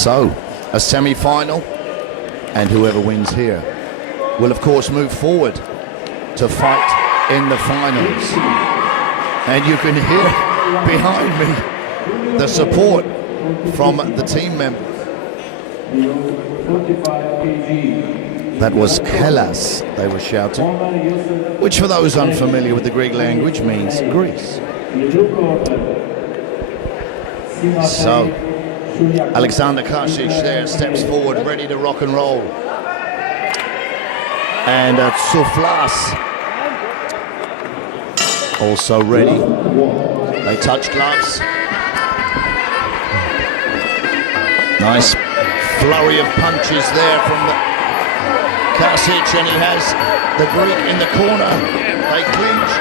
So, a semi-final, and whoever wins here will of course move forward to fight in the finals. And you can hear behind me the support from the team members. That was Hellas, they were shouting, which for those unfamiliar with the Greek language means Greece. So, Aleksandr Kasich there steps forward, ready to rock and roll. And Tsouflas also ready. They touch gloves. Nice flurry of punches there from the Kasich, and he has the Greek in the corner. They clinch.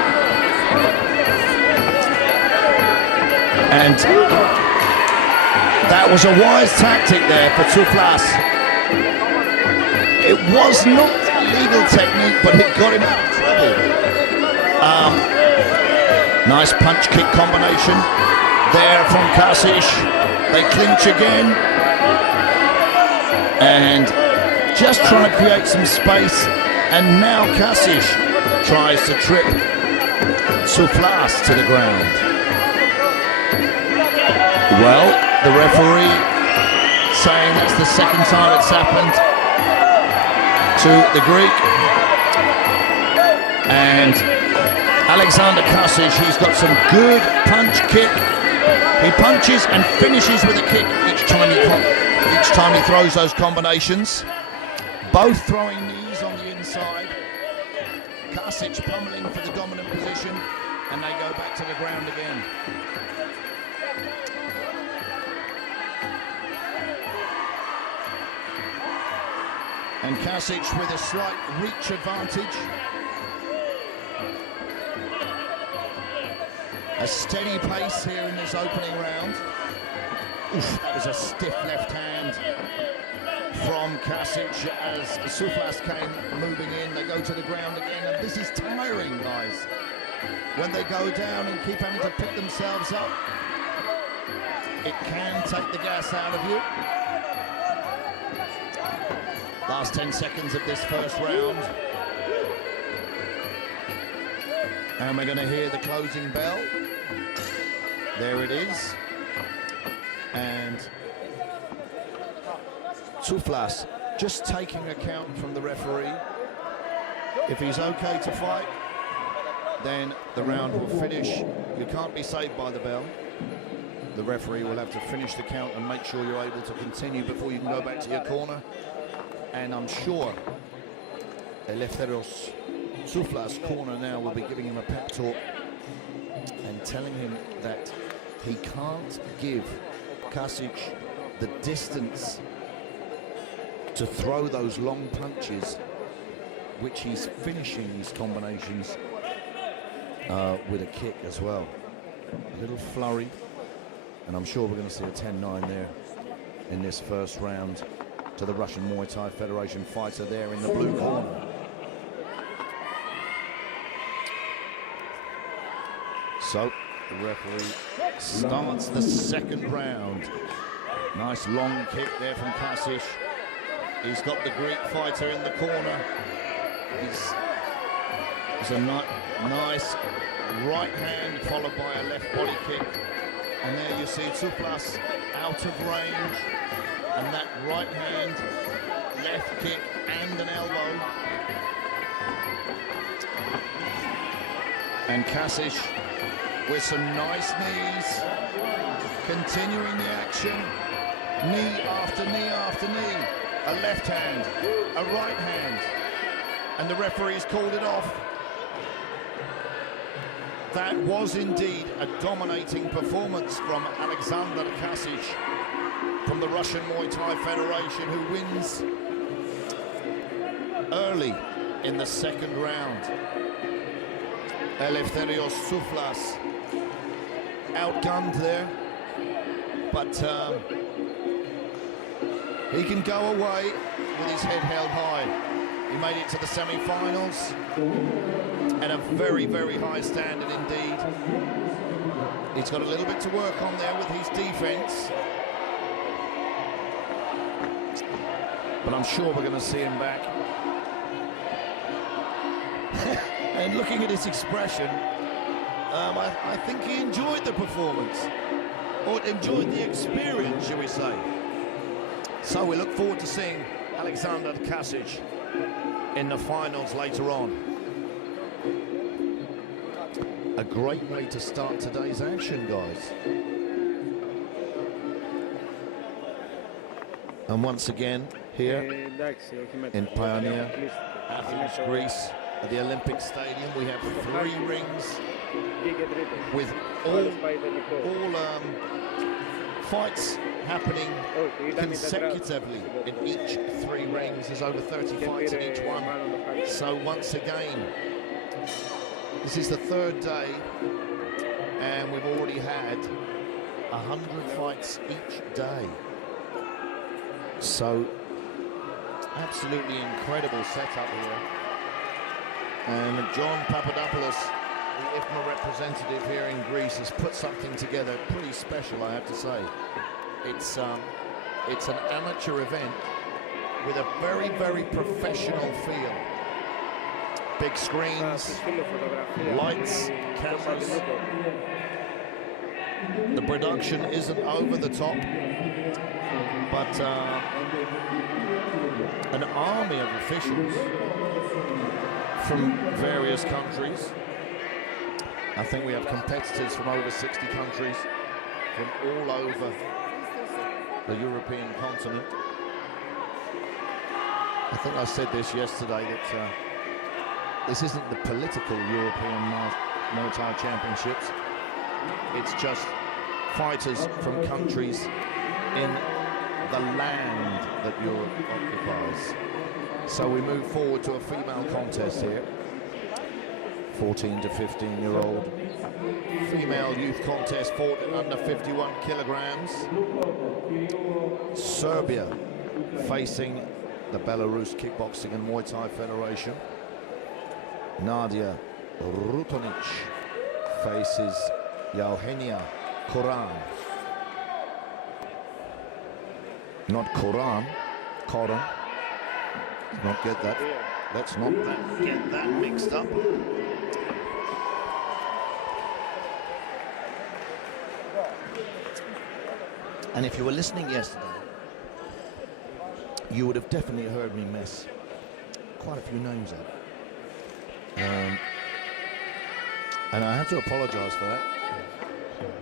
And that was a wise tactic there for Tsouflas. It was not a legal technique, but it got him out of trouble. Nice punch-kick combination there from Kasich. They clinch again. And just trying to create some space. And now Kasich tries to trip Tsouflas to the ground. Well, the referee saying that's the second time it's happened to the Greek. And Aleksandr Kasich, he's got some good punch kick. He punches and finishes with a kick each time he throws those combinations. Both throwing knees on the inside. Kasich pummeling for the dominant position, and they go back to the ground again. And Kasich with a slight reach advantage. A steady pace here in this opening round. Oof, that was a stiff left hand from Kasich as Tsouflas came moving in. They go to the ground again, and this is tiring, guys. When they go down and keep having to pick themselves up, it can take the gas out of you. Last 10 seconds of this first round. And we're going to hear the closing bell. There it is. And Tsouflas just taking a count from the referee. If he's okay to fight, then the round will finish. You can't be saved by the bell. The referee will have to finish the count and make sure you're able to continue before you can go back to your corner. And I'm sure Eleftherios Tsouflas' corner now will be giving him a pep talk and telling him that he can't give Kasich the distance to throw those long punches, which he's finishing these combinations with a kick as well. A little flurry, and I'm sure we're going to see a 10-9 there in this first round to the Russian Muay Thai Federation fighter there in the blue corner. So the referee starts the second round. Nice long kick there from Kasich. He's got the Greek fighter in the corner. It's a nice right hand followed by a left body kick. And there you see Tsouflas out of range. And that right hand, left kick and an elbow. And Kasich with some nice knees, continuing the action, knee after knee after knee, a left hand, a right hand, and the referee's called it off. That was indeed a dominating performance from Aleksandr Kasich from the Russian Muay Thai Federation, who wins early in the second round. Eleftherios Tsouflas outgunned there, but he can go away with his head held high. He made it to the semi-finals at a very, very high standard indeed. He's got a little bit to work on there with his defense. but I'm sure we're going to see him back. And looking at his expression, I think he enjoyed the performance, or enjoyed the experience, shall we say. So we look forward to seeing Aleksandr Kasich in the finals later on. A great way to start today's action, guys. And once again, here in Peania, Athens, Greece, at the Olympic Stadium, we have 3 rings with all fights happening consecutively in each 3 rings. There's over 30 fights in each one. So once again, this is the 3rd day, and we've already had 100 fights each day. So, absolutely incredible setup here. And John Papadopoulos, the IFMA representative here in Greece, has put something together pretty special, I have to say. It's an amateur event with a very, very professional feel. Big screens, lights, cameras. The production isn't over the top, but an army of officials from various countries. I think we have competitors from over 60 countries, from all over the European continent. I think I said this yesterday, that this isn't the political European Muaythai Championships. It's just fighters from countries in the land that Europe occupies. So we move forward to a female contest here. 14 to 15-year-old female youth contest fought at under 51 kilograms. Serbia facing the Belarus Kickboxing and Muay Thai Federation. Nadia Rutanic faces Yauheniya Koran. Not Koran, Koran. Let's not get that. Let's not get that mixed up. And if you were listening yesterday, you would have definitely heard me mess quite a few names up. And I have to apologise for that.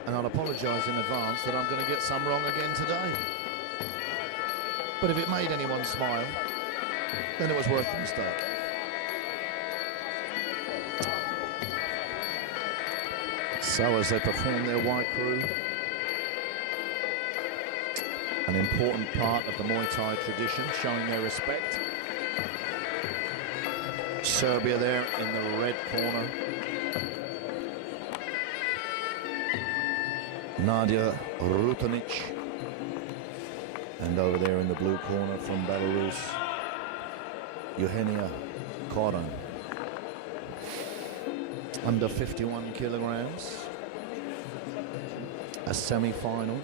And I'll apologise in advance that I'm going to get some wrong again today. But if it made anyone smile, then it was worth the mistake. So as they perform their white crew, an important part of the Muay Thai tradition, showing their respect. Serbia there in the red corner. Nadia Rutanic. And over there in the blue corner from Belarus, Yauheniya Koran. Under 51 kilograms. A semi-final.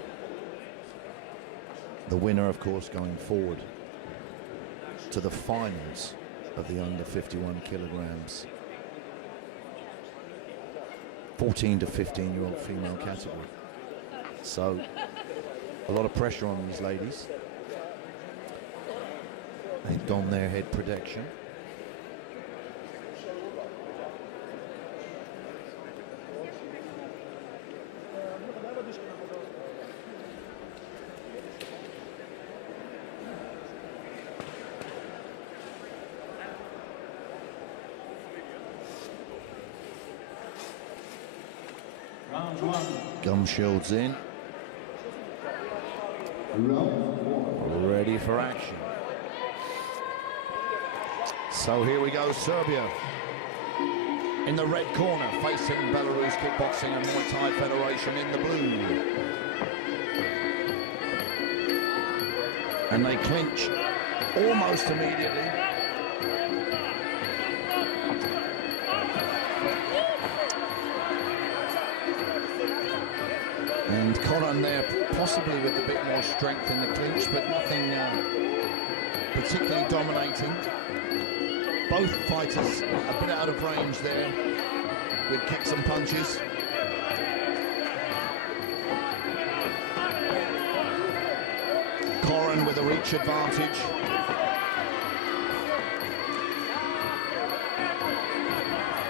The winner, of course, going forward to the finals of the under 51 kilograms. 14 to 15-year-old female category. So, a lot of pressure on these ladies. They've donned their head protection. Gum shields in. Ready for action. So here we go, Serbia in the red corner, facing Belarus Kickboxing and Muay Thai Federation in the blue. And they clinch almost immediately. And Koran there, possibly with a bit more strength in the clinch, but nothing particularly dominating. Both fighters a bit out of range there with kicks and punches. Koran with a reach advantage.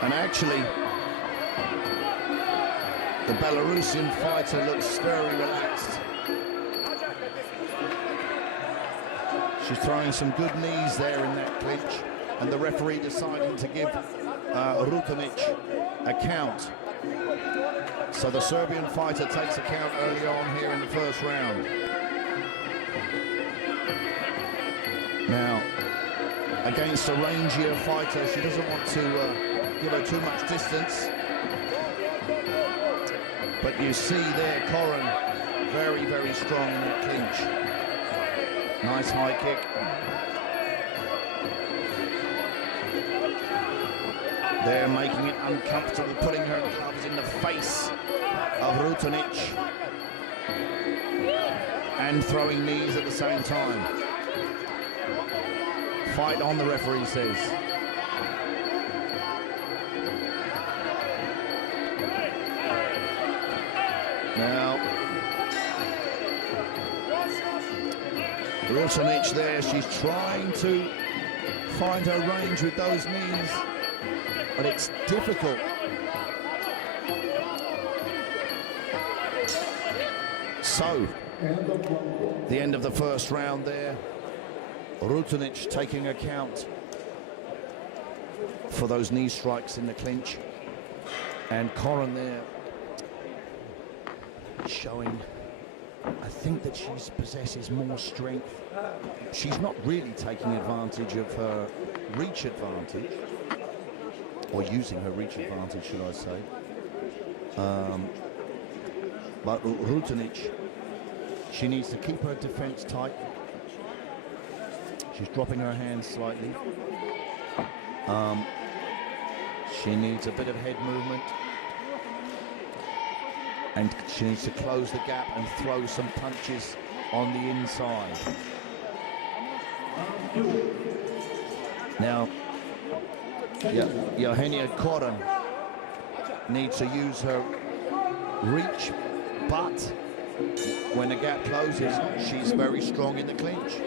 And actually, the Belarusian fighter looks very relaxed. She's throwing some good knees there in that clinch, and the referee deciding to give Rutanic a count. So the Serbian fighter takes a count early on here in the first round. Now, against a rangier fighter, she doesn't want to give her too much distance. But you see there, Koran, very, very strong in that clinch. Nice high kick. They're making it uncomfortable, putting her gloves in the face of Rutanic and throwing knees at the same time. Fight on, the referee says. Now, Rutanic there, she's trying to find her range with those knees, but it's difficult. So, the end of the first round there. Rutanic taking account for those knee strikes in the clinch. And Koran there showing, I think that she possesses more strength. She's not really taking advantage of her reach advantage, or using her reach advantage, should I say. But Rutanic, she needs to keep her defense tight. She's dropping her hands slightly. She needs a bit of head movement. And she needs to close the gap and throw some punches on the inside. Now, Yauheniya Koran needs to use her reach, but when the gap closes, she's very strong in the clinch.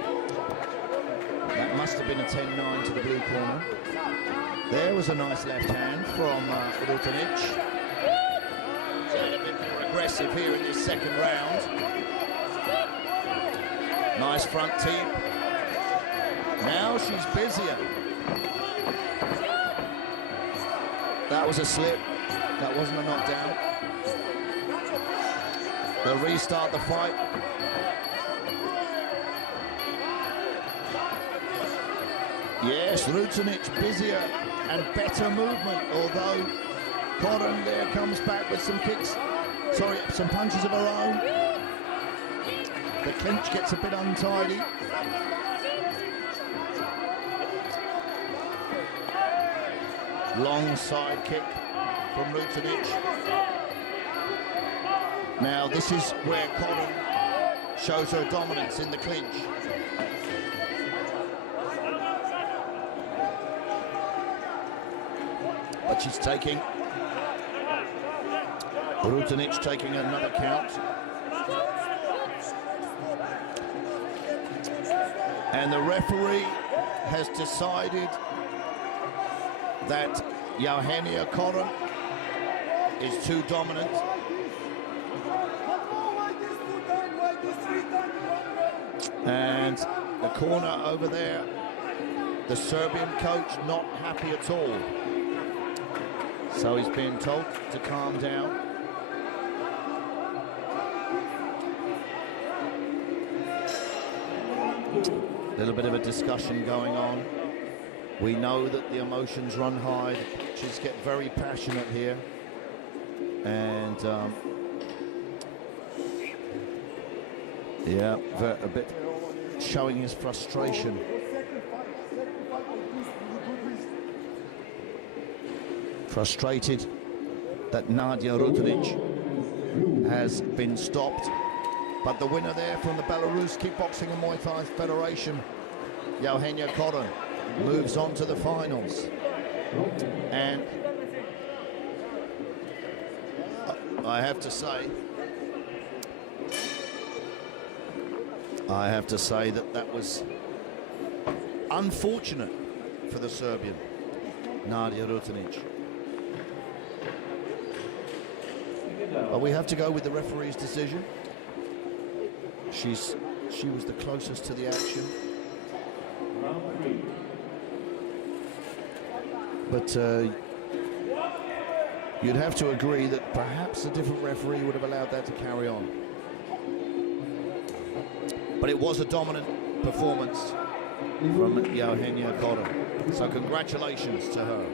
That must have been a 10-9 to the blue corner. There was a nice left hand from Rutanic. A little bit more aggressive here in this second round. Nice front teep. Now she's busier. That was a slip. That wasn't a knockdown. They'll restart the fight. Yes, Rutanic busier and better movement, although Koran there comes back with some kicks, sorry, some punches of her own. The clinch gets a bit untidy. Long side kick from Rutanic. Now this is where Koran shows her dominance in the clinch. But she's taking, Rutanic taking another count. And the referee has decided that Yauheniya Koran is too dominant. And the corner over there, the Serbian coach not happy at all. So he's being told to calm down. A little bit of a discussion going on. We know that the emotions run high, the pitches get very passionate here. And yeah, a bit showing his frustration. Frustrated that Nadia Rutanic has been stopped. But the winner there from the Belarus Kickboxing and Muay Thai Federation Yauheniya Koran moves on to the finals. And I have to say that that was unfortunate for the Serbian, Nadia Rutanic. But we have to go with the referee's decision. She was the closest to the action. But you'd have to agree that perhaps a different referee would have allowed that to carry on. But it was a dominant performance from Yauheniya Koran. So congratulations to her.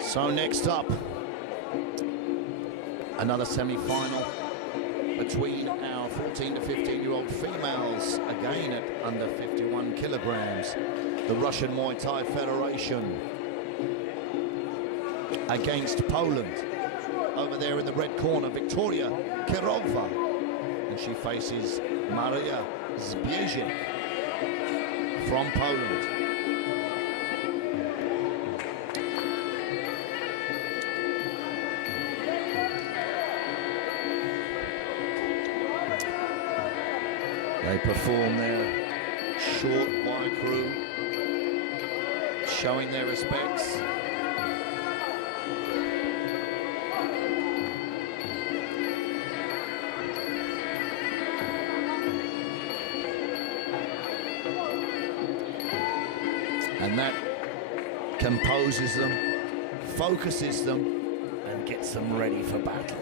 So next up, another semi-final between our 14 to 15-year-old females, again at under 51 kilograms. The Russian Muay Thai Federation against Poland. Over there in the red corner, Victoria Kirova. And she faces Mariia Zbiezek from Poland. They perform their short by crew, showing their respects. And that composes them, focuses them, and gets them ready for battle.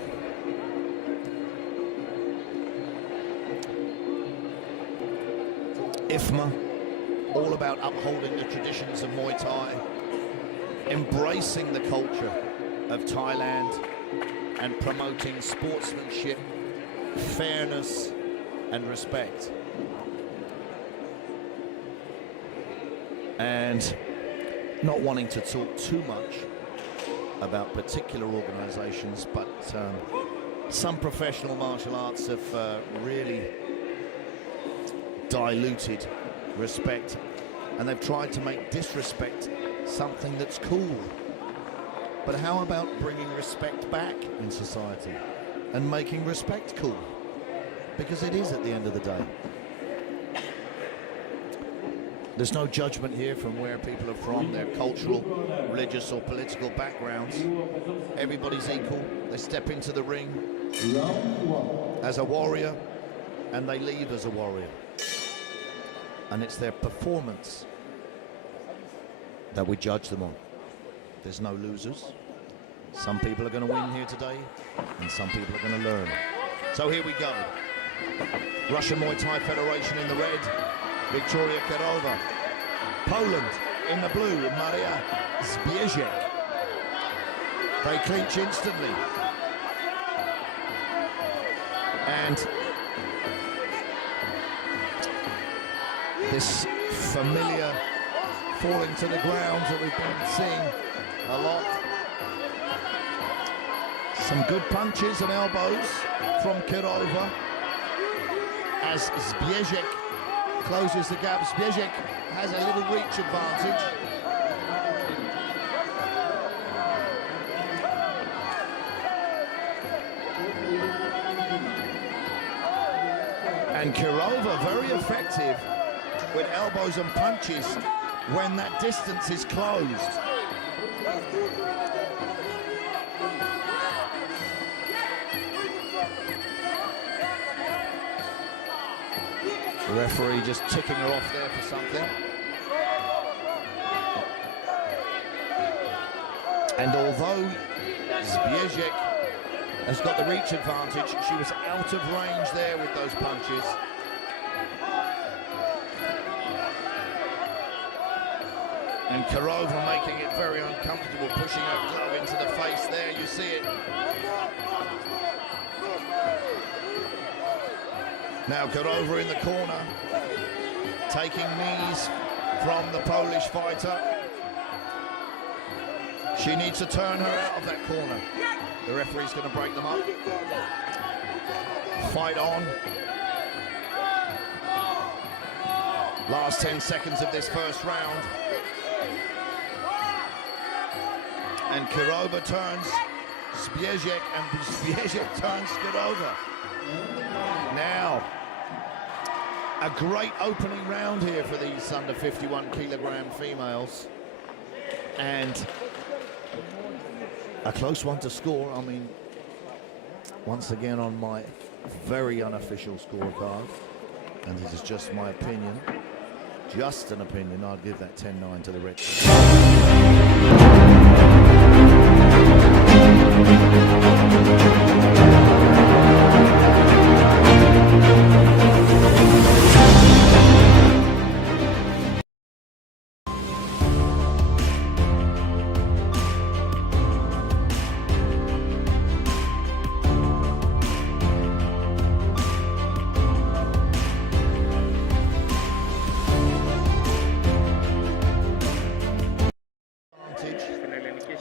IFMA, all about upholding the traditions of Muay Thai, embracing the culture of Thailand, and promoting sportsmanship, fairness, and respect. And not wanting to talk too much about particular organizations, but some professional martial arts have really diluted respect, and they've tried to make disrespect something that's cool. But how about bringing respect back in society and making respect cool? Because it is at the end of the day. There's no judgment here from where people are from, their cultural, religious or political backgrounds. Everybody's equal. They step into the ring as a warrior and they leave as a warrior. And it's their performance that we judge them on. There's no losers. Some people are going to win here today, and some people are going to learn. So here we go. Russian Muay Thai Federation in the red, Victoria Kirova. Poland in the blue, Mariia Zbiezek. They clinch instantly. And this familiar falling to the ground that we've been seeing a lot. Some good punches and elbows from Kirova as Zbiezek closes the gap. Zbiezek has a little reach advantage. And Kirova very effective with elbows and punches when that distance is closed. The referee just ticking her off there for something. And although Zbiezek has got the reach advantage, she was out of range there with those punches. And Kirova making it very uncomfortable, pushing her glove into the face there, you see it. Now Kirova in the corner, taking knees from the Polish fighter. She needs to turn her out of that corner. The referee's going to break them up. Fight on. Last 10 seconds of this first round. And Kirova turns Zbiezek, and Zbiezek turns Kirova. Now, a great opening round here for these under 51 kilogram females. And a close one to score. I mean, once again on my very unofficial scorecard, and this is just my opinion, just an opinion, I'd give that 10-9 to the red team.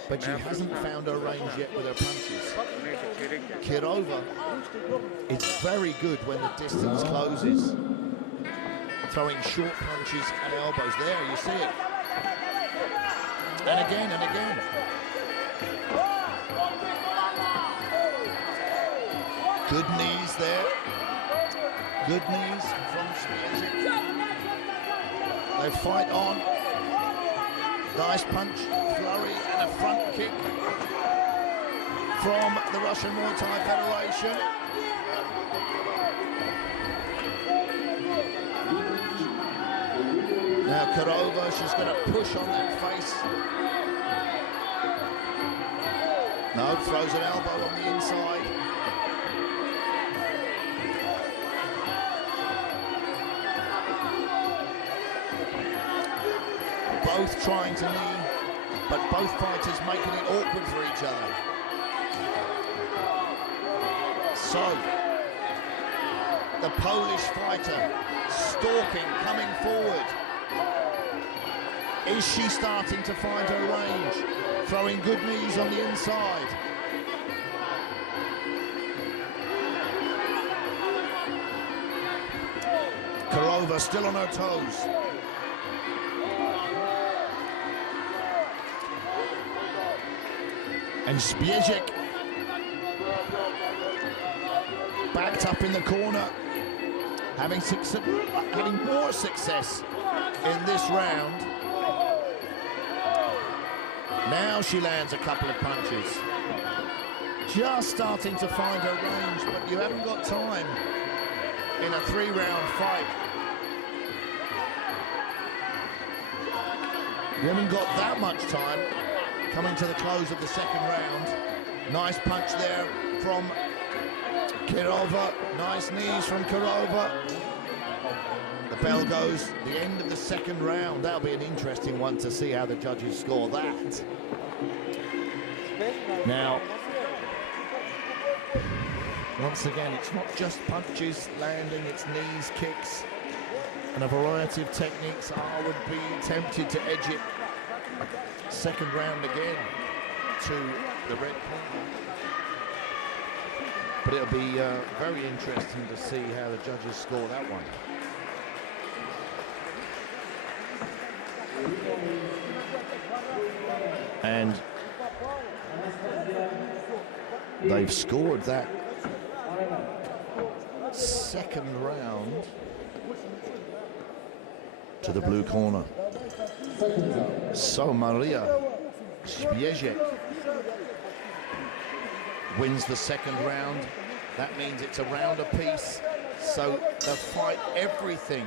But she hasn't found her range yet with her punches. Kirova is very good when the distance closes, throwing short punches and elbows. There, you see it. And again, and again. Good knees there. Good knees from Zbiezek. They fight on. Nice punch, flurry, and a front kick from the Russian Muay Thai Federation. Now Kirova, she's going to push on that face. No, throws an elbow on the inside. Both trying to knee, but both fighters making it awkward for each other. So, the Polish fighter stalking, coming forward. Is she starting to find her range? Throwing good knees on the inside. Kirova still on her toes. And Zbiezek backed up in the corner, having more success in this round. Now she lands a couple of punches. Just starting to find her range, but you haven't got time in a 3-round fight. You haven't got that much time. Coming to the close of the second round. Nice punch there from Kirova. Nice knees from Kirova. The bell goes, the end of the second round. That'll be an interesting one to see how the judges score that. Now, once again, it's not just punches landing, it's knees, kicks, and a variety of techniques. I would be tempted to edge it second round again to the red corner. But it'll be very interesting to see how the judges score that one. And they've scored that second round to the blue corner. So Mariia, Zbiezek wins the second round. That means it's a round apiece. So the fight, everything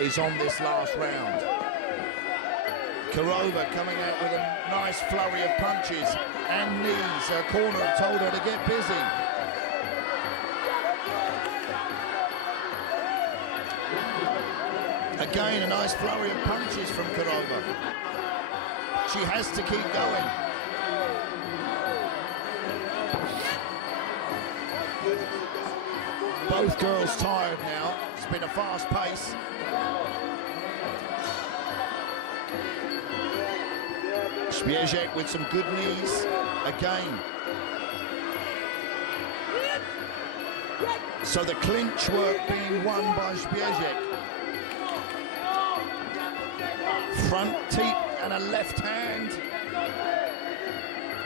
is on this last round. Kirova coming out with a nice flurry of punches and knees. Her corner have told her to get busy. Again, a nice flurry of punches from Kirova. She has to keep going. Both girls tired now. It's been a fast pace. Zbiezek with some good knees again. So the clinch work being won by Zbiezek. Front teep and a left hand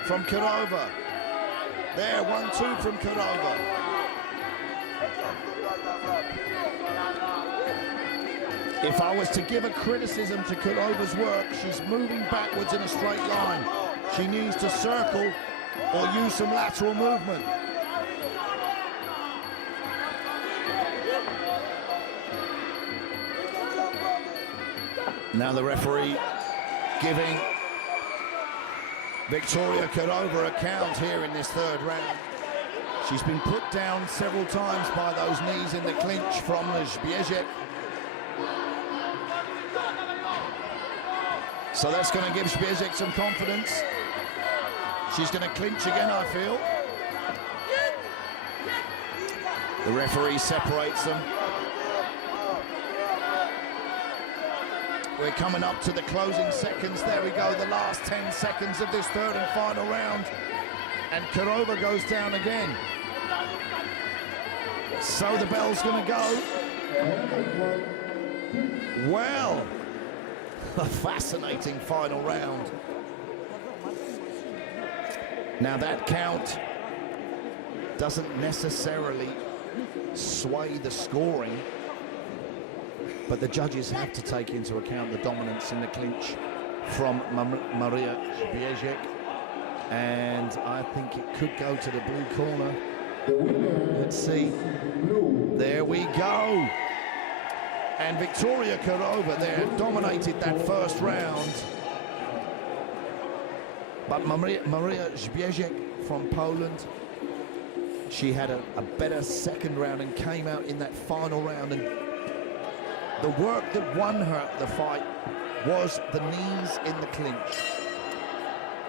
from Kirova. There, 1-2 from Kirova. If I was to give a criticism to Kirova's work, she's moving backwards in a straight line. She needs to circle or use some lateral movement. Now the referee giving Victoria Kirova a count here in this third round. She's been put down several times by those knees in the clinch from Zbiezek. So that's going to give Zbiezek some confidence. She's going to clinch again, I feel. The referee separates them. We're coming up to the closing seconds. There we go, the last 10 seconds of this third and final round. And Kirova goes down again. So the bell's going to go. Well, a fascinating final round. Now that count doesn't necessarily sway the scoring, but the judges have to take into account the dominance in the clinch from Mariia Zbiezek, and I think it could go to the blue corner. Let's see. There we go. And Victoria Kirova there dominated that first round. But Mariia Zbiezek from Poland, she had a better second round and came out in that final round. And the work that won her the fight was the knees in the clinch.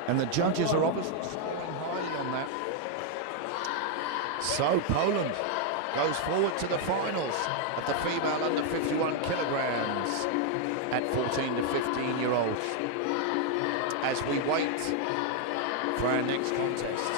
And the judges are obviously scoring highly on that. So Poland goes forward to the finals of the female under 51 kilograms at 14 to 15-year-olds. As we wait for our next contest.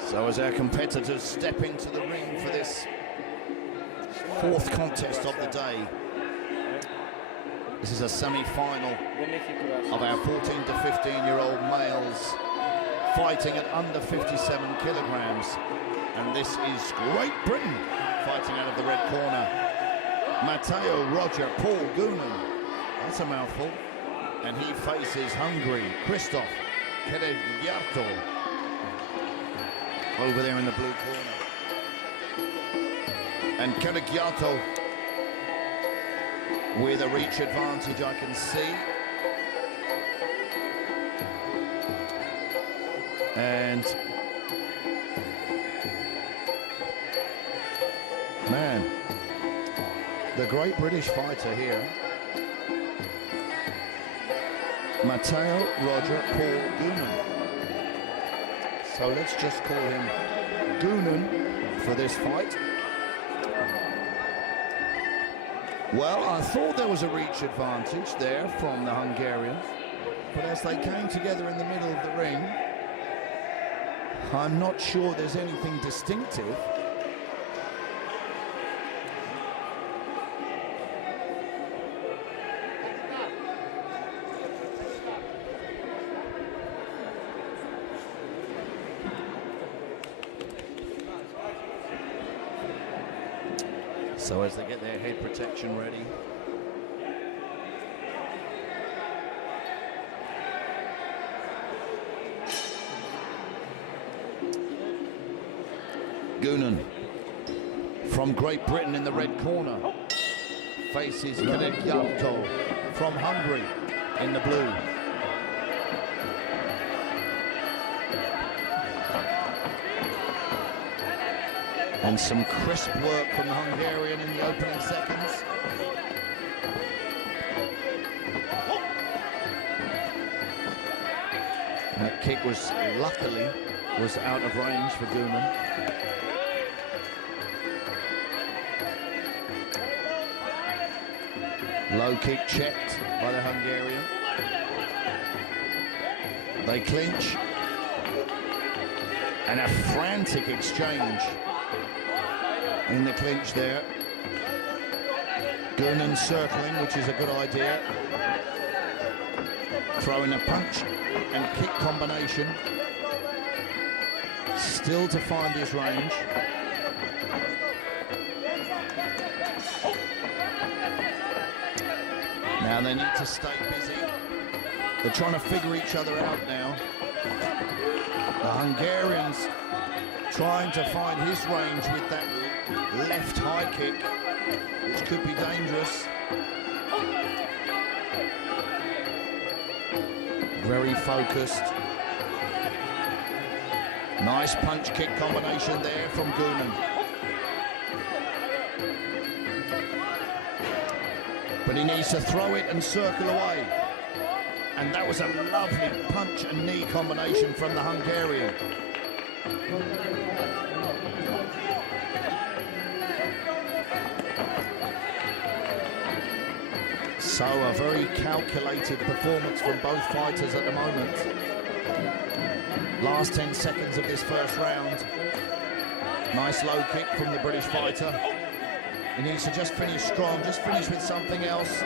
So as our competitors step into the ring for this fourth contest of the day, this is a semi-final of our 14 to 15-year-old males fighting at under 57 kilograms. And this is Great Britain fighting out of the red corner. Matteo, Roger, Paul, Gunan. That's a mouthful. And he faces Hungary, Kristoff Kato, over there in the blue corner. And Kato with a reach advantage, I can see. And man, the great British fighter here, Matteo Roger Paul Gunan. So let's just call him Gunan for this fight. Well, I thought there was a reach advantage there from the Hungarians, but as they came together in the middle of the ring, I'm not sure there's anything distinctive. So as they get their head protection ready. Gunan from Great Britain in the red corner faces Kristoff Kato from Hungary in the blue. And some crisp work from the Hungarian in the opening seconds. And that kick was, luckily, out of range for Gunan. Low kick checked by the Hungarian. They clinch. And a frantic exchange in the clinch there. Gunan circling, which is a good idea. Throwing a punch and kick combination. Still to find his range. Now they need to stay busy. They're trying to figure each other out now. The Hungarian's trying to find his range with that left high kick, which could be dangerous. Very focused. Nice punch kick combination there from Gunan. But he needs to throw it and circle away. And that was a lovely punch and knee combination from the Hungarian. So a very calculated performance from both fighters at the moment. Last 10 seconds of this first round. Nice low kick from the British fighter. He needs to just finish strong, just finish with something else.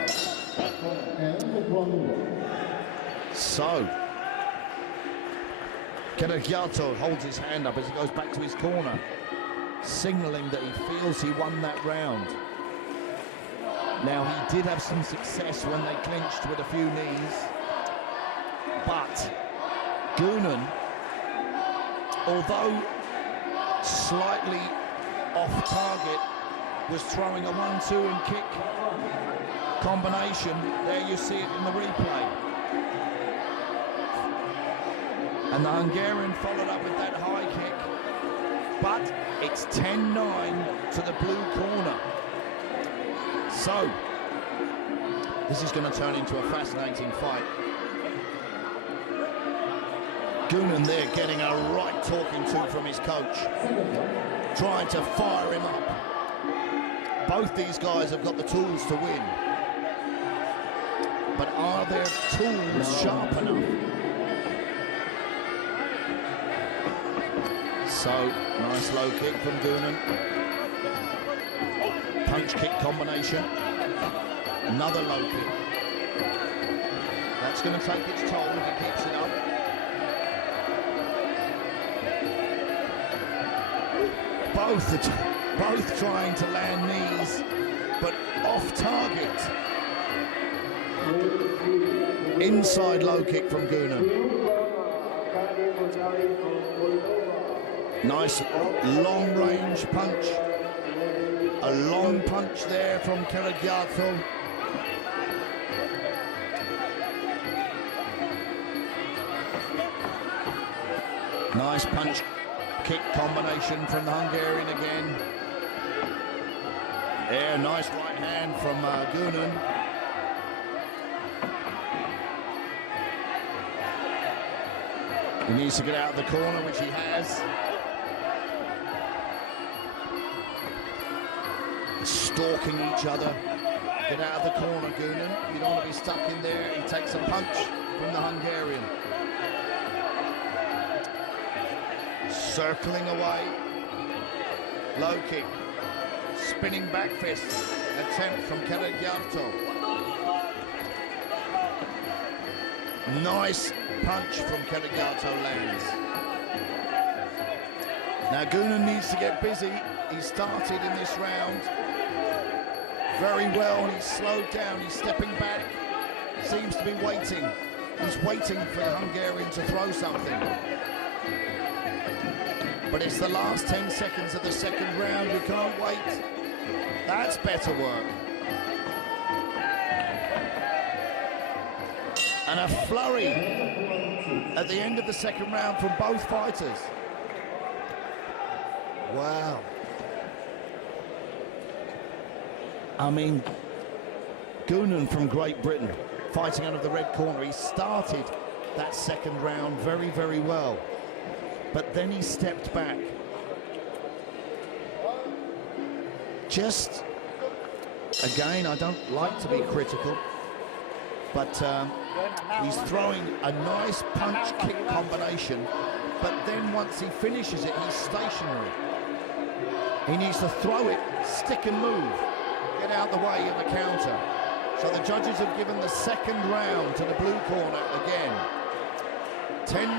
So, Kristoff Kato holds his hand up as he goes back to his corner, signalling that he feels he won that round. Now, he did have some success when they clinched with a few knees, but Gunan, although slightly off target, was throwing a 1-2 and kick combination. There you see it in the replay. And the Hungarian followed up with that high kick. But it's 10-9 to the blue corner. So, this is going to turn into a fascinating fight. Gunan there getting a right talking to from his coach. Trying to fire him up. Both these guys have got the tools to win. But are their tools sharp enough? So, nice low kick from Gunan. Punch kick combination. Another low kick. That's going to take its toll if he keeps it up. Both trying to land knees, but off target. Inside low kick from Gunan. Nice long range punch. A long punch there from Kristoff Kato. Nice punch kick combination from the Hungarian again. There, nice right hand from Gunan. He needs to get out of the corner, which he has. Stalking each other. Get out of the corner, Gunan. You don't want to be stuck in there. He takes a punch from the Hungarian. Circling away. Low kick. Spinning back fist. Attempt from Kristoff Kato. Nice punch from Kristoff Kato lands. Now Gunan needs to get busy. He started in this round very well, and he's slowed down, he's stepping back, seems to be waiting. He's waiting for the Hungarian to throw something. But it's the last 10 seconds of the second round, you can't wait. That's better work. And a flurry at the end of the second round from both fighters. Wow. I mean, Goonan from Great Britain, fighting out of the red corner. He started that second round very, very well. But then he stepped back. Just, again, I don't like to be critical, but he's throwing a nice punch-kick combination, but then once he finishes it, he's stationary. He needs to throw it, stick and move, get out the way of a counter. So the judges have given the second round to the blue corner again. 10-9,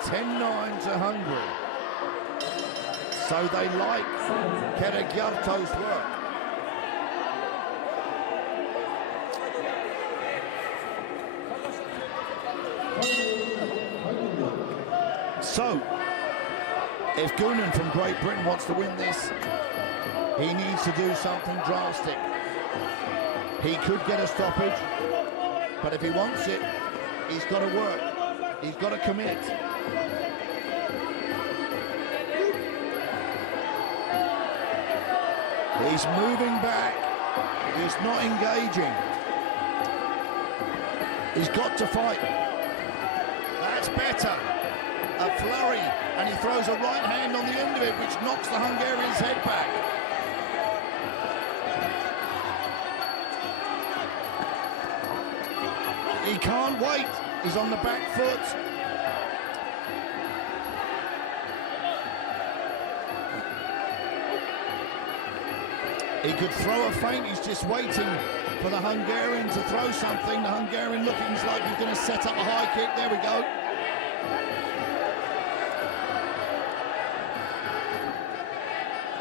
10-9 to Hungary. So they like Kato work. So, if Goonan from Great Britain wants to win this, he needs to do something drastic. He could get a stoppage, but if he wants it, he's got to work. He's got to commit. He's moving back. He's not engaging. He's got to fight. That's better. A flurry, and he throws a right hand on the end of it, which knocks the Hungarian's head back. He can't wait. He's on the back foot. He could throw a feint. He's just waiting for the Hungarian to throw something. The Hungarian looking like he's going to set up a high kick. There we go.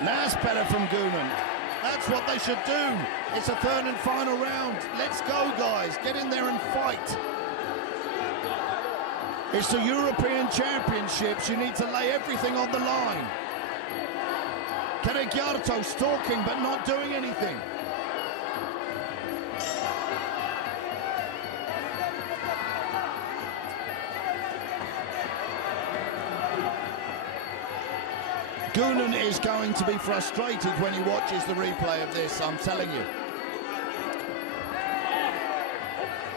That's better from Goonan. That's what they should do. It's a third and final round. Let's go, guys. Get in there and fight. It's the European Championships. You need to lay everything on the line. Kato stalking but not doing anything. Goonan is going to be frustrated when he watches the replay of this, I'm telling you.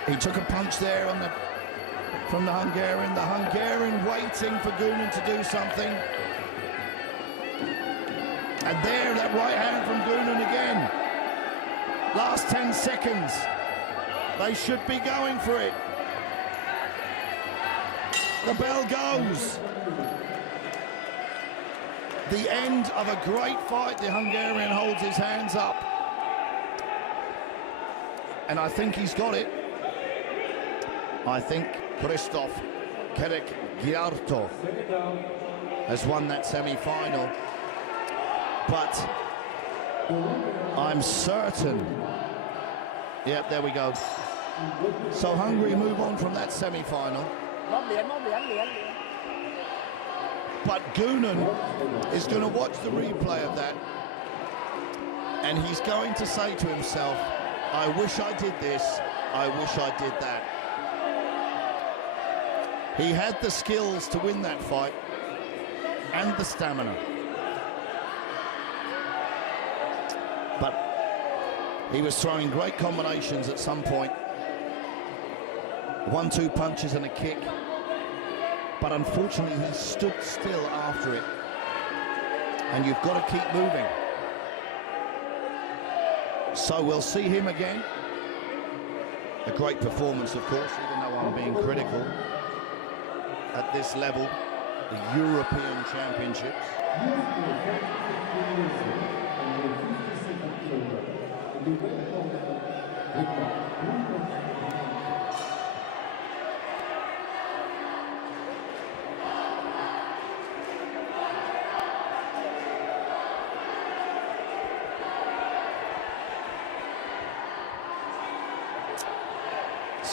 He took a punch there on from the Hungarian. The Hungarian waiting for Goonan to do something. And there, that right hand from Goonan again. Last 10 seconds. They should be going for it. The bell goes. The end of a great fight. The Hungarian holds his hands up. And I think he's got it. I think Kristoff Kato has won that semi-final. But I'm certain. Yep, there we go. So Hungary move on from that semi-final. But Goonan is going to watch the replay of that, and he's going to say to himself, I wish I did this, I wish I did that. He had the skills to win that fight, and the stamina. But he was throwing great combinations at some point. 1-2 punches and a kick. But unfortunately, he stood still after it. And you've got to keep moving. So we'll see him again. A great performance, of course, even though I'm being critical. At this level, the European Championships.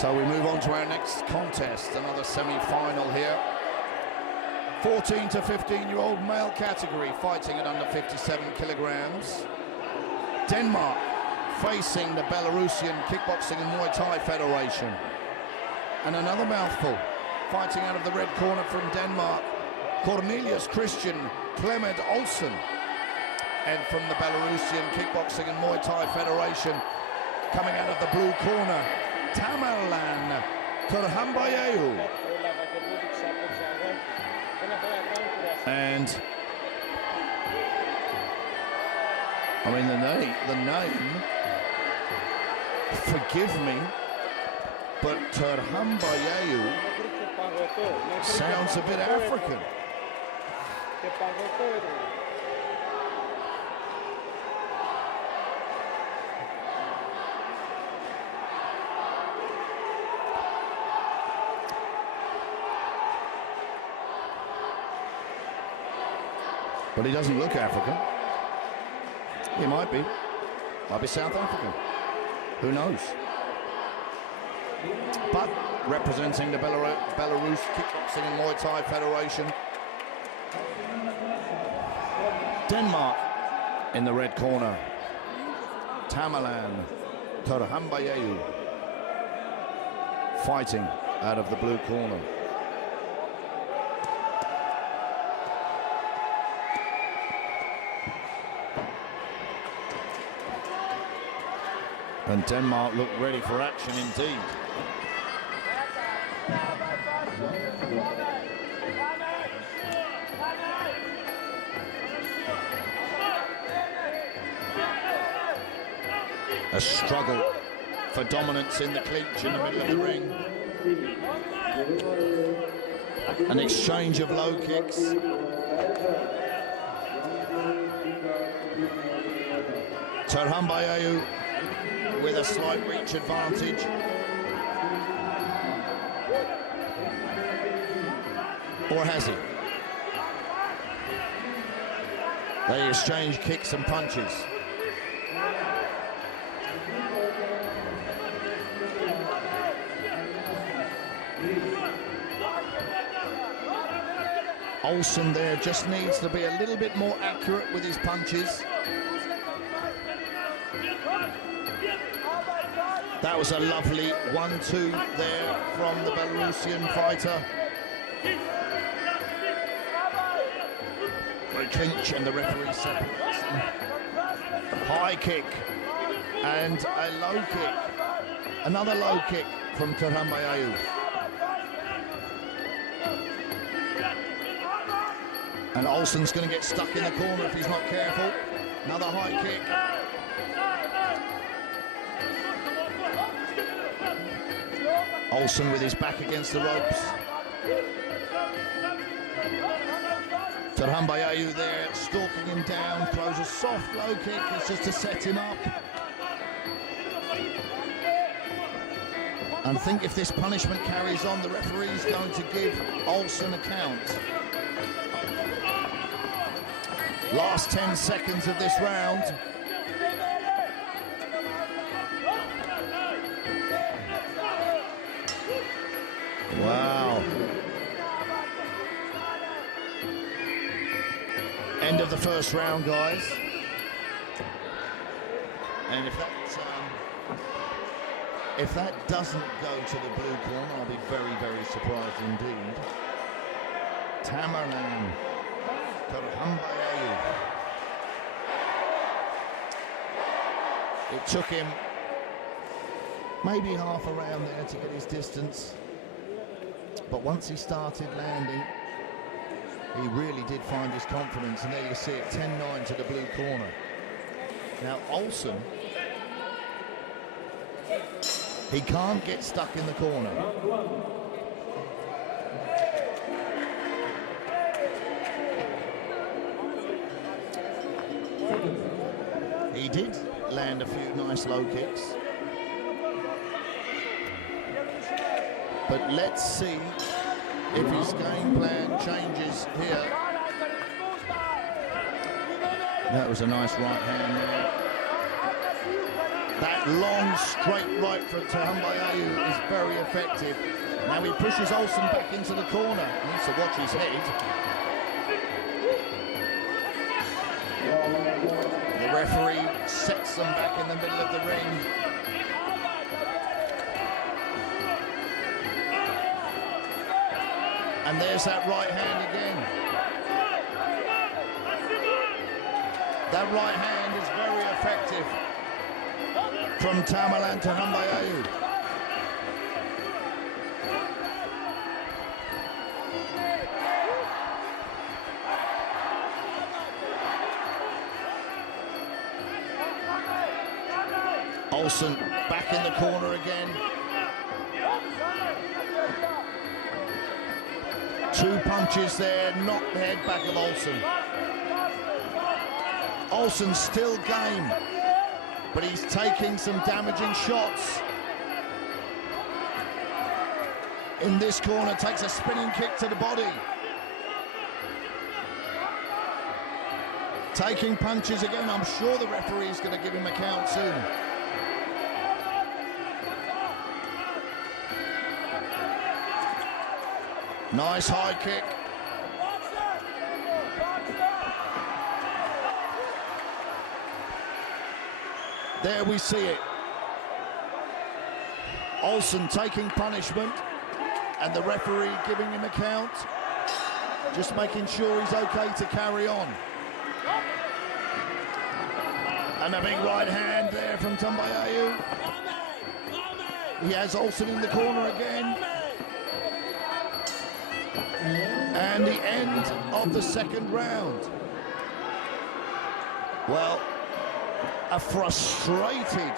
So we move on to our next contest, another semi-final here. 14 to 15-year-old male category, fighting at under 57 kilograms. Denmark facing the Belarusian Kickboxing and Muay Thai Federation. And another mouthful, fighting out of the red corner from Denmark, Cornelius Christian Clement Olsen. And from the Belarusian Kickboxing and Muay Thai Federation, coming out of the blue corner, Tamerlan Turhambayeu. And I mean the name, forgive me, but Turhambayeu sounds a bit African. But he doesn't look African. He might be South African. Who knows? But representing the Belarus Kickboxing and Muay Thai Federation, Denmark in the red corner, Tamerlan Turhambayeu, fighting out of the blue corner. And Denmark look ready for action indeed. A struggle for dominance in the clinch in the middle of the ring. An exchange of low kicks. Turhambayeu with a slight reach advantage. Or has he? They exchange kicks and punches. Olsen there just needs to be a little bit more accurate with his punches. That was a lovely 1-2 there from the Belarusian fighter. They clinch and the referee separates them. High kick and a low kick. Another low kick from Turhambayeu. And Olsen's going to get stuck in the corner if he's not careful. Another high kick. Olsen with his back against the ropes. Turhambayeu there, stalking him down, throws a soft low kick. It's just to set him up. And I think if this punishment carries on, the referee's going to give Olsen a count. Last 10 seconds of this round. Wow. End of the first round, guys. And if that doesn't go to the blue corner, I'll be very, very surprised indeed. Tamerlan Turhambayeu. It took him maybe half a round there to get his distance. But once he started landing, he really did find his confidence. And there you see it, 10-9 to the blue corner. Now Olsen, he can't get stuck in the corner. He did land a few nice low kicks. But let's see if his game plan changes here. That was a nice right hand there. That long straight right from Turhambayeu is very effective. Now he pushes Olsen back into the corner. He needs to watch his head. The referee sets them back in the middle of the ring. And there's that right hand again. That right hand is very effective from Tamerlan to Turhambayeu. Olsen back in the corner again. Two punches there, knocked the head back of Olsen. Olsen's still game, but he's taking some damaging shots. In this corner, takes a spinning kick to the body. Taking punches again. I'm sure the referee is going to give him a count soon. Nice high kick. There we see it. Olsen taking punishment and the referee giving him a count. Just making sure he's okay to carry on. And a big right hand there from Turhambayeu. He has Olsen in the corner again. And the end of the second round. Well, a frustrated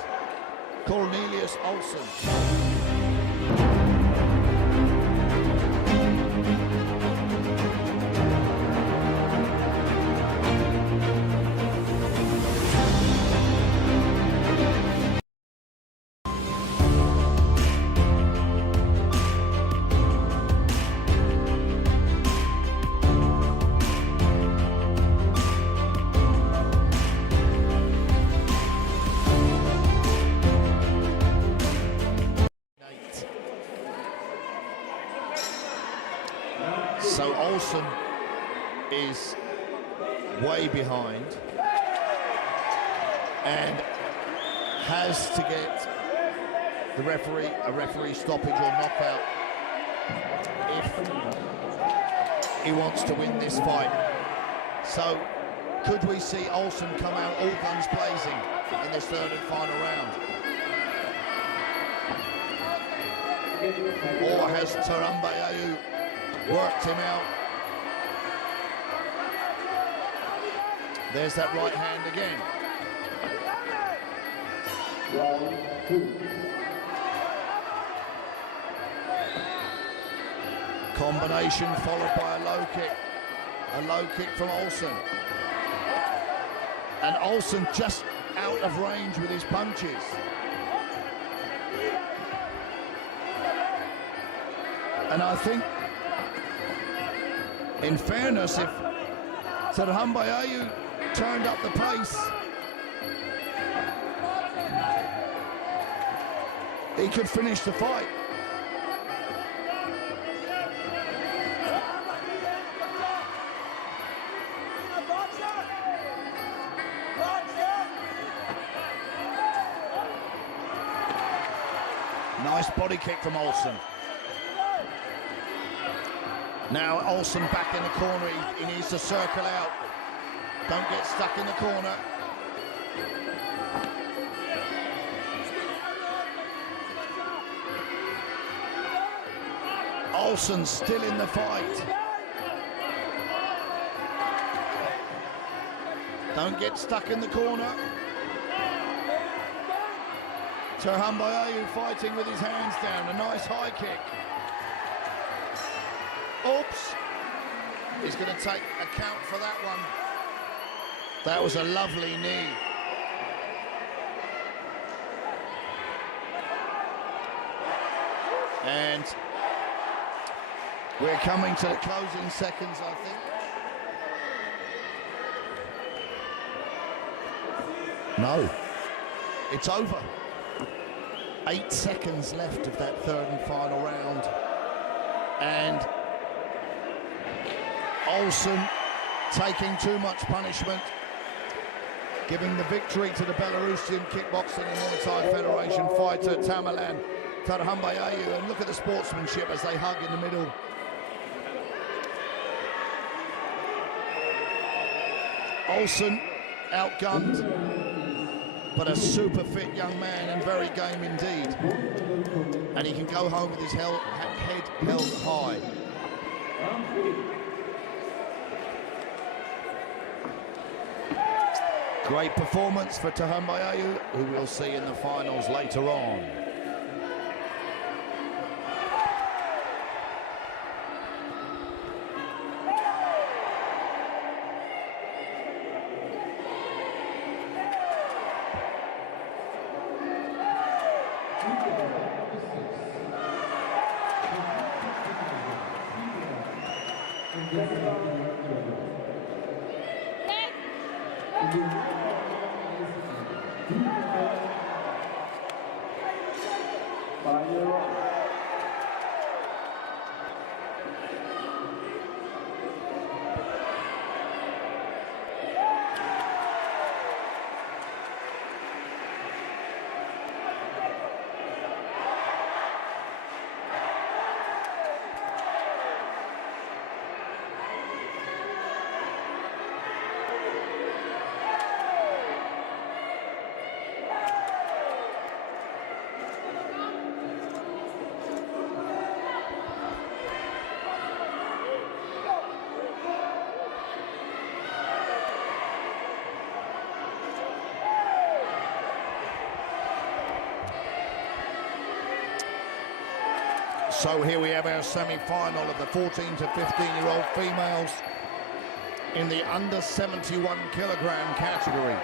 Cornelius Olsen. So Olsen is way behind and has to get a referee stoppage or knockout if he wants to win this fight. So could we see Olsen come out all guns blazing in this third and final round? Or has Turhambayeu worked him out? There's that right hand again. Combination followed by a low kick. A low kick from Olsen. And Olsen just out of range with his punches. And I think, in fairness, if Turhambayeu turned up the pace, he could finish the fight. Nice body kick from Olsen. Now Olsen back in the corner, he needs to circle out. Don't get stuck in the corner. Olsen still in the fight. Don't get stuck in the corner. Turhambayeu fighting with his hands down, a nice high kick. Oops, he's going to take a count for that one. That was a lovely knee. And we're coming to the closing seconds, I think. No. It's over. 8 seconds left of that third and final round. And Olsen taking too much punishment, giving the victory to the Belarusian Kickboxing and Muay Thai Federation fighter Tamerlan Turhambayeu. And look at the sportsmanship as they hug in the middle. Olsen outgunned, but a super fit young man and very game indeed. And he can go home with his head held high. Great performance for Turhambayeu, who we'll see in the finals later on. So here we have our semi-final of the 14 to 15-year-old females in the under 71 kilogram category.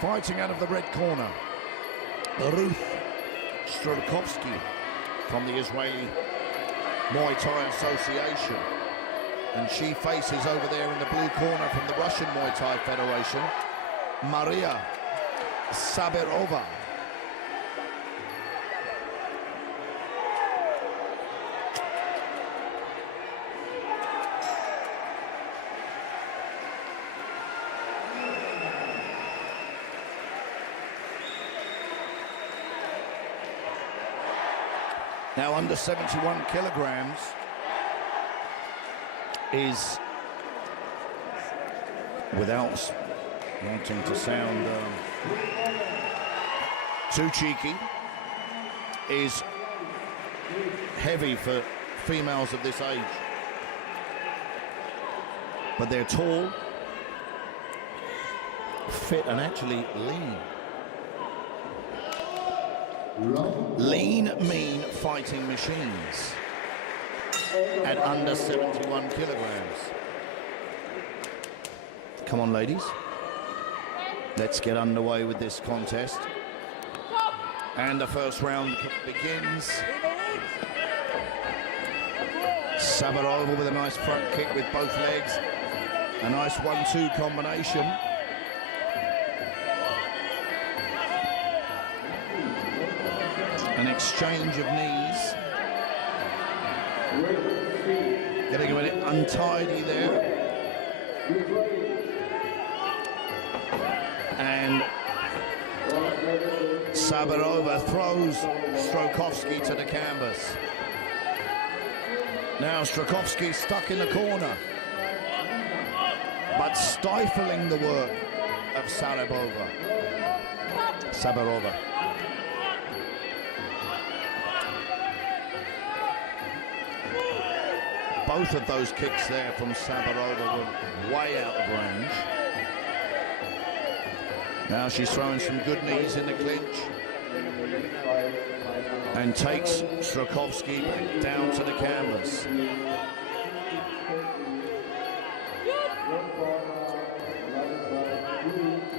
Fighting out of the red corner, Ruth Strokovsky from the Israeli Muay Thai Association. And she faces over there in the blue corner from the Russian Muay Thai Federation, Mariia Sabirova. Now, under 71 kilograms is, without wanting to sound too cheeky, is heavy for females of this age. But they're tall, fit, and actually lean. Lean, mean fighting machines at under 71 kilograms. Come on, ladies. Let's get underway with this contest. And the first round begins. Sabirova with a nice front kick with both legs. A nice 1-2 combination. An exchange of knees. Getting a bit untidy there. And Sabirova throws Strokovsky to the canvas. Now Strokovsky stuck in the corner, but stifling the work of Sabirova. Both of those kicks there from Sabirova were way out of range. Now she's throwing some good knees in the clinch and takes Strokovsky back down to the canvas.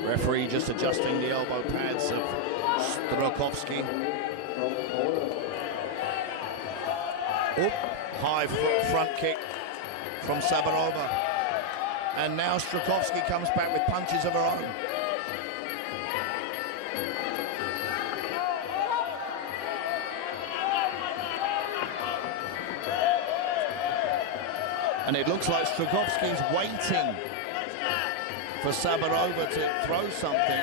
Referee just adjusting the elbow pads of Strokovsky. Oh, high front kick from Sabirova. And now Strokovsky comes back with punches of her own. And it looks like Strokovsky's waiting for Sabirova to throw something.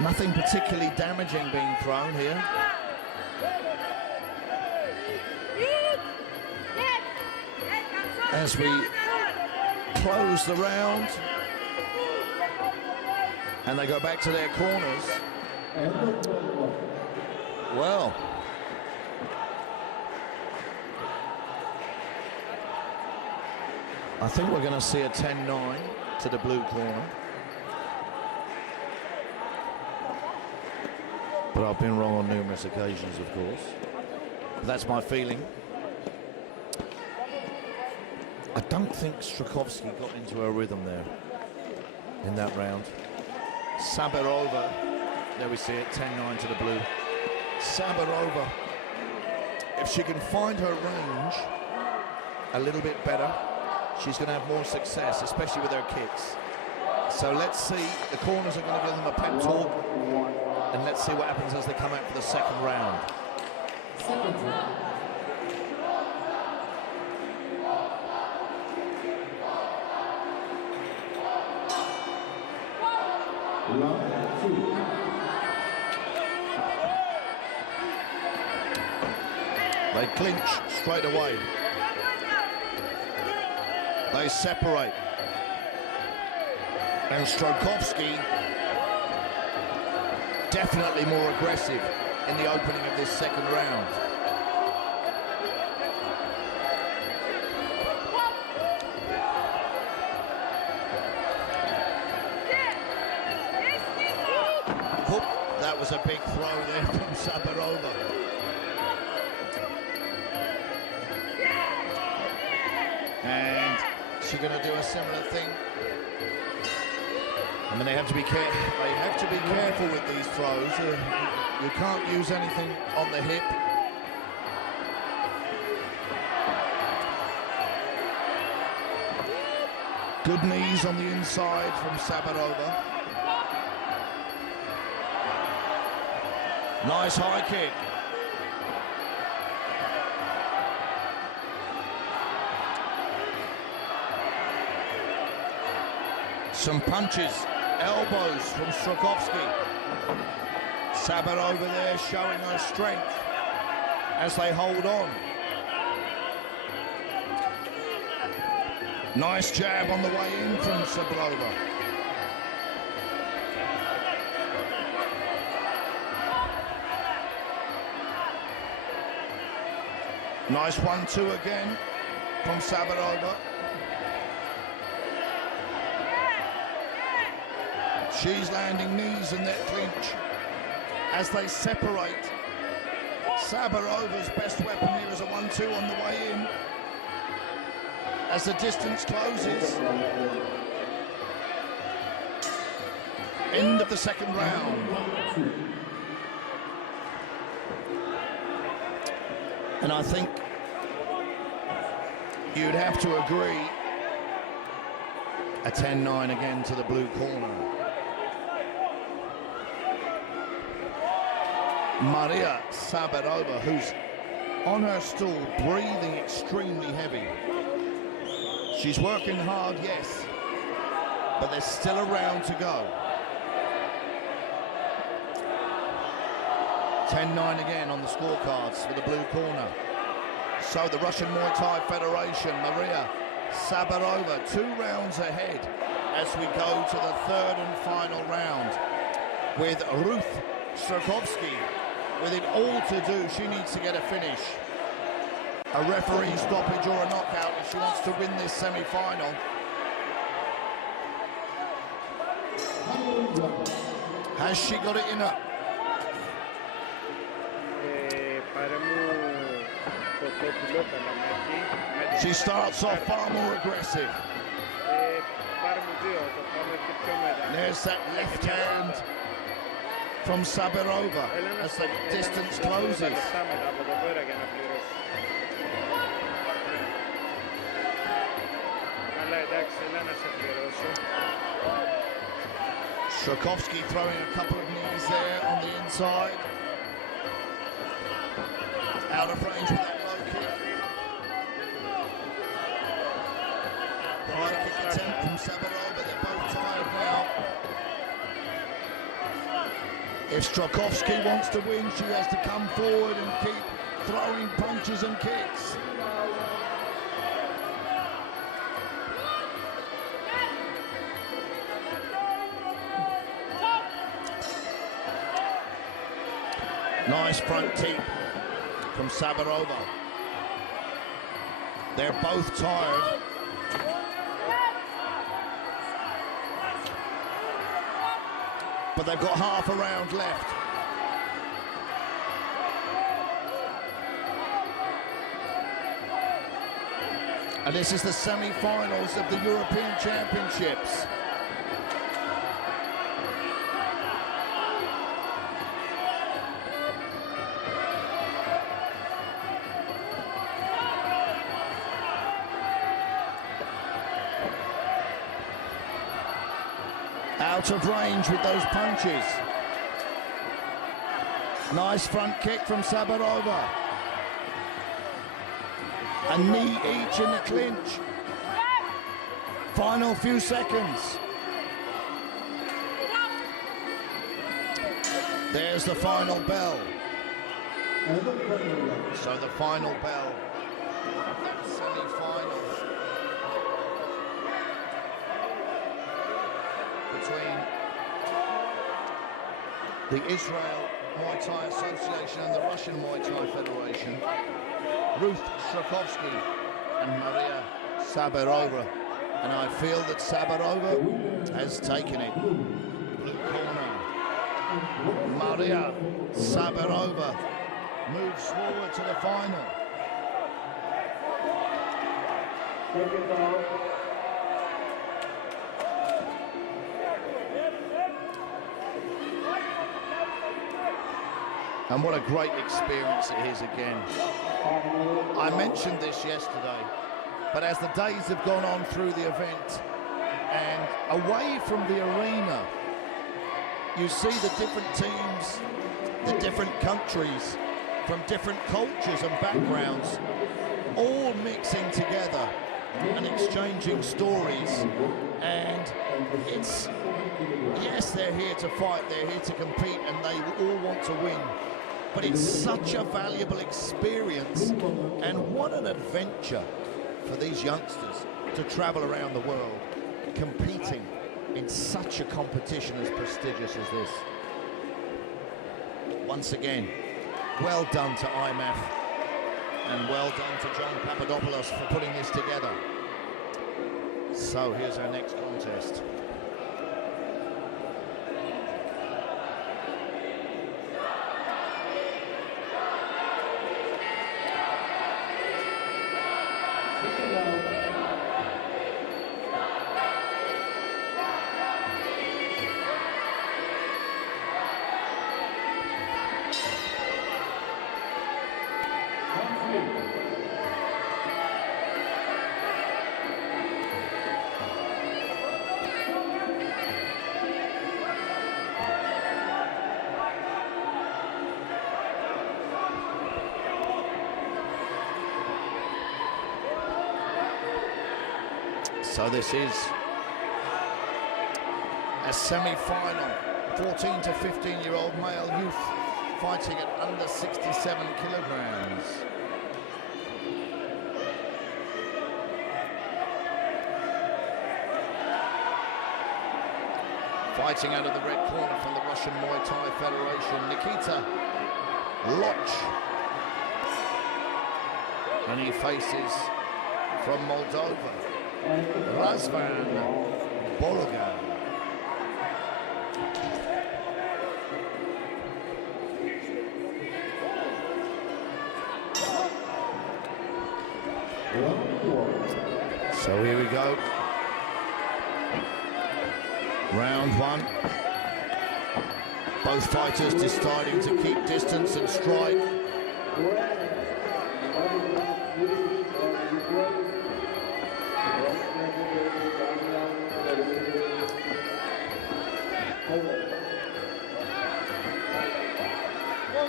Nothing particularly damaging being thrown here. As we close the round and they go back to their corners. Well, I think we're going to see a 10-9 to the blue corner. But I've been wrong on numerous occasions, of course. But that's my feeling. I don't think Strokovsky got into a rhythm there in that round. Sabirova, there we see it, 10-9 to the blue. Sabirova, if she can find her range a little bit better, she's going to have more success, especially with her kicks. So let's see, the corners are going to give them a pep talk, and let's see what happens as they come out for the second round. They clinch straight away. They separate. And Strokovsky definitely more aggressive in the opening of this second round. Whoop, that was a big throw there from Sabirova. And she's going to do a similar thing. I mean, they have to be careful with these throws. You can't use anything on the hip. Good knees on the inside from Sabirova. Nice high kick. Some punches, elbows from Strokovsky. Sabirova there showing her strength as they hold on. Nice jab on the way in from Sabirova. Nice 1-2 again from Sabirova. She's landing knees in that clinch as they separate. Sabirova's best weapon here is a 1-2 on the way in. As the distance closes. End of the second round. And I think you'd have to agree, a 10-9 again to the blue corner. Mariia Sabirova, who's on her stool, breathing extremely heavy. She's working hard, yes, but there's still a round to go. 10-9 again on the scorecards for the blue corner. So the Russian Muay Thai Federation, Mariia Sabirova, 2 rounds ahead as we go to the third and final round with Ruth Strokovsky with it all to do. She needs to get a finish. A referee stoppage or a knockout if she wants to win this semi-final. Has she got it in her? She starts off far more aggressive. There's that left hand from Sabirova as the distance closes. Strokovsky throwing a couple of knees there on the inside. Out of range with that low kick. High kick attempt from Sabirova. They're both tired now. If Strokovsky wants to win, she has to come forward and keep throwing punches and kicks. Nice front teep from Sabirova. They're both tired. But they've got half a round left. And this is the semi-finals of the European Championships. Out of range with those punches. Nice front kick from Sabirova. A knee each in the clinch. Final few seconds. There's the final bell. So the final bell. Semi-finals between the Israel Muay Thai Association and the Russian Muay Thai Federation. Ruth Strokovsky and Mariia Sabirova. And I feel that Sabirova has taken it. Blue corner. Mariia Sabirova moves forward to the final. And what a great experience it is again. I mentioned this yesterday, but as the days have gone on through the event and away from the arena, you see the different teams, the different countries, from different cultures and backgrounds, all mixing together and exchanging stories. And it's, yes, they're here to fight, they're here to compete, and they all want to win. But it's such a valuable experience, and what an adventure for these youngsters to travel around the world, competing in such a competition as prestigious as this. Once again, well done to IMF, and well done to John Papadopoulos for putting this together. So here's our next contest. So this is a semi-final, 14 to 15-year-old male youth fighting at under 67 kilograms. Fighting out of the red corner from the Russian Muay Thai Federation, Nikita Loch. And he faces from Moldova, Razan Bolan. So here we go. Round one. Both fighters deciding to keep distance and strike.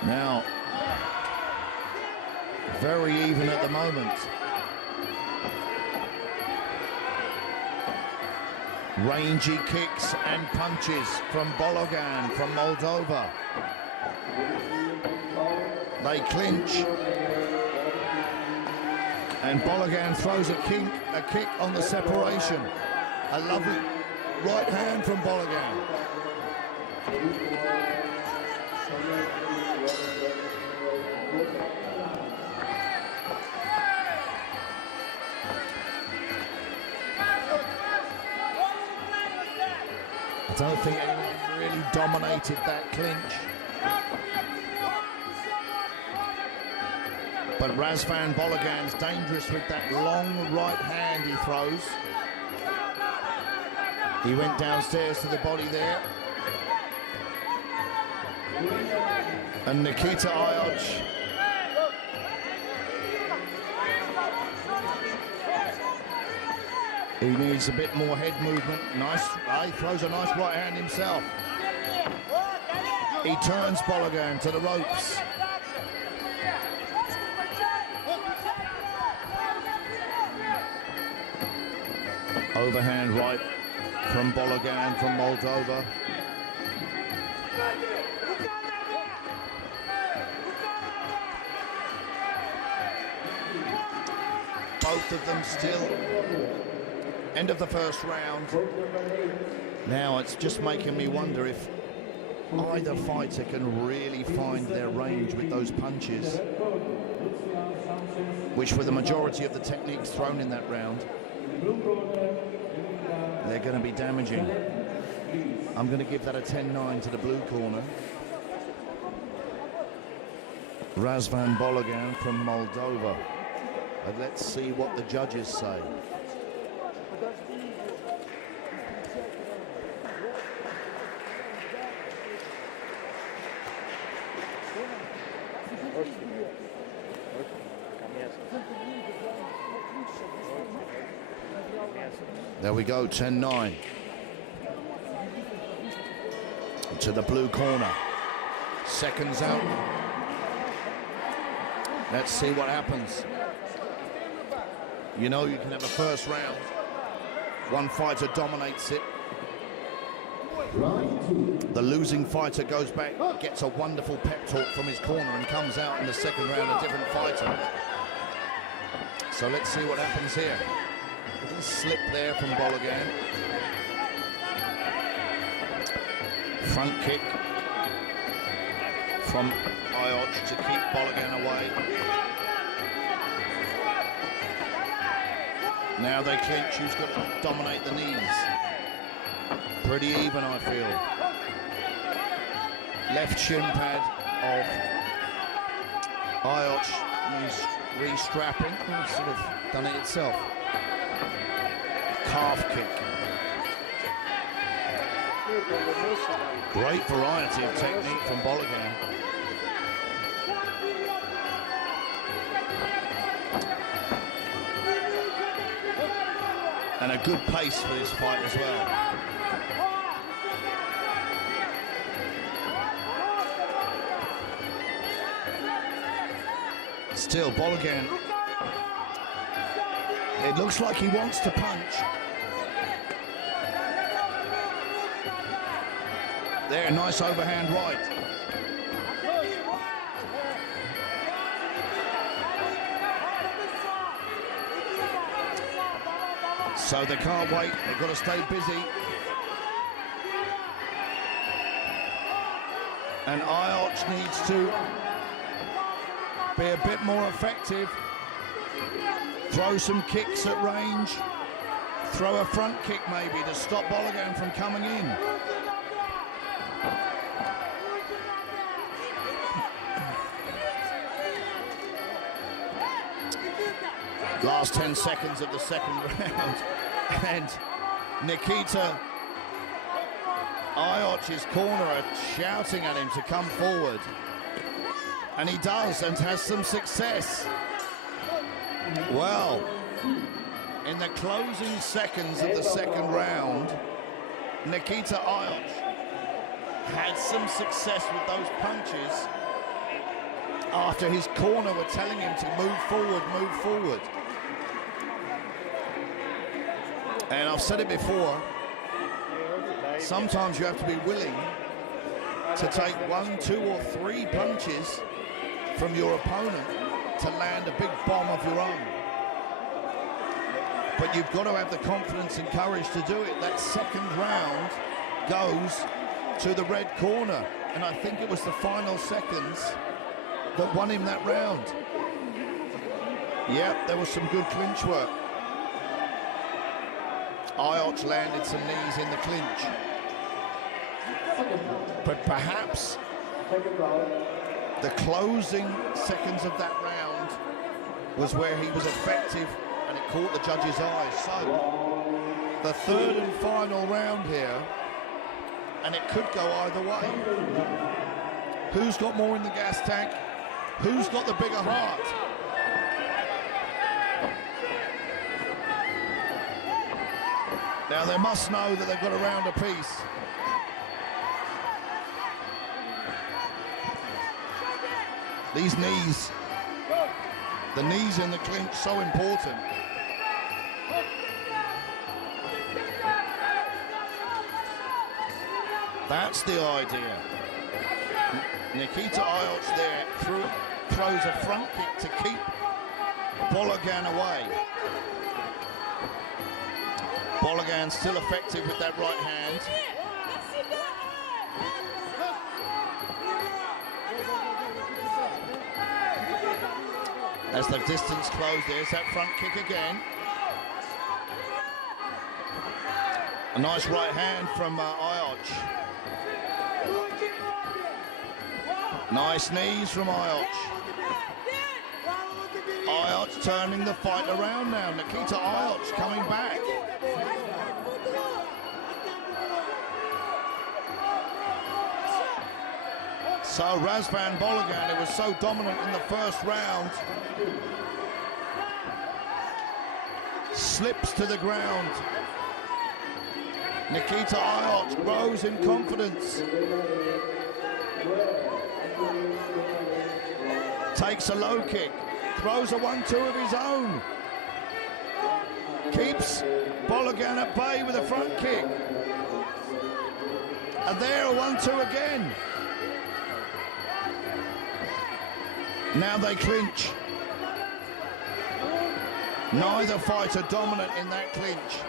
Now, very even at the moment. Rangy kicks and punches from Bolan from Moldova. They clinch. And Bolan throws a kick on the separation. A lovely right hand from Bolan. I don't think anyone really dominated that clinch. But Razvan Bolan's dangerous with that long right hand he throws. He went downstairs to the body there. And Nikita Ayach. He needs a bit more head movement. Nice, he throws a nice right hand himself. He turns Bolan to the ropes. Overhand right from Bolan from Moldova. Both of them still. End of the first round. Now it's just making me wonder if either fighter can really find their range with those punches, which were the majority of the techniques thrown in that round. They're going to be damaging. I'm going to give that a 10-9 to the blue corner. Razvan Bolan from Moldova. And let's see what the judges say. There we go, 10-9 to the blue corner. Seconds out. Let's see what happens. You know you can have a first round. One fighter dominates it. The losing fighter goes back, gets a wonderful pep talk from his corner and comes out in the second round a different fighter. So let's see what happens here. A little slip there from Bolan. Front kick from Ayach to keep Bolan away. Now they clinch, who's got to dominate the knees. Pretty even, I feel. Left shin pad of Ayach, he's re-strapping. It's sort of done it itself. Calf kick. Great variety of technique from Bolan. And a good pace for this fight as well. Still, Bolan. It looks like he wants to punch. There, nice overhand right. So they can't wait, they've got to stay busy. And Ayach needs to be a bit more effective. Throw some kicks at range. Throw a front kick maybe to stop Bolan from coming in. Last 10 seconds of the second round. And Nikita, Ayach's corner are shouting at him to come forward. And he does, and has some success. Well, in the closing seconds of the second round, Nikita Ayach had some success with those punches after his corner were telling him to move forward, move forward. And I've said it before, sometimes you have to be willing to take 1, 2, or 3 punches from your opponent to land a big bomb of your own. But you've got to have the confidence and courage to do it. That second round goes to the red corner, and I think it was the final seconds that won him that round. Yep, there was some good clinch work. Ayach landed some knees in the clinch. But perhaps the closing seconds of that round was where he was effective, and it caught the judge's eye. So the third and final round here, and it could go either way. Who's got more in the gas tank? Who's got the bigger heart? Now they must know that they've got a round apiece. These knees, the knees in the clinch, so important. That's the idea. Nikita Ayach there throws a front kick to keep Bolan away. Bolan still effective with that right hand. As the distance closed, there's that front kick again. A nice right hand from Ayach. Nice knees from Ayach. Ayach turning the fight around now. Nikita Ayach coming back. So Razan Bolan, who was so dominant in the first round, slips to the ground. Nikita Ayach grows in confidence. Takes a low kick, throws a 1-2 of his own. Keeps Bolan at bay with a front kick. And there, a 1-2 again. Now they clinch. Neither fighter dominant in that clinch.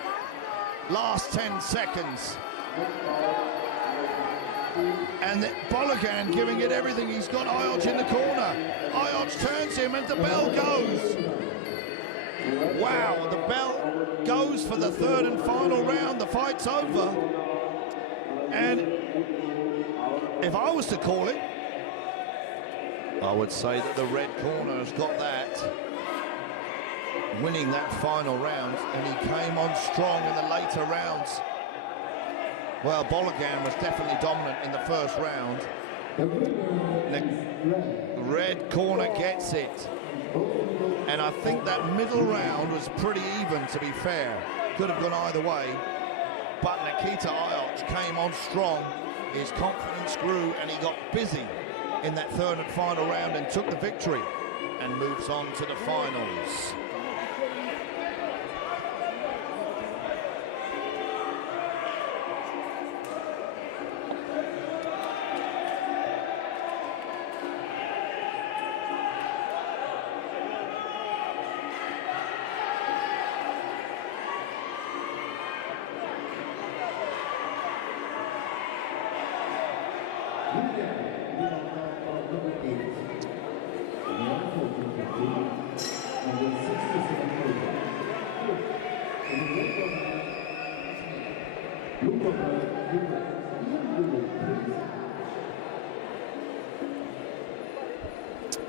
Last 10 seconds. And Bolan giving it everything. He's got Ayach in the corner. Ayach turns him and the bell goes. Wow, the bell goes for the third and final round. The fight's over. And if I was to call it, I would say that the red corner has got that, winning that final round, and he came on strong in the later rounds. Well, Bolan was definitely dominant in the first round. The red corner gets it. And I think that middle round was pretty even, to be fair. Could have gone either way. But Nikita Ayach came on strong. His confidence grew and he got busy in that third and final round and took the victory and moves on to the finals.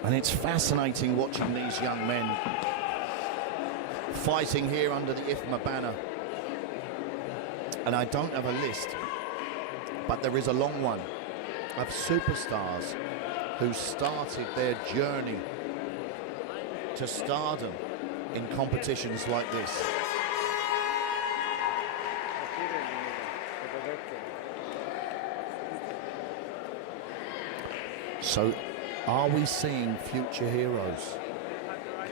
And it's fascinating watching these young men fighting here under the IFMA banner. And I don't have a list, but there is a long one of superstars who started their journey to stardom in competitions like this. So Are we seeing future heroes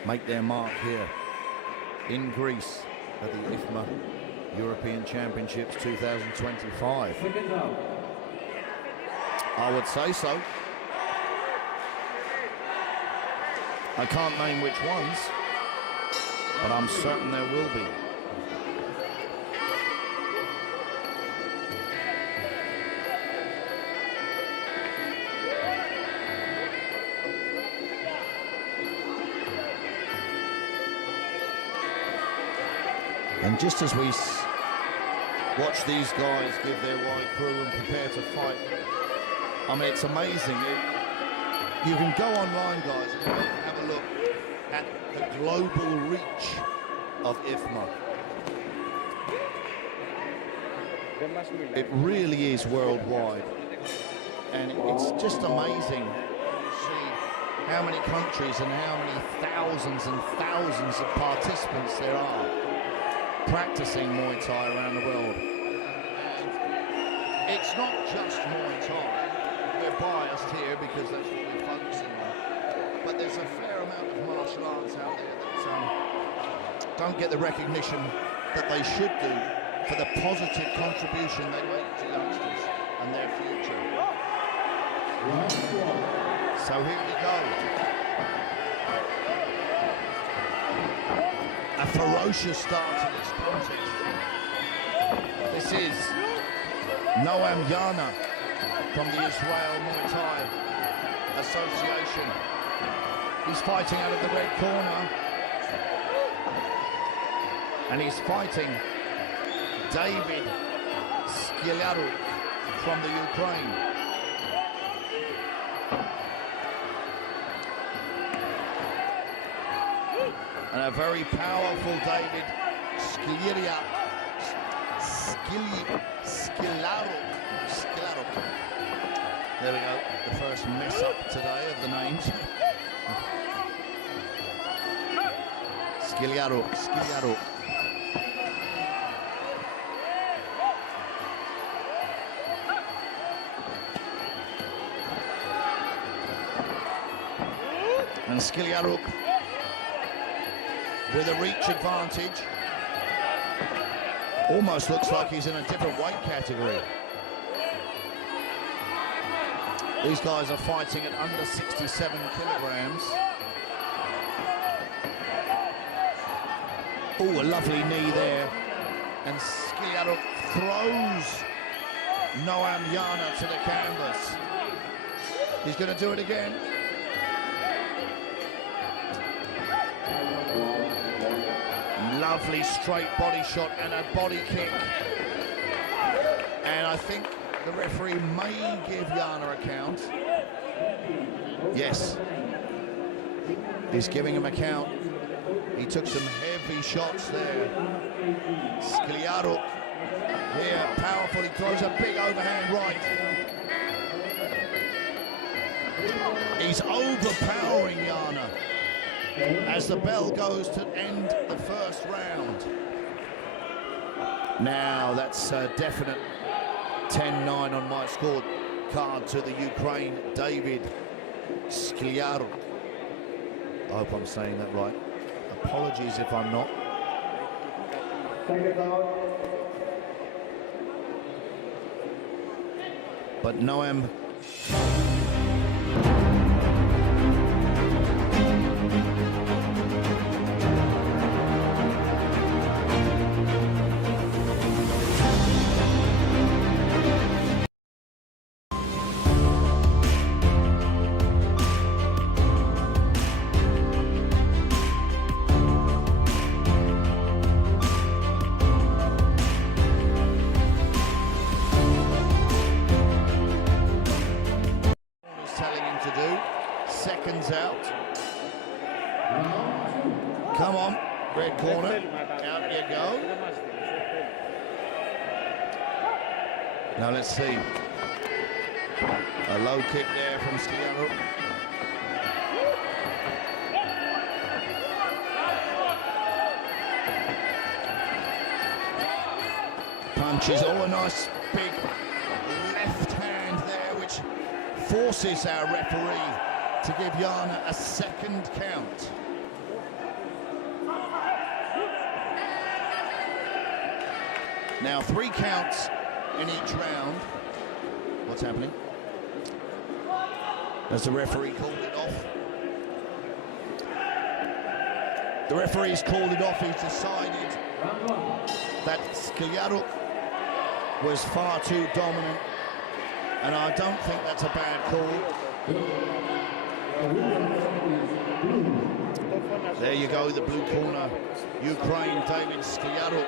make their mark here in Greece at the IFMA European Championships 2025? I would say so. I can't name which ones, but I'm certain there will be. And just as we watch these guys give their white crew and prepare to fight, I mean, it's amazing. You can go online, guys, and have a look at the global reach of IFMA. It really is worldwide. And it's just amazing to see how many countries and how many thousands and thousands of participants there are practicing Muay Thai around the world. And it's not just Muay Thai. We're biased here because that's what we're focusing on. But there's a fair amount of martial arts out there that don't get the recognition that they should do for the positive contribution they make to youngsters and their future. So here we go. A ferocious start to this contest. This is Noam Jana from the Israel Muay Thai Association. He's fighting out of the red corner. And he's fighting David Skilaruk from the Ukraine. And a very powerful David Skilaruk. There we go, the first mess up today of the names. Skilaruk. And Skilaruk with a reach advantage. Almost looks like he's in a different weight category. These guys are fighting at under 67 kilograms. Oh, a lovely knee there. And Skilaruk throws Noam Jana to the canvas. He's going to do it again. Lovely straight body shot and a body kick. And I think the referee may give Jana a count. Yes. He's giving him a count. He took some heavy shots there. Skilaruk here, powerful. He throws a big overhand right. He's overpowering Jana as the bell goes to end the first round. Now that's a definite 10-9 on my score card to the Ukraine, David Skilaruk. I hope I'm saying that right. Apologies if I'm not. But Noam out. Come on, red corner. Out you go. Now let's see. A low kick there from Skilaruk. Punches. Oh, a nice big left hand there, which forces our referee to give Jana a second count. Now 3 counts in each round. What's happening? As the referee called it off. The referee's called it off. He's decided that Kato was far too dominant, and I don't think that's a bad call. There you go, the blue corner, Ukraine, David Kato,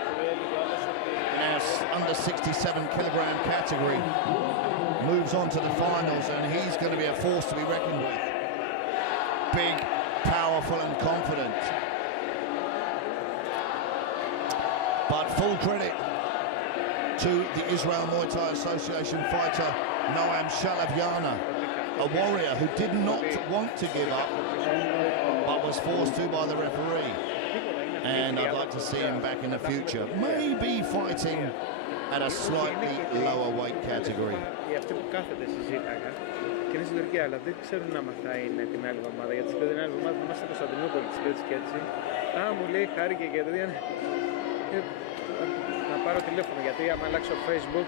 in our under 67 kilogram category, moves on to the finals, and he's going to be a force to be reckoned with. Big, powerful and confident. But full credit to the Israel Muay Thai Association fighter Noam Shalavyana, a warrior who did not want to give up, but was forced to by the referee. And I'd like to see him back in the future, maybe fighting at a slightly lower weight category. Να πάρω τηλέφωνο γιατί άμα αλλάξω Facebook.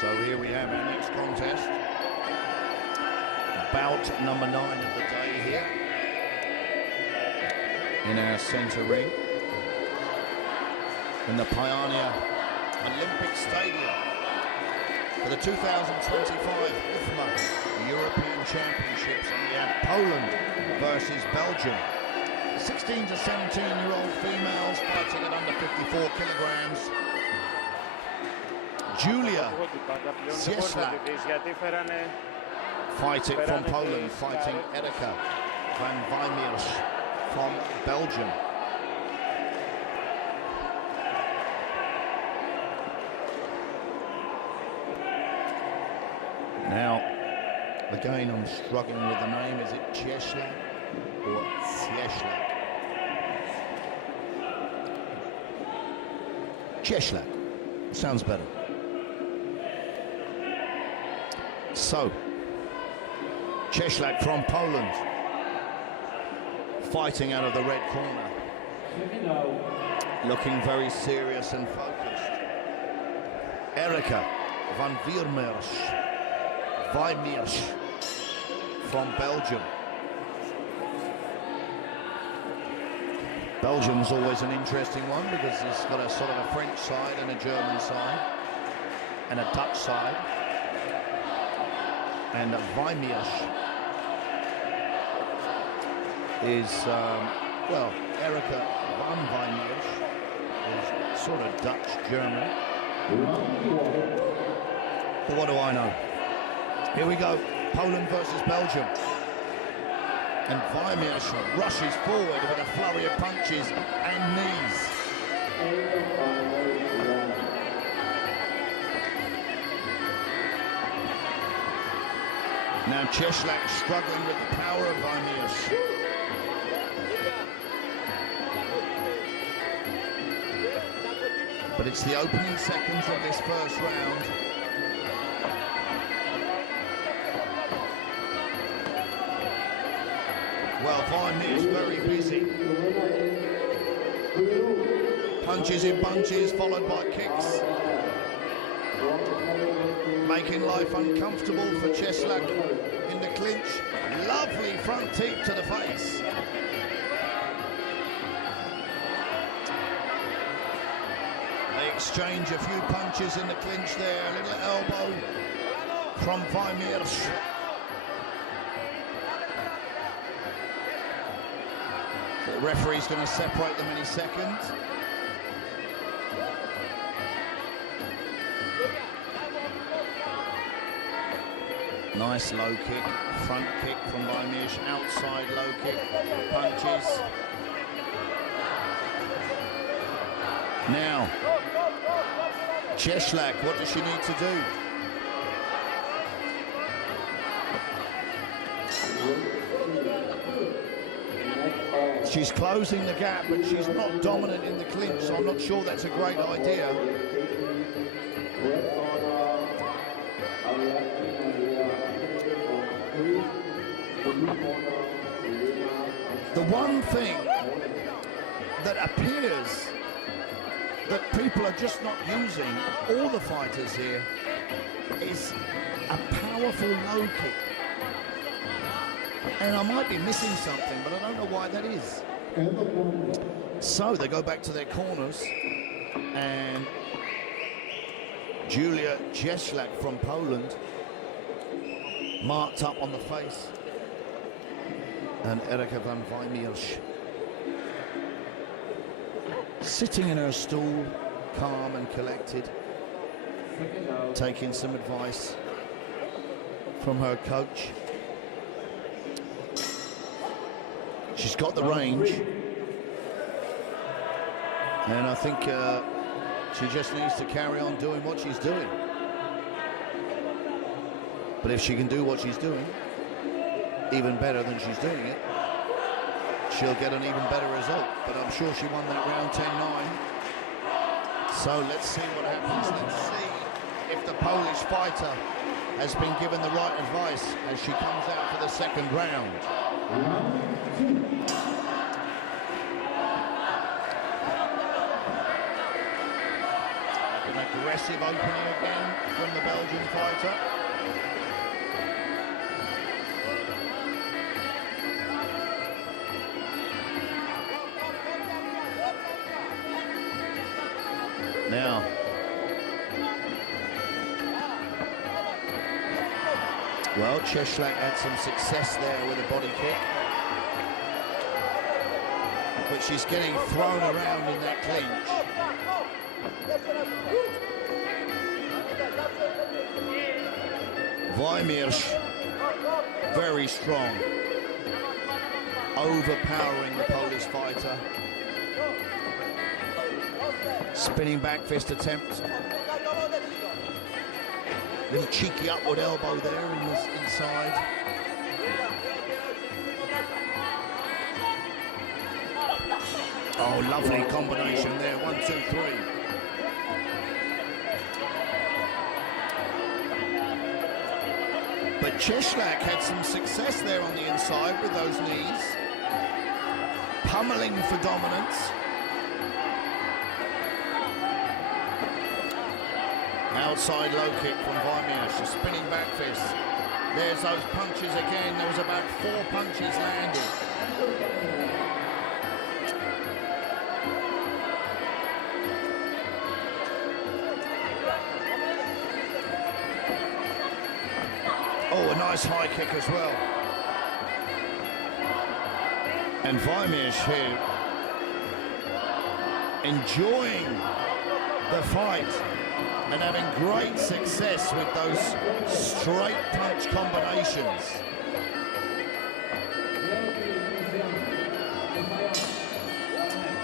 So here we have our next contest. Bout number 9 of the day here in our centre ring in the Peania Olympic Stadium for the 2025 IFMA European Championships, and we have Poland versus Belgium. 16 to 17-year-old females fighting at under 54 kilograms. Julia Cieślak fighting from Poland, fighting Erika van Wijmers from Belgium. Now, again, I'm struggling with the name. Is it Cieślak or Cieślak? Cieślak. Sounds better. So, Cieślak from Poland, fighting out of the red corner, looking very serious and focused. Erika van Wijmers from Belgium. Belgium's always an interesting one because it's got a sort of a French side and a German side and a Dutch side. And Wijmers is, well, Erika van Wijmers is sort of Dutch-German. But what do I know? Here we go, Poland versus Belgium. And Wijmers rushes forward with a flurry of punches and knees. Now Cieślak struggling with the power of Wijmers. But it's the opening seconds of this first round. Well, Wijmers very busy. Punches in bunches, followed by kicks. Making life uncomfortable for Cieślak in the clinch. Lovely front teep to the face. They exchange a few punches in the clinch there. A little elbow from Wijmers. The referee's going to separate them any second. Nice low kick, front kick from Vaimish, outside low kick, punches. Now, Cieślak, what does she need to do? She's closing the gap, but she's not dominant in the clinch, so I'm not sure that's a great idea. The one thing that appears that people are just not using, all the fighters here, is a powerful low kick. And I might be missing something, but I don't know why that is. So they go back to their corners, and Julia Cieślak from Poland marked up on the face, and Erika van Vaimiers sitting in her stool, calm and collected, taking some advice from her coach. She's got the range, and I think she just needs to carry on doing what she's doing. But if she can do what she's doing, even better than she's doing it, she'll get an even better result. But I'm sure she won that round 10-9. So let's see what happens. Let's see if the Polish fighter has been given the right advice as she comes out for the second round. An aggressive opening again from the Belgian fighter. Now, well, Cieślak had some success there with a body kick, but she's getting thrown around in that clinch. Vaimiers, very strong, overpowering the Polish fighter. Spinning back fist attempt. Little cheeky upward elbow there and was inside. Oh, lovely combination there. 1, 2, 3. But Cieślak had some success there on the inside with those knees. Pummeling for dominance. Outside low kick from Vaimiers, a spinning back fist. There's those punches again. There was about 4 punches landed. Oh, a nice high kick as well. And Vaimiers here enjoying the fight and having great success with those straight punch combinations.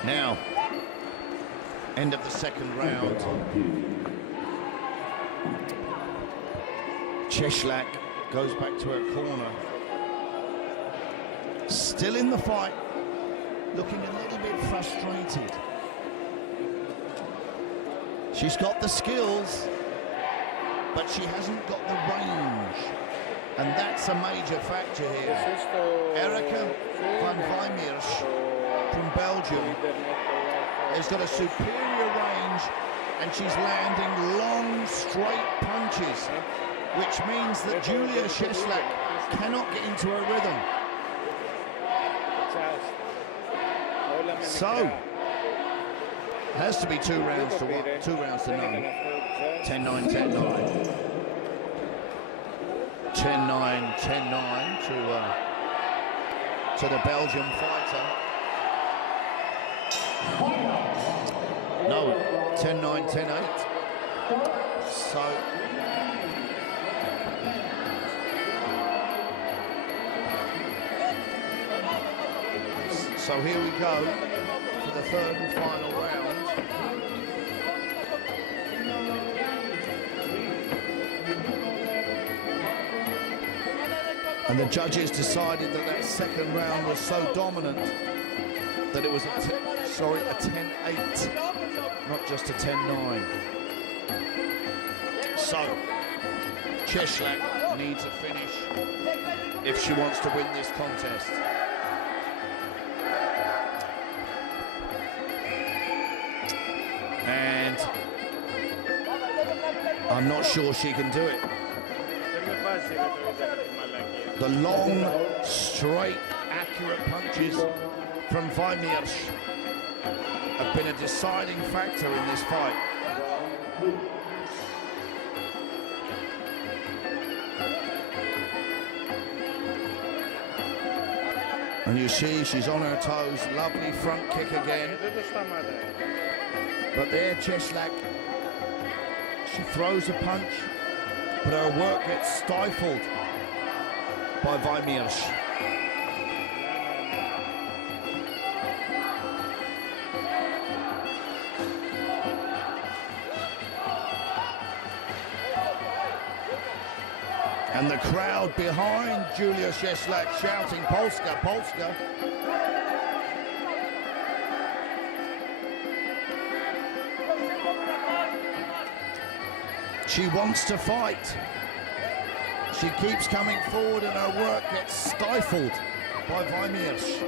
Now, end of the second round. Cieślak goes back to her corner. Still in the fight, looking a little bit frustrated. She's got the skills, but she hasn't got the range. And that's a major factor here. Erika van Vaimiers from Belgium has got a superior range, and she's landing long, straight punches, which means that Julia Cieślak cannot get into her rhythm. So, has to be 2 rounds to 1, 2 rounds to none. 10-9, 10-9. 10-9, 10-9 to the Belgian fighter. No, 10-9, 10-8. So here we go for the third and final round. And the judges decided that that second round was so dominant that it was a 10-8, not just a 10-9. So, Cieślak needs a finish if she wants to win this contest. And I'm not sure she can do it. The long, straight, accurate punches from Vaimirs have been a deciding factor in this fight. And you see she's on her toes, lovely front kick again. But there, Cieślak, she throws a punch, but her work gets stifled by Vaimirs. And the crowd behind Julia Cieślak shouting, Polska, Polska. She wants to fight. She keeps coming forward and her work gets stifled by Vaimirs.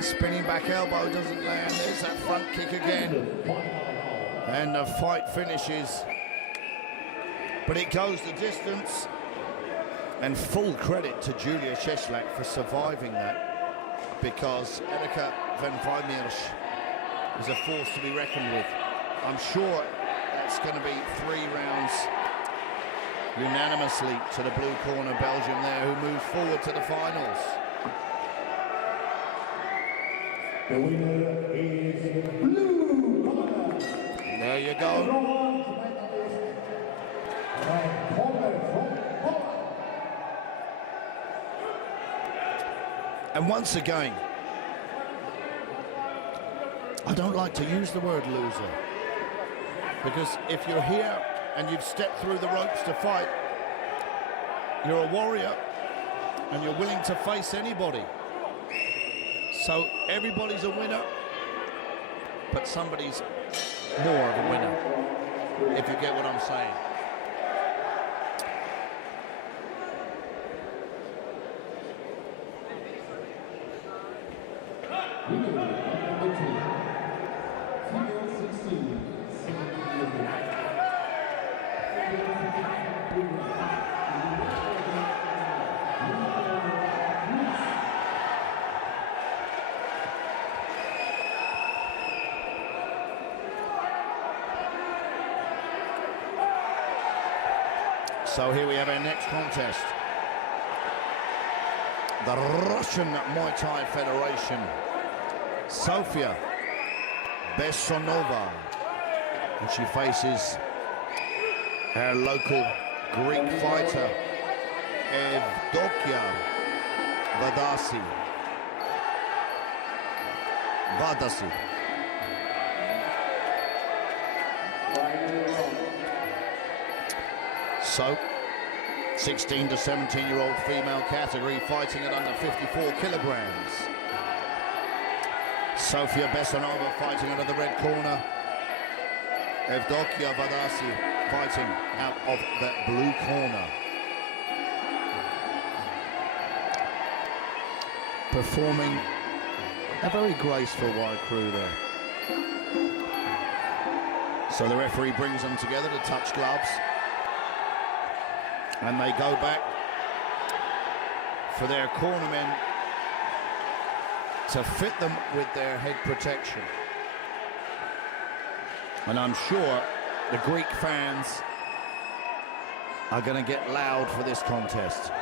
Spinning back elbow doesn't land. There's that front kick again. And the fight finishes. But it goes the distance. And full credit to Julia Cieślak for surviving that, because Erika van Vaimirs is a force to be reckoned with. I'm sure that's going to be 3 rounds unanimously to the blue corner, Belgium there, who moves forward to the finals. The winner is blue corner. There you go. And once again, I don't like to use the word loser, because if you're here and you've stepped through the ropes to fight, you're a warrior and you're willing to face anybody. So everybody's a winner, but somebody's more of a winner, if you get what I'm saying. So here we have our next contest. The Russian Muay Thai Federation, Sofia Bessonova, and she faces her local Greek fighter, Evdokia Vadasi. So, 16 to 17-year-old female category, fighting at under 54 kilograms. Sofia Bessonova fighting out of the red corner. Evdokia Vadasi fighting out of the blue corner. Performing a very graceful wide crew there. So the referee brings them together to touch gloves. And they go back for their cornermen to fit them with their head protection. And I'm sure the Greek fans are going to get loud for this contest.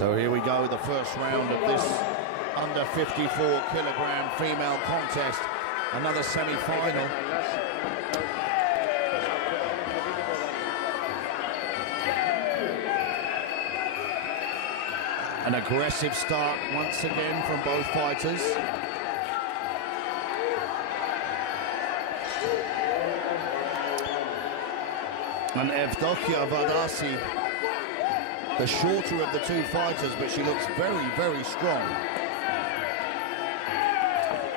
So here we go, the first round of this under 54 kilogram female contest. Another semi-final. An aggressive start once again from both fighters. And Eleftherios, the shorter of the two fighters, but she looks very, very strong.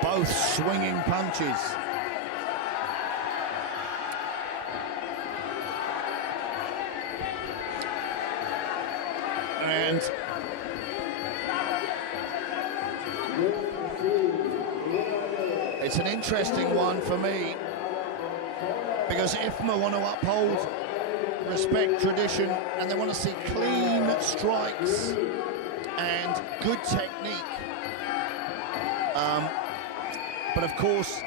Both swinging punches. And it's an interesting one for me, because IFMA want to uphold respect, tradition, and they want to see clean strikes and good technique. But of course,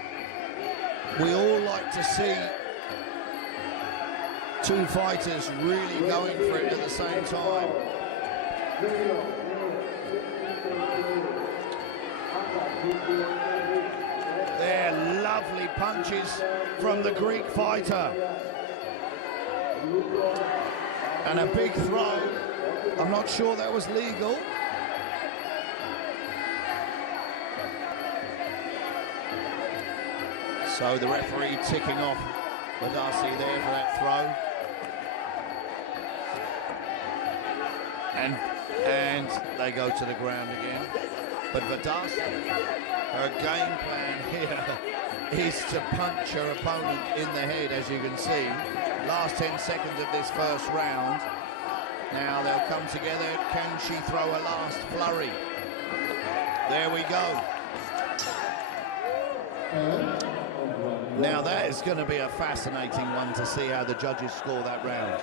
we all like to see two fighters really going for it at the same time. They're lovely punches from the Greek fighter. And a big throw. I'm not sure that was legal. So the referee ticking off Vadasi there for that throw. And they go to the ground again. But Vadasi, her game plan here is to punch her opponent in the head, as you can see. Last 10 seconds of this first round. Now they'll come together. Can she throw a last flurry? There we go. Now that is going to be a fascinating one to see how the judges score that round.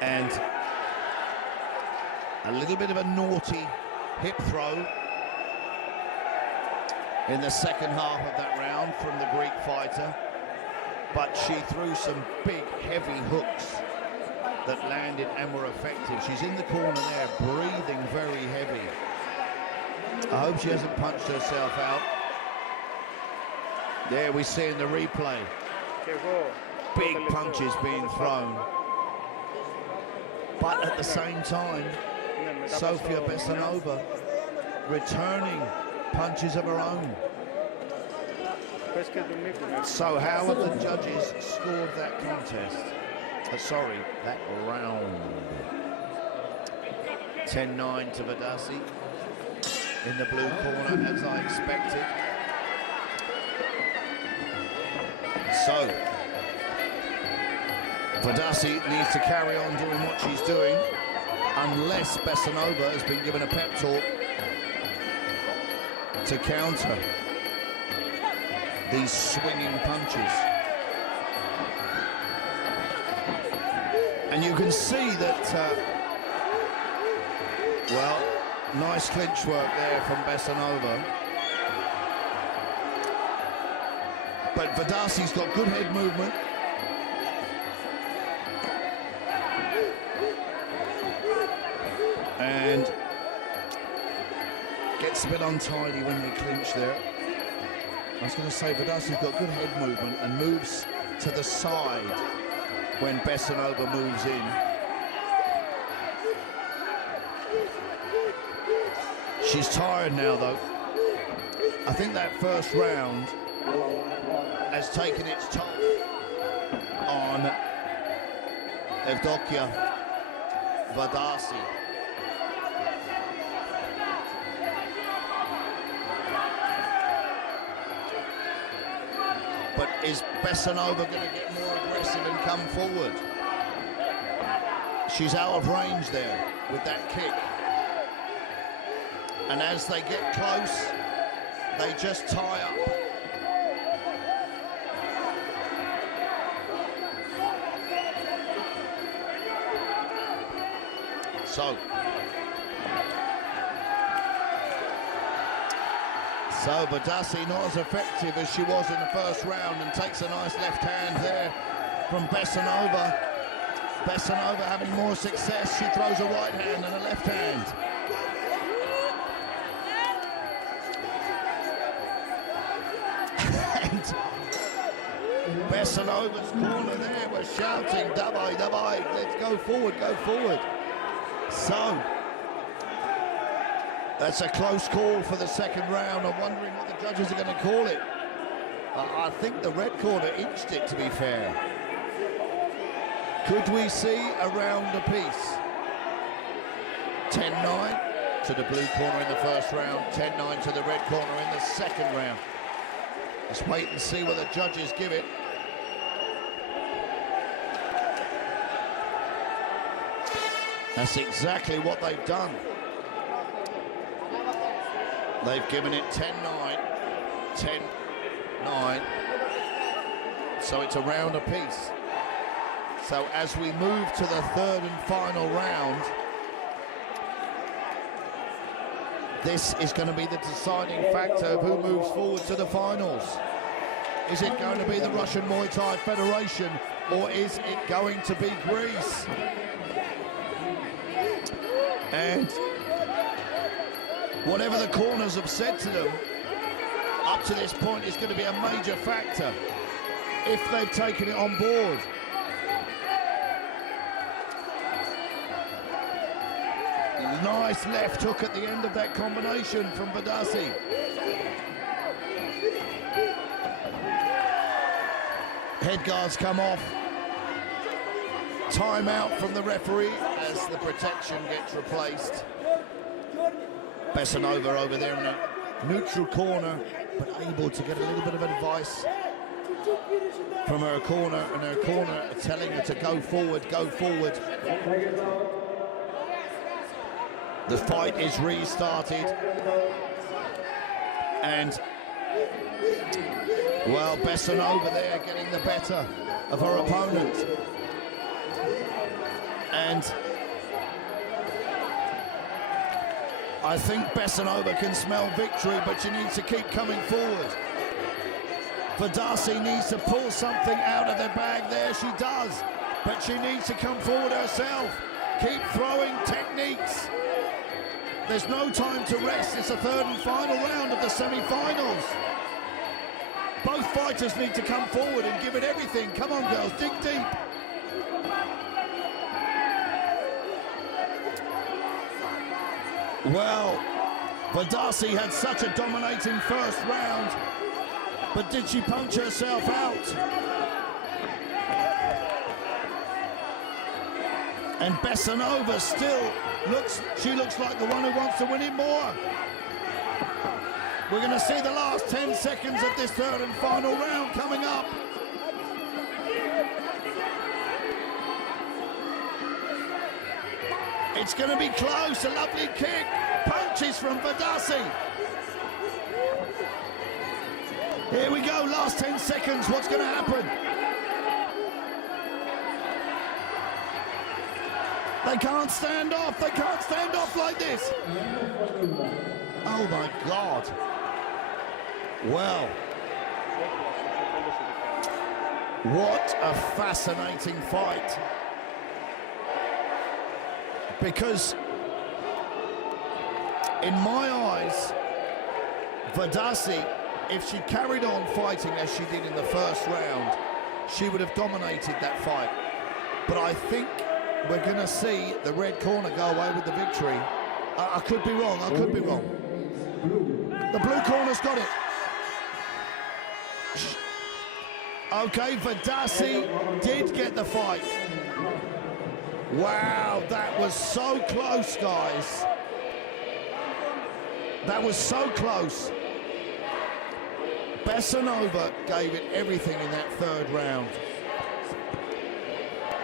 And a little bit of a naughty hip throw in the second half of that round from the Greek fighter, but she threw some big heavy hooks that landed and were effective. She's in the corner there, breathing very heavy. I hope she hasn't punched herself out. There we see in the replay, big punches being thrown. But at the same time, Sofia Bessanova returning punches of her own. So how have the judges scored that contest? Sorry, that round. 10-9 to Vadasi in the blue corner, as I expected. So Vadasi needs to carry on doing what she's doing, unless Bessanova has been given a pep talk to counter these swinging punches. And you can see that, well, nice clinch work there from Bessanova. But Vadasi's got good head movement. And gets a bit untidy when they clinch there. I was going to say, Vadasi's got good head movement and moves to the side when Bessanova moves in. She's tired now, though. I think that first round has taken its toll on Evdokia Vadasi. But is Bessanova going to get more aggressive and come forward? She's out of range there with that kick. And as they get close, they just tie up. So Vadasi not as effective as she was in the first round, and takes a nice left hand there from Bessanova. Besanova having more success. She throws a right hand and a left hand. And Besanova's corner there was shouting, "Davai, davai, let's go forward, go forward." So, that's a close call for the second round. I'm wondering what the judges are going to call it. I think the red corner inched it, to be fair. Could we see a round apiece? 10-9 to the blue corner in the first round, 10-9 to the red corner in the second round. Let's wait and see what the judges give it. That's exactly what they've done. They've given it 10-9, 10-9. So it's a round apiece. So as we move to the third and final round, this is going to be the deciding factor of who moves forward to the finals. Is it going to be the Russian Muay Thai Federation, or is it going to be Greece? And whatever the corners have said to them up to this point is going to be a major factor if they've taken it on board. Nice left hook at the end of that combination from Vadasi. Head guards come off. Timeout from the referee as the protection gets replaced. Besanova over there in a neutral corner, but able to get a little bit of advice from her corner, and her corner telling her to go forward, go forward. The fight is restarted, and well, Besanova there getting the better of her opponent, and I think Besanova can smell victory, but she needs to keep coming forward. Vadasi needs to pull something out of the bag there, she does, but she needs to come forward herself, keep throwing techniques. There's no time to rest. It's the third and final round of the semi-finals. Both fighters need to come forward and give it everything. Come on, girls, dig deep. Well, Vadasi had such a dominating first round, but did she punch herself out? And Besanova still looks like the one who wants to win it more. We're going to see the last 10 seconds of this third and final round coming up. It's going to be close, a lovely kick, punches from Vadasi. Here we go, last 10 seconds, what's going to happen? They can't stand off like this. Oh my God. Well, what a fascinating fight. Because in my eyes, Vadasi, if she carried on fighting as she did in the first round, she would have dominated that fight. But I think we're going to see the red corner go away with the victory. I could be wrong, I could be wrong. The blue corner's got it. Okay, Vadasi did get the fight. Wow, that was so close, guys. That was so close. Besanova gave it everything in that third round.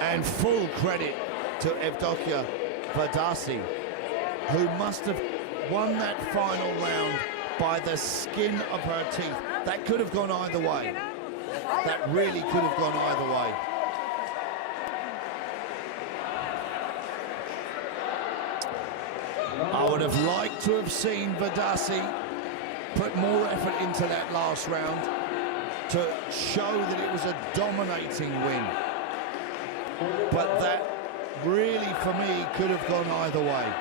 And full credit to Evdokia Vadasi, who must have won that final round by the skin of her teeth. That could have gone either way. That really could have gone either way. I would have liked to have seen Vadasi put more effort into that last round to show that it was a dominating win. but that really, for me, could have gone either way.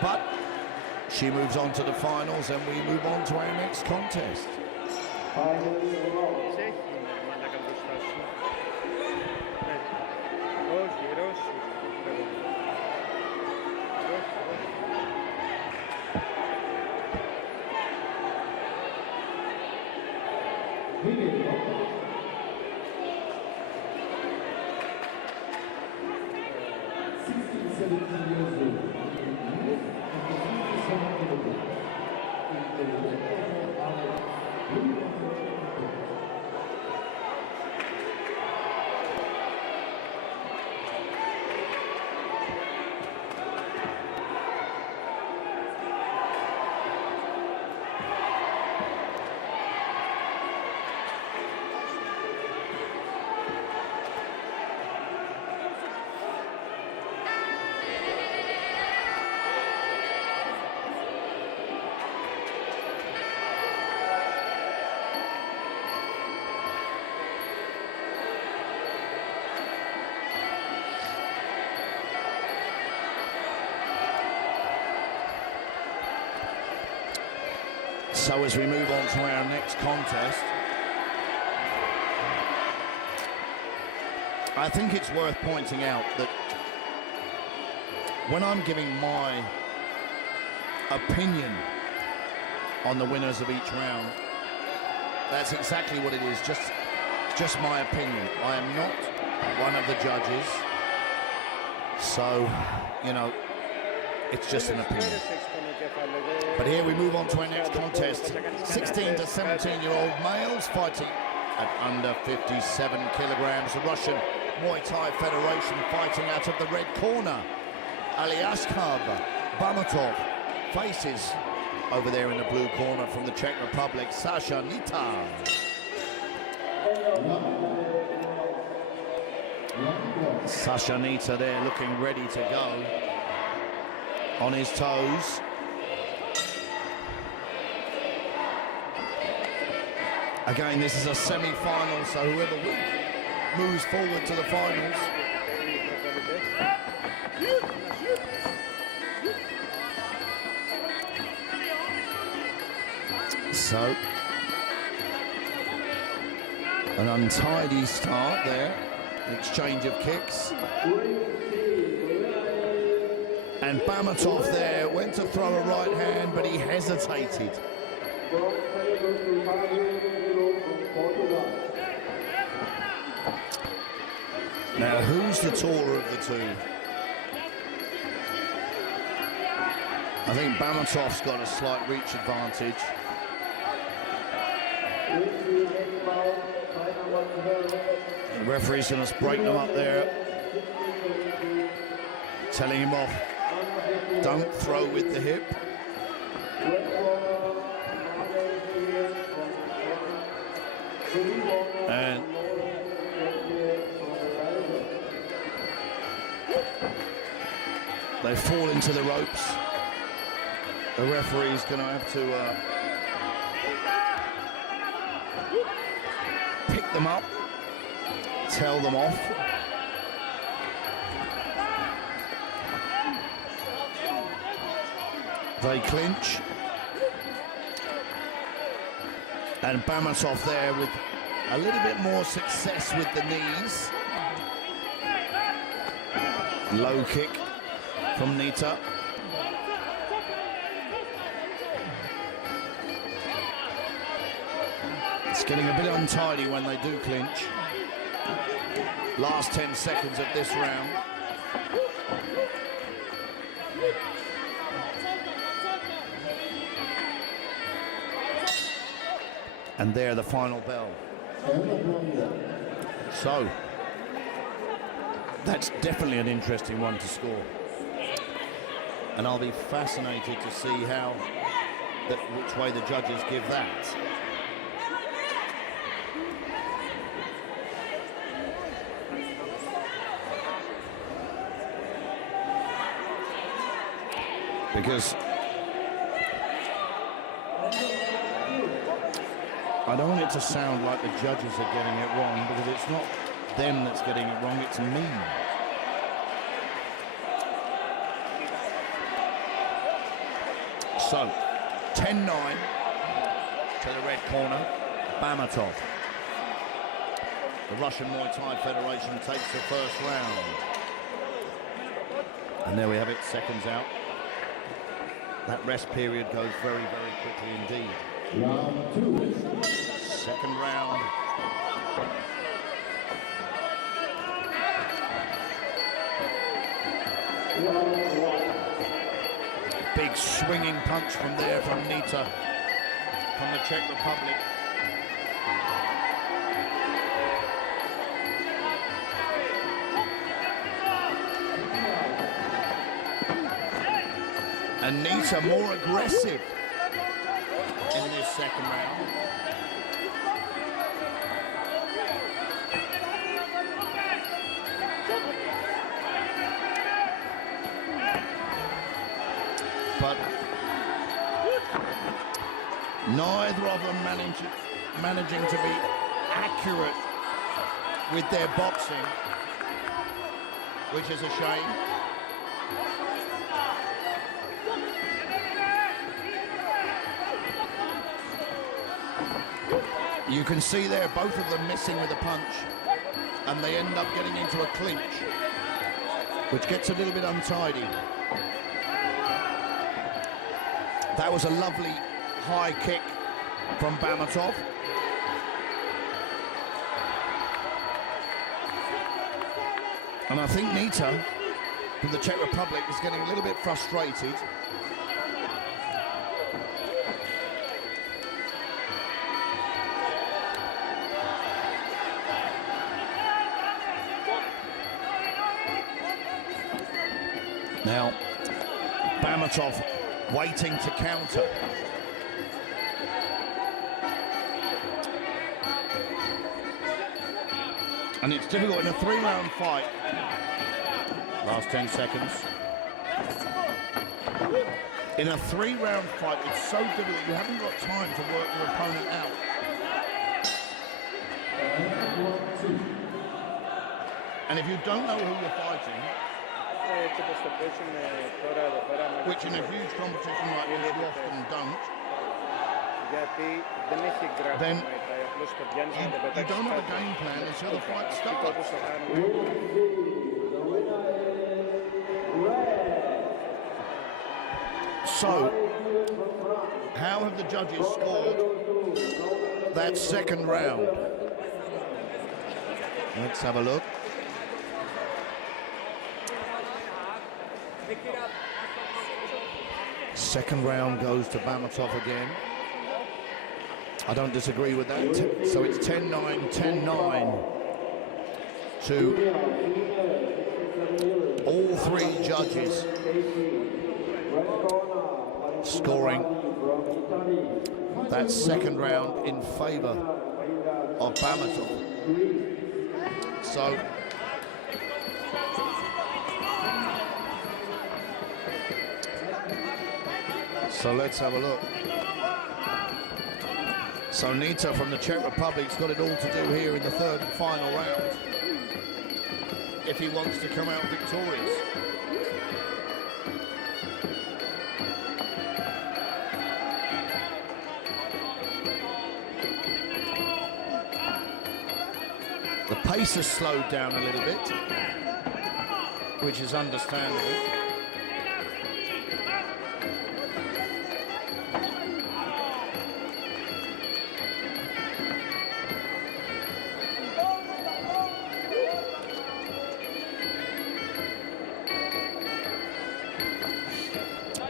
But she moves on to the finals, and we move on to our next contest. So as we move on to our next contest, I think it's worth pointing out that when I'm giving my opinion on the winners of each round, that's exactly what it is, just my opinion. I am not one of the judges, so, you know, it's just an opinion. But here we move on to our next contest. 16 to 17-year-old males fighting at under 57 kilograms. The Russian Muay Thai Federation fighting out of the red corner. Aleksandr Bamatov faces over there in the blue corner from the Czech Republic, Sasha Nita. Sasha Nita there looking ready to go, on his toes. Again, this is a semi-final, so whoever moves forward to the finals. So, an untidy start there, exchange of kicks. And Bamatov there went to throw a right hand, but he hesitated. Now, who's the taller of the two? I think Bamatov's got a slight reach advantage. The referee's going to break them up there, telling him off. Don't throw with the hip. And they fall into the ropes. The referee's going to have to pick them up, tell them off. They clinch. And Bamatov there with a little bit more success with the knees. Low kick from Nita. It's getting a bit untidy when they do clinch. Last 10 seconds of this round. And there, the final bell. So, that's definitely an interesting one to score. And I'll be fascinated to see which way the judges give that. Because I don't want it to sound like the judges are getting it wrong, because it's not them that's getting it wrong, it's me. So, 10-9 to the red corner, Bamatov. The Russian Muay Thai Federation takes the first round. And there we have it, seconds out. That rest period goes very, very quickly indeed. Round 2. Second round. Big swinging punch from there from Nita from the Czech Republic. And Nita more aggressive in this second round. But neither of them managing to be accurate with their boxing, which is a shame. You can see there both of them missing with a punch, and they end up getting into a clinch, which gets a little bit untidy. That was a lovely high kick from Bamatov. And I think Nita from the Czech Republic is getting a little bit frustrated. Now, Bamatov waiting to counter. And it's difficult in a 3-round fight. Last 10 seconds. In a 3-round fight, it's so difficult. You haven't got time to work your opponent out. And if you don't know who you're fighting, which in a huge competition like this you often don't, then you don't have a game plan until the fight starts. So, how have the judges scored that second round? Let's have a look. Second round goes to Bamatov again. I don't disagree with that. So it's 10-9, 10-9 to all three judges scoring that second round in favor of Bamatov. So let's have a look. So Nita from the Czech Republic's got it all to do here in the third and final round if he wants to come out victorious. The pace has slowed down a little bit, which is understandable.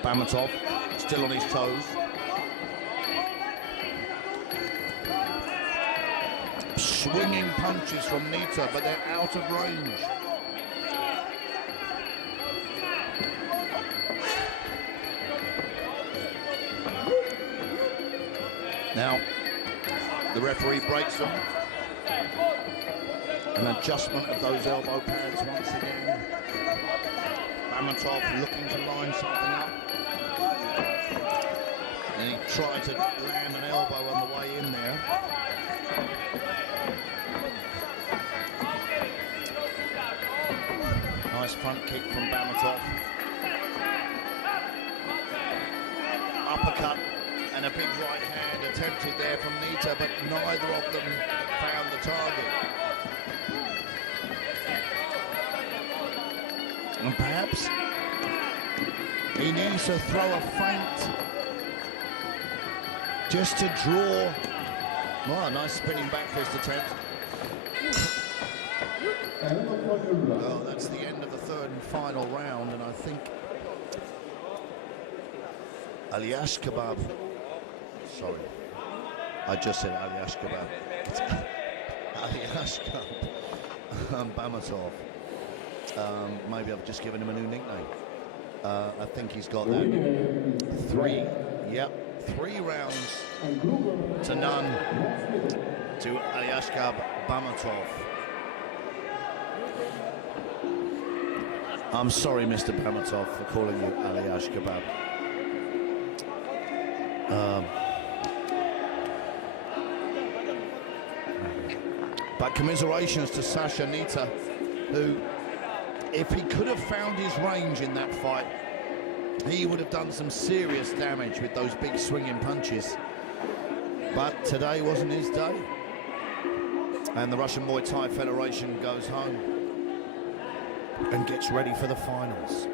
Bamatov still on his toes. Swinging punches from Nita, but they're out of range. Now, the referee breaks them. An adjustment of those elbow pads once again. Bamatov looking to line something up. And he tried to land an elbow on the way in there. Nice front kick from Bamatov. Uppercut and a big right hand attempted there from Nikita, but neither of them found the target. And perhaps he needs to throw a feint just to draw. Oh, nice spinning back fist attempt. Well, that's the end of the third and final round, and I think Ayach Kebab. Sorry, I just said Ayach Kebab. Ayach Bamatov. Maybe I've just given him a new nickname. I think he's got that. 3 rounds to none to Ayach Bamatov. I'm sorry, Mr. Bamatov, for calling you Ayach Kebab. But commiserations to Sasha Nita, who, if he could have found his range in that fight, he would have done some serious damage with those big swinging punches. But today wasn't his day. And the Russian Muay Thai Federation goes home and gets ready for the finals.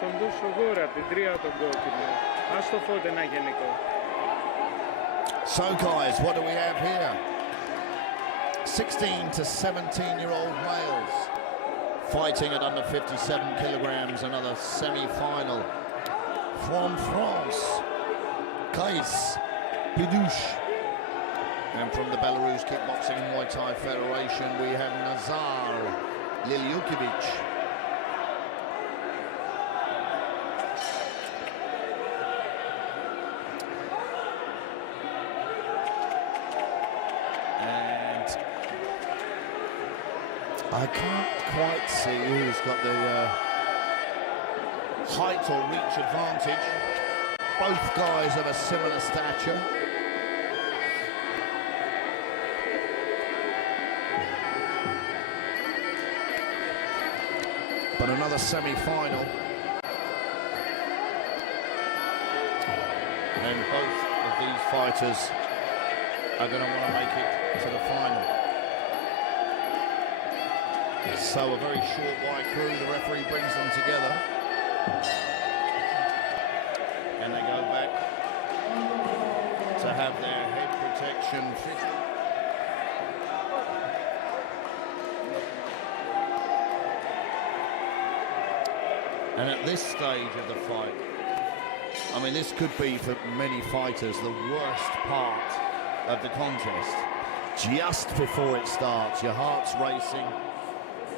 Στον δώσω δώρα την τρία τον κόκκινο. Ας το φώτε ένα γενικό. So guys, what do we have here? 16 to 17-year-old males fighting at under 57 kilograms, another semi-final. From France, Kais Pidouche. And from the Belarus Kickboxing and Muay Thai Federation, we have Nazar Lilyukevich. I can't quite see who's got the height or reach advantage. Both guys of a similar stature. But another semi-final. And both of these fighters are going to want to make it to the final. So a very short white crew, the referee brings them together. And they go back to have their head protection fitted. And at this stage of the fight, I mean, this could be for many fighters the worst part of the contest. Just before it starts, your heart's racing.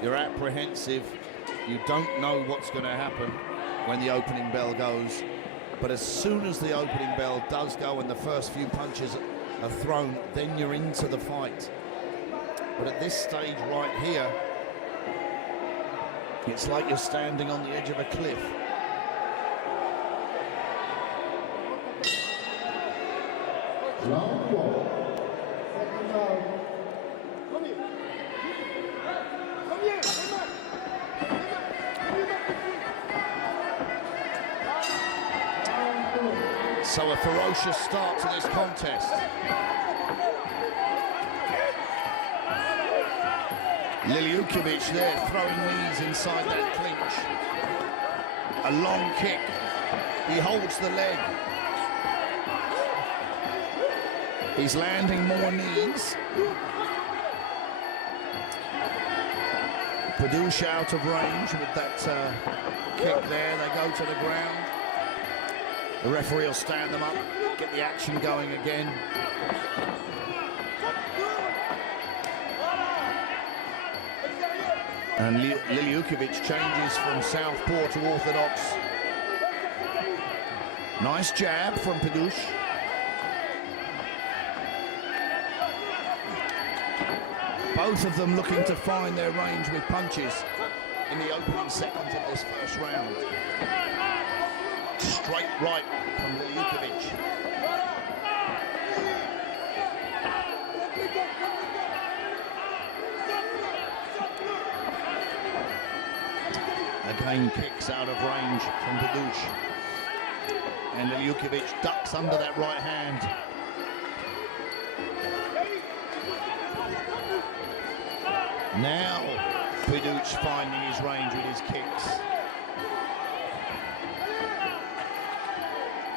You're apprehensive, you don't know what's going to happen when the opening bell goes. But as soon as the opening bell does go and the first few punches are thrown, then you're into the fight. But at this stage right here, it's like you're standing on the edge of a cliff. Round 1. Second round. So a ferocious start to this contest. Lilyukevich there throwing knees inside that clinch. A long kick. He holds the leg. He's landing more knees. Pedush out of range with that kick there. They go to the ground. The referee will stand them up, get the action going again. And Liliukovic changes from southpaw to orthodox. Nice jab from Pedush. Both of them looking to find their range with punches in the opening seconds of this first round. Straight right from Liliukovic. Again, kicks out of range from Pedush. And Liliukovic ducks under that right hand. Now, Pedush finding his range with his kicks.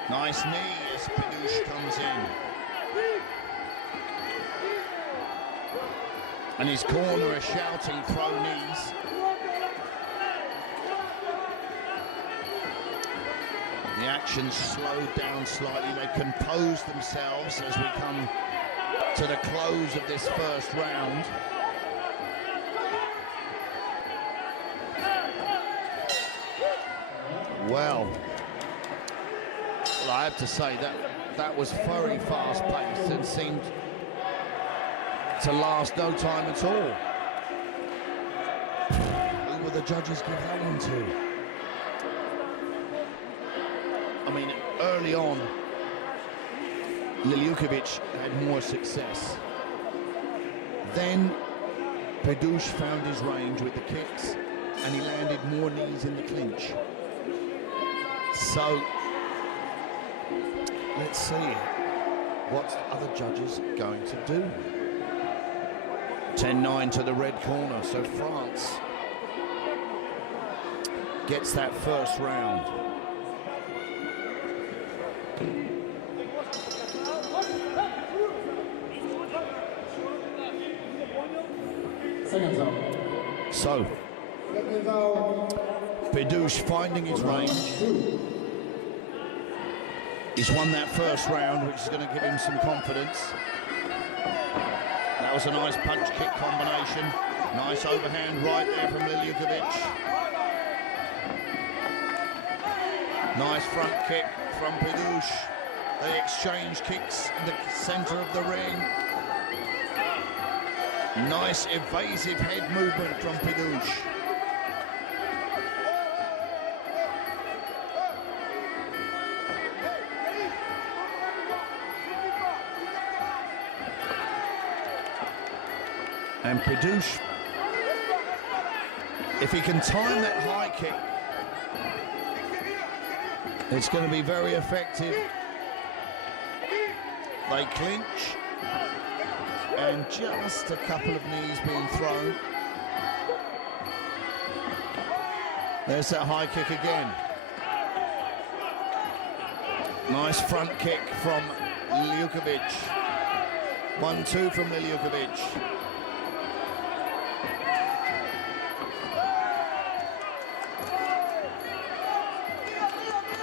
Nice knee as Pedush comes in. And his corner are shouting, throw knees. The action slowed down slightly. They compose themselves as we come to the close of this first round. Well, I have to say that was very fast-paced and seemed to last no time at all. Who will the judges give that one to? I mean, early on, Liliukovic had more success. Then Pedush found his range with the kicks, and he landed more knees in the clinch. So, let's see what other judges are going to do. 10-9 to the red corner, so France gets that first round. So, Pedush finding his range. He's won that first round, which is going to give him some confidence. That was a nice punch-kick combination. Nice overhand right there from Liliukovic. Nice front kick from Pedush. They exchange kicks in the center of the ring. Nice evasive head movement from Pedush. And Pedush, if he can time that high kick, it's going to be very effective. They clinch, and just a couple of knees being thrown. There's that high kick again. Nice front kick from Liliukovic. 1-2 from Liliukovic.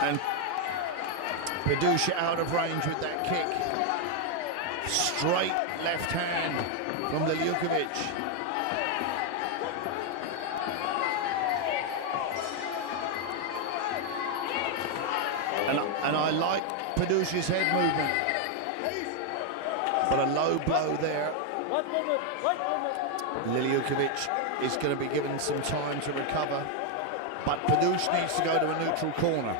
And Pedush out of range with that kick. Straight left hand from Liliukovic. And I like Pedush's head movement. But a low blow there. Liliukovic is going to be given some time to recover. But Pedush needs to go to a neutral corner.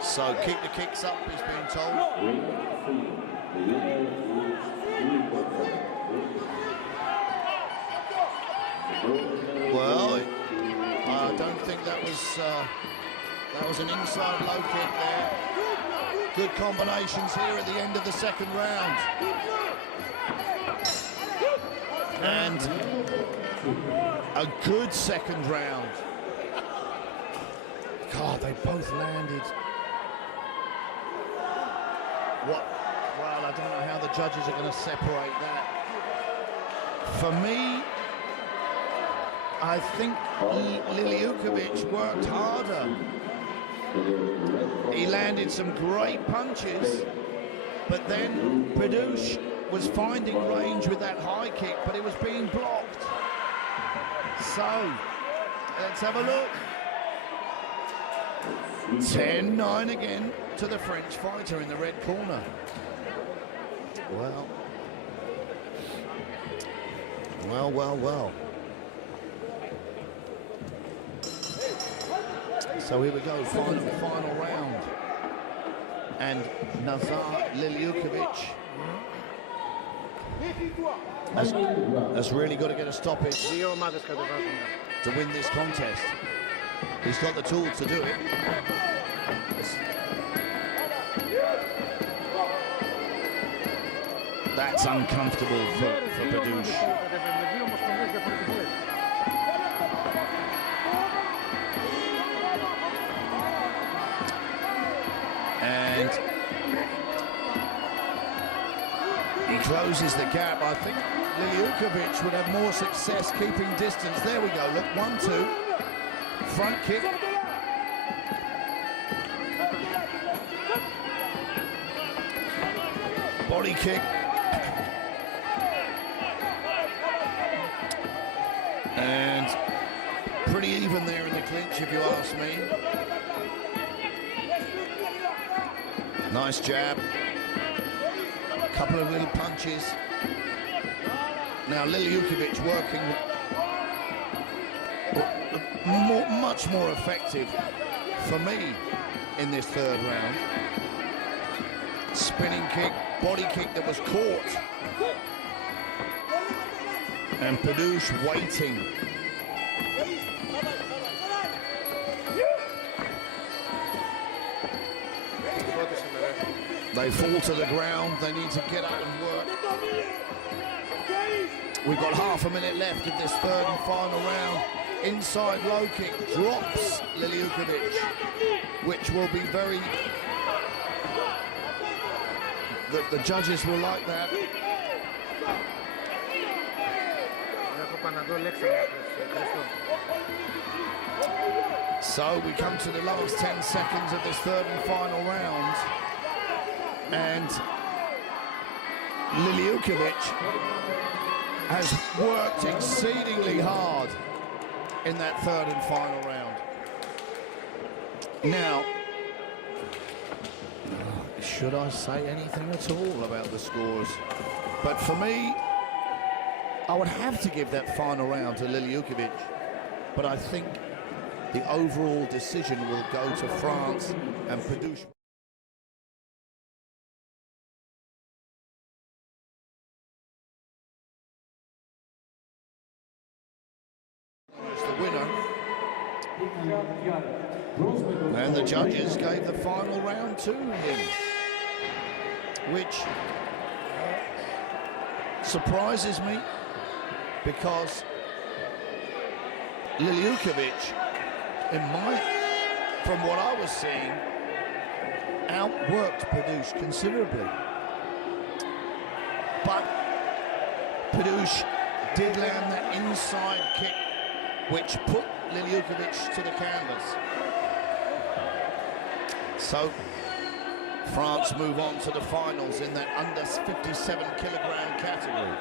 So keep the kicks up, he's being told. Well, I don't think that was an inside low kick there. Good combinations here at the end of the second round. And a good second round. God, they both landed. Well, I don't know how the judges are going to separate that. For me, I think Liliukovic worked harder. He landed some great punches, but then Pedush was finding range with that high kick, but it was being blocked. So, let's have a look. 10-9 again to the French fighter in the red corner. Well. So here we go, final round. And Nazar Liliukovic has really got to get a stoppage to win this contest. He's got the tools to do it. That's uncomfortable for Pedush. And he closes the gap. I think Liliukovic would have more success keeping distance. There we go, look, 1-2. Front kick. Body kick. And pretty even there in the clinch, if you ask me. Nice jab. Couple of little punches. Now Liliukovic working much more effective for me in this third round. Spinning kick, body kick that was caught. And Pedush waiting. They fall to the ground, they need to get up and work. We've got half a minute left of this third and final round. Inside low kick drops Liliukovic, which will be very... The judges will like that. So we come to the last 10 seconds of this third and final round. And Liliukovic has worked exceedingly hard in that third and final round. Now, should I say anything at all about the scores? But for me, I would have to give that final round to Liliukovic, but I think the overall decision will go to France and Pedush. And the judges gave the final round to him, which surprises me because Liliukovic, from what I was seeing, outworked Pedush considerably. But Pedush did land that inside kick, which put Liliukovic to the canvas. So France move on to the finals in that under 57 kilogram category.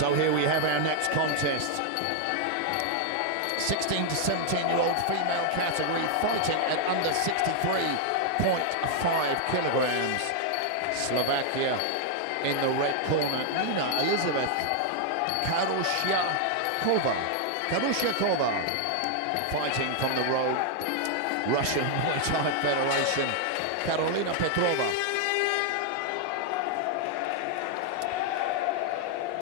So here we have our next contest. 16 to 17-year-old female category fighting at under 63.5 kilograms. Slovakia in the red corner, Nina Elizabeth Karushyakova, fighting from the road, Russian Muay Thai Federation, Karolina Petrova.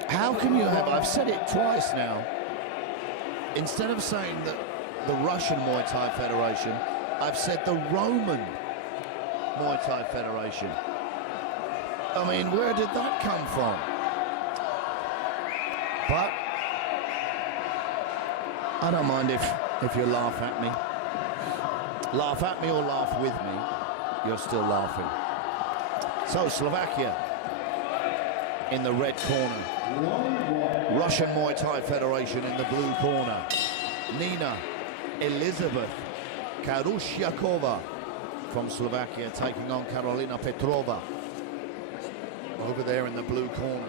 How can you have, I've said it twice now, instead of saying that the Russian Muay Thai Federation, I've said the Roman Muay Thai Federation. I mean, where did that come from? But I don't mind if you laugh at me. Laugh at me or laugh with me, you're still laughing. So Slovakia in the red corner. Russian Muay Thai Federation in the blue corner. Nina Elizabeth Karushyakova from Slovakia taking on Karolina Petrova over there in the blue corner.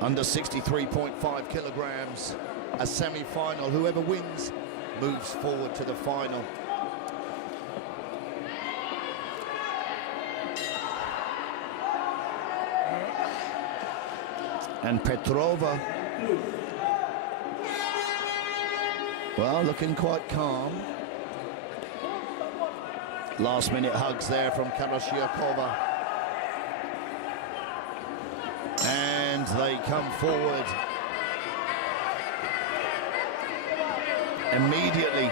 Under 63.5 kilograms, a semi-final. Whoever wins moves forward to the final. And Petrova, well, looking quite calm. Last minute hugs there from Karushyakova. And they come forward. Immediately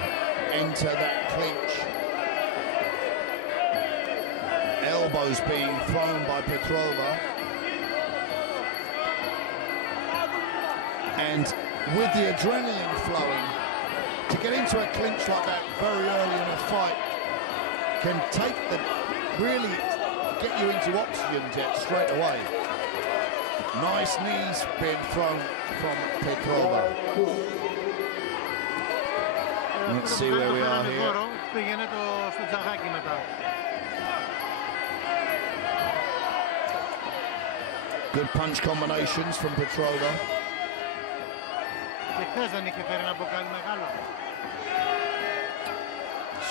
enter that clinch. Elbows being thrown by Petrova. And with the adrenaline flowing, to get into a clinch like that very early in a fight can really get you into oxygen jet straight away. Nice knees being thrown from Petrova. Let's see where we are here. Good punch combinations from Petrova.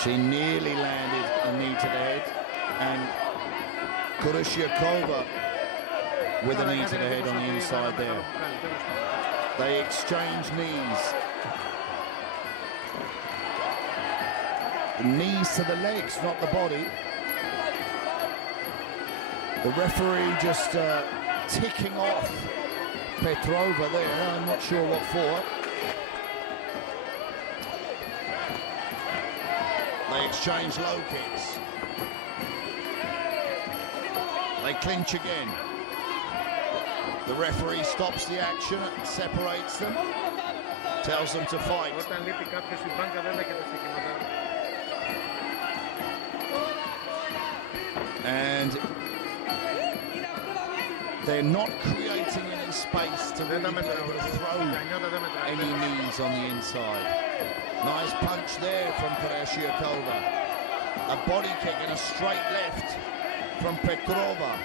She nearly landed a knee to the head, and Karushyakova with a knee to the head on the inside there. They exchange knees. Knees to the legs, not the body. The referee just ticking off Petrova there, I'm not sure what for. They exchange low kicks. They clinch again. The referee stops the action and separates them, tells them to fight. And they're not creating any space to really be able to throw any knees on the inside. Nice punch there from Karushyakova. A body kick and a straight left from Petrova.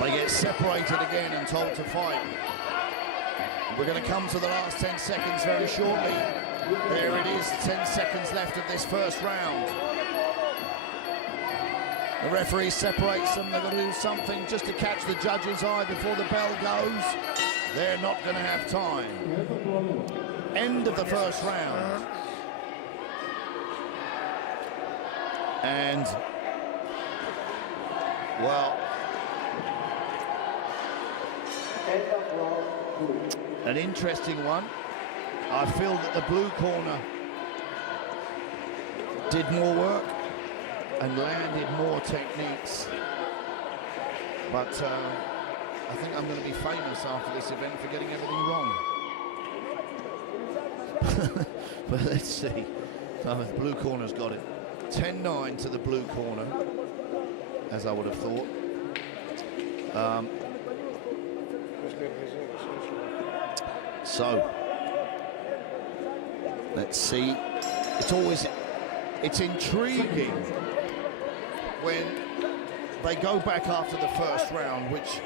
They get separated again and told to fight. We're going to come to the last 10 seconds very shortly. There it is, 10 seconds left of this first round. The referee separates them. They're going to do something just to catch the judge's eye before the bell goes. They're not going to have time. End of the first round. And, well, an interesting one. I feel that the blue corner did more work and landed more techniques. But I think I'm going to be famous after this event for getting everything wrong. But let's see. The blue corner's got it. 10-9 to the blue corner, as I would have thought. So, let's see. It's intriguing when they go back after the first round, which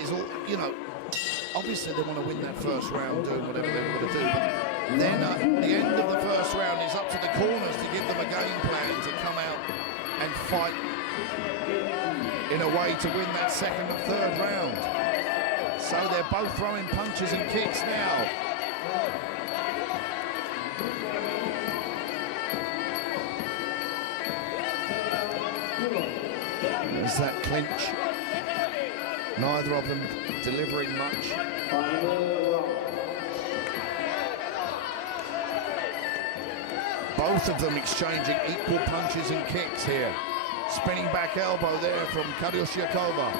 is all, you know, obviously they want to win that first round doing whatever they want to do, but then at the end of the first round is up to the corners to give them a game plan to come out and fight in a way to win that second and third round. So they're both throwing punches and kicks now. There's that clinch. Neither of them delivering much. Both of them exchanging equal punches and kicks here. Spinning back elbow there from Karyushnikova.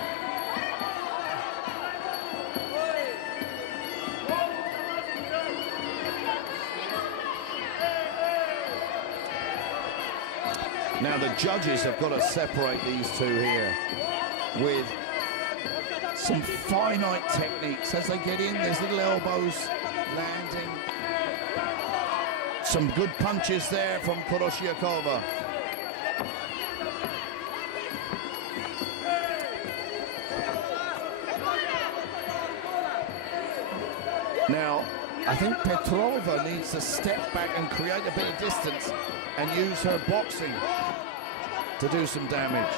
Now the judges have got to separate these two here with some finite techniques. As they get in, there's little elbows landing. Some good punches there from Karyushnikova. Now, I think Petrova needs to step back and create a bit of distance and use her boxing to do some damage.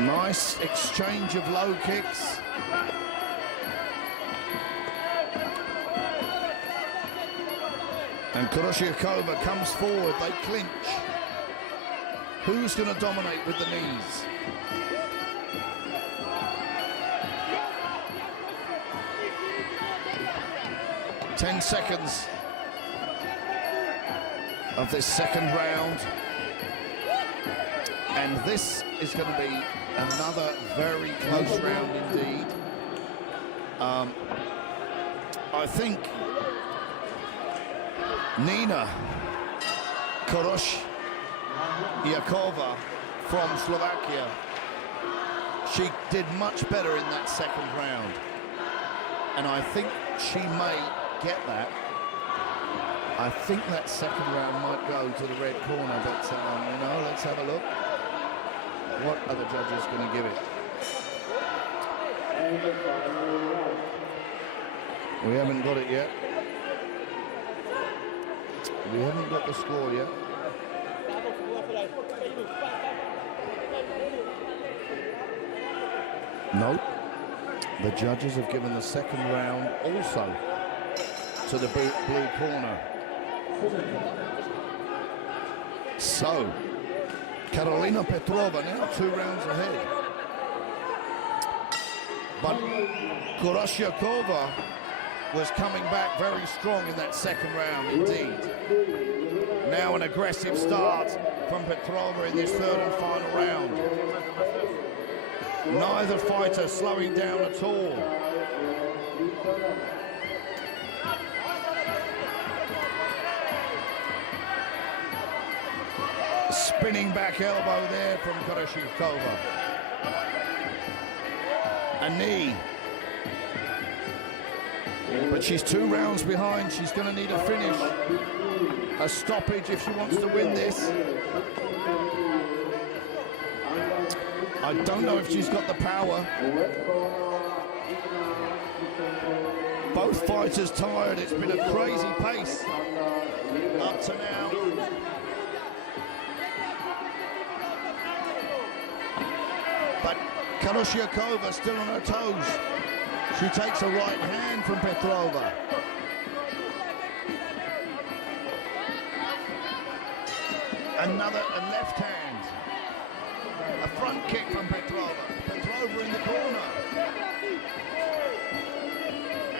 Nice exchange of low kicks. And Karyushnikova comes forward, they clinch. Who's going to dominate with the knees? Ten seconds of this second round. And this is going to be another very close round indeed. I think Nina Karyushnikova from Slovakia, she did much better in that second round. And I think she may get that. I think that second round might go to the red corner, but you know, let's have a look. What are the judges going to give it? We haven't got it yet. We haven't got the score yet. Nope. The judges have given the second round also to the blue corner. So, Karolina Petrova now 2 rounds ahead. But Karyushnikova was coming back very strong in that second round indeed. Now an aggressive start from Petrova in this third and final round. Neither fighter slowing down at all. Spinning back elbow there from Karyushnikova. A knee. But she's 2 rounds behind. She's going to need a finish. A stoppage if she wants to win this. I don't know if she's got the power. Both fighters tired. It's been a crazy pace up to now. But Karyushnikova still on her toes. She takes a right hand from Petrova. A left hand. A front kick from Petrova. Petrova in the corner.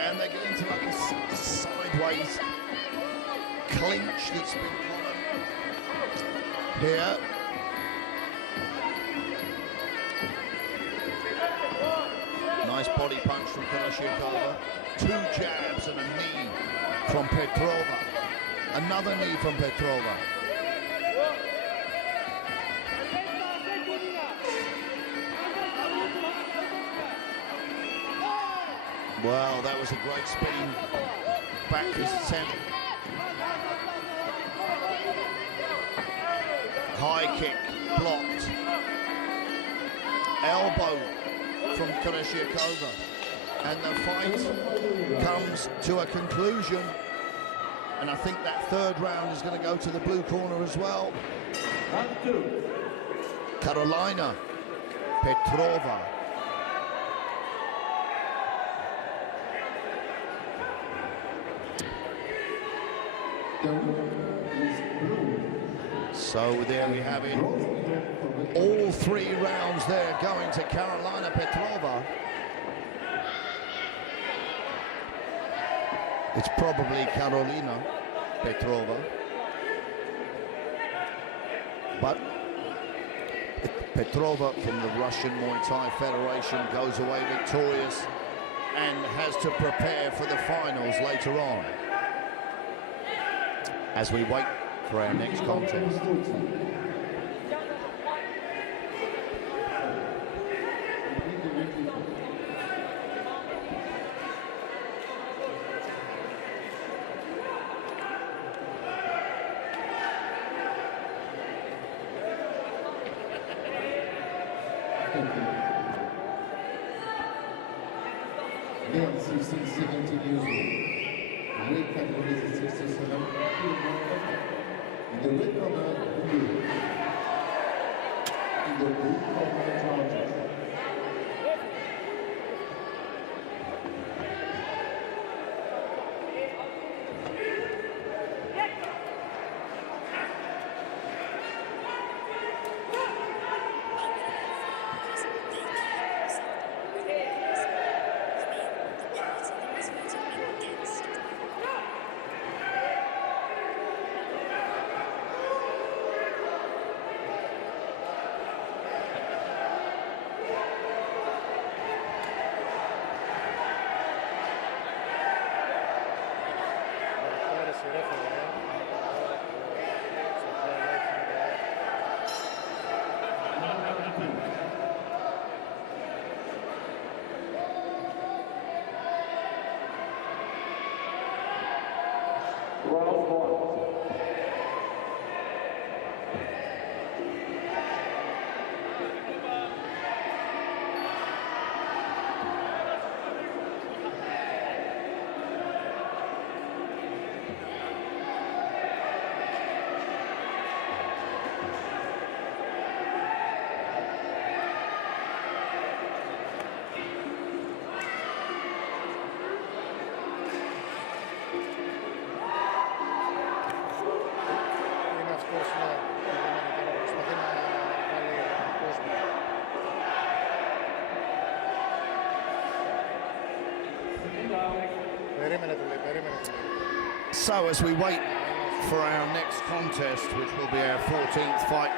And they get into like a sideways clinch that's been common here. Nice body punch from Karyushnikova. 2 jabs and a knee from Petrova. Another knee from Petrova. Well, that was a great spinning back fist attempt High kick blocked. Elbow from Kristoff. And the fight comes to a conclusion. And I think that third round is going to go to the blue corner as well. Karolina Petrova. So there we have it. All 3 rounds there going to Karolina Petrova. It's probably Karolina Petrova. But Petrova from the Russian Muay Thai Federation goes away victorious and has to prepare for the finals later on. As we wait for our next contest. Male 16, 17 years old. Weight category is 67 kg. In the red corner, blue. In the blue corner, Georgia. So as we wait for our next contest, which will be our 14th fight.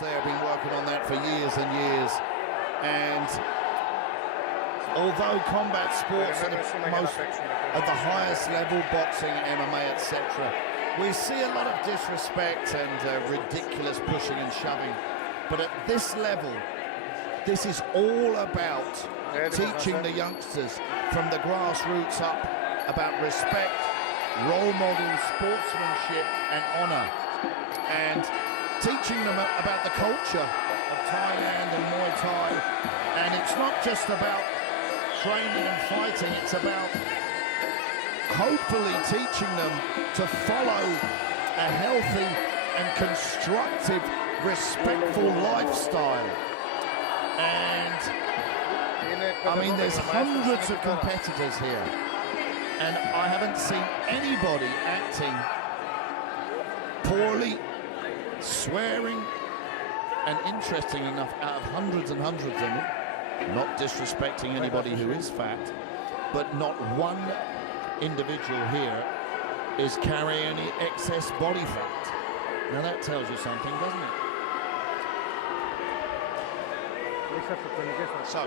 They've been working on that for years and years, and although combat sports are at the highest level, boxing, MMA, etc., we see a lot of disrespect and ridiculous pushing and shoving, but at this level, this is all about teaching the youngsters from the grassroots up about respect, role models, sportsmanship and honor, and teaching them about the culture of Thailand and Muay Thai. And it's not just about training and fighting, it's about hopefully teaching them to follow a healthy and constructive, respectful lifestyle. And I mean, there's hundreds of competitors here, and I haven't seen anybody acting poorly, swearing, and interesting enough, out of hundreds and hundreds of them, not disrespecting anybody who is fat, but not one individual here is carrying any excess body fat. Now that tells you something, doesn't it? So,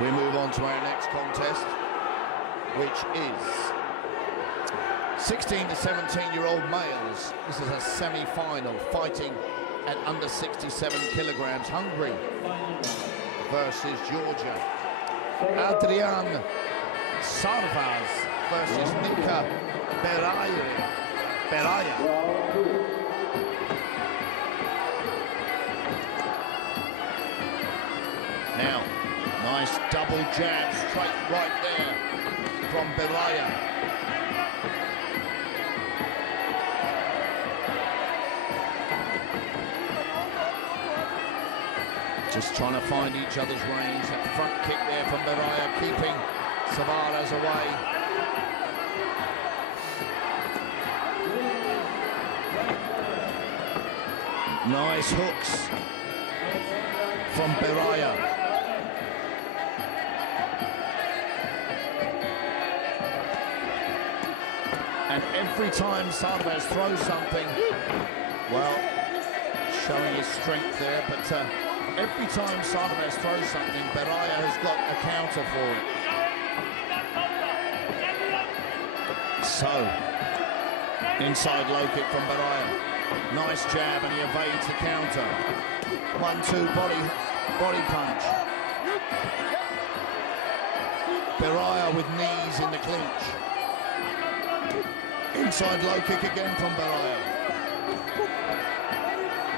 we move on to our next contest, which is 16 to 17-year-old males. This is a semi-final, fighting at under 67 kilograms. Hungary versus Georgia. Adrian Sarvaz versus Nika Peania. Now, nice double jab straight right there from Peania. Just trying to find each other's range. That front kick there from Mariia, keeping Savaras away. Nice hooks from Mariia. And every time Sarvaz throws something, well, showing his strength there, but every time Sarvaz throws something, Mariia has got a counter for it. So, inside low kick from Mariia. Nice jab, and he evades the counter. 1-2 body punch. Mariia with knees in the clinch. Inside low kick again from Mariia.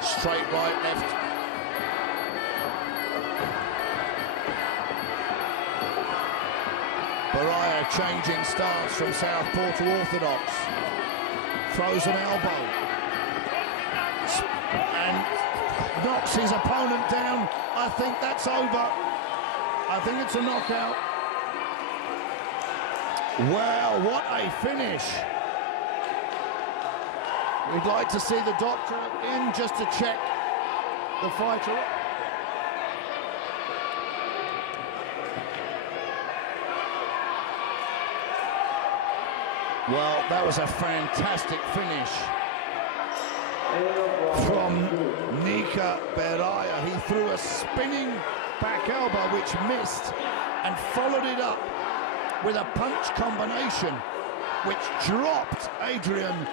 Straight right, left. Mariia changing stance from southpaw to orthodox. Throws an elbow. And knocks his opponent down. I think that's over. I think it's a knockout. Wow, what a finish. We'd like to see the doctor in just to check the fighter. Well, that was a fantastic finish from Nika Peania. He threw a spinning back elbow which missed and followed it up with a punch combination which dropped Adrian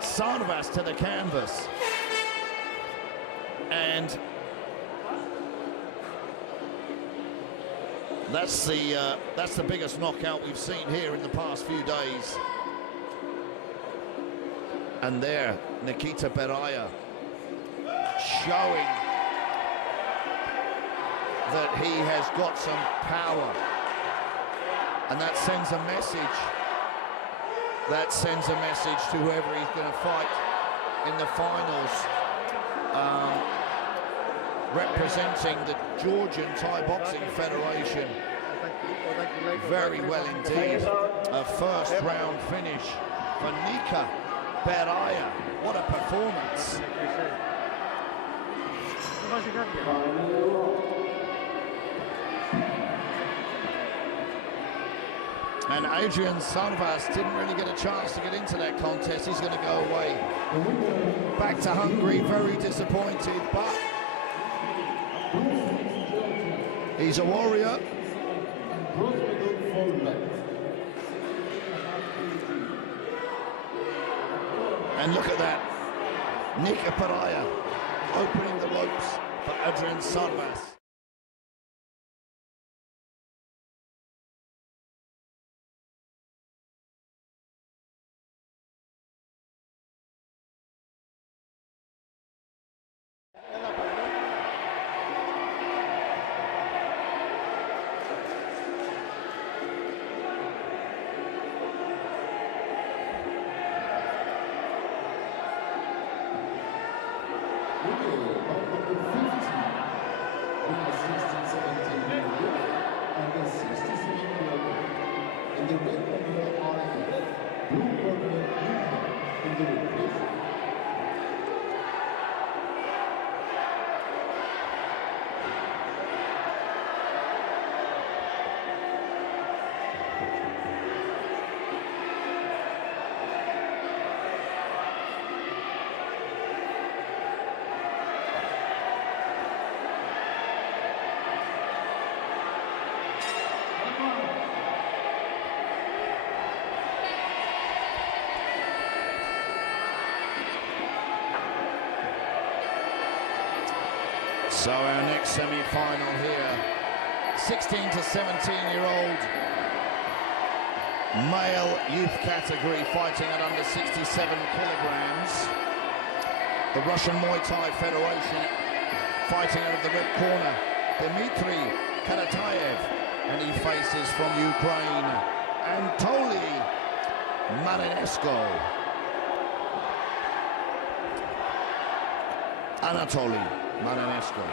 Sarvaz to the canvas. And that's the biggest knockout we've seen here in the past few days. And there, Nikita Peania showing that he has got some power. And that sends a message. That sends a message to whoever he's going to fight in the finals. Representing the Georgian Thai Boxing Federation. Very well indeed. A first round finish for Nika Peania. What a performance. And Adrian Sarvaz didn't really get a chance to get into that contest. He's going to go away back to Hungary, very disappointed, but he's a warrior. And look at that, Nika Peania opening the ropes for Adrian Sarvaz. So our next semi-final here, 16 to 17-year-old male youth category fighting at under 67 kilograms. The Russian Muay Thai Federation fighting out of the red corner, Dmitry Karatayev, and he faces from Ukraine, Anatoly Marinesko. Anatoly Marinesko.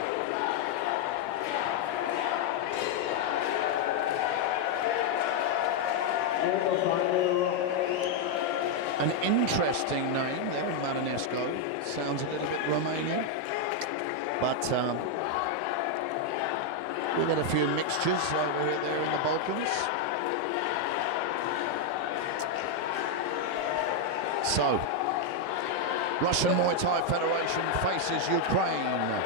An interesting name there, Marinesko. Sounds a little bit Romanian, but we've got a few mixtures over there in the Balkans. So, Russian Muay Thai Federation faces Ukraine.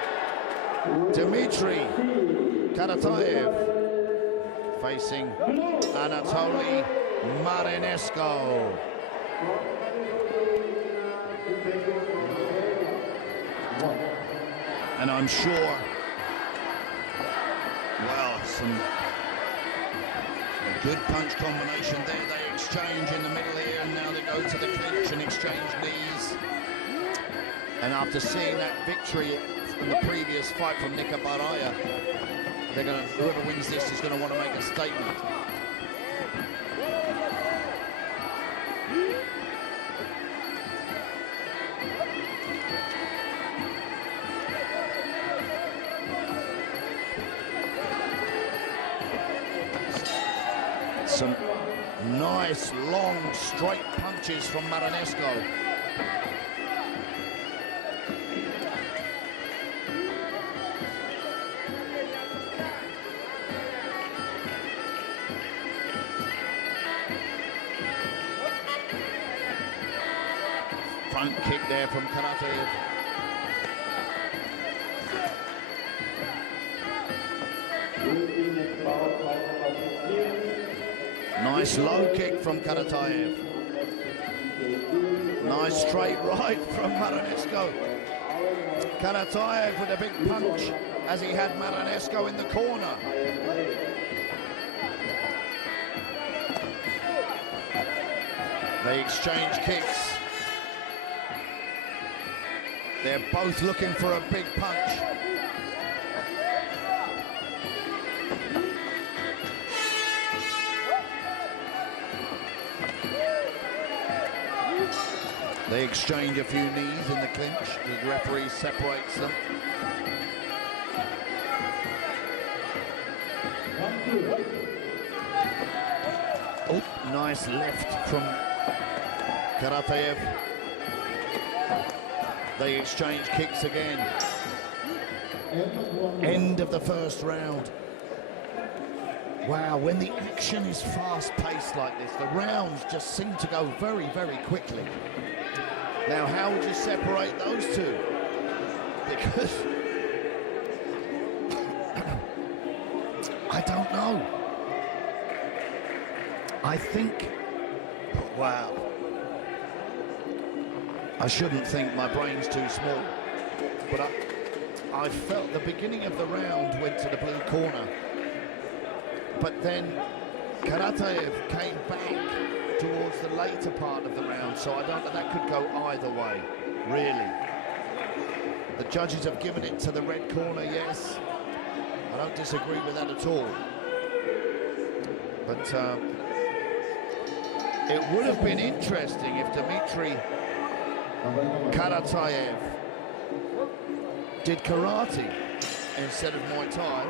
Dmitry Karatayev facing Anatoly Marinesko. And I'm sure, well, some good punch combination there. They exchange in the middle here, and now they go to the clinch and exchange knees. And after seeing that victory from the previous fight from Mariia, they're going to, whoever wins this is going to want to make a statement. Some nice, long, straight punches from Marinesko. Front kick there from Karatayev. Nice low kick from Karatayev. Nice straight right from Marinesko. Karatayev with a big punch as he had Marinesko in the corner. They exchange kicks. They're both looking for a big punch. They exchange a few knees in the clinch. The referee separates them. Oh, nice left from Karatayev. They exchange kicks again. End of the first round. Wow, when the action is fast-paced like this, the rounds just seem to go very, very quickly. Now, how would you separate those two? Because I don't know. I think, wow. I shouldn't think my brain's too small, but I felt the beginning of the round went to the blue corner, but then Karatayev came back towards the later part of the round, so I don't know, that could go either way, really. The judges have given it to the red corner, yes. I don't disagree with that at all. But it would have been interesting if Dmitry Karatayev did karate instead of Muay Thai.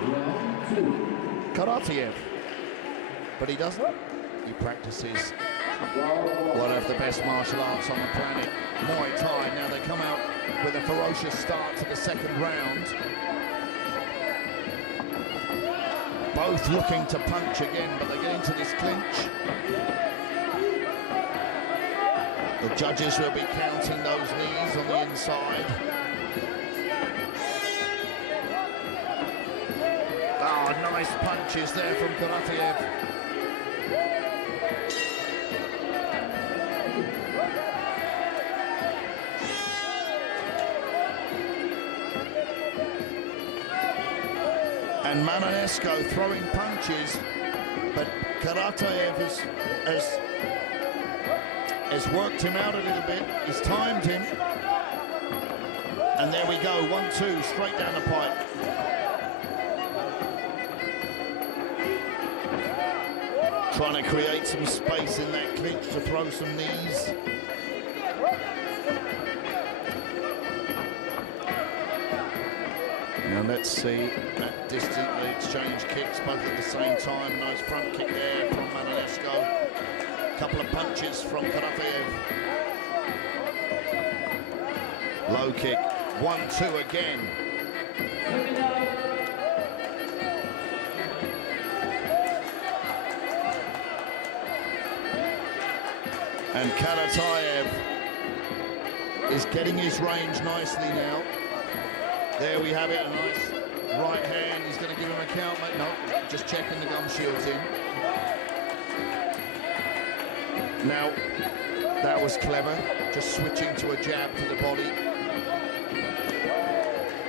Karatayev. But he doesn't. He practices one of the best martial arts on the planet, Muay Thai. Now they come out with a ferocious start to the second round. Both looking to punch again, but they get into this clinch. The judges will be counting those knees on the inside. Oh, nice punches there from Karatayev. And Mananesco throwing punches, but Karatayev has worked him out a little bit. He's timed him. And there we go, 1-2, straight down the pipe. Trying to create some space in that clinch to throw some knees. Now let's see that distantly exchange kicks both at the same time. Nice front kick there from Mananesco. Couple of punches from Karatayev. Low kick, 1-2 again. And Karatayev is getting his range nicely now. There we have it, a nice right hand. He's going to give him a count, mate. No, just checking the gum shields in. Now, that was clever, just switching to a jab to the body.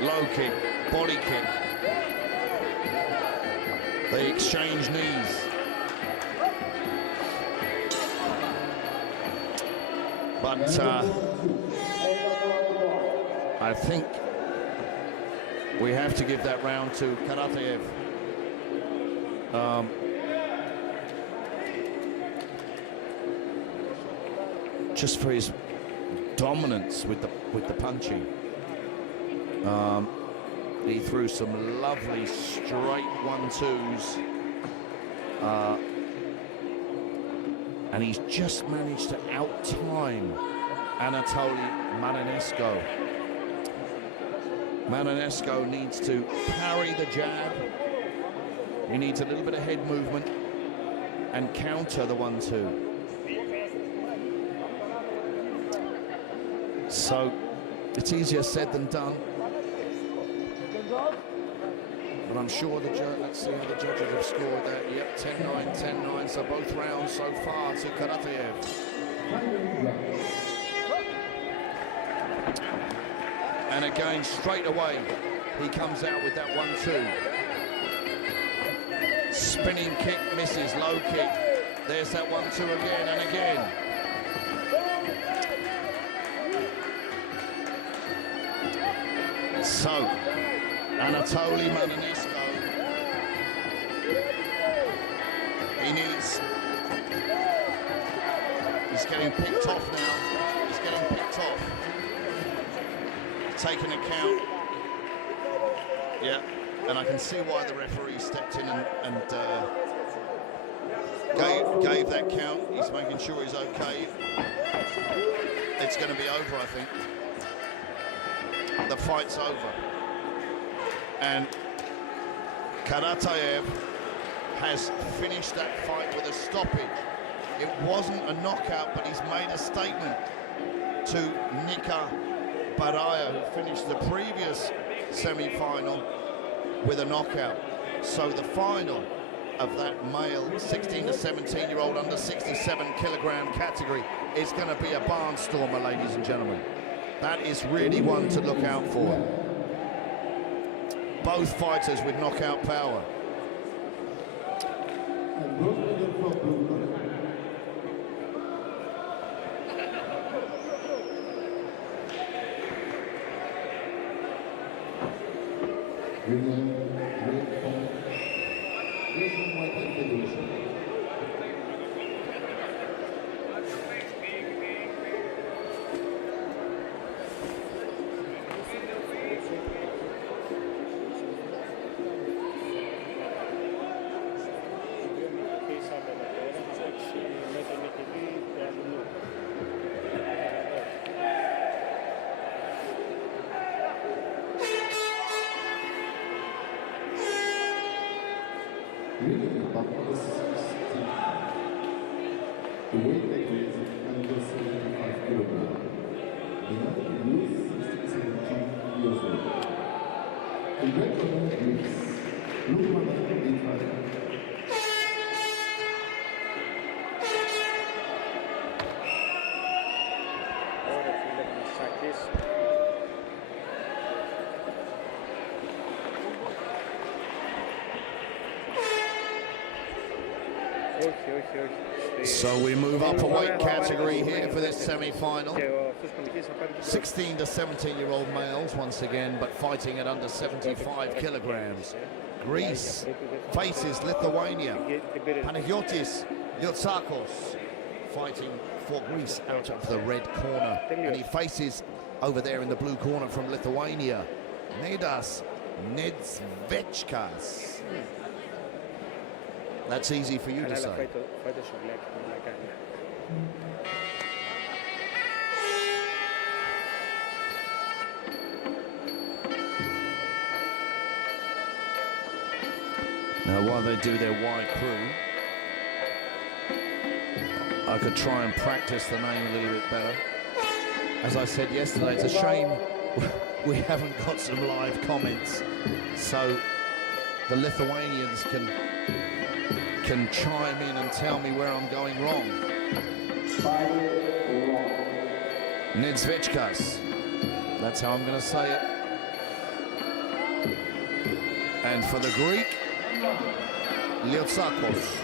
Low kick, body kick. They exchange knees. But I think we have to give that round to Karatayev. Just for his dominance with the punching. He threw some lovely straight 1-2s. And he's just managed to out-time Anatoly Mananesco. Mananesco needs to parry the jab. He needs a little bit of head movement and counter the 1-2. So it's easier said than done. But I'm sure the judge, let's see how the judges have scored that. Yep, 10-9, 10-9. So both rounds so far to Karatayev. And again, straight away, he comes out with that 1-2. Spinning kick misses, low kick. There's that 1-2 again and again. So, Anatoly Mananesco, he's getting picked off now. He's getting picked off. Taking a count. Yeah, and I can see why the referee stepped in and gave that count. He's making sure he's okay. It's going to be over, I think. The fight's over. And Karatayev has finished that fight with a stoppage. It wasn't a knockout, but he's made a statement to Nikita, who finished the previous semi-final with a knockout. So the final of that male 16 to 17-year-old under 67-kilogram category is going to be a barnstormer, ladies and gentlemen. That is really one to look out for. Both fighters with knockout power. So we move up a weight category here for this semi-final. 16 to 17-year-old males once again, but fighting at under 75 kilograms. Greece faces Lithuania. Panagiotis Liotsakos fighting for Greece out of the red corner. And he faces over there in the blue corner from Lithuania, Nedas Nedzvechkas. That's easy for you to say. Now, while they do their Y crew, I could try and practice the name a little bit better. As I said yesterday, it's a shame we haven't got some live comments, so the Lithuanians can chime in and tell me where I'm going wrong. Nedzvechkas, that's how I'm going to say it. And for the Greek, Liotsakos.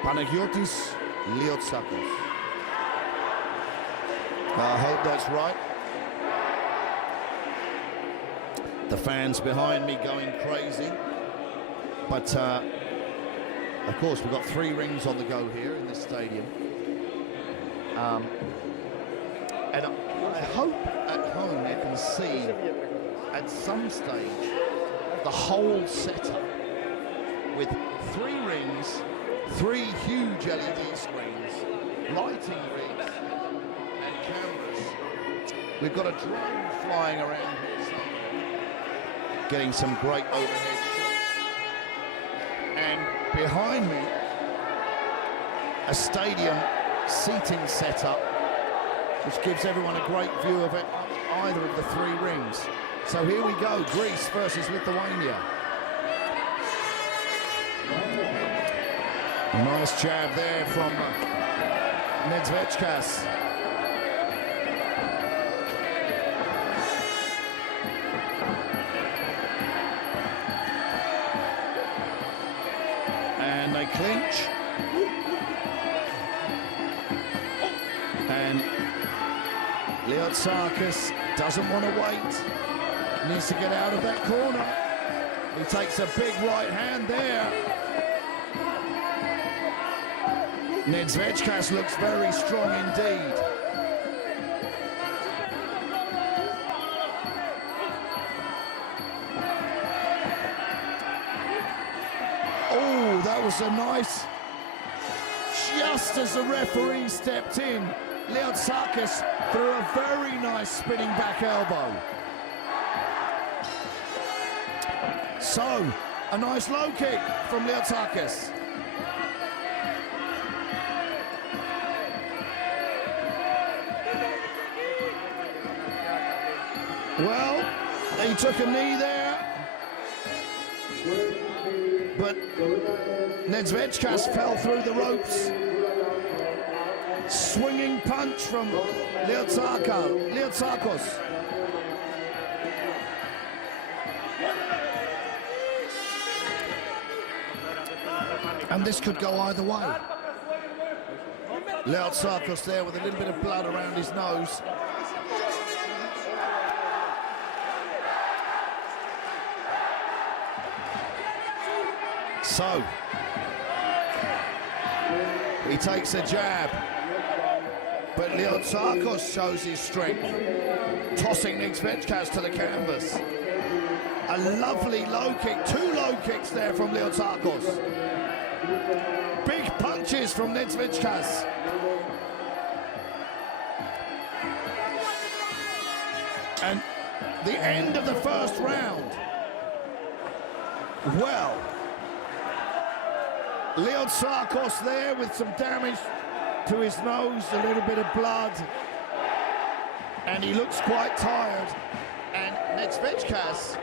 Panagiotis Liotsakos. I hope that's right. The fans behind me going crazy. But, of course, we've got 3 rings on the go here in this stadium. And I hope at home you can see at some stage the whole setup with 3 rings, 3 huge LED screens, lighting rigs and cameras. We've got a drone flying around here somewhere, getting some great overhead shots. And behind me, a stadium seating setup which gives everyone a great view of it, either of the 3 rings. So here we go, Greece versus Lithuania. Nice jab there from Nedzvechkas. And they clinch. And Liotsakos doesn't want to wait. Needs to get out of that corner. He takes a big right hand there. Nedzvechkas looks very strong indeed. Oh, that was a nice... Just as the referee stepped in, Liotsakos threw a very nice spinning back elbow. So, a nice low kick from Liotsakos. Well, he took a knee there, but Nedzvechkas fell through the ropes. Swinging punch from Liotsakos. And this could go either way. Liotsakos there with a little bit of blood around his nose. So, he takes a jab, but Liotsakos shows his strength, tossing Nedzvechkas to the canvas. A lovely low kick, 2 low kicks there from Liotsakos. Big punches from Nedzvechkas. And the end of the first round. Well, Liotsakos there with some damage to his nose, a little bit of blood, and he looks quite tired. And Nedzvechkas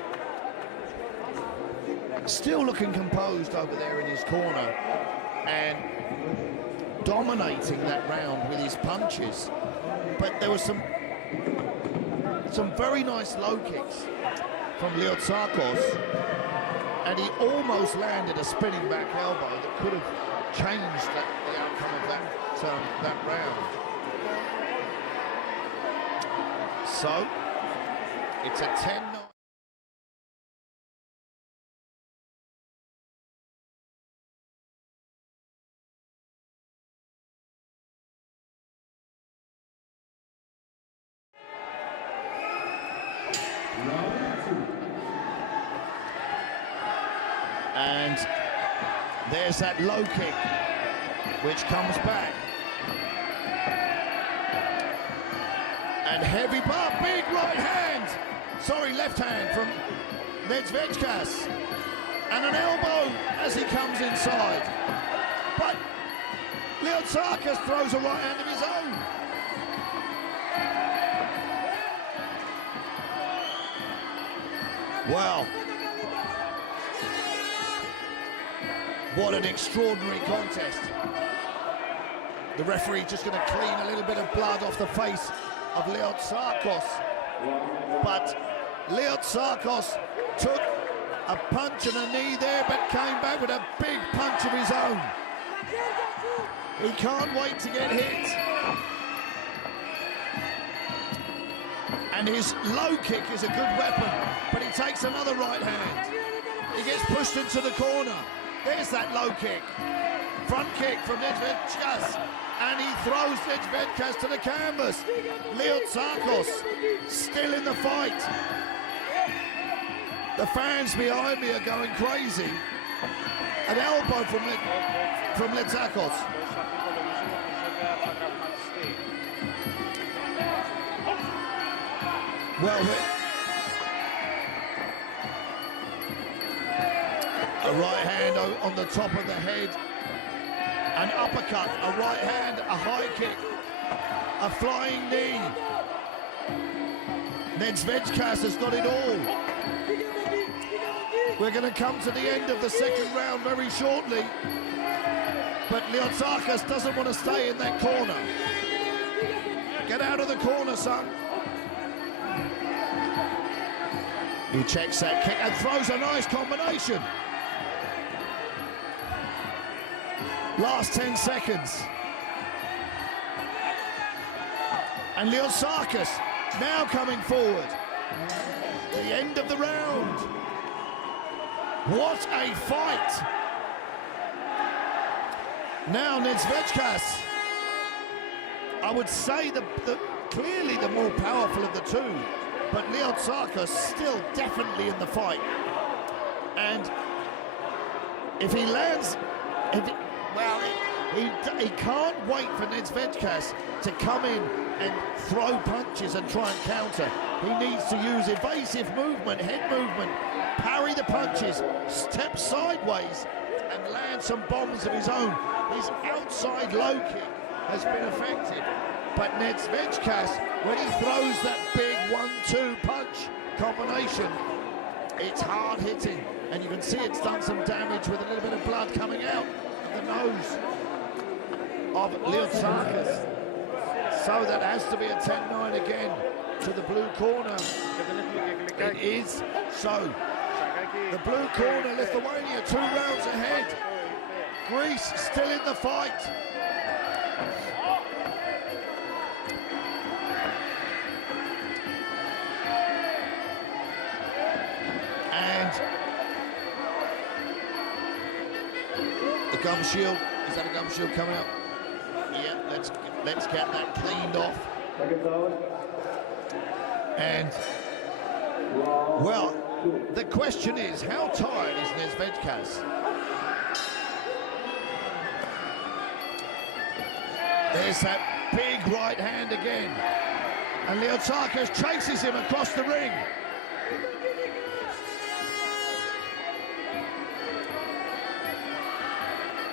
still looking composed over there in his corner and dominating that round with his punches. But there was some some very nice low kicks from Aleksandr, and he almost landed a spinning back elbow that could have changed the outcome of that round. So it's a 10-9. And there's that low kick, which comes back. And heavy bar, big right hand. Sorry, left hand from Zbiezek. And an elbow as he comes inside. But Aleksandr throws a right hand of his own. Wow. What an extraordinary contest. The referee just going to clean a little bit of blood off the face of Aleksandr. But Aleksandr took a punch and a knee there, but came back with a big punch of his own. He can't wait to get hit. And his low kick is a good weapon, but he takes another right hand. He gets pushed into the corner. There's that low kick. Front kick from Zbiezek, and he throws Zbiezek to the canvas. Aleksandr still in the fight. The fans behind me are going crazy. An elbow from Aleksandr. Well, a right hand on the top of the head, an uppercut, a right hand, a high kick, a flying knee. Zbiezek has got it all. We're going to come to the end of the second round very shortly, but Aleksandr doesn't want to stay in that corner. Get out of the corner, son. He checks that kick and throws a nice combination. Last 10 seconds. And Aleksandr now coming forward. The end of the round. What a fight. Now Zbiezek, I would say clearly the more powerful of the two, but Aleksandr still definitely in the fight. And if he lands, he can't wait for Zbiezek to come in and throw punches and try and counter. He needs to use evasive movement, head movement, parry the punches, step sideways, and land some bombs of his own. His outside low kick has been effective, but Zbiezek, when he throws that big 1-2 punch combination, it's hard hitting, and you can see it's done some damage with a little bit of blood coming out of the nose of Aleksandr. So that has to be a 10-9 again to the blue corner. It is so. The blue corner, Lithuania, 2 rounds ahead. Greece still in the fight. And the gum shield, is that a gum shield coming up? Yeah, let's get that cleaned off. And, well, the question is, how tired is Zbiezek? There's that big right hand again. And Aleksandr chases him across the ring.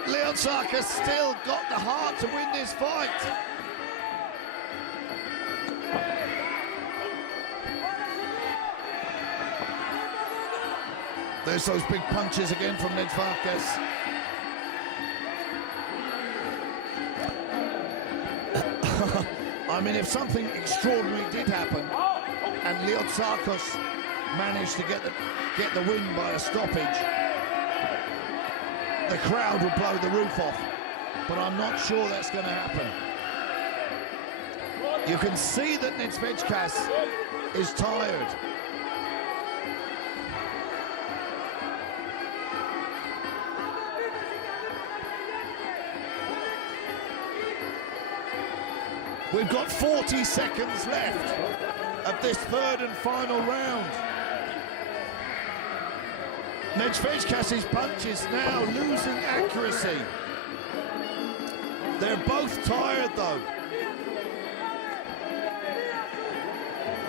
Aleksandr still got the heart to win this fight. There's those big punches again from Zbiezek. I mean, if something extraordinary did happen, and Liotsarkos managed to get the win by a stoppage, the crowd will blow the roof off, but I'm not sure that's going to happen. You can see that Zbiezek is tired. We've got 40 seconds left of this third and final round. Zbiezek's punches now losing accuracy. They're both tired though.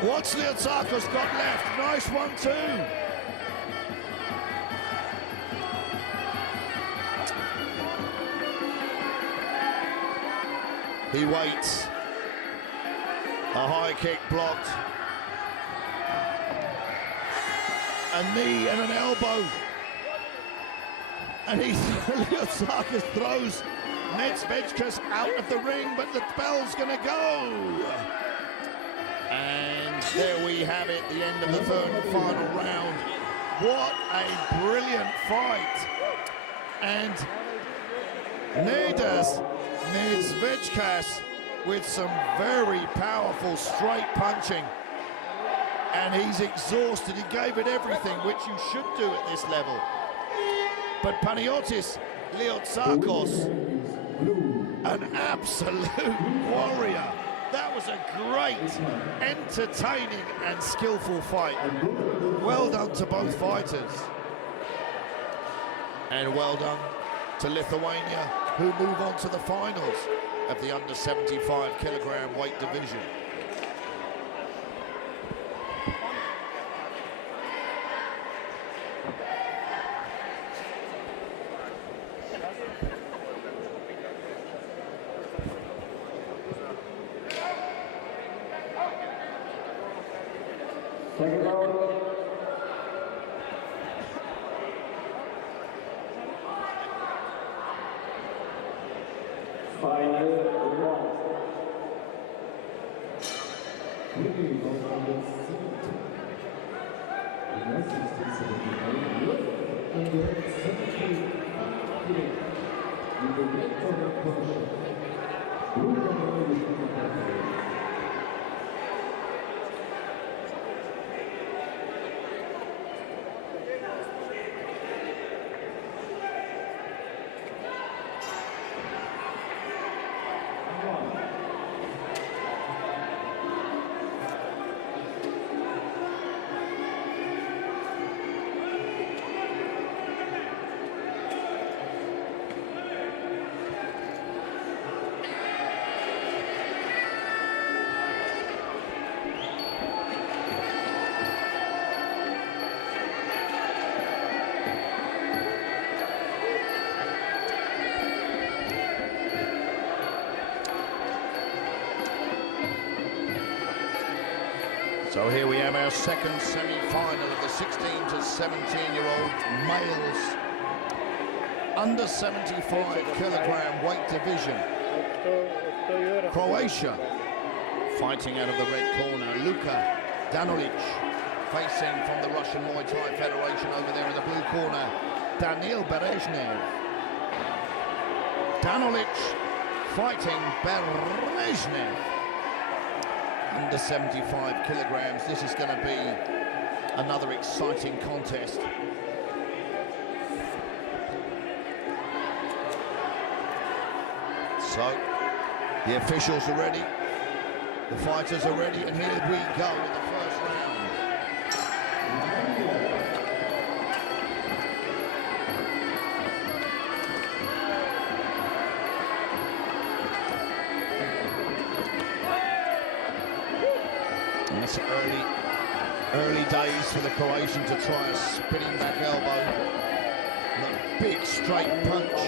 What's Liotsarkos got left? Nice 1-2. He waits. A high kick blocked. A knee and an elbow. And Liotsarkos throws Zbiezek out of the ring, but the bell's gonna go. And there we have it, the end of the third and final round. What a brilliant fight. And Zbiezek with some very powerful straight punching. And he's exhausted, he gave it everything, which you should do at this level. But Panagiotis Liotsarkos, an absolute warrior. That was a great, entertaining and skillful fight. Well done to both fighters. And well done to Lithuania, who move on to the finals of the under 75 kilogram weight division. So here we have our second semi-final of the 16 to 17-year-old males under 75 kilogram weight division. Croatia fighting out of the red corner. Luka Danolic facing from the Russian Muay Thai Federation over there in the blue corner. Daniil Berezhnev. Danolic fighting Berezhnev. Under 75 kilograms, this is going to be another exciting contest. So, the officials are ready, the fighters are ready, and here we go in the first round. It's early days for the Croatian to try a spinning back elbow. And a big straight punch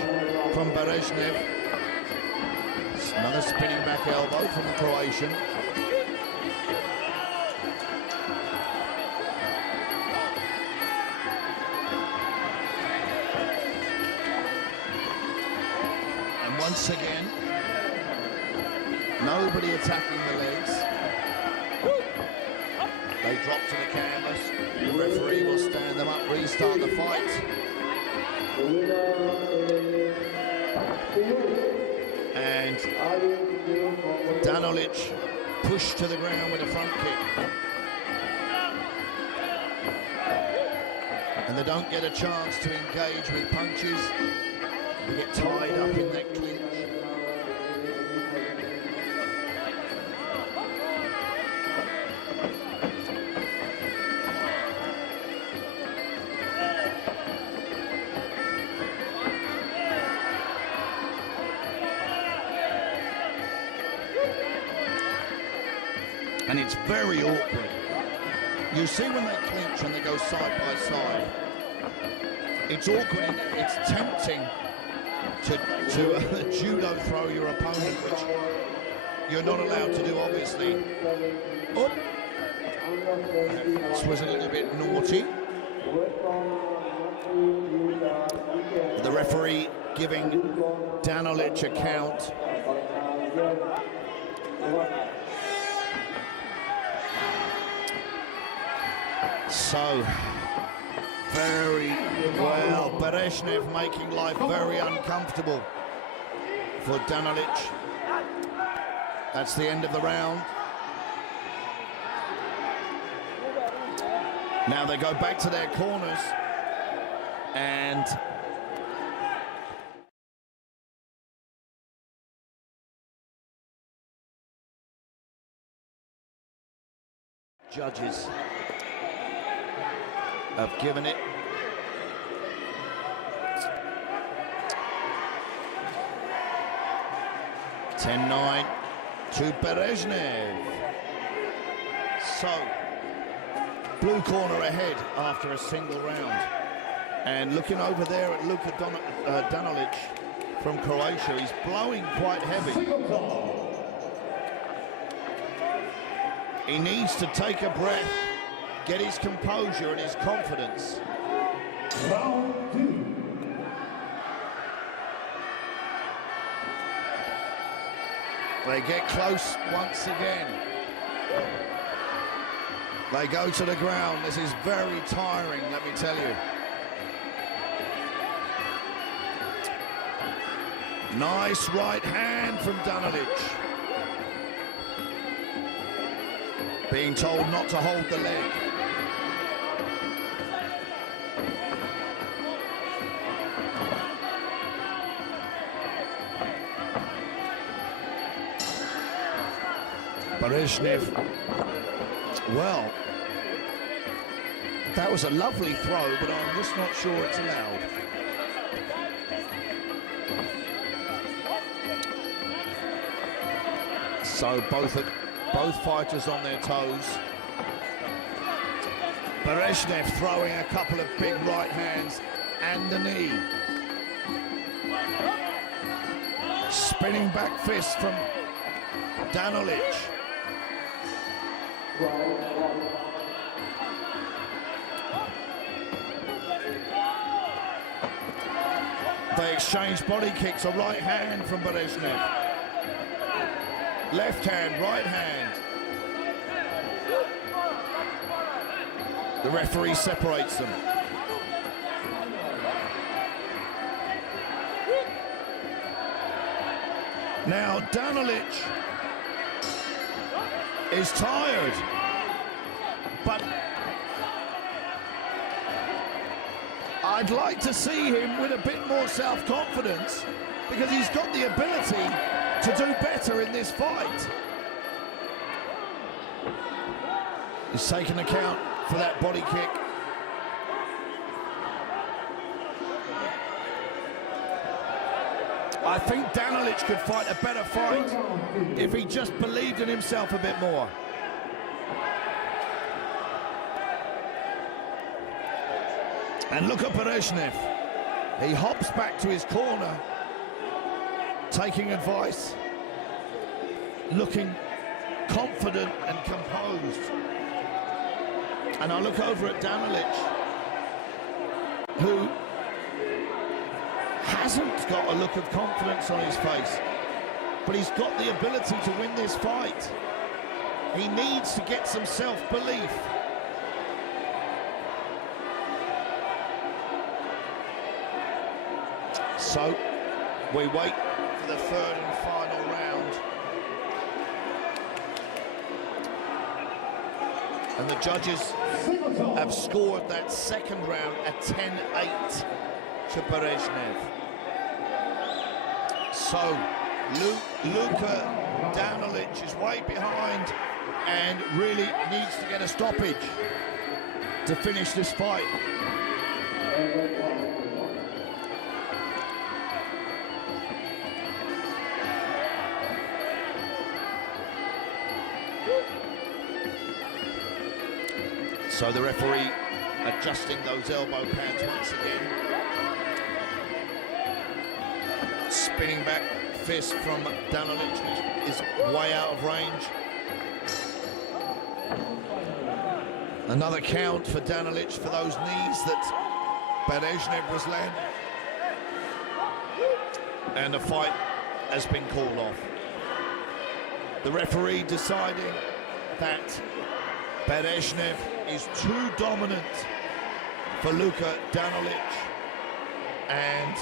from Berezhnev. Another spinning back elbow from the Croatian. And once again, nobody attacking the legs. drop to the canvas. The referee will stand them up, restart the fight. And Danilic pushed to the ground with a front kick. And they don't get a chance to engage with punches. They get tied up in that clinch. And it's very awkward. You see when they clinch and they go side by side, it's awkward and it's tempting to judo throw your opponent, which you're not allowed to do, obviously. Oh, this was a little bit naughty. The referee giving Danilic a count. So, very well, Berezhnev making life very uncomfortable for Danilic. That's the end of the round. Now they go back to their corners and judges have given it. (10-9) to Berezhnev. So, blue corner ahead after a single round. And looking over there at Danilic from Croatia, he's blowing quite heavy. He needs to take a breath, get his composure and his confidence. Round 2. They get close once again. They go to the ground. This is very tiring, let me tell you. Nice right hand from Danilic. Being told not to hold the leg. Berezhnev, well, that was a lovely throw, but I'm just not sure it's allowed. So both fighters on their toes. Berezhnev throwing a couple of big right hands and the knee. Spinning back fist from Danilic. They exchange body kicks, a right hand from Berezhnev. Left hand, right hand. The referee separates them. Now Danilic is tired, but I'd like to see him with a bit more self-confidence, because he's got the ability to do better in this fight. He's taken account for that body kick. I think Danilic could fight a better fight if he just believed in himself a bit more. And look at Berezhnev. He hops back to his corner, taking advice, looking confident and composed. And I look over at Danilic, who hasn't got a look of confidence on his face, but he's got the ability to win this fight. He needs to get some self-belief So we wait for the third and final round. And the judges have scored that second round at 10-8 to Berezhnev. So Luka Danilic is way behind and really needs to get a stoppage to finish this fight. So the referee adjusting those elbow pads once again. Spinning back fist from Danilic, which is way out of range. Another count for Danilic for those knees that Berezhnev was landing. And the fight has been called off. The referee deciding that Berezhnev is too dominant for Luka Danilic, and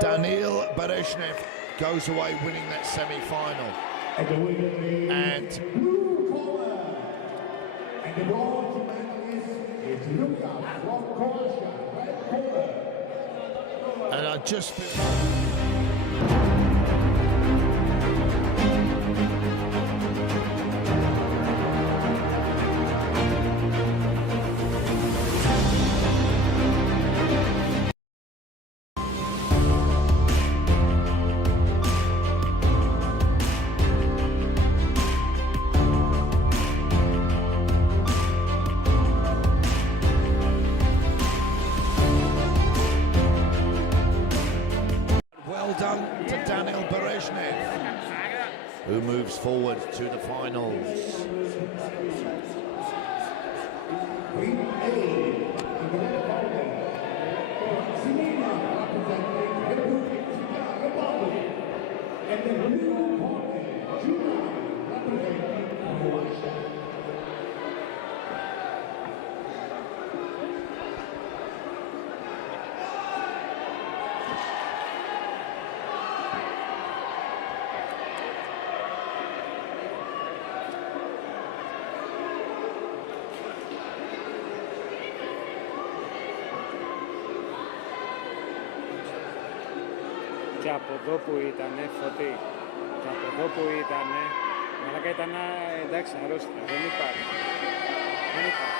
Daniil Berezhnev goes away winning that semi-final. And the bronze medalist is Luka from Croatia, red corner. And I just feel... who moves forward to the finals. Και από εδώ που ήτανε, Φωτή, και από εδώ που ήτανε, μαλάκα ήταν, εντάξει, αρρώστηκα, δεν υπάρχει. Δεν υπάρχει.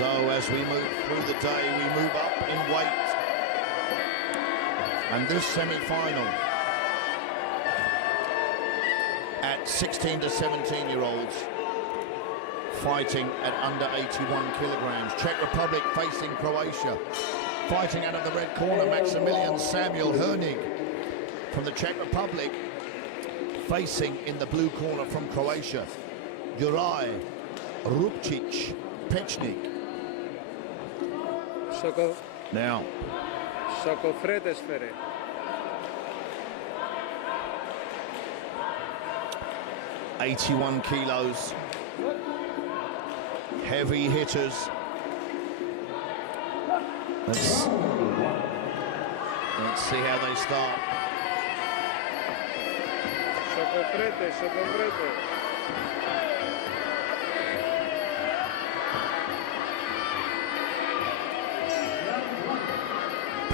So as we move through the day, we move up in weight. And this semi-final at 16 to 17-year-olds fighting at under 81 kilograms. Czech Republic facing Croatia. Fighting out of the red corner, Maximilian Samuel Hernig from the Czech Republic. Facing in the blue corner from Croatia, Juraj Rupčić Pečnik. Now, Σοκοφρέτες φέρε. ...81 kilos, heavy hitters. Let's see how they start. Σοκοφρέτες, σοκοφρέτες.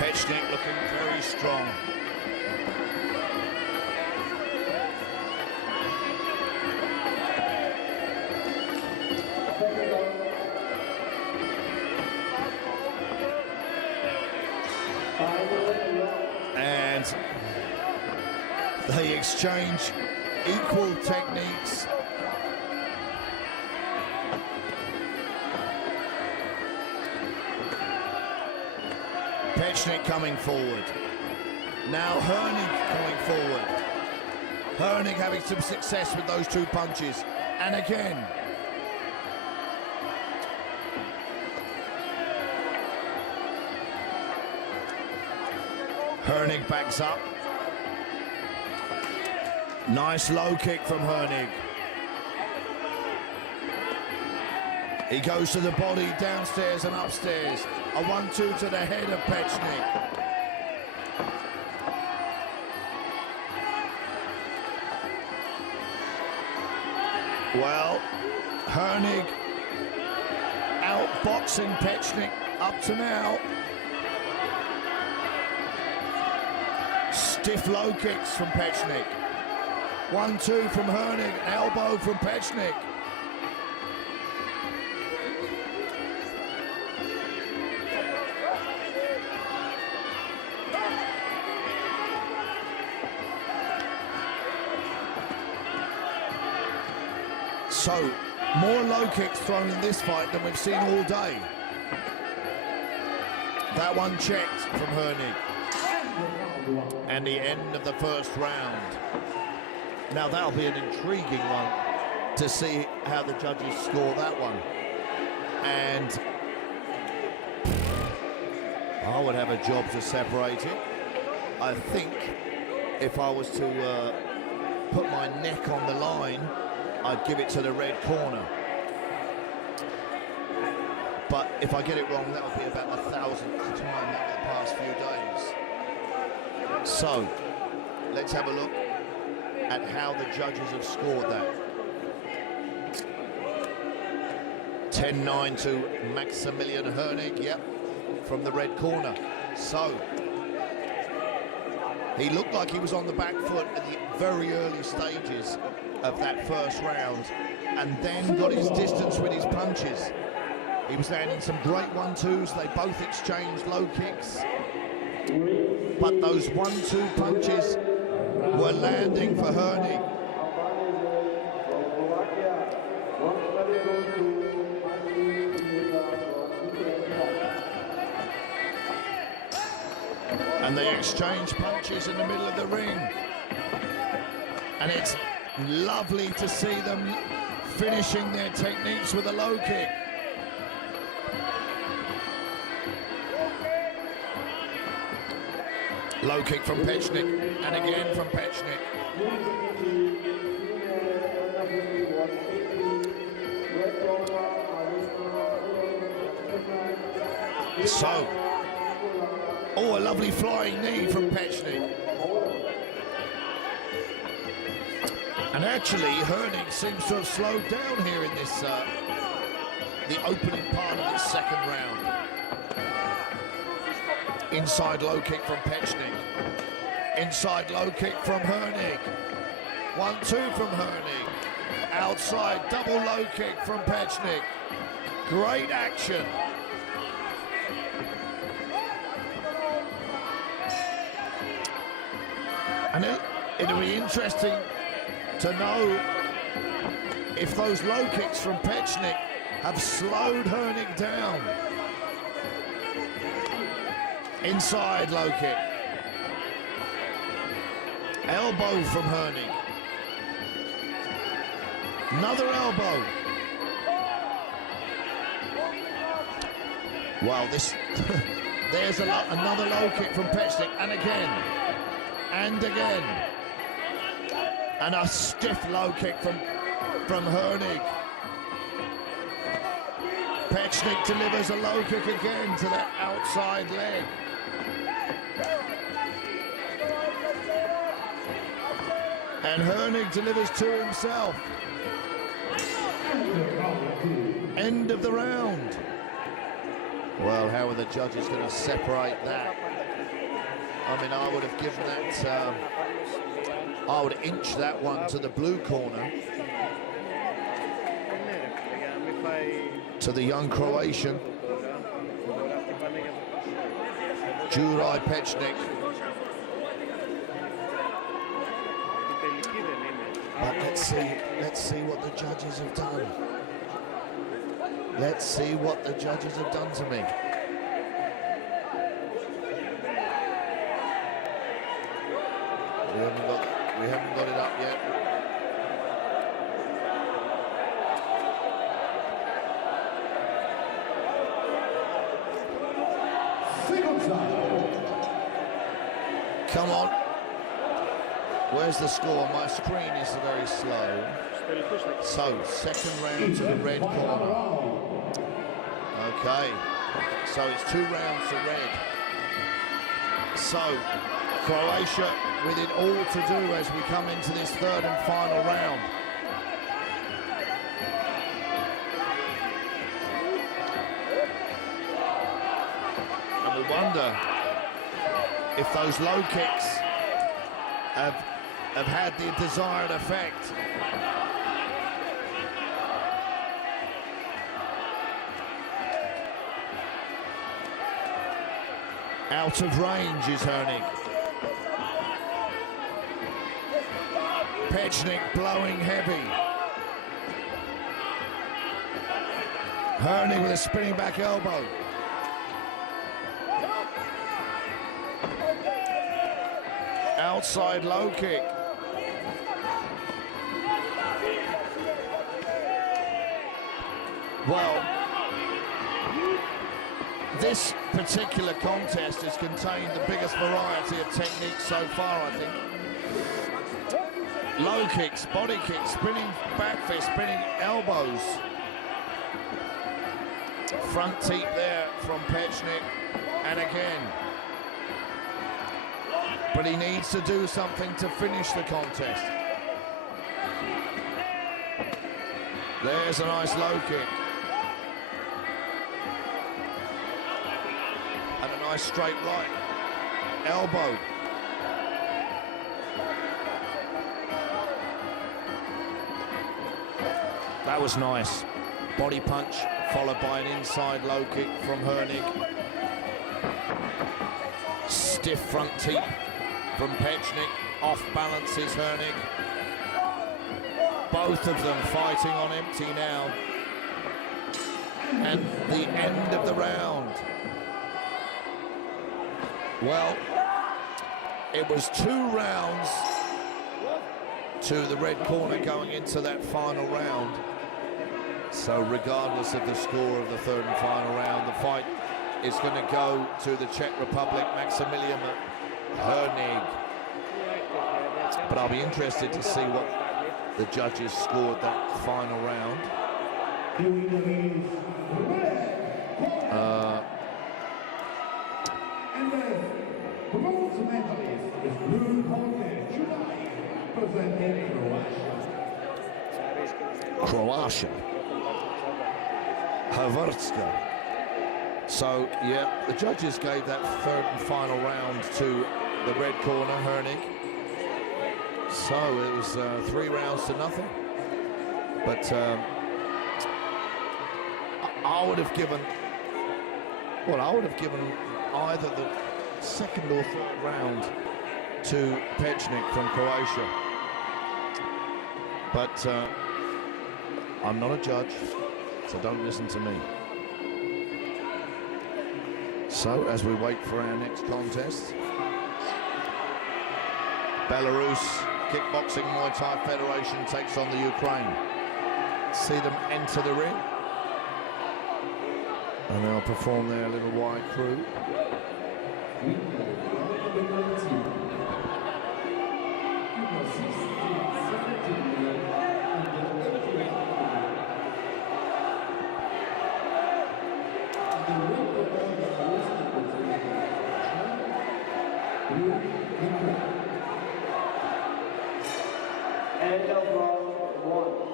Pečnik looking very strong. And they exchange equal techniques. Pečnik coming forward. Now Hernig coming forward. Hernig having some success with those two punches. And again. Hernig backs up. Nice low kick from Hernig. He goes to the body, downstairs and upstairs. A 1-2 to the head of Pechnik. Well, Hernig outboxing Pechnik up to now. Stiff low kicks from Pechnik. 1-2 from Hernig, elbow from Pechnik. So, more low kicks thrown in this fight than we've seen all day. That one checked from Hernig. And the end of the first round. Now that'll be an intriguing one to see how the judges score that one. And I would have a job to separate it. I think if I was to put my neck on the line, I'd give it to the red corner. But if I get it wrong, that would be about the 1,000th time over the past few days. So, let's have a look at how the judges have scored that. 10-9 to Maximilian Hernig, yep, from the red corner. So, he looked like he was on the back foot at the very early stages of that first round, and then got his distance with his punches. He was landing some great 1-2s. They both exchanged low kicks, but those 1-2 punches were landing for Hernig. And they exchange punches in the middle of the ring. And it's lovely to see them finishing their techniques with a low kick. Low kick from Pechnik, and again from Pechnik. So, oh, a lovely flying knee from Pechnik. And actually, Hernig seems to have slowed down here in this, the opening part of this second round. Inside low kick from Pechnik. Inside low kick from Hernig. 1-2 from Hernig. Outside double low kick from Pechnik. Great action. And it'll be interesting to know if those low kicks from Pechnik have slowed Hernig down. Inside low kick. Elbow from Hernig. Another elbow. Wow, this there's another low kick from Pechnik, and again. And again. And a stiff low kick from Hernig. Pechnik delivers a low kick again to that outside leg. And Hernig delivers to himself. End of the round. Well, how are the judges going to separate that? I mean, I would have given that, I would inch that one to the blue corner. To the young Croatian. Juraj Pechnik. But let's see what the judges have done. Let's see what the judges have done to me. We haven't got it up yet. Come on. Where's the score? My screen is very slow. So, second round to the red corner. Okay. So it's 2 rounds to red. So, Croatia with it all to do as we come into this third and final round. And we wonder if those low kicks have had the desired effect. Out of range is Yauheniya. Peania blowing heavy. Yauheniya with a spinning back elbow. Outside low kick. Well, this particular contest has contained the biggest variety of techniques so far, I think. Low kicks, body kicks, spinning back fist, spinning elbows. Front teep there from Peania, and again. But he needs to do something to finish the contest. There's a nice low kick. And a nice straight right. Elbow. That was nice. Body punch followed by an inside low kick from Yauheniya. Stiff front teep from Peania. Off balances Yauheniya. Both of them fighting on empty now. And the end of the round. Well, it was 2 rounds to the red corner going into that final round. So regardless of the score of the third and final round, the fight is going to go to the Czech Republic, Maximilian Yauheniya. But I'll be interested to see what the judges scored that final round. And the bronze medalist is representing Croatia. Hrvatska. So, yeah, the judges gave that third and final round to the red corner, Yauheniya. So it was 3 rounds to nothing. But I would have given, well, I would have given either the second or third round to Peania from Croatia. But I'm not a judge, so don't listen to me. So, as we wait for our next contest, Belarus Kickboxing Muay Thai Federation takes on the Ukraine. See them enter the ring. And they'll perform their little wide crew. End of round 1.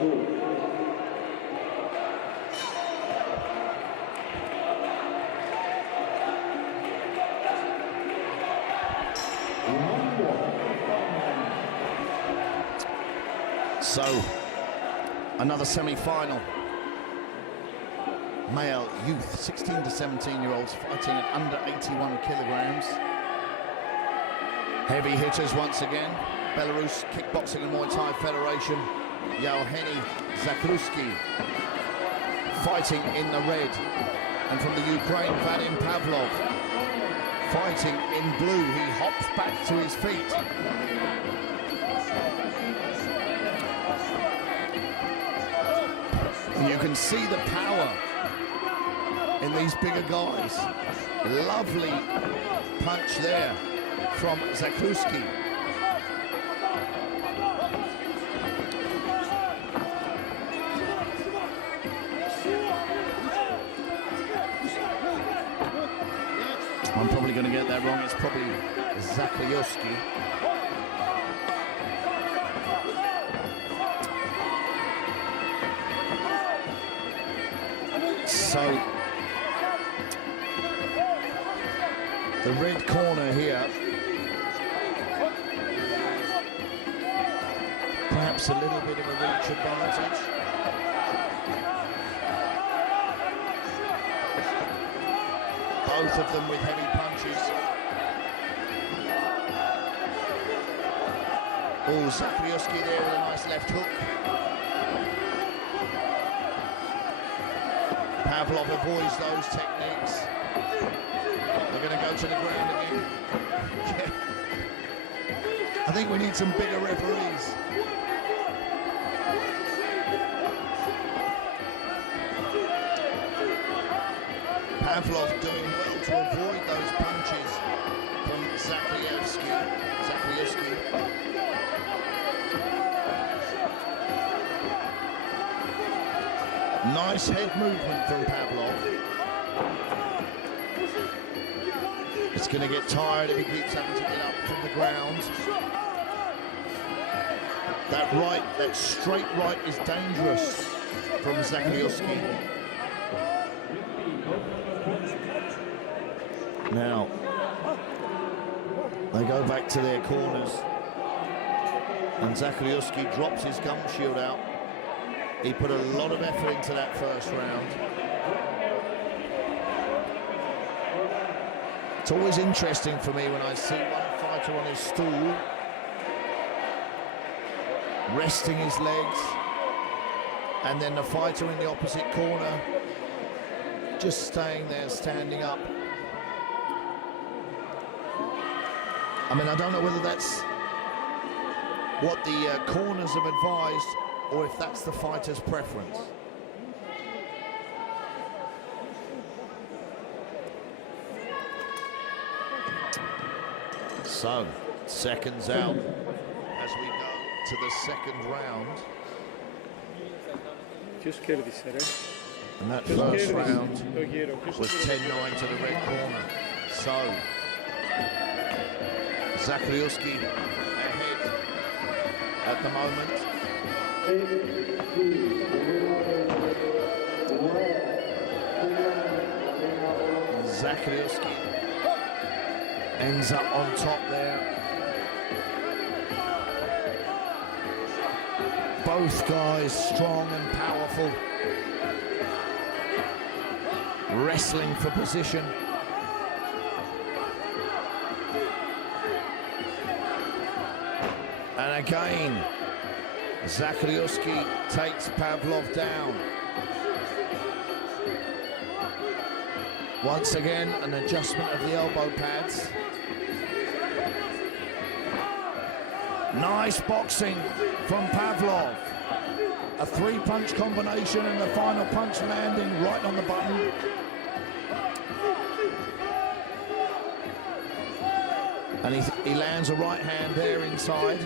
So, another semi-final. Male youth, 16 to 17-year-olds fighting at under 81 kilograms. Heavy hitters once again. Belarus Kickboxing and Muay Thai Federation. Yauheniya Zakruski fighting in the red. And from the Ukraine, Vadim Pavlov fighting in blue. He hops back to his feet. And you can see the power in these bigger guys. Lovely punch there from Zakruski. I'm probably going to get that wrong. It's probably Zakruski. So, the red corner here, perhaps a little bit of a reach advantage. Both of them with heavy punches. Oh, Zakruski there with a nice left hook. Pavlov avoids those techniques. They're going to go to the ground again. I think we need some bigger referees. Pavlov doing well to avoid those punches from Zakruski. Nice head movement from Pavlov. It's going to get tired if he keeps having to get up from the ground. That right, that straight right is dangerous from Zakruski. Now, they go back to their corners. And Zakruski drops his gum shield out. He put a lot of effort into that first round. It's always interesting for me when I see one fighter on his stool, resting his legs, and then the fighter in the opposite corner just staying there, standing up. I mean, I don't know whether that's what the corners have advised or if that's the fighter's preference. So, seconds out as we go to the second round. And that first round was 10-9 to the red corner. So, Zakruski ahead at the moment. Zakruski ends up on top there. Both guys strong and powerful, wrestling for position. And again, Zakruski takes Pavlov down. Once again, an adjustment of the elbow pads. Nice boxing from Pavlov. A three-punch combination and the final punch landing right on the button. And he lands a right hand there inside.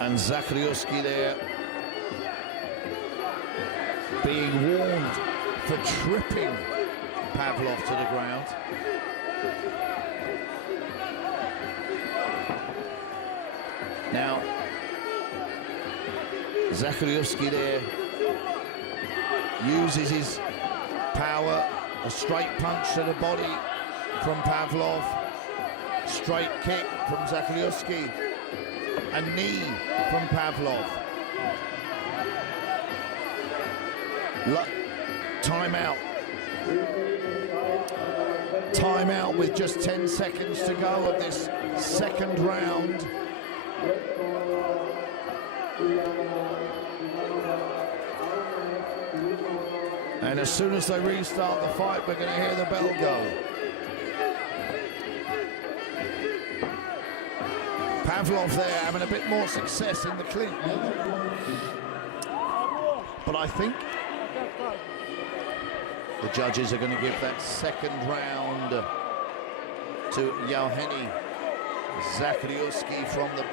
And Zakruski there being warned for tripping Pavlov to the ground. Now, Zbiezek there uses his power, a straight punch to the body from Pavlov, straight kick from Zbiezek, a knee from Pavlov. Timeout. Timeout with just 10 seconds to go of this second round. And as soon as they restart the fight, we're going to hear the bell go. Pavlov there having a bit more success in the clinch. But I think the judges are going to give that second round to Yauheniya Zbiezek from the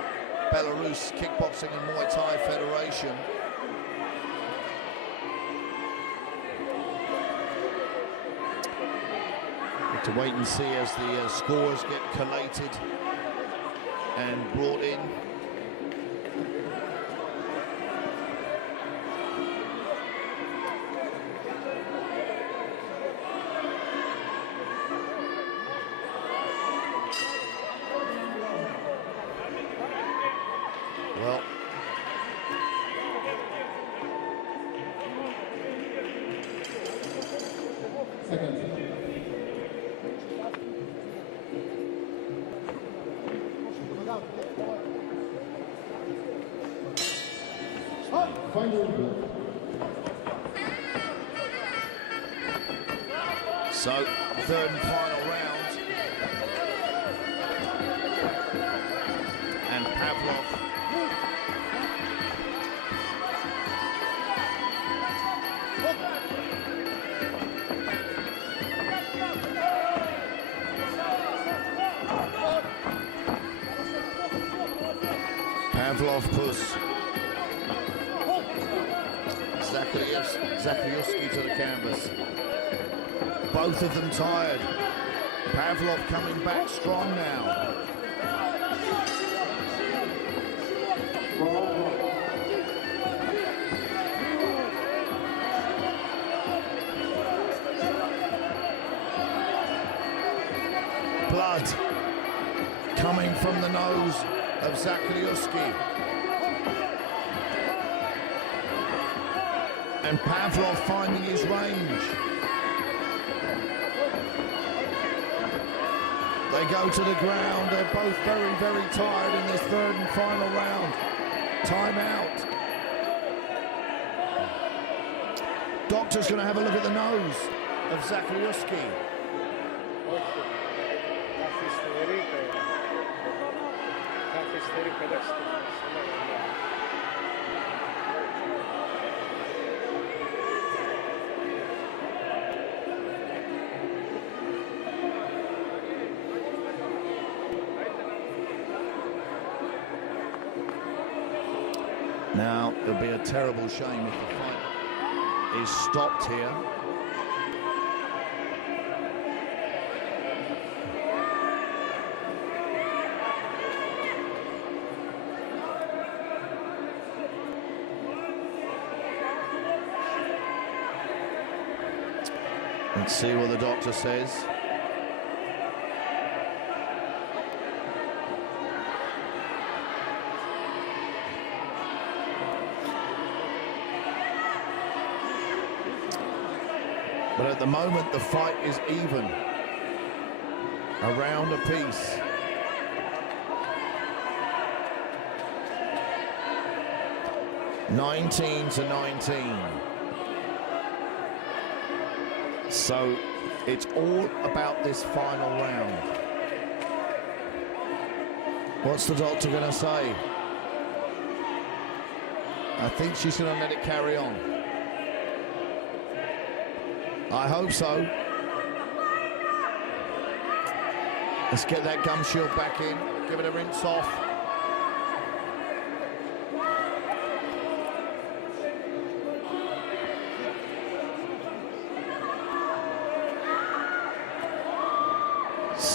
Belarus Kickboxing and Muay Thai Federation. To wait and see as the scores get collated and brought in. Well, so, third and final round, and Pavlov puts Zbiezek to the canvas. Both of them tired. Pavlov coming back strong now. Blood coming from the nose of Zbiezek. And Pavlov finding his range. They go to the ground. They're both very, very tired in this third and final round. Timeout. Doctor's going to have a look at the nose of Zbiezek. Now, it'll be a terrible shame if the fight is stopped here. Let's see what the doctor says. But at the moment, the fight is even. A round apiece. (19-19). So it's all about this final round. What's the doctor going to say? I think she's going to let it carry on. I hope so. Let's get that gum shield back in, give it a rinse off.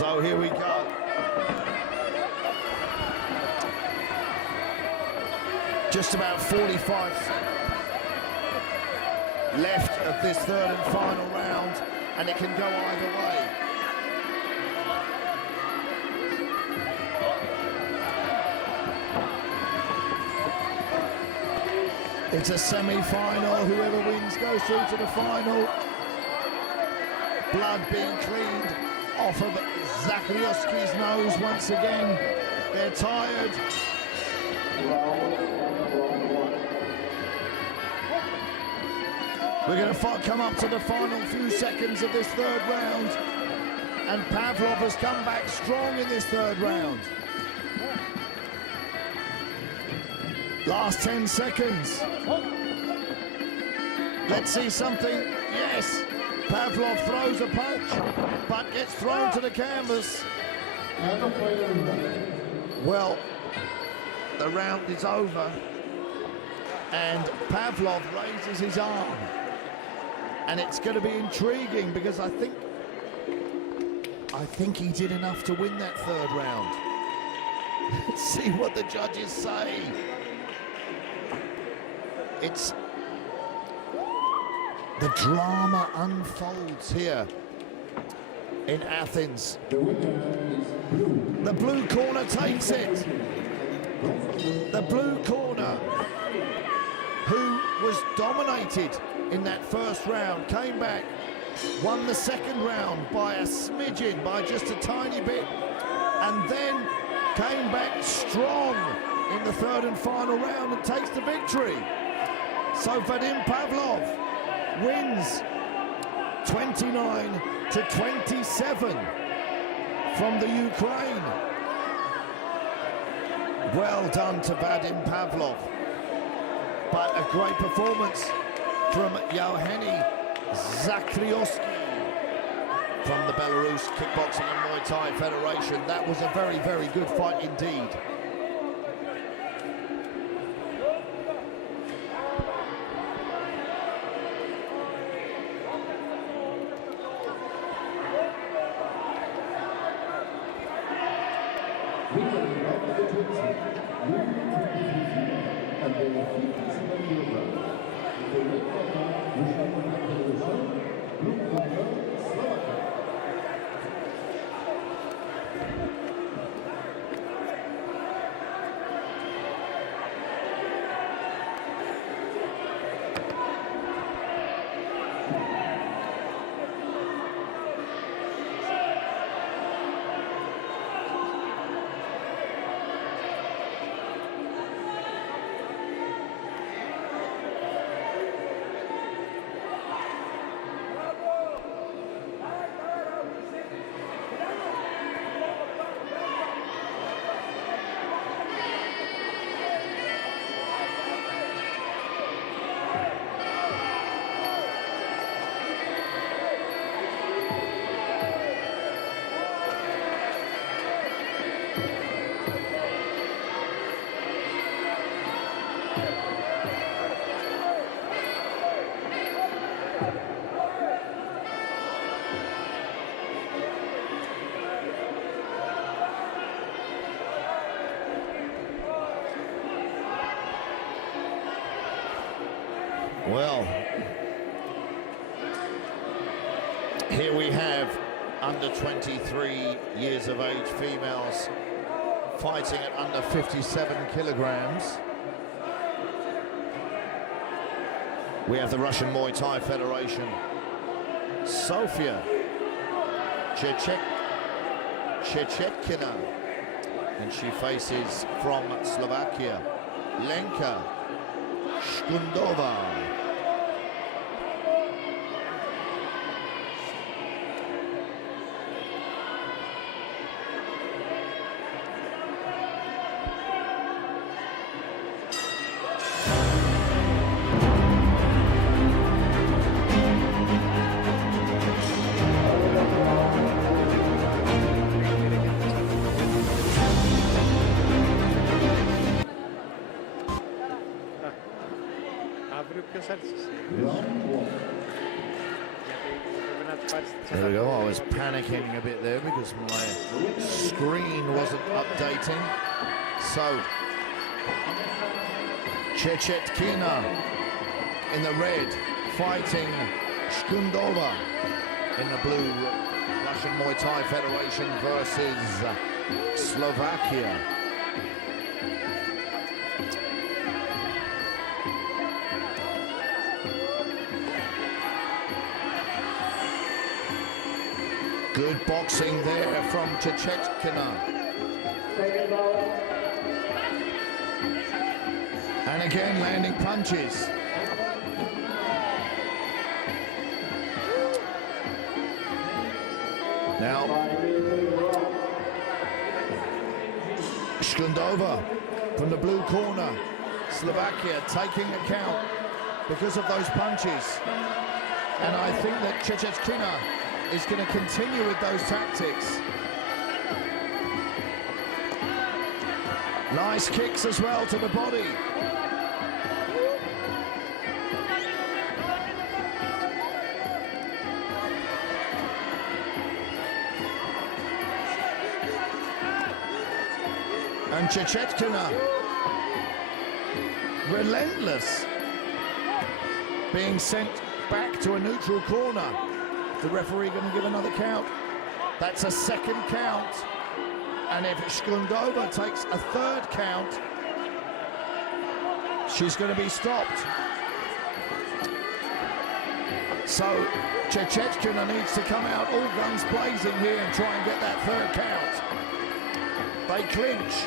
So here we go. Just about 45 seconds left of this third and final round, and it can go either way. It's a semi-final. Whoever wins goes through to the final. Blood being cleaned off of Aleksandr's nose once again. They're tired. We're going to come up to the final few seconds of this third round, and Pavlov has come back strong in this third round. Last 10 seconds. Let's see something. Yes, Pavlov throws a punch, but gets thrown to the canvas. Well, the round is over, and Pavlov raises his arm. And it's going to be intriguing, because I think he did enough to win that third round. Let's see what the judges say. It's the drama unfolds here in Athens. The blue corner takes it. The blue corner, who was dominated in that first round, came back, won the second round by a smidgen, by just a tiny bit, and then came back strong in the third and final round and takes the victory. So Vadim Pavlov wins 29-27 from the Ukraine. Well done to Vadim Pavlov, but a great performance from Yauheniya Zakriosky from the Belarus Kickboxing and Muay Thai Federation. That was a very, very good fight indeed. Well, here we have under 23 years of age females fighting at under 57 kilograms. We have the Russian Muay Thai Federation, Sofia Chechetkina, and she faces from Slovakia, Lenka Shkundova. Αύριο ποιος άρχισε. There we go, I was panicking a bit there because my screen wasn't updating. So, Chechetkina in the red, fighting Shkundova in the blue. Russian Muay Thai Federation versus Slovakia. Good boxing there from Chechetkina. And again landing punches. Now, Shkundova from the blue corner. Slovakia taking a count because of those punches. And I think that Chechetkina is going to continue with those tactics. Nice kicks as well to the body. And Chechetkina, relentless, being sent back to a neutral corner. The referee going to give another count. That's a second count. And if Shkundova takes a third count, she's going to be stopped. So Chechetkina needs to come out all guns blazing here and try and get that third count. They clinch.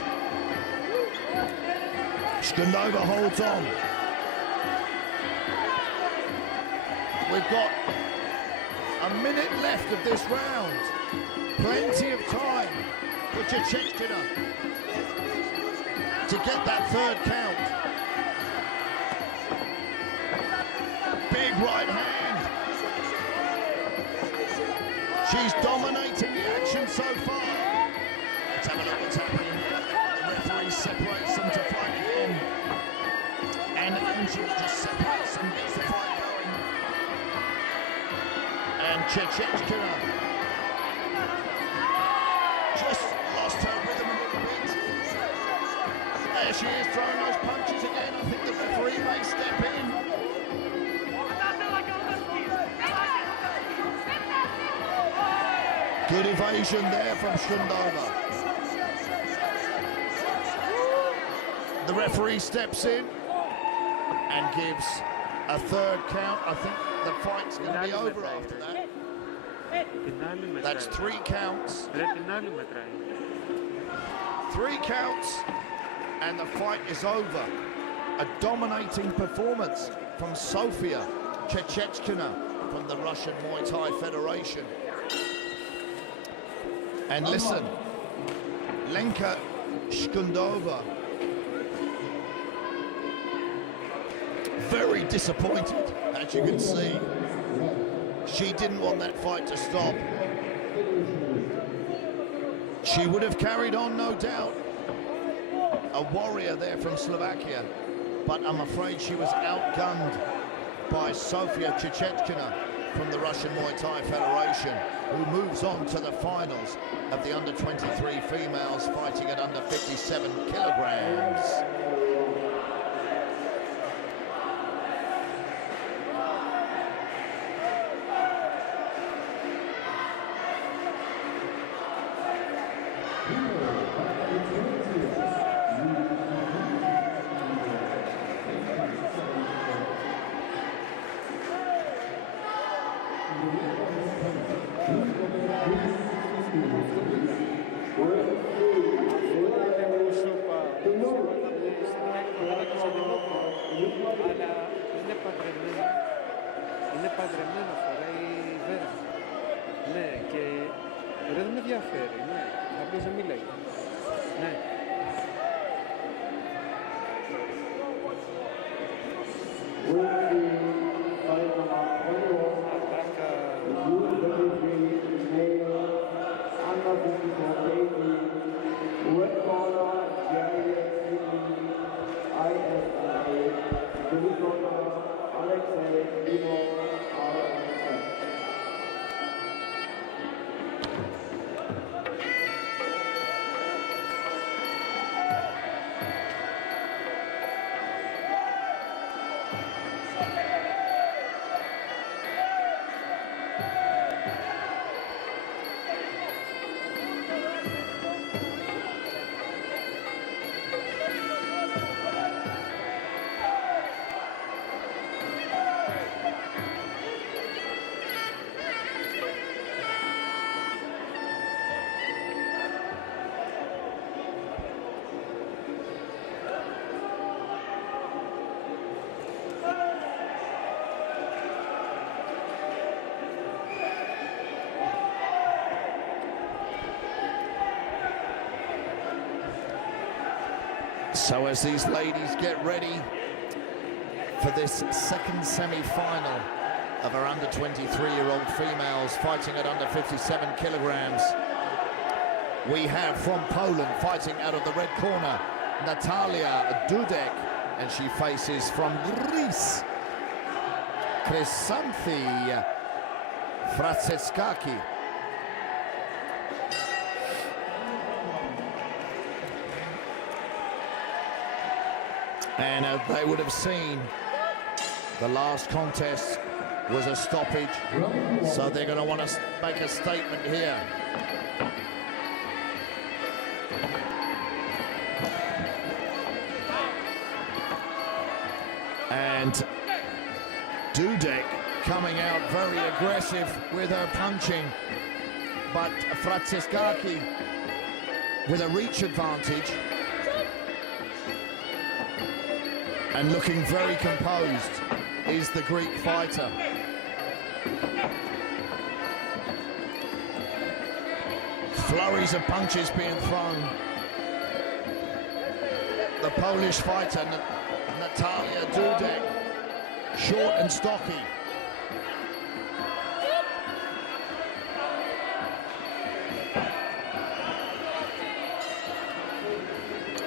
Shkundova holds on. We've got a minute left of this round. Plenty of time for Chechetkina to get that third count. Big right hand. She's dominating the action so far. Let's have a look what's happening here. The referee separates them to fight again. And she just separates them, gets the fight going. And Chechetkina just lost her rhythm a little bit. There she is, throwing those punches again. I think the referee may step in. Good evasion there from Shkundova. The referee steps in and gives a third count. I think the fight's going to be over after that. That's 3 counts. 3 counts and the fight is over. A dominating performance from Sofia Chechetkina from the Russian Muay Thai Federation. And listen, Lenka Shkundova, very disappointed, as you can see. She didn't want that fight to stop. She would have carried on, no doubt. A warrior there from Slovakia, but I'm afraid she was outgunned by Sofia Chechetkina from the Russian Muay Thai Federation, who moves on to the finals of the under-23 females fighting at under 57 kilograms. Είναι παντρεμένο, φοράει βέρα. Ναι, και δεν με ενδιαφέρει, ναι. Απλώς δεν μιλάει. Ναι. So as these ladies get ready for this second semi-final of our under 23-year-old females fighting at under 57 kilograms, we have from Poland fighting out of the red corner, Natalia Dudek, and she faces from Greece, Kristoff Kato. And they would have seen the last contest was a stoppage, so they're going to want to make a statement here. And Dudek coming out very aggressive with her punching, but Kto with a reach advantage and looking very composed is the Greek fighter. Flurries of punches being thrown. The Polish fighter, Natalia Dudek, short and stocky.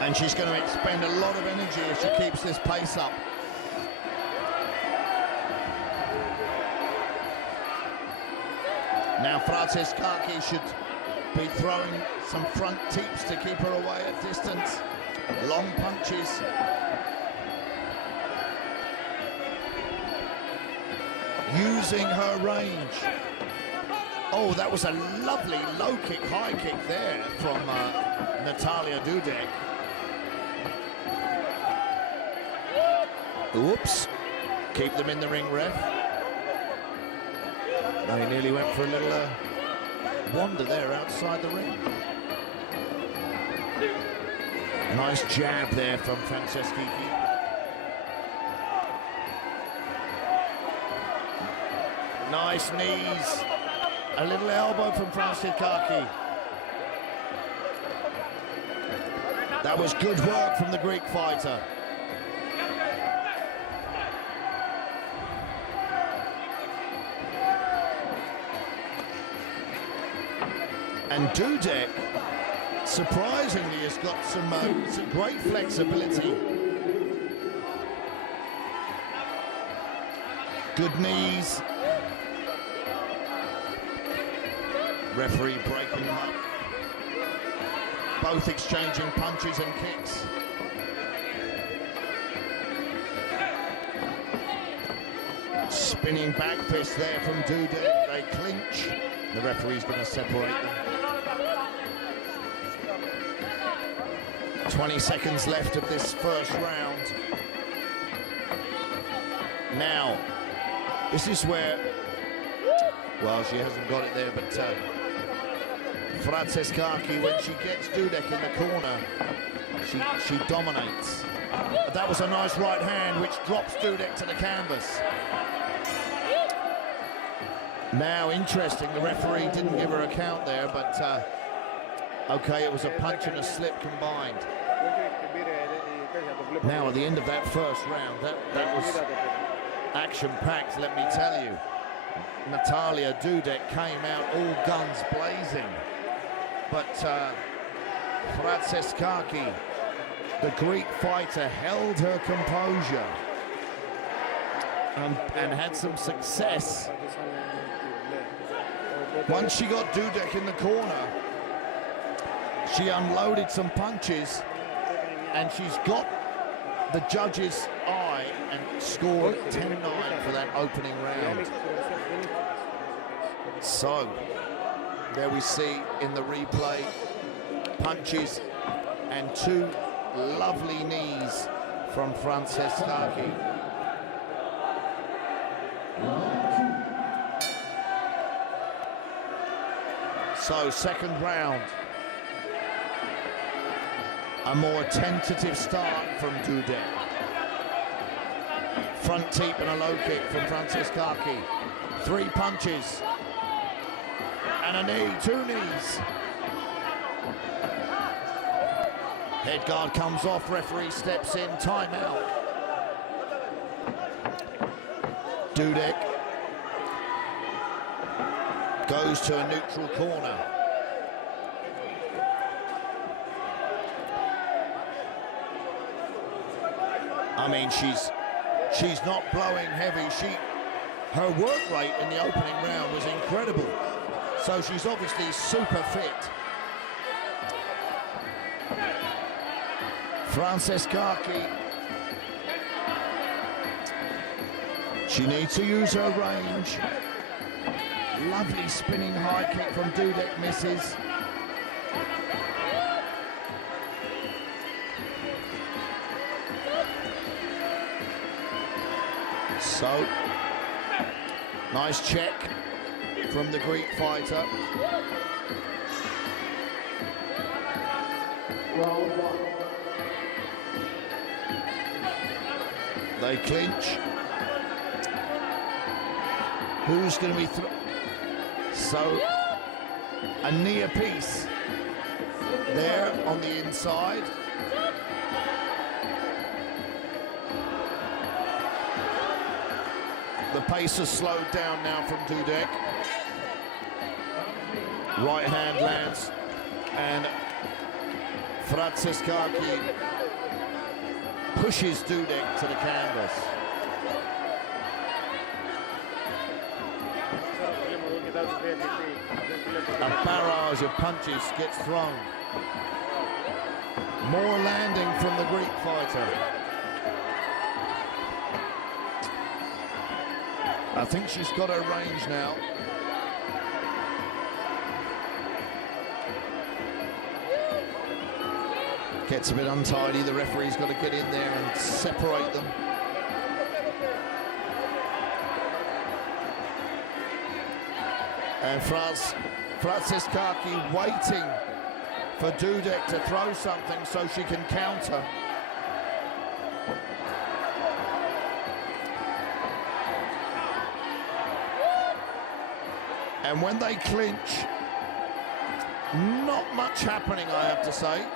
And she's going to expend a lot of energy if she keeps this pace up. Now Kto should be throwing some front teeps to keep her away at distance. Long punches. Using her range. Oh, that was a lovely low kick, high kick there from Natalia Dudek. Whoops. Keep them in the ring, ref. They nearly went for a little wander there outside the ring. Nice jab there from Franceschi. Nice knees. A little elbow from Franceschi. That was good work from the Greek fighter. And Dudek, surprisingly, has got some great flexibility. Good knees. Referee breaking them up. Both exchanging punches and kicks. Spinning back fist there from Dudek. They clinch. The referee's going to separate them. 20 seconds left of this first round. Now, this is where, well, she hasn't got it there, but Franceschi, when she gets Dudek in the corner, she dominates. But that was a nice right hand, which drops Dudek to the canvas. Now, interesting, the referee didn't give her a count there, but okay, it was a punch and a slip combined. Now, at the end of that first round, that was action-packed, let me tell you. Natalia Dudek came out all guns blazing, but Franceschi, the Greek fighter, held her composure and had some success. Once she got Dudek in the corner, she unloaded some punches, and she's got the judge's eye and scored 10-9 for that opening round. So, there we see in the replay, punches and two lovely knees from Franceschi. So, second round. A more tentative start from Dudek. Front teep and a low kick from Franceschi. Three punches. And a knee, two knees. Head guard comes off, referee steps in, timeout. Dudek goes to a neutral corner. I mean, she's not blowing heavy. Her work rate in the opening round was incredible. So she's obviously super fit. Francescaki. She needs to use her range. Lovely spinning high kick from Dudek, misses. So, nice check from the Greek fighter. They clinch. Who's going to be so a near piece there on the inside. The pace has slowed down now from Dudek. Right hand lands and Francescaki pushes Dudek to the canvas. A barrage of punches gets thrown. More landing from the Greek fighter. I think she's got her range now. Gets a bit untidy. The referee's got to get in there and separate them. And Francescaki waiting for Dudek to throw something so she can counter. And when they clinch, not much happening, I have to say.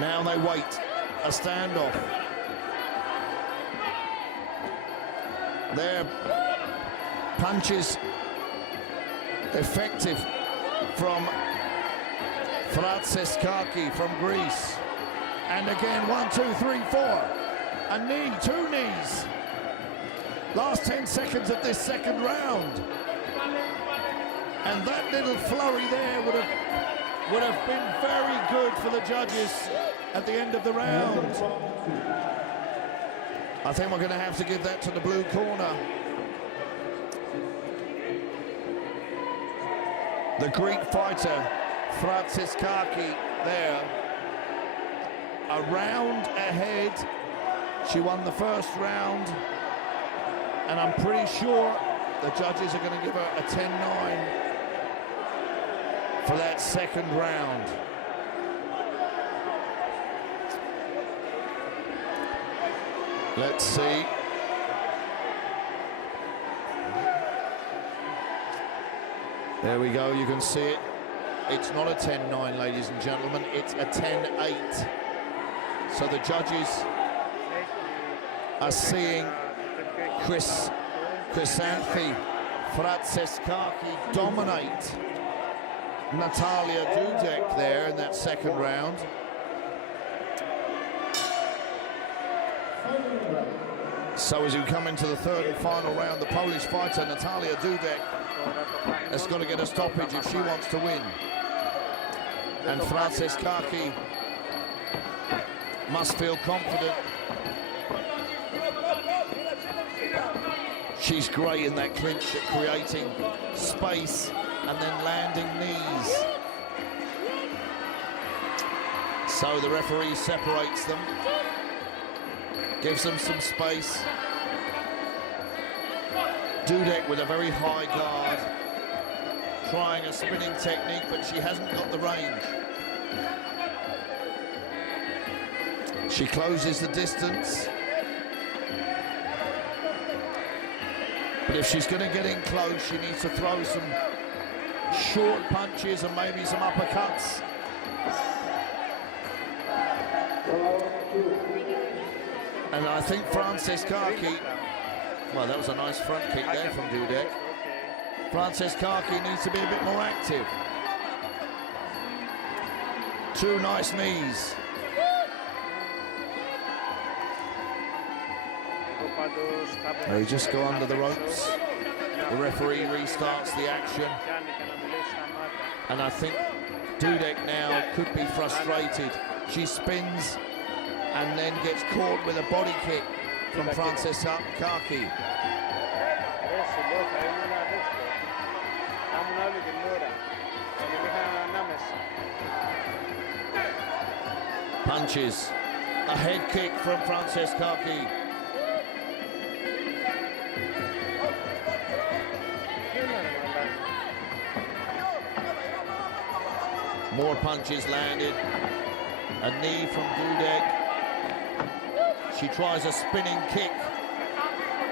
Now they wait, a standoff. Their punches effective from Francescaki from Greece. And again, 1, 2, 3, 4. A knee, 2 knees. Last 10 seconds of this second round. And that little flurry there would have been very good for the judges at the end of the round. I think we're going to have to give that to the blue corner. The Greek fighter, Francescaki, there. A round ahead. She won the first round. And I'm pretty sure the judges are going to give her a 10-9 for that second round. Let's see. There we go, you can see it. It's not a 10-9, ladies and gentlemen, it's a 10-8. So the judges are seeing Chrysanthi Francescaki dominate Natalia Dudek there in that second round. So as you come into the third and final round, the Polish fighter Natalia Dudek has got to get a stoppage if she wants to win. And Francescaki must feel confident. She's great in that clinch at creating space and then landing knees. So the referee separates them, gives them some space. Dudek with a very high guard, trying a spinning technique, but she hasn't got the range. She closes the distance. But if she's going to get in close, she needs to throw some short punches and maybe some uppercuts And I think Kaki, well, that was a nice front kick there from Dudek. Kaki needs to be a bit more active. Two nice knees. They just go under the ropes. The referee restarts the action. And I think Dudek now could be frustrated. She spins and then gets caught with a body kick from Kaki. Punches. A head kick from Kaki. More punches landed. A knee from Dudek. She tries a spinning kick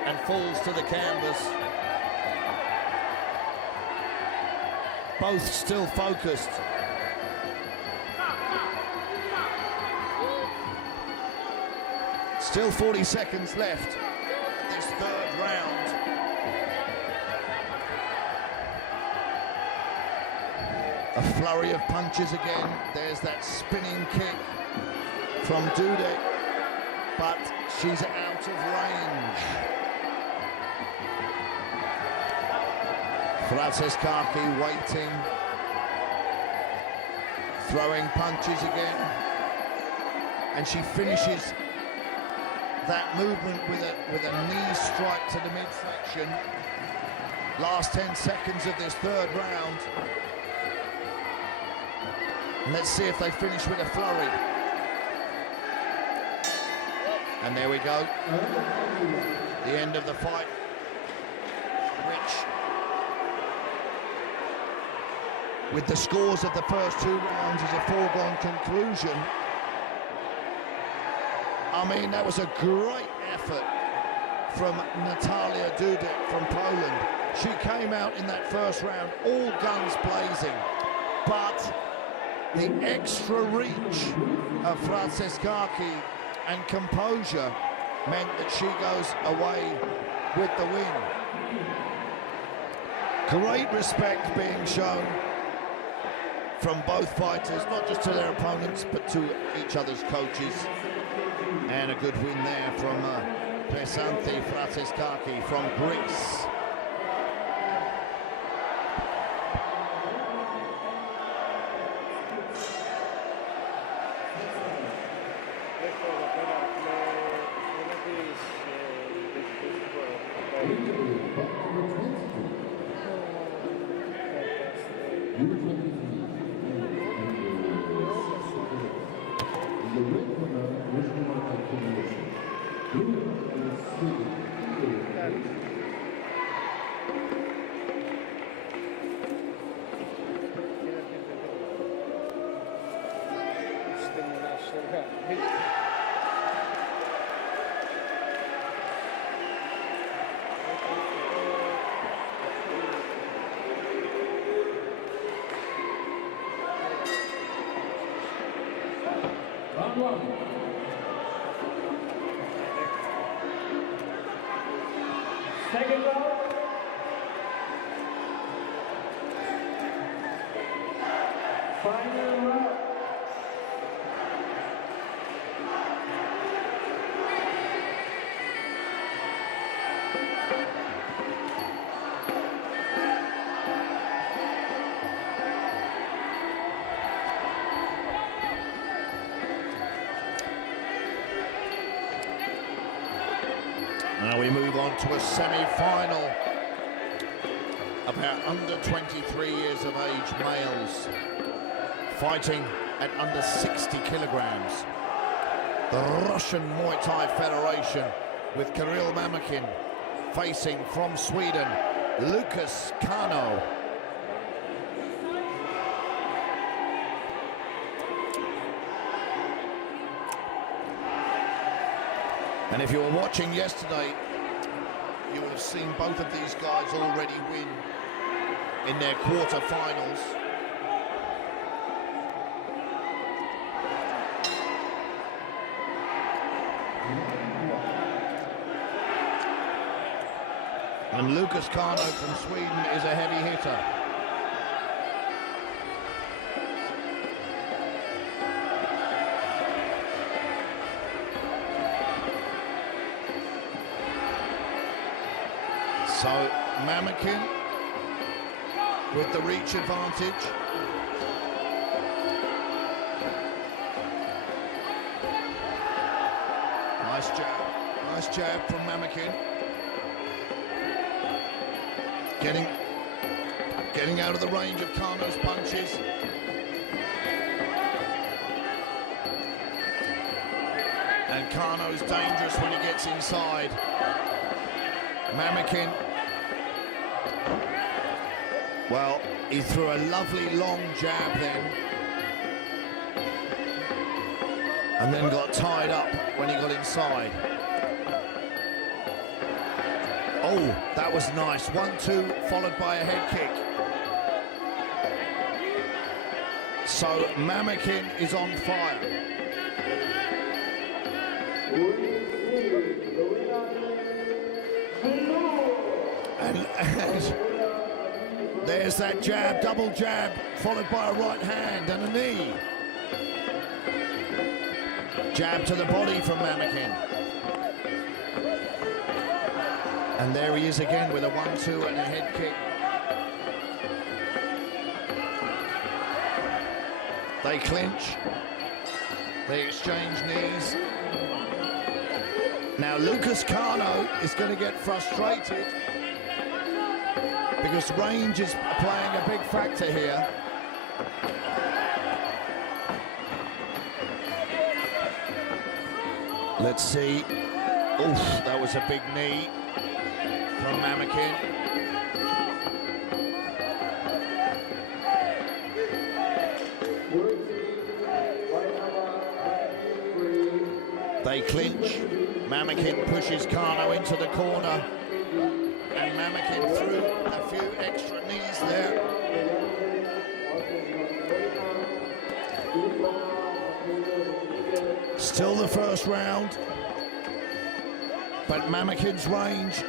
and falls to the canvas. Both still focused. Still 40 seconds left in this third round. A flurry of punches again. There's that spinning kick from Dudek, but she's out of range. Kaki waiting, throwing punches again, and she finishes that movement with a knee strike to the midsection. Last 10 seconds of this third round. Let's see if they finish with a flurry. And there we go. The end of the fight, which, with the scores of the first two rounds, is a foregone conclusion. I mean, that was a great effort from Natalia Dudek from Poland. She came out in that first round, all guns blazing, but the extra reach of Kaki and composure meant that she goes away with the win. Great respect being shown from both fighters, not just to their opponents, but to each other's coaches. And a good win there from Kaki from Greece. Second round. Final round. Now we move on to a semi-final of our under 23 years of age males fighting at under 60 kilograms. The Russian Muay Thai Federation with Kirill Mamakin facing from Sweden, Lukas Kano. And if you were watching yesterday, you would have seen both of these guys already win in their quarter-finals. And Lucas Kano from Sweden is a heavy hitter. So Mamakin with the reach advantage. Nice jab from Mamakin. Getting out of the range of Kano's punches. And Kano's dangerous when he gets inside. Mamakin, well, he threw a lovely long jab then. And then got tied up when he got inside. Oh, that was nice. 1-2 followed by a head kick. So Mamakin is on fire. And there's that jab, double jab, followed by a right hand and a knee. Jab to the body from Mamakin. And there he is again with a 1-2 and a head kick. They clinch. They exchange knees. Now Lucas Kano is going to get frustrated because range is playing a big factor here. Let's see. Oof, that was a big knee from Mamakin. They clinch. Mamakin pushes Kano into the corner. And Mamakin threw a few extra knees there. Still the first round, but Mamakin's range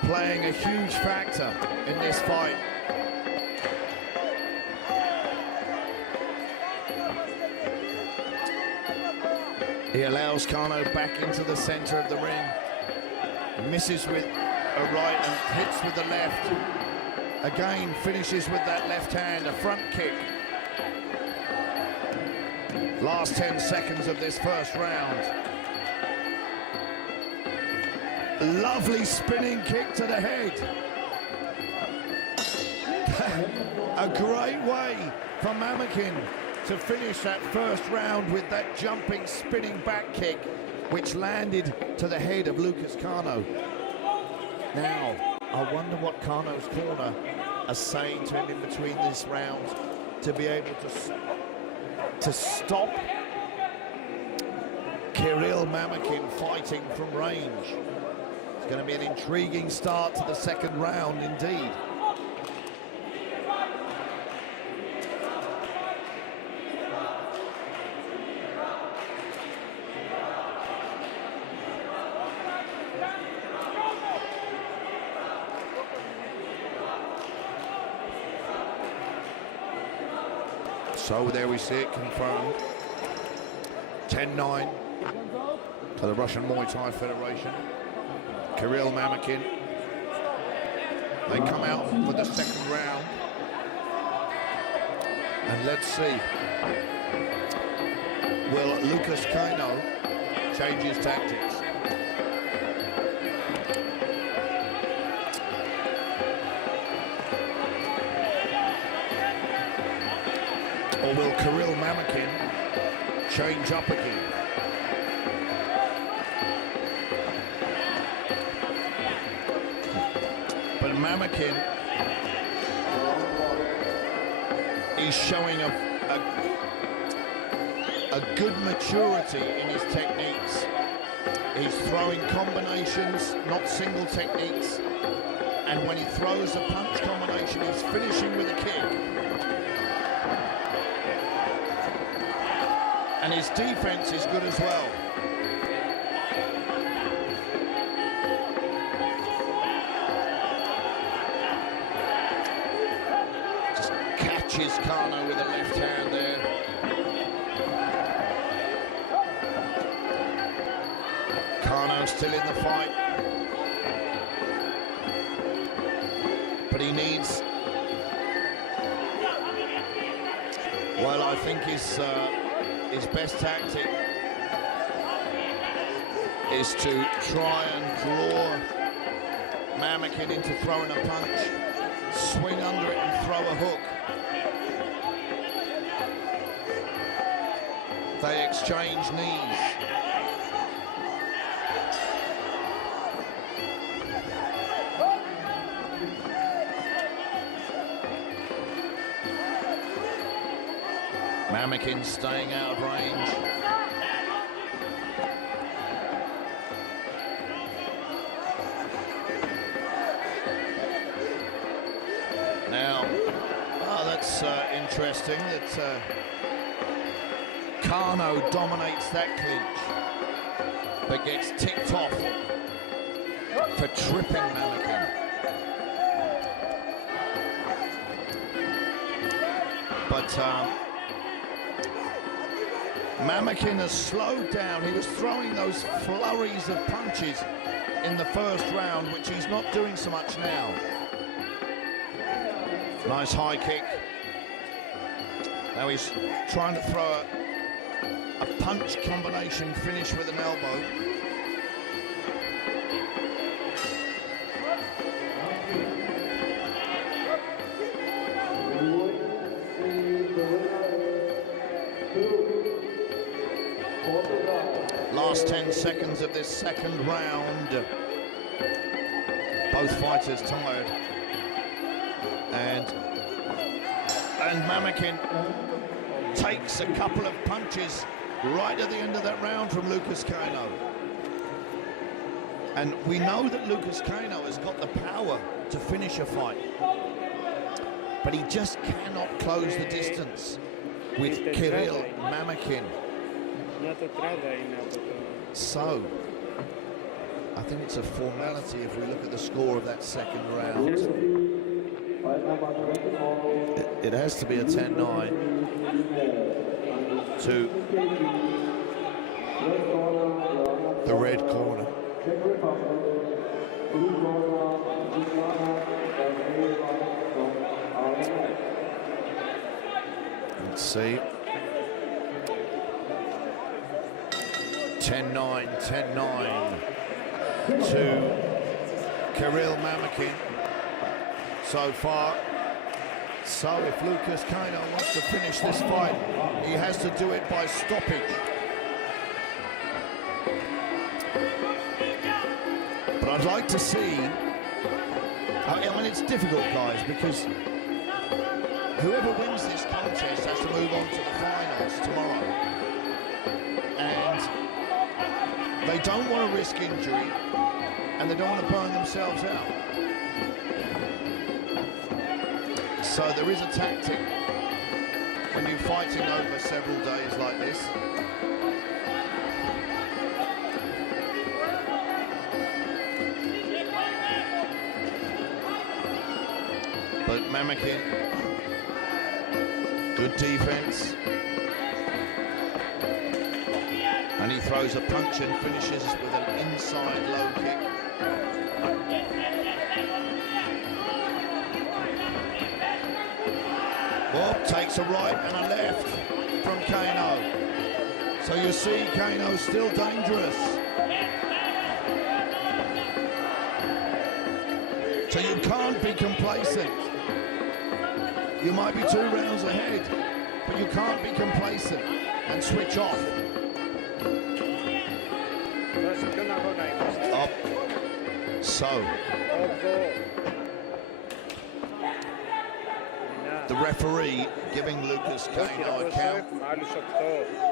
playing a huge factor in this fight. He allows Kano back into the center of the ring. Misses with a right and hits with the left. Again, finishes with that left hand, a front kick. Last 10 seconds of this first round. Lovely spinning kick to the head. A great way for Mamakin to finish that first round with that jumping, spinning back kick, which landed to the head of Lucas Kano. Now, I wonder what Kano's corner are saying to him in between this round to be able to stop Kirill Mamakin fighting from range. It's going to be an intriguing start to the second round indeed. So there we see it confirmed. 10-9 to the Russian Muay Thai Federation. Kirill Mamakin. They come out for the second round. And let's see. Will Lucas Kano change his tactics? Or will Kirill Mamakin change up again? But Mamakin is showing a good maturity in his techniques. He's throwing combinations, not single techniques. And when he throws a punch combination, he's finishing with a kick. And his defense is good as well. catches Kato with the left hand there. Kato still in the fight. But he needs, well, I think his best tactic is to try and draw Mamikin into throwing a punch, swing under it and throw a hook. They exchange knees. Mamikin staying out of range. Now, that's interesting that Kato dominates that clinch, but gets ticked off for tripping Mamikin. But Mamikin has slowed down. He was throwing those flurries of punches in the first round, which he's not doing so much now. Nice high kick. Now he's trying to throw a punch combination finish with an elbow. Last 10 seconds of this second round. Both fighters tired. And Mamikin takes a couple of punches right at the end of that round from Lucas Kato. And we know that Lucas Kato has got the power to finish a fight, but he just cannot close the distance with Kirill Mamikin. So, I think it's a formality if we look at the score of that second round. It has to be a 10-9 to the red corner. Let's see. 10-9 to Kirill Mamikin so far. So if Lucas Kato wants to finish this fight, he has to do it by stoppage. But I'd like to see, I mean, it's difficult, guys, because whoever wins this contest has to move on to the finals tomorrow. And they don't want to risk injury, and they don't want to burn themselves out. So there is a tactic when you're fighting over several days like this. But Mamikin, good defense. And he throws a punch and finishes with an inside low kick. Bob takes a right and a left from Kato. So you see Kano's still dangerous. So you can't be complacent. You might be 2 rounds ahead, but you can't be complacent and switch off. Up. So. The referee giving Lucas Kato a count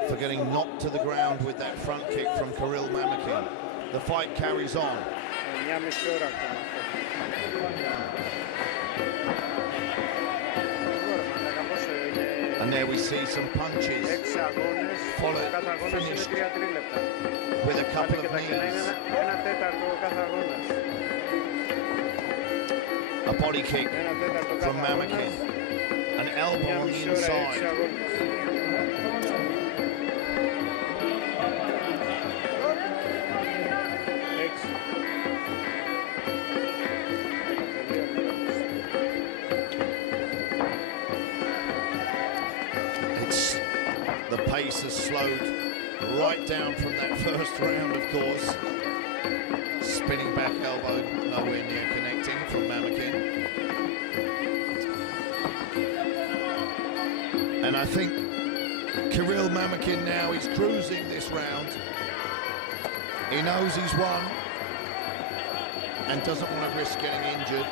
for getting knocked to the ground with that front kick from Kirill Mamikin. The fight carries on. And there we see some punches, finished with a couple of knees. A body kick from Mamikin. An elbow on the inside. The pace has slowed right down from that first round, of course. Spinning back elbow, nowhere near connecting from Mamakin. And I think Kirill Mamakin now is cruising this round. He knows he's won and doesn't want to risk getting injured.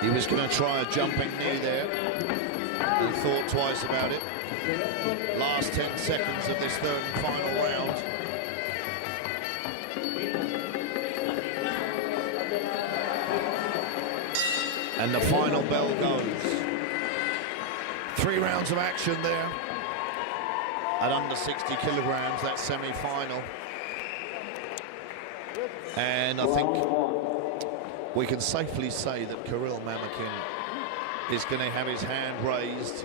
He was going to try a jumping knee there and thought twice about it. Last 10 seconds of this third and final round. And the final bell goes. 3 rounds of action there at under 60 kilograms, that semi-final. And I think we can safely say that Kirill Mamakin is going to have his hand raised.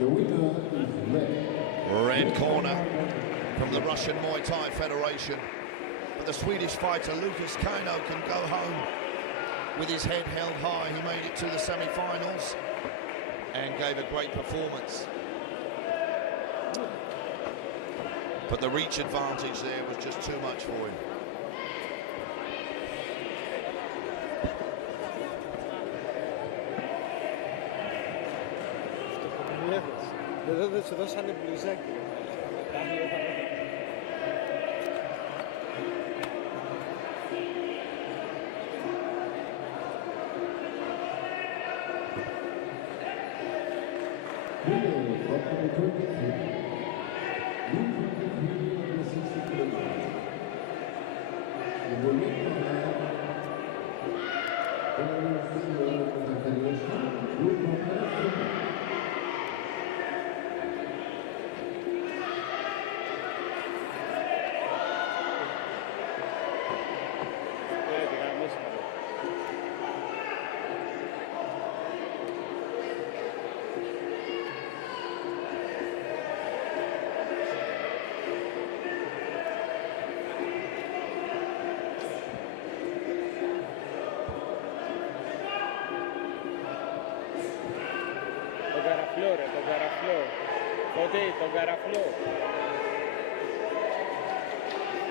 The winner is Red corner from the Russian Muay Thai Federation. But the Swedish fighter Lucas Kato can go home with his head held high. He made it to the semi-finals and gave a great performance. But the reach advantage there was just too much for him. Εδώ δεν σου δώσανε μπλουζάκι.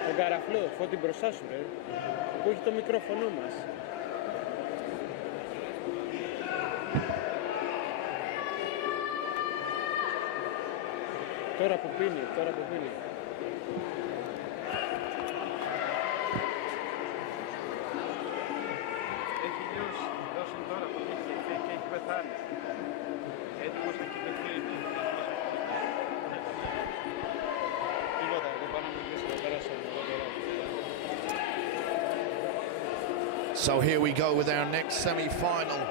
Τον καραφλό, Φώτη μπροστά σου ρε, που έχει το μικρόφωνο μας. Τώρα που πίνει, τώρα που πίνει. Έχει λιώσει, δώσουν τώρα που και έχει πεθάνει. Έτοιμος να κυβερνήσει. So here we go with our next semi-final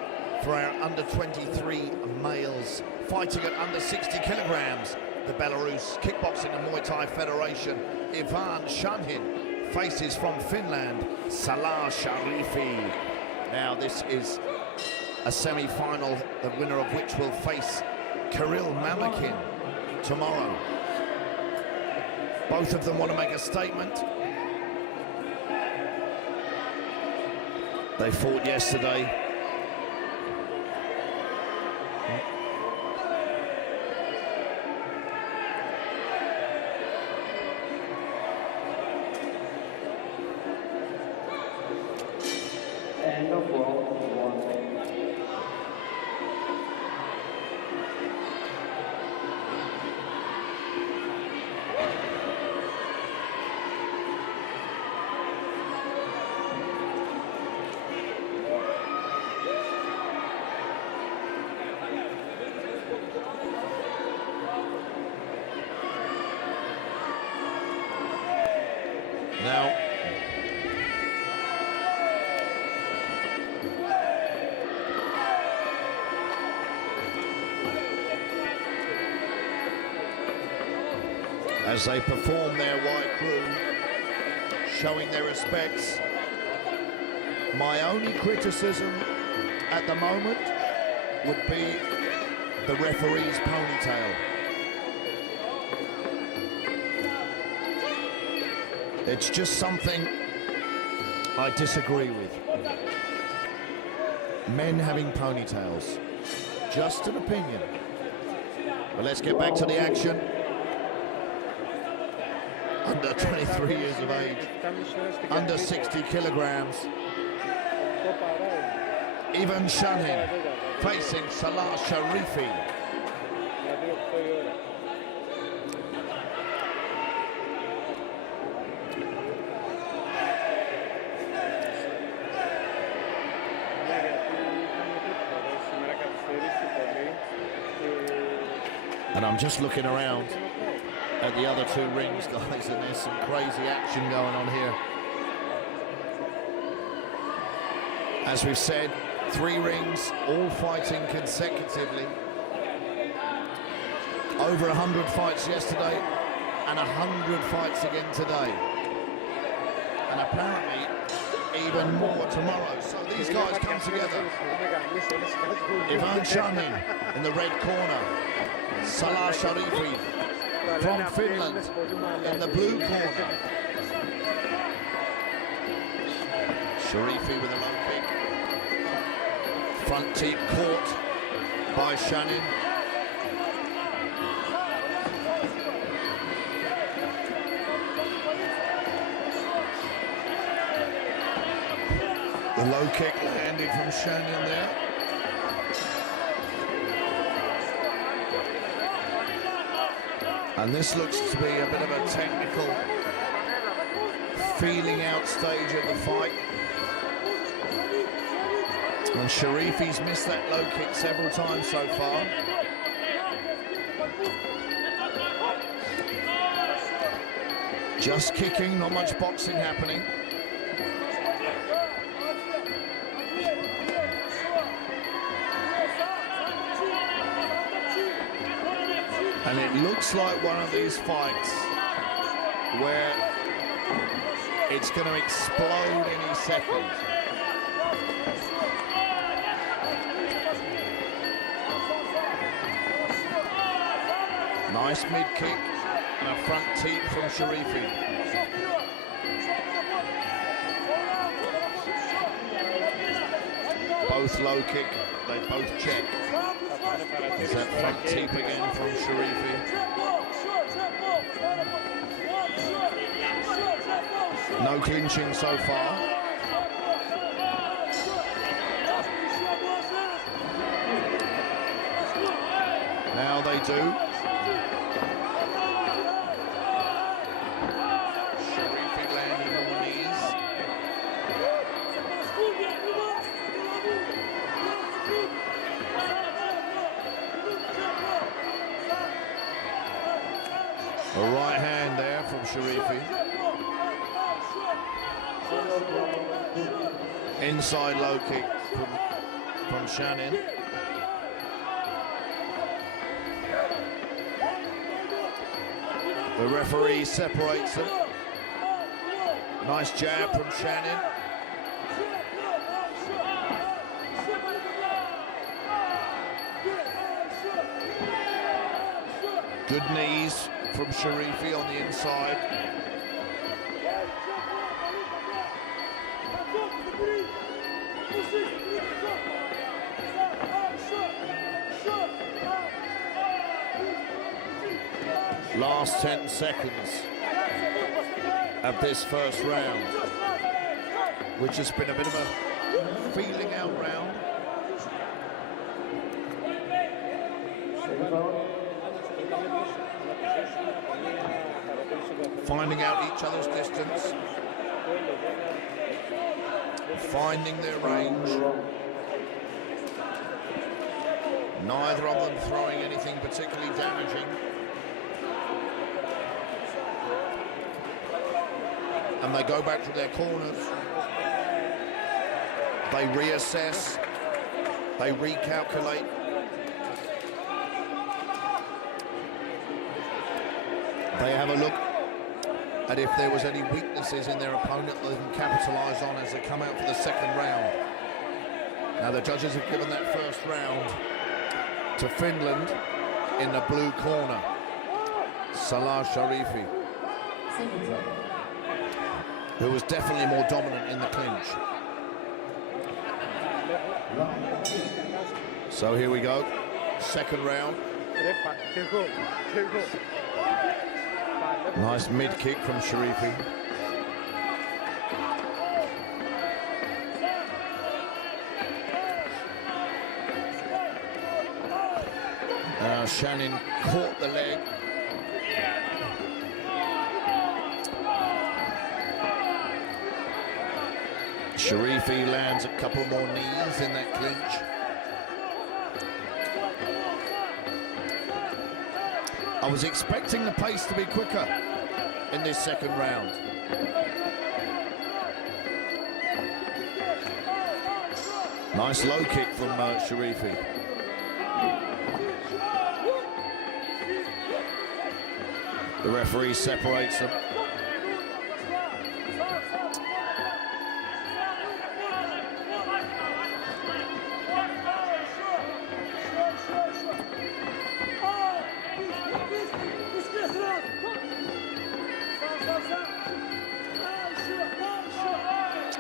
for our under-23 males fighting at under 60 kilograms. The Belarus Kickboxing and Muay Thai Federation, Ivan Shunhin, faces from Finland, Salah Sharifi. Now this is a semi-final, the winner of which will face Kirill Mamakin tomorrow. Both of them want to make a statement. They fought yesterday. End of round 1. Now, as they perform their white crew, showing their respects, My only criticism at the moment would be the referee's ponytail. It's just something I disagree with. Men having ponytails. Just an opinion. But let's get back to the action. Under 23 years of age, under 60 kilograms. Ivan Shanin facing Salah Sharifi. And I'm just looking around at the other two rings, guys, and there's some crazy action going on here. As we've said, 3 rings, all fighting consecutively. Over 100 fights yesterday and 100 fights again today. And apparently even more tomorrow. So these guys come together. Ivan Shanin in the red corner. Salah Sharifi from Finland in the blue corner. Sharifi with a low kick. Front teep caught by Shanin. The low kick landed from Shanin there. And this looks to be a bit of a technical feeling out stage of the fight. And Sharifi's missed that low kick several times so far. Just kicking, not much boxing happening. And it looks like one of these fights where it's going to explode any second. Nice mid-kick and a front teep from Sharifi. Both low kick, they both check. There's that front teep again from Sharifi. No clinching so far. Now they do. Sharifi landing more knees. A right hand there from Sharifi. Inside low kick from Shanin. The referee separates them. Nice jab from Shanin. Good knees from Sharifi on the inside. Last 10 seconds of this first round, which has been a bit of a feeling out round. Finding out each other's distance, finding their range. Neither of them throwing anything particularly damaging. And they go back to their corners. They reassess, they recalculate. They have a look and if there was any weaknesses in their opponent, they can capitalise on as they come out for the second round. Now the judges have given that first round to Finland in the blue corner. Salah Sharifi, who was definitely more dominant in the clinch. So here we go, second round. Nice mid kick from Sharifi. Shannon caught the leg. Sharifi lands a couple more knees in that clinch. I was expecting the pace to be quicker in this second round. Nice low kick from Sharifi. The referee separates them.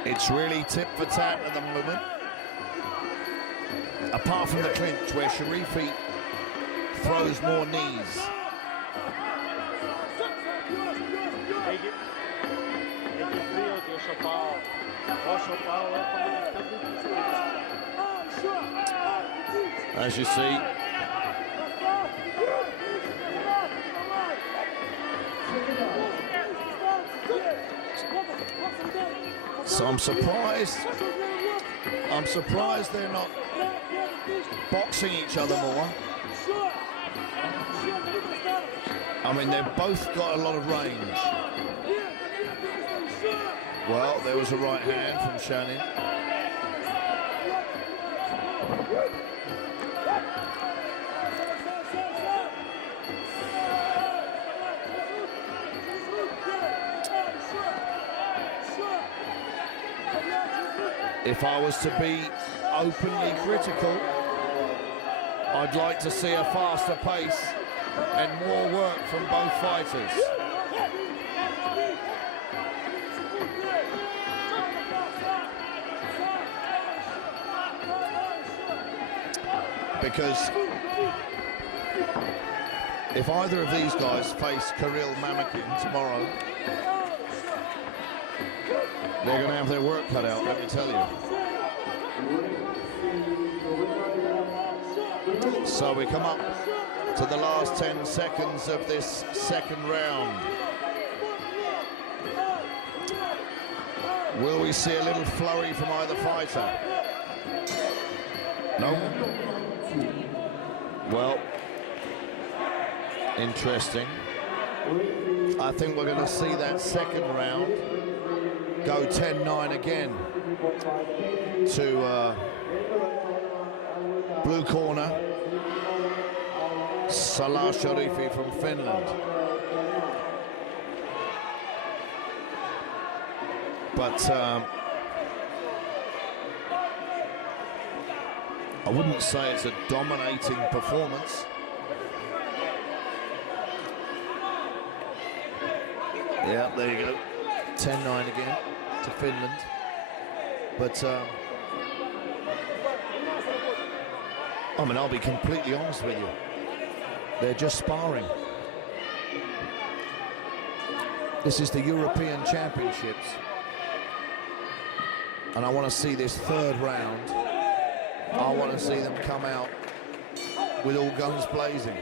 It's really tit for tat at the moment. Apart from the clinch, where Sharifi throws more knees. As you see, so I'm surprised they're not boxing each other more. I mean, they've both got a lot of range. Well, there was a right hand from Shannon. If I was to be openly critical, I'd like to see a faster pace and more work from both fighters. Because if either of these guys face Kirill Mamakin tomorrow, they're going to have their work cut out, let me tell you. So we come up to the last 10 seconds of this second round. Will we see a little flurry from either fighter? No. Well, interesting. I think we're going to see that second round go 10-9 again to blue corner, Salah Sharifi from Finland. But I wouldn't say it's a dominating performance. Yeah, there you go. 10-9 again to Finland. But I mean, I'll be completely honest with you. They're just sparring. This is the European Championships. And I want to see this third round. I want to see them come out with all guns blazing.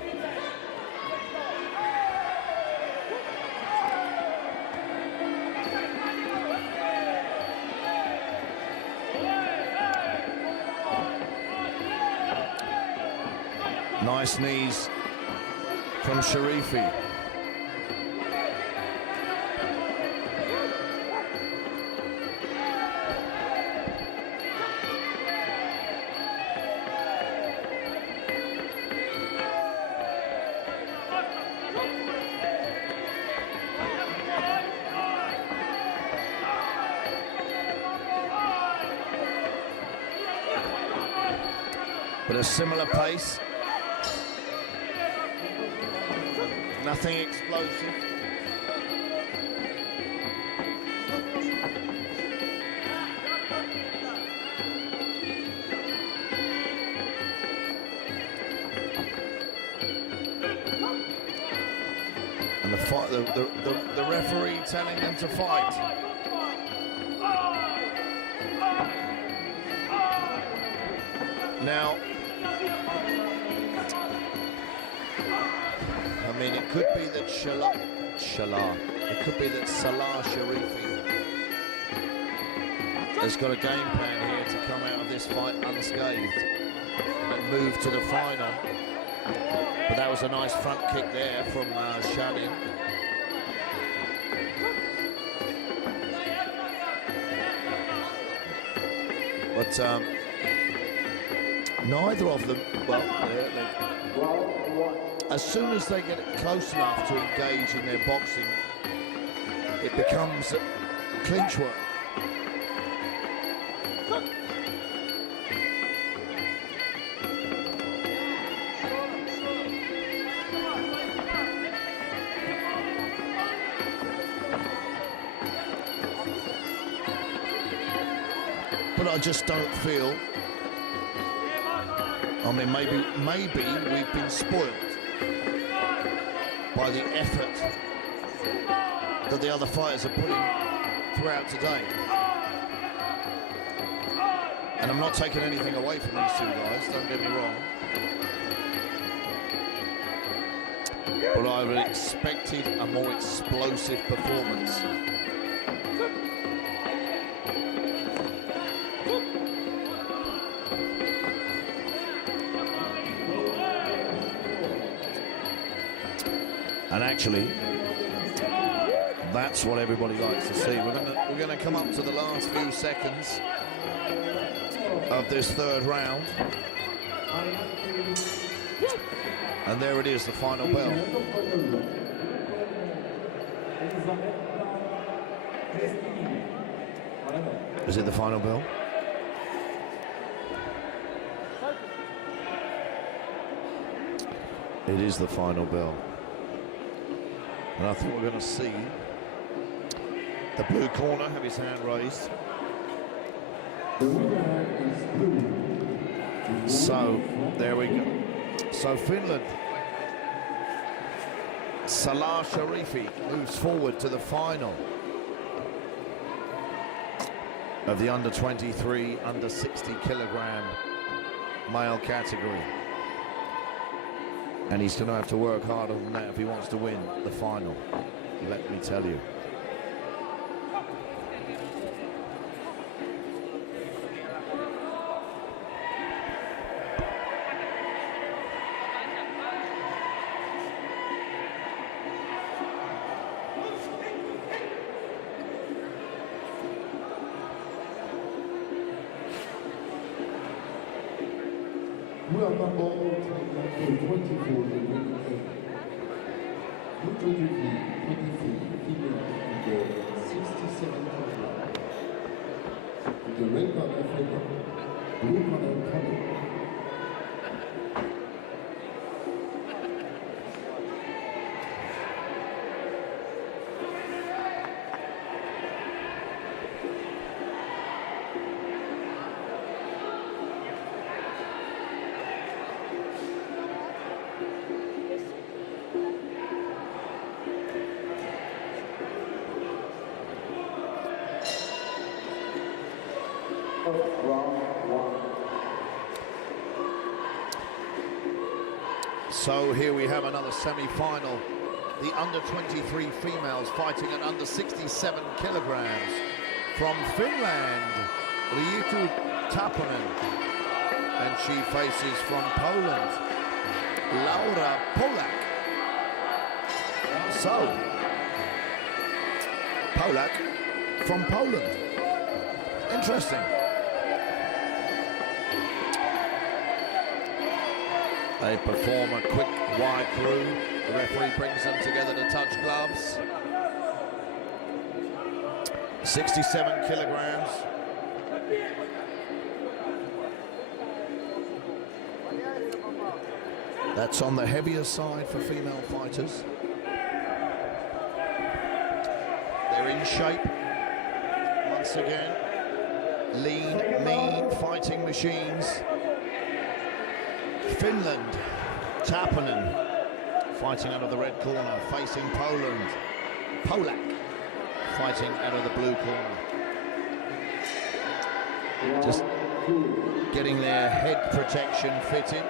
Nice knees from Sharifi. but a similar pace. Nothing explosive. And the referee telling them to fight. Now, I mean, it could be that it could be that Salah Sharifi has got a game plan here to come out of this fight unscathed and move to the final. But that was a nice front kick there from Shanin. But neither of them, well, as soon as they get close enough to engage in their boxing, it becomes clinch work. But I just don't feel, I mean, maybe we've been spoiled by the effort that the other fighters are putting throughout today. And I'm not taking anything away from these two guys, don't get me wrong. But I would have expected a more explosive performance. And actually, that's what everybody likes to see. We're gonna come up to the last few seconds of this third round, and there it is, the final bell. Is it the final bell? It is the final bell. And I think we're going to see the blue corner have his hand raised. So, there we go. So Finland, Salah Sharifi moves forward to the final of the under 23, under 60 kilogram male category. And he's going to have to work harder than that if he wants to win the final, let me tell you. We are number 24, the winning 23, female under 67 kilogram. The red corner, Africa, blue corner, Canada. So here we have another semi-final. The under 23 females fighting at under 67 kilograms. From Finland, Riitu Taponen. And she faces from Poland, Laura Polak. So, Polak from Poland. Interesting. They perform a quick wide through. The referee brings them together to touch gloves. 67 kilograms. That's on the heavier side for female fighters. They're in shape once again. Lean, mean fighting machines. Finland, Tamerlan, fighting out of the red corner, facing Poland. Polak, fighting out of the blue corner. Just getting their head protection fitted.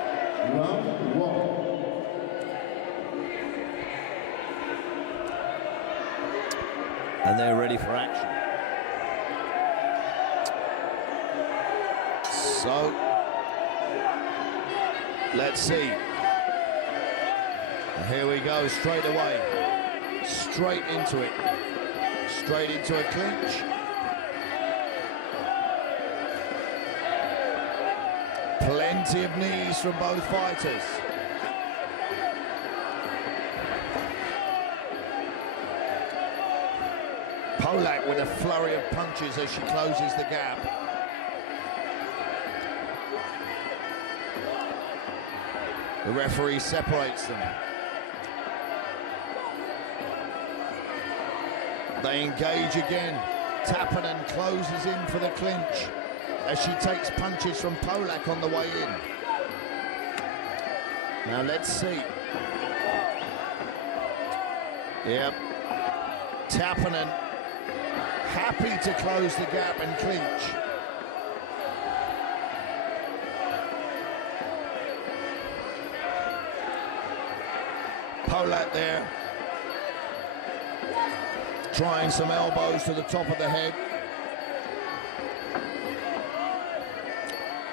And they're ready for action. So, let's see. Here we go, straight away. Straight into it. Straight into a clinch. Plenty of knees from both fighters. Polak with a flurry of punches as she closes the gap. The referee separates them. They engage again. Tamerlan closes in for the clinch as she takes punches from Polak on the way in. Now let's see. Yep. Tamerlan happy to close the gap and clinch. Polak there, trying some elbows to the top of the head.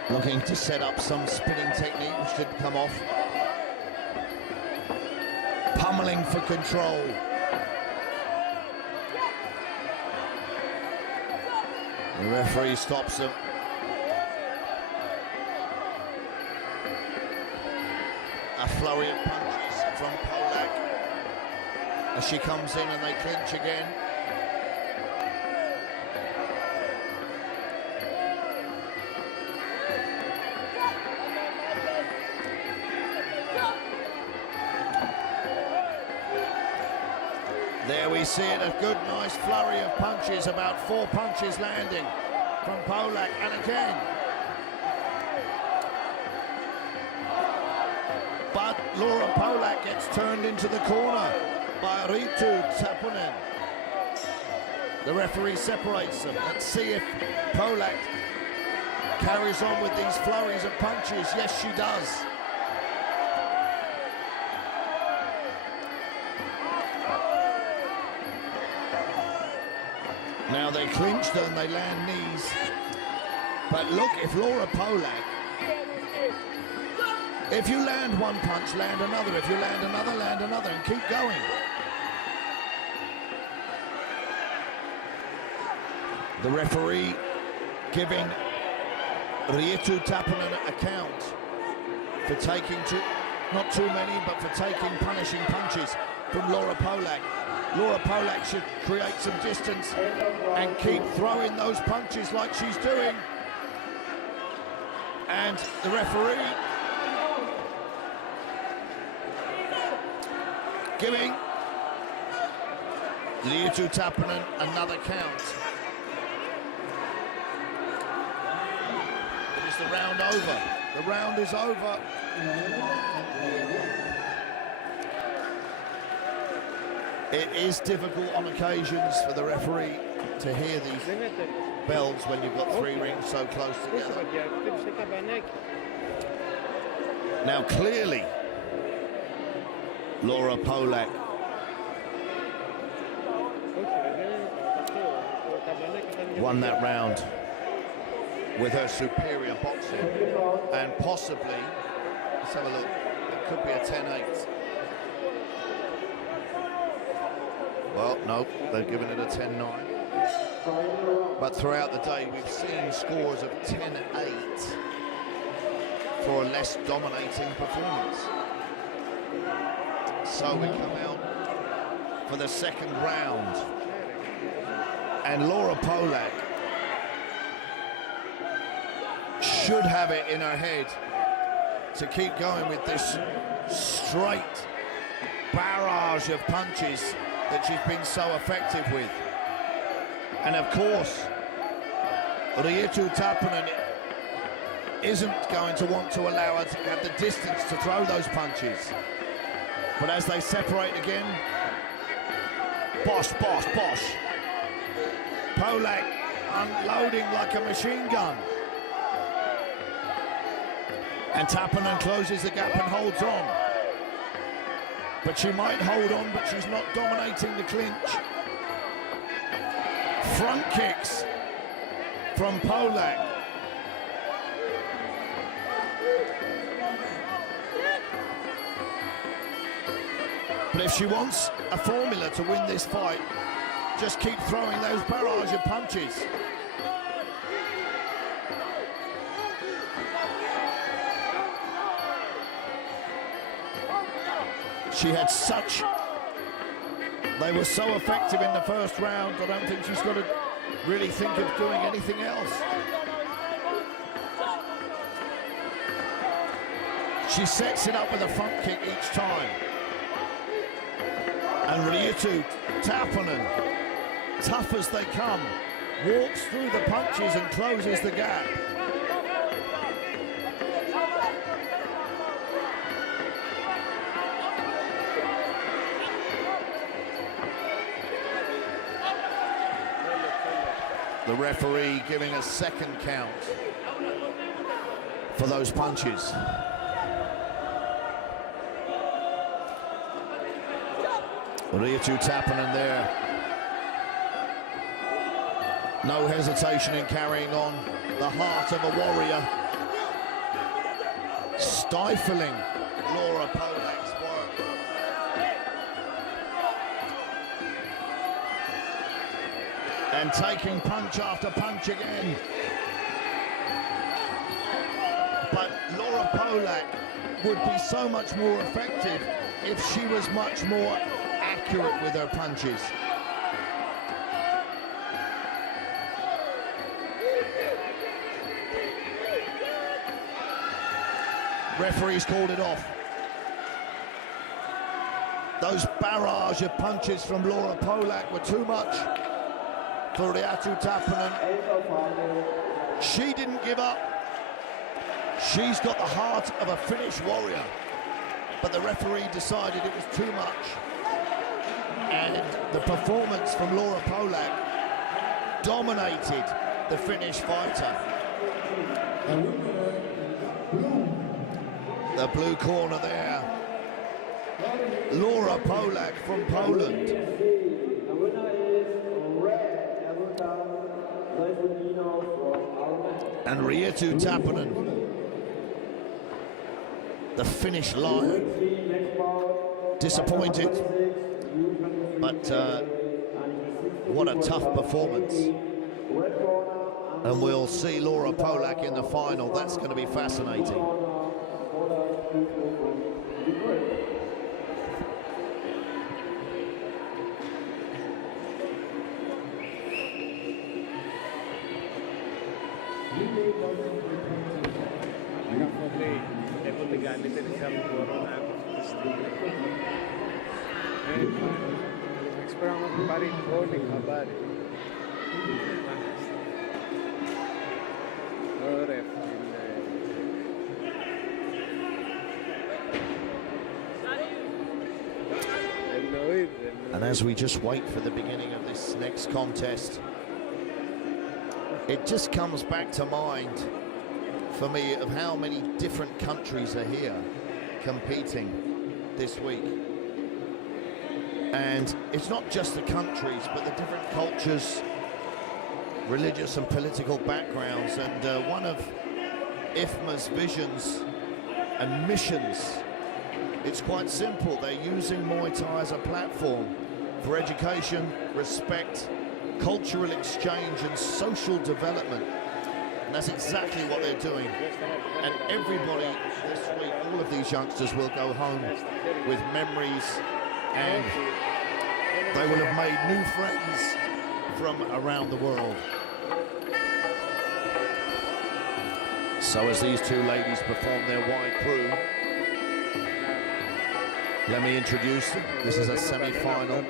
Looking to set up some spinning technique, which didn't come off. Pummeling for control. The referee stops them. A flurry of punches from Polak as she comes in and they clinch again. There we see it, a good, nice flurry of punches, about 4 punches landing from Polak, and again. But Laura Polak gets turned into the corner by Tamerlan. The referee separates them. Let's see if Polak carries on with these flurries of punches. Yes, she does. Now they clinched and they land knees. But look, if Laura Polak, if you land one punch, land another. If you land another, and keep going. The referee giving Tamerlan a count for taking not too many, but for taking punishing punches from Laura Polak. Laura Polak should create some distance and keep throwing those punches like she's doing. And the referee giving Tamerlan another count. Is the round over? The round is over. It is difficult on occasions for the referee to hear these bells when you've got 3 rings so close together. Now clearly, Laura Polak won that round with her superior boxing, and possibly, let's have a look, it could be a 10-8. Well, no, they've given it a 10-9. But throughout the day, we've seen scores of 10-8 for a less dominating performance. So we come out for the second round. And Laura Polak should have it in her head to keep going with this straight barrage of punches that she's been so effective with. And of course, Riitu Tappanen isn't going to want to allow her to have the distance to throw those punches. But as they separate again, bosh, bosh, bosh. Polak unloading like a machine gun. And Tappanen closes the gap and holds on. But she might hold on, but she's not dominating the clinch. Front kicks from Polak. But if she wants a formula to win this fight, just keep throwing those barrage of punches. She had such... They were so effective in the first round, I don't think she's got to really think of doing anything else. She sets it up with a front kick each time. And Riitu Tappanen, tough as they come, walks through the punches and closes the gap. The referee giving a second count for those punches. Riitu Tappanen there. No hesitation in carrying on. The heart of a warrior. Stifling Laura Polak's work. And taking punch after punch again. But Laura Polak would be so much more effective if she was much more accurate with her punches. Referees called it off. Those barrage of punches from Laura Polak were too much for Riitu Tappanen. She didn't give up. She's got the heart of a Finnish warrior, but the referee decided it was too much. And the performance from Laura Polak dominated the Finnish fighter. The blue corner there, Laura Polak from Poland. And Riitu Tappanen, the Finnish lion, disappointed, but what a tough performance. And we'll see Laura Polak in the final. That's going to be fascinating. Έχω την καλύτερη θέα που μπορώ να έχω αυτή τη στιγμή. Εντάξει, πρέπει να μου πάρει όλοι χαμπάρι. Ωραία, φίλε. And as we just wait for the beginning of this next contest, it just comes back to mind for me of how many different countries are here competing this week. And it's not just the countries, but the different cultures, religious and political backgrounds. And one of IFMA's visions and missions, it's quite simple. They're using Muay Thai as a platform for education, respect, cultural exchange and social development. And that's exactly what they're doing. And everybody this week, all of these youngsters will go home with memories, and they will have made new friends from around the world. So as these two ladies perform their wide crew, Let me introduce them. This is a semi-final.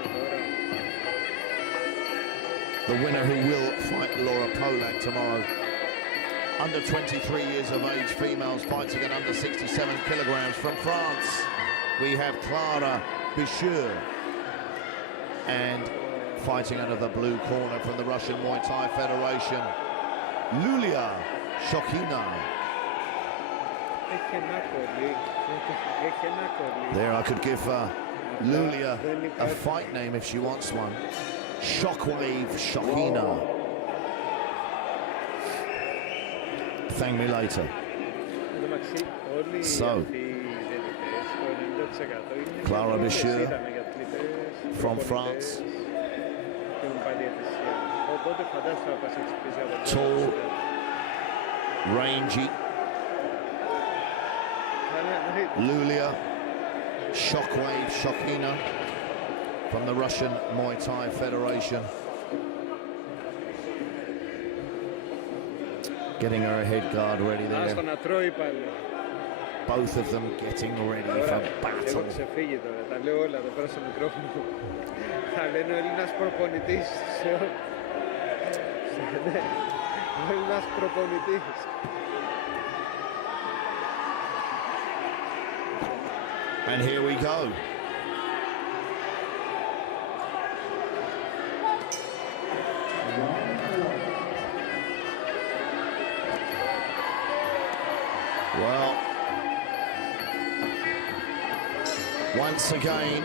The winner who will fight Laura Polak tomorrow. Under 23 years of age females fighting at under 67 kilograms. From France, we have Clara Bichur. And fighting under the blue corner from the Russian Muay Thai Federation, Lulia Shokina. There, I could give Lulia a fight name if she wants one. Shockwave Shokina. Thank me later. So, Clara Bichur from France. Tall, rangy. Lulia Shockwave Shokina from the Russian Muay Thai Federation. Getting her head guard ready there. Both of them getting ready for battle. And here we go. Well, once again,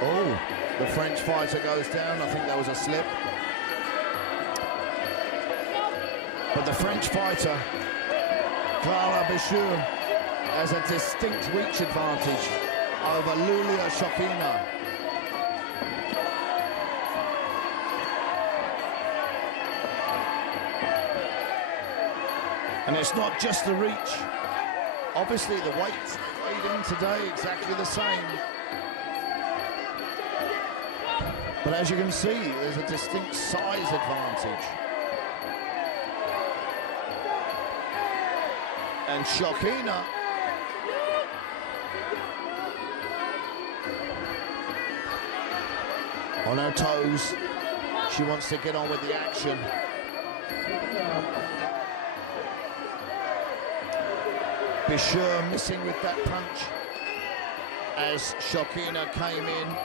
oh, the French fighter goes down. I think that was a slip. But the French fighter, Clara Bichur, has a distinct reach advantage over Lulia Shokina. And it's not just the reach. Obviously the weight weighed in today exactly the same. But as you can see, there's a distinct size advantage. And Shokina on her toes. She wants to get on with the action. Bichur missing with that punch as Shokina came in.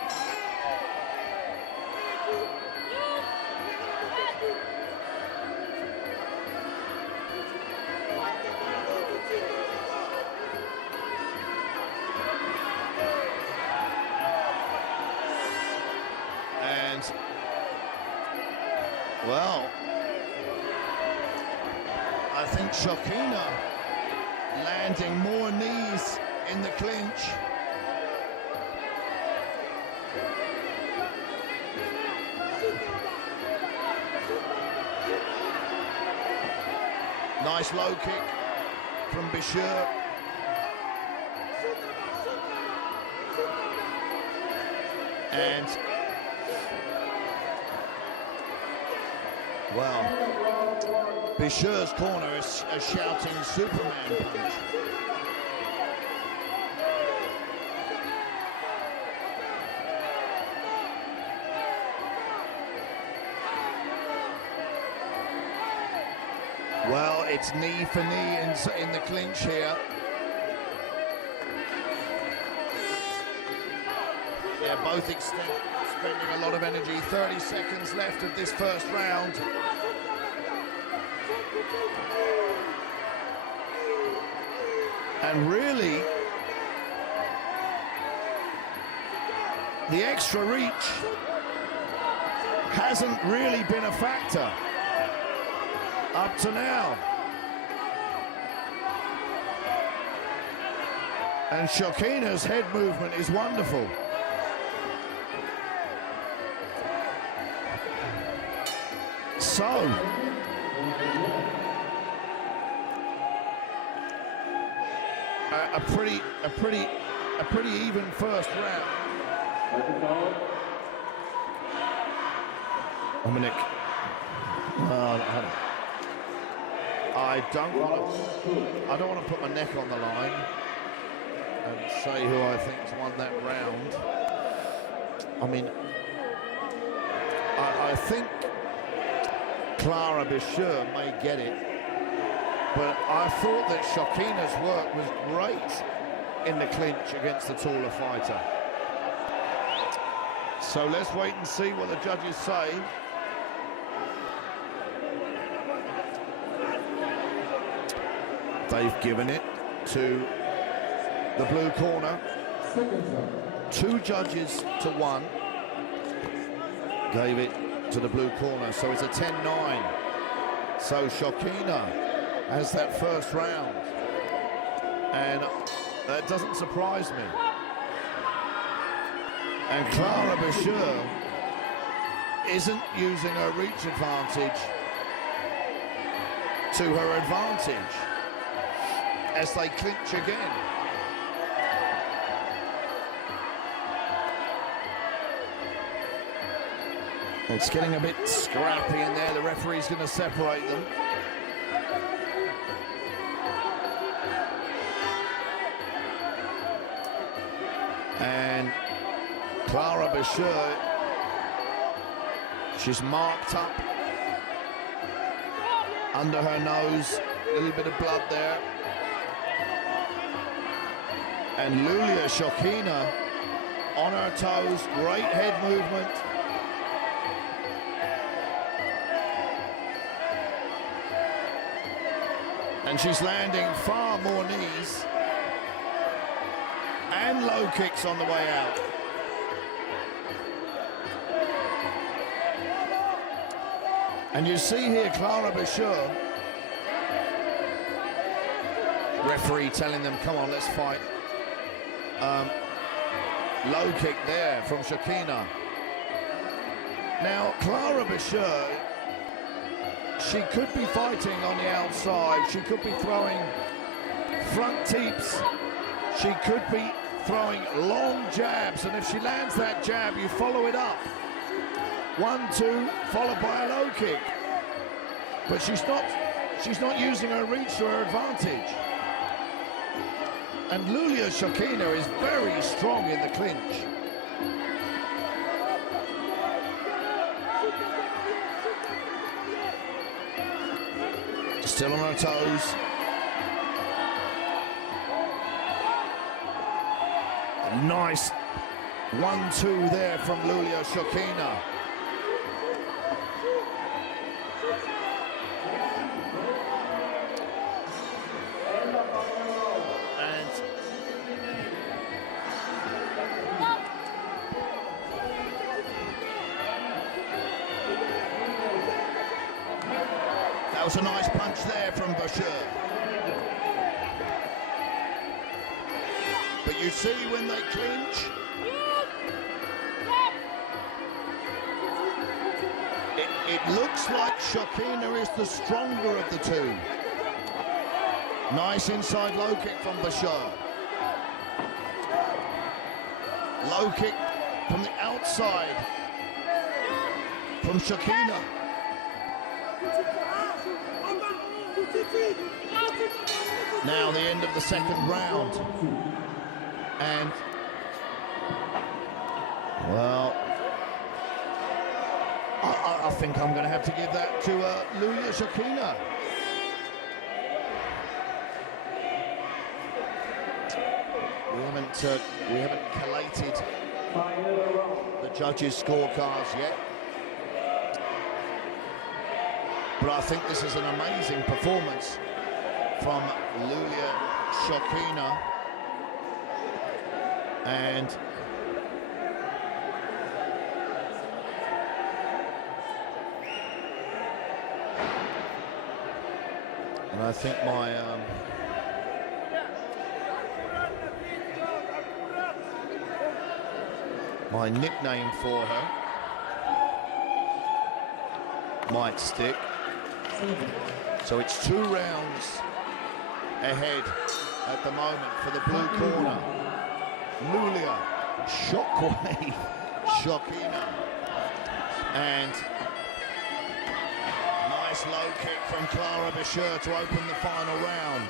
And, well, I think Shokina landing more knees in the clinch. Nice low kick from Bichur. And, well, Bichur's corner is a shouting Superman punch. Well, it's knee for knee in the clinch here. They're both spending a lot of energy. 30 seconds left of this first round. And really, the extra reach hasn't really been a factor up to now. And Shokina's head movement is wonderful. So, a pretty even first round. Dominic. I don't want to put my neck on the line. and say who I think's won that round. I mean, I think Clara Bicheur may get it, but I thought that Shokina's work was great in the clinch against the taller fighter. So let's wait and see what the judges say. They've given it to the blue corner. 2 judges to 1 gave it to the blue corner, so it's a 10-9. So Shokina has that first round, and that doesn't surprise me. And Clara Bicheur isn't using her reach advantage to her advantage as they clinch again. It's getting a bit scrappy in there. The referee's going to separate them. And Clara Bicheur, she's marked up under her nose, a little bit of blood there. And Iulia Shokina on her toes, great head movement. And she's landing far more knees and low kicks on the way out. And you see here Clara Bicheur, referee telling them, come on, let's fight. Low kick there from Shokina. Now, Clara Bicheur, she could be fighting on the outside. She could be throwing front teeps. She could be throwing long jabs. And if she lands that jab, you follow it up. 1, 2, followed by a low kick. But she's not using her reach to her advantage. And Iulia Shokina is very strong in the clinch. Still on her toes. A nice 1-2 there from Iulia Shokina. That was a nice punch there from Bicheur. But you see when they clinch, it looks like Shokina is the stronger of the two. Nice inside low kick from Bicheur. Low kick from the outside from Shokina. Now the end of the second round. And, well, I think I'm going to have to give that to Iulia Shokina. We haven't collated the judges' scorecards yet. But I think this is an amazing performance from Iulia Shokina. And I think my nickname for her might stick. So it's 2 rounds ahead at the moment for the blue corner. Iulia Shockwave Shokina. And nice low kick from Clara Bicheur to open the final round.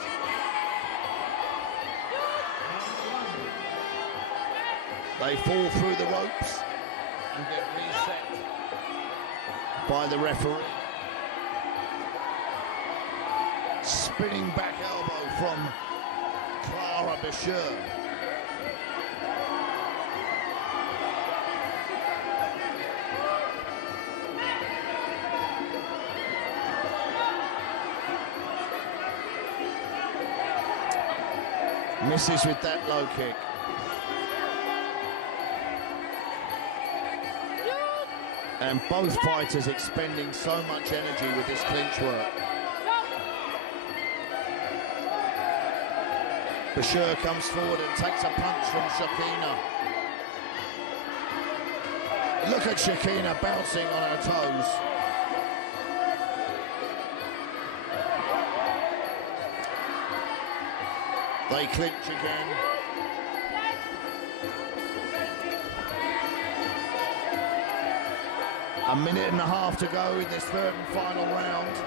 They fall through the ropes and get reset by the referee. Spinning back elbow from Clara Bicheur. Misses with that low kick. And both fighters expending so much energy with this clinch work. Bicheur comes forward and takes a punch from Yauheniya. Look at Yauheniya bouncing on her toes. They clinch again. A minute and a half to go in this third and final round.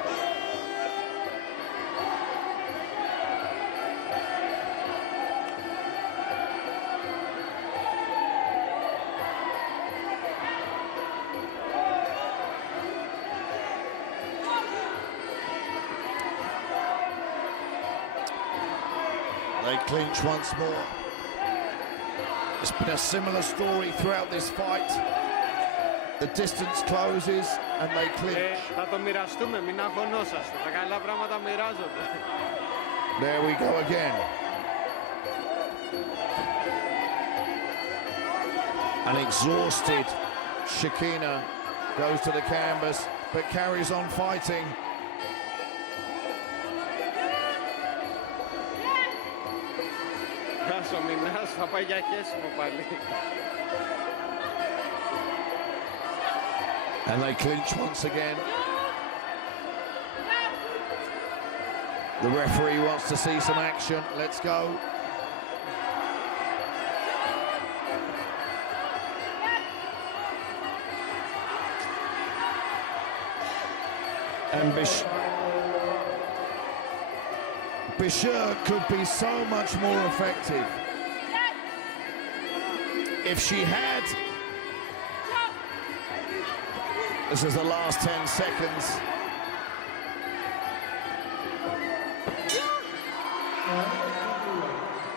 They clinch once more. It's been a similar story throughout this fight. The distance closes and they clinch. There we go again. An exhausted Yauheniya goes to the canvas but carries on fighting. And they clinch once again. The referee wants to see some action. Let's go. And Bicheur could be so much more effective if she had. This is the last 10 seconds.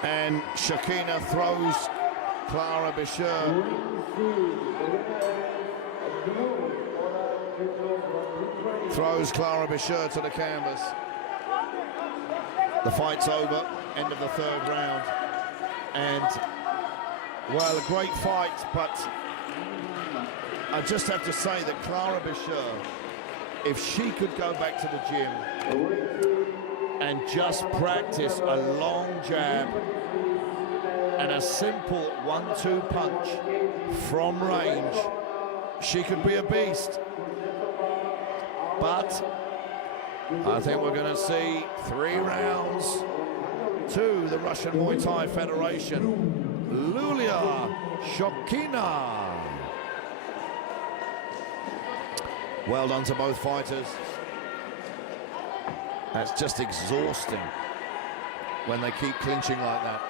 And Yauheniya throws Clara Bicheur. Throws Clara Bicheur to the canvas. The fight's over, end of the third round. And, well, a great fight, but I just have to say that Clara Bicheur, if she could go back to the gym and just practice a long jab and a simple 1-2 punch from range, she could be a beast. But I think we're going to see 3 rounds to the Russian Muay Thai Federation. Lulia Yauheniya. Well done to both fighters. That's just exhausting when they keep clinching like that.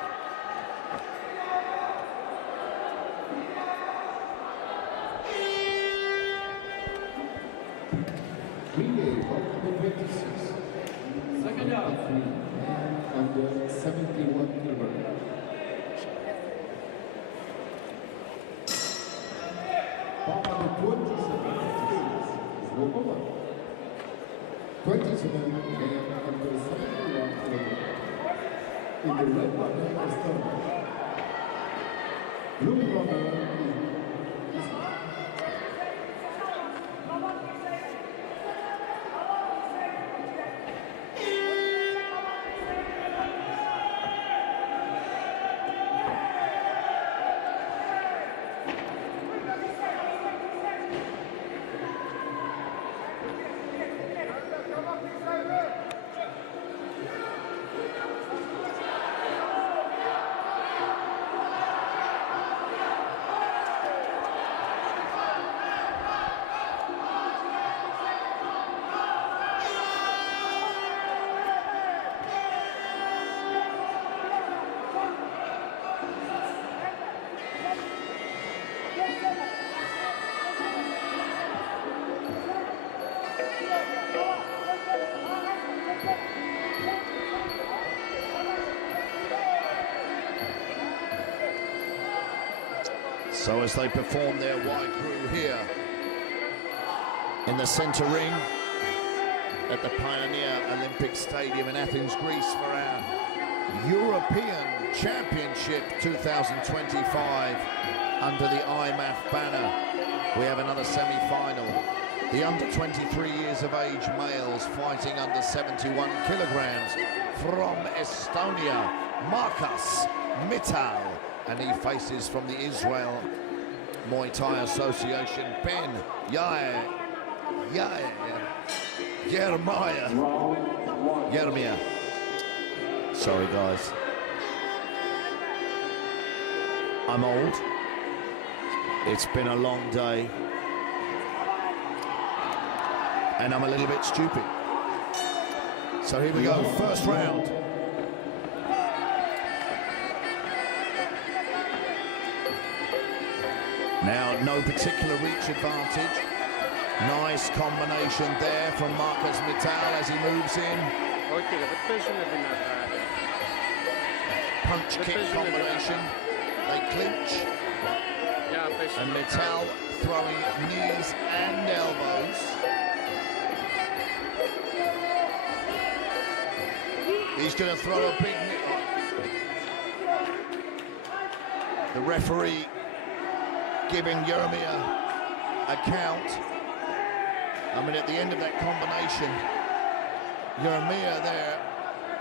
Second round. Under 71 kilograms. Under 27 and under 71 kilograms. In the red corner is Noam. Blue corner is So as they perform their wide crew here in the centre ring at the Peania Olympic Stadium in Athens, Greece, for our European Championship 2025 under the IMAF banner. We have another semi-final. The under 23 years of age males fighting under 71 kilograms from Estonia, Marcus Mittal, and he faces from the Israel Muay Thai Association, Ben Yauheniya. Sorry guys, I'm old. It's been a long day and I'm a little bit stupid. So here we go, first round. Now, no particular reach advantage. Nice combination there from Marcus Mittal as he moves in. Punch kick combination. They clinch. And Mittal throwing knees and elbows. He's going to throw a big... The referee giving Yauheniya a count. I mean, at the end of that combination, Yauheniya there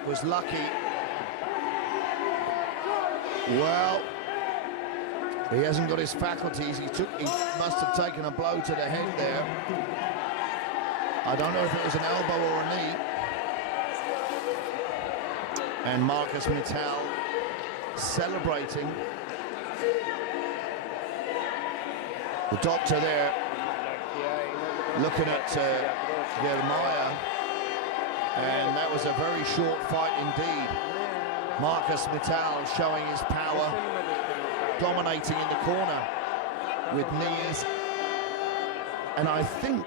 was lucky. Well, he hasn't got his faculties. He must have taken a blow to the head there. I don't know if it was an elbow or a knee. And Marcus Mittal celebrating. The doctor there looking at Yauheniya, and that was a very short fight indeed. Marcus Mittal showing his power, dominating in the corner with knees, and I think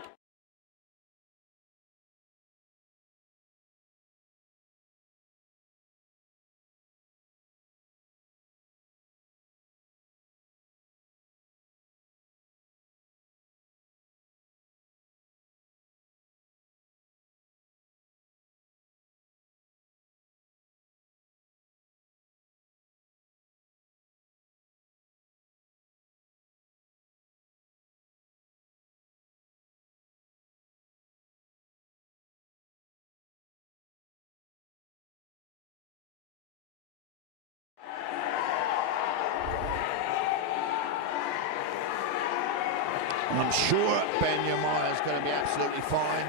I'm sure Ben Yauheniya is going to be absolutely fine.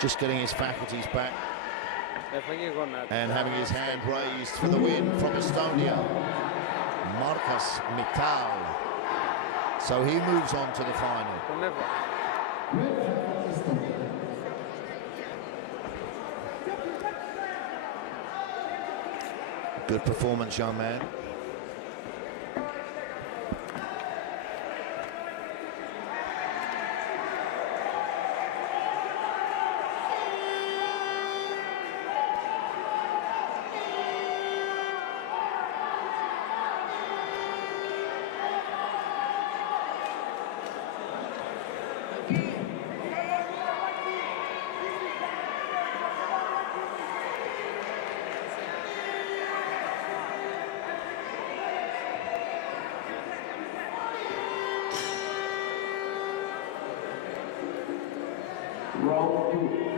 Just getting his faculties back and having his hand raised for the win from Estonia, Marcus Mittal. So he moves on to the final. Good performance, young man. Round 2.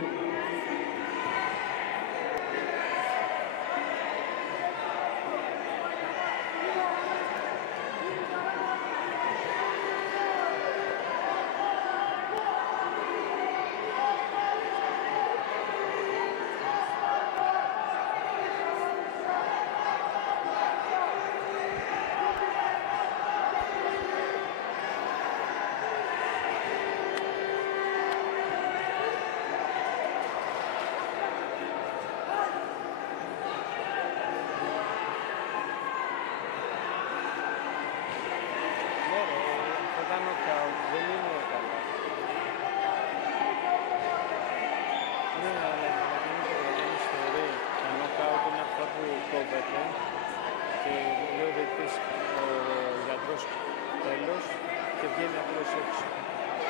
βγαίνει απλώς έξω.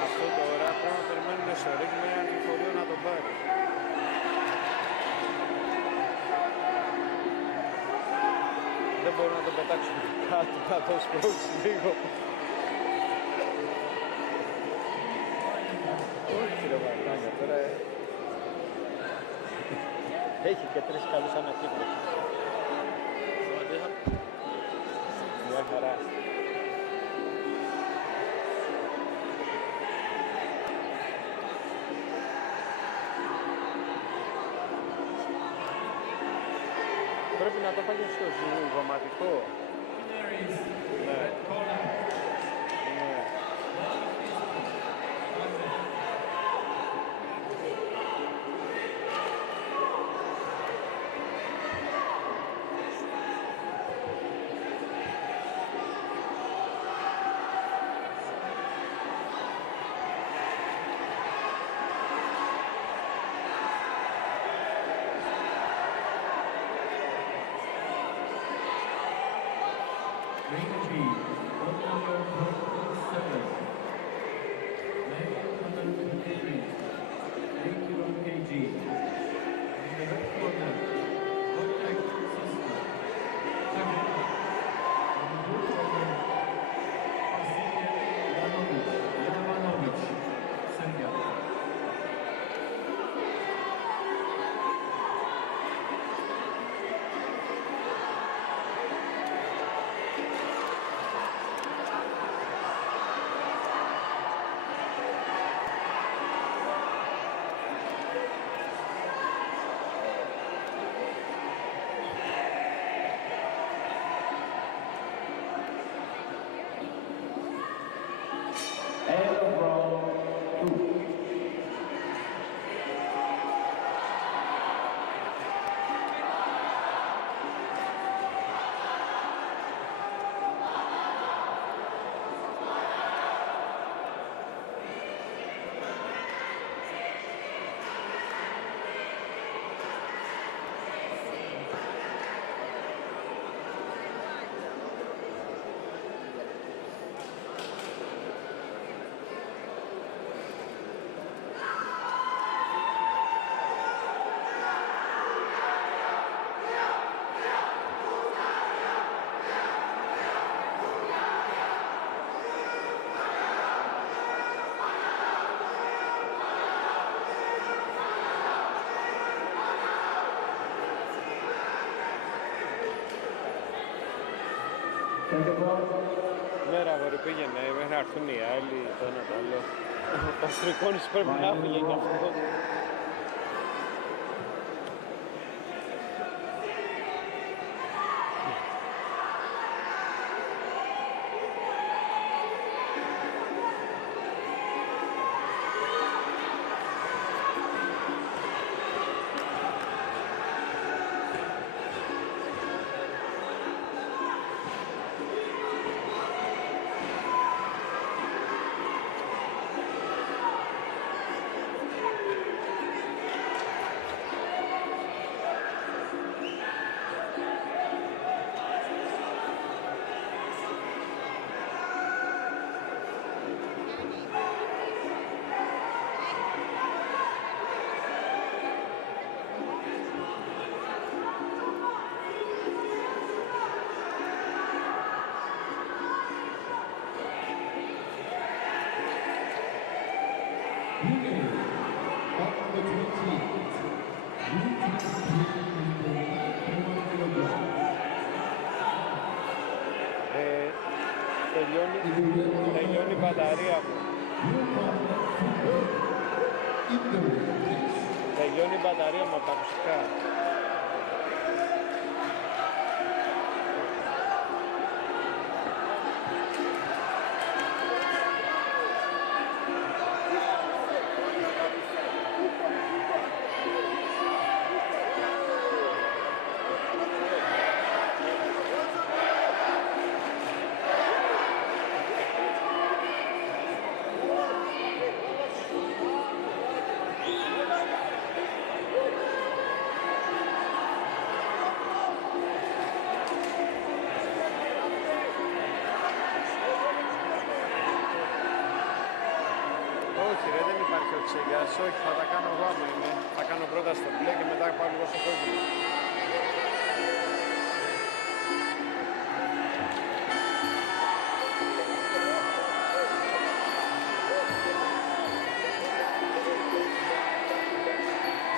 Αυτό τώρα πρέπει να περιμένουμε στο ring με έναν φορείο να τον πάρει. Δεν μπορούν να τον πετάξουν κάτω, να τον σπρώξει λίγο. Όχι ρε Βαρκάνια, τώρα έχει και 3 καλούς ανακύκλους. Μια χαρά. Πρέπει να το πάγει στο ζυγωματικό. Ναι. Ναι. Ναι ρε αγόρι, πήγαινε, μέχρι να έρθουν οι άλλοι, το ένα το άλλο. Ο Στρικόνης πρέπει να φύγει και αυτό. Τελειώνει η μπαταρία μου. Τελειώνει η μπαταρία μου από τα ακουστικά. Τσίγκας, όχι, θα τα κάνω εγώ άμα είναι. Θα κάνω πρώτα στο μπλε και μετά πάω λίγο στο κόκκινο.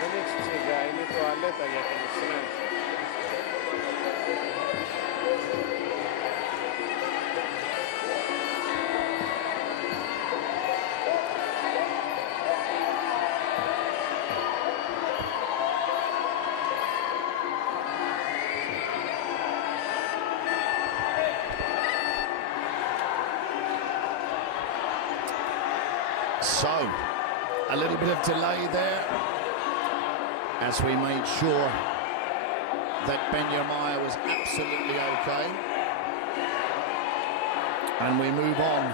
Δεν έχεις Τσίγκα, είναι τουαλέτα για την Ισραήλ. So, a little bit of delay there as we made sure that Peania was absolutely okay. And we move on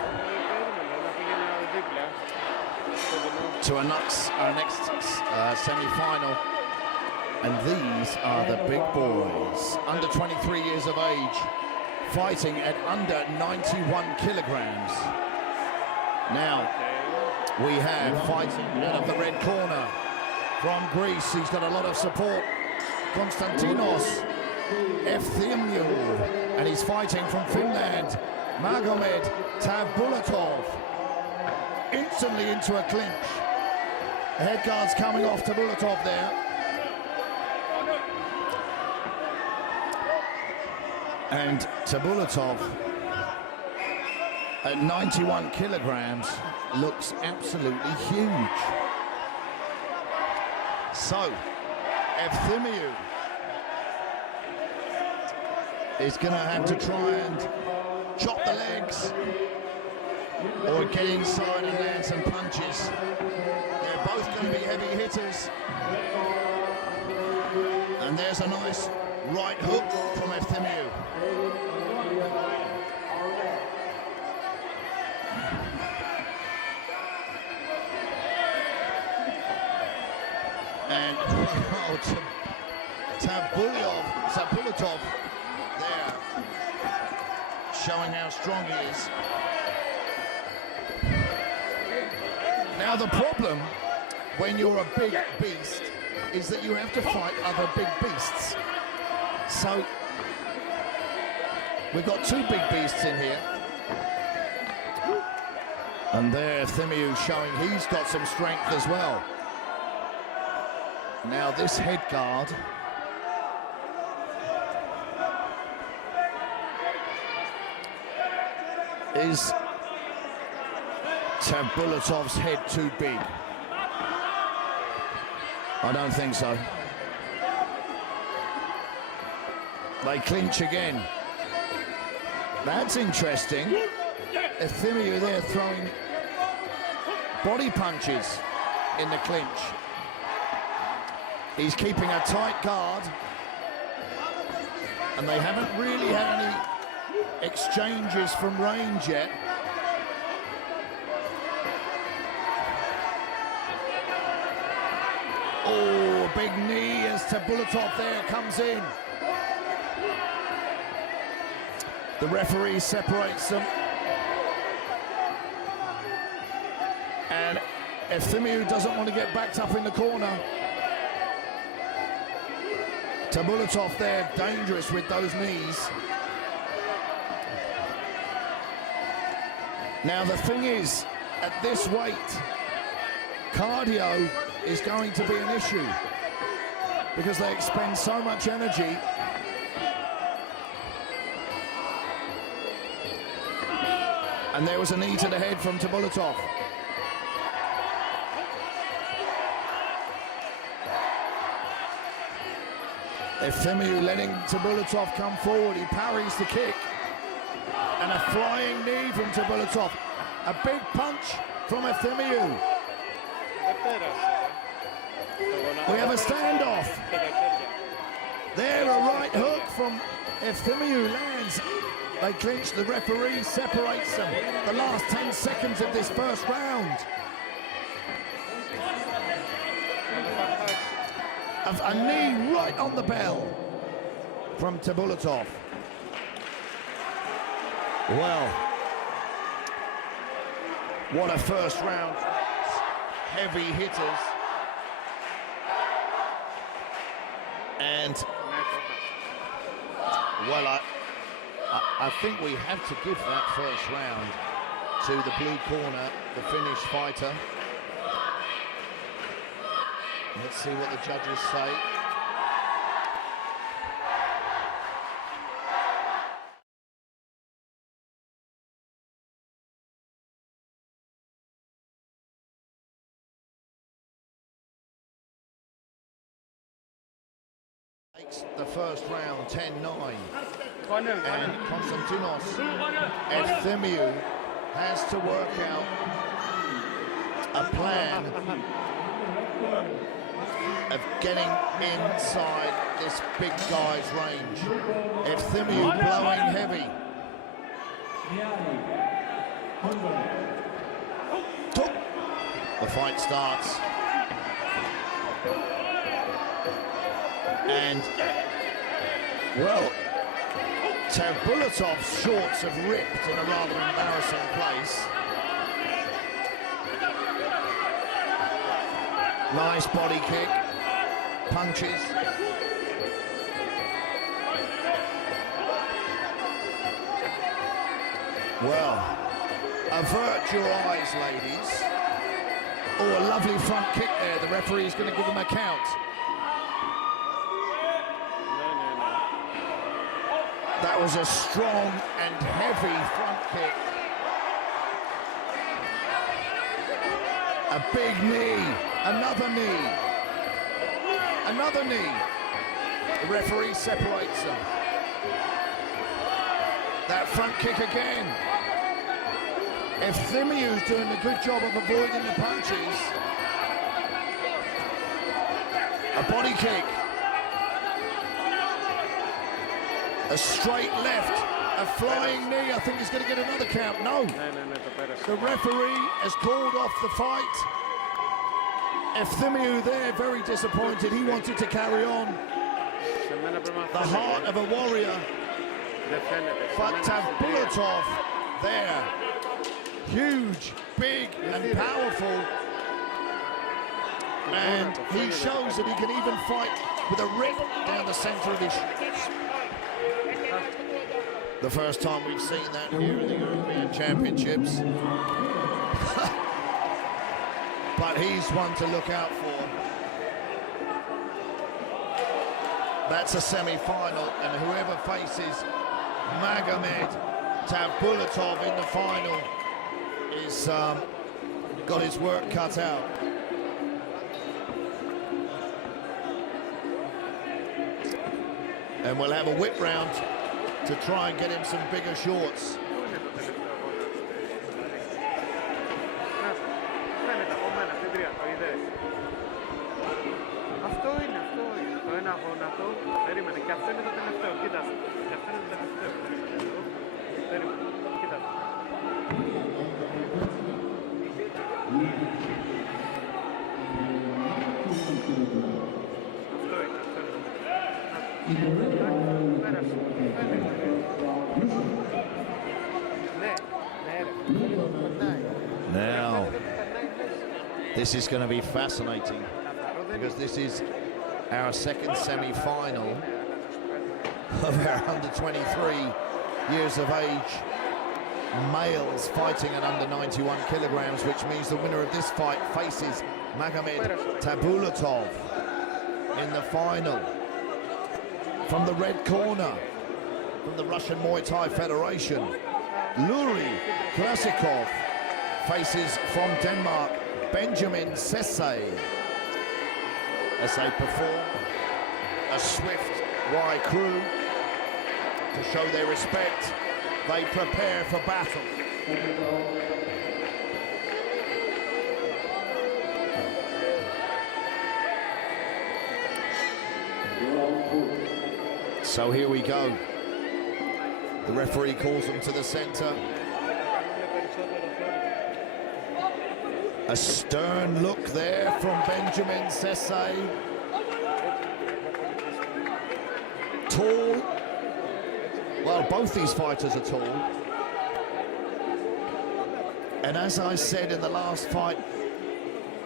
to our next semi-final. And these are the big boys, under 23 years of age, fighting at under 91 kilograms. Now, we have fighting out of the red corner from Greece. He's got a lot of support. Konstantinos Eleftherios, and he's fighting from Finland. Magomed Tabulatov, instantly into a clinch. The head guard's coming off Tabulatov there. And Tabulatov, at 91 kilograms, looks absolutely huge. So, Eleftherios is going to have to try and chop the legs or get inside and land some punches. They're both going to be heavy hitters. And there's a nice right hook from Eleftherios. And Tabulatov there, showing how strong he is. Now the problem when you're a big beast is that you have to fight other big beasts. So we've got two big beasts in here. And there Eleftherios showing he's got some strength as well. Now this head guard is Tabulatov's head too big? I don't think so. They clinch again. That's interesting. Eleftherios there throwing body punches in the clinch. He's keeping a tight guard, and they haven't really had any exchanges from range yet. Oh, big knee as Tabulatov there comes in. The referee separates them. And Eleftherios doesn't want to get backed up in the corner. Tabulatov there, dangerous with those knees. Now the thing is, at this weight, cardio is going to be an issue because they expend so much energy. And there was a knee to the head from Tabulatov. Eleftherios letting Tabulatov come forward. He parries the kick. And a flying knee from Tabulatov. A big punch from Eleftherios. We have a standoff. There, a right hook from Eleftherios lands. They clinch, the referee separates them. The last 10 seconds of this first round. A knee right on the bell from Tabulatov. Well, what a first round. heavy hitters. And, well, I think we have to give that first round to the blue corner, the Finnish fighter. Let's see what the judges say. Takes the first round 10-9. And Konstantinos Eleftherios has to work out a plan of getting inside this big guy's range. Eleftherios blowing heavy. The fight starts. And, well, Tabuletov's shorts have ripped in a rather embarrassing place. Nice body kick, punches. Well, avert your eyes, ladies. Oh, a lovely front kick there. The referee's going to give him a count. That was a strong and heavy front kick. A big knee, another knee, another knee. The referee separates them. That front kick again. Eleftherios doing a good job of avoiding the punches. A body kick. A straight left, a flying knee. I think he's going to get another count. No. The referee has called off the fight. Eleftherios there, very disappointed. He wanted to carry on. The heart of a warrior. But Tabuletov there. Huge, big and powerful. And he shows that he can even fight with a rip down the centre of his... The first time we've seen that here in the European Championships. But he's one to look out for. That's a semi-final, and whoever faces Magomed Tabuletov in the final is got his work cut out. And we'll have a whip round to try and get him some bigger shorts. Now, this is going to be fascinating because this is our second semi-final of our under 23 years of age males fighting at under 91 kilograms, which means the winner of this fight faces Magomed Tabuletov in the final. From the red corner, from the Russian Muay Thai Federation, Yuri Krasikov faces from Denmark, Benjamin Sessay, as they perform a swift Y crew to show their respect. They prepare for battle. So here we go. The referee calls them to the center. A stern look there from Benjamin Sessay. Tall. Well, both these fighters are tall. And as I said in the last fight,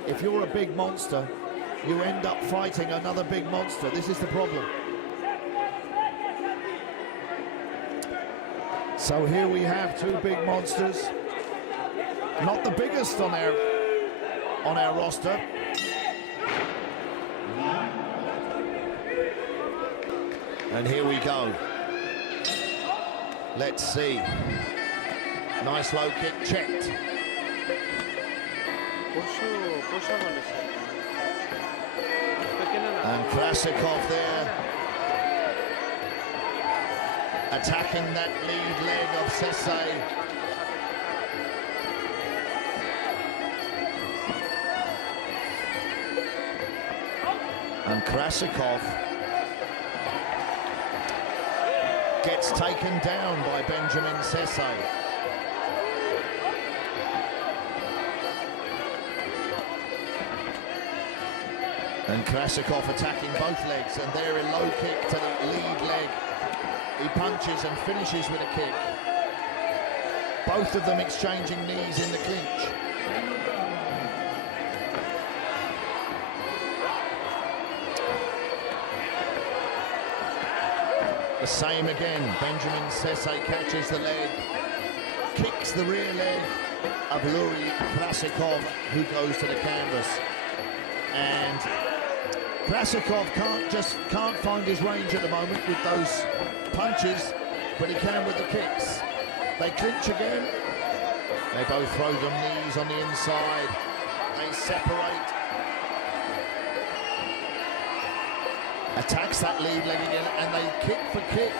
if you're a big monster, you end up fighting another big monster. This is the problem. So here we have two big monsters. Not the biggest on our roster. And here we go. Let's see. Nice low kick, checked. And Krasikov there, attacking that lead leg of Sesay. And Krasikov gets taken down by Benjamin Sesay. And Krasikov attacking both legs, and there a low kick to the lead leg. He punches and finishes with a kick. Both of them exchanging knees in the clinch. The same again. Benjamin Sesay catches the leg, kicks the rear leg of Yuri Krasikov, who goes to the canvas. And Krasikov can't find his range at the moment with those punches, but he can with the kicks. They clinch again. They both throw them knees on the inside. They separate. Attacks that lead leg again, and they kick for kick.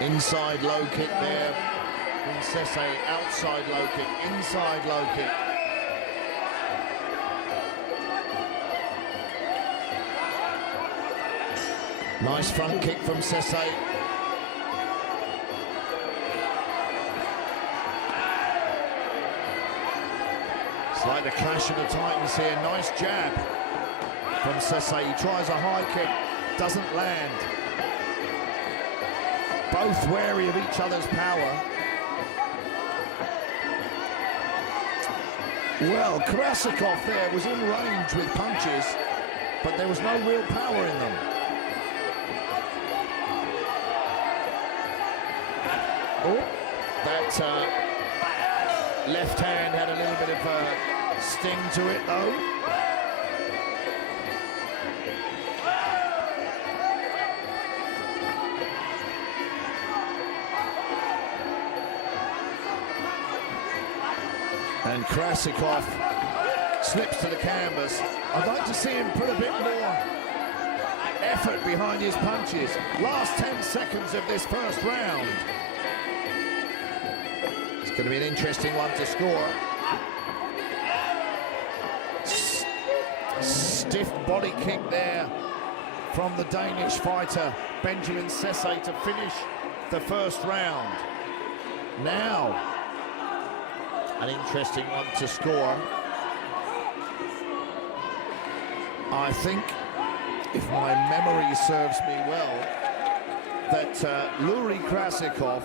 Inside low kick there from Sesay, outside low kick, inside low kick. Nice front kick from Sesay. It's like the clash of the titans here. Nice jab from Sesay. He tries a high kick, doesn't land. Both wary of each other's power. Well, Krasikov there was in range with punches, but there was no real power in them. Oh, that left hand had a little bit of a sting to it, though. And Krasikov slips to the canvas. I'd like to see him put a bit more effort behind his punches. Last 10 seconds of this first round. It's going to be an interesting one to score. Stiff body kick there from the Danish fighter, Benjamin Sesay, to finish the first round. Now, an interesting one to score. I think, if my memory serves me well, that Yuri Krasikov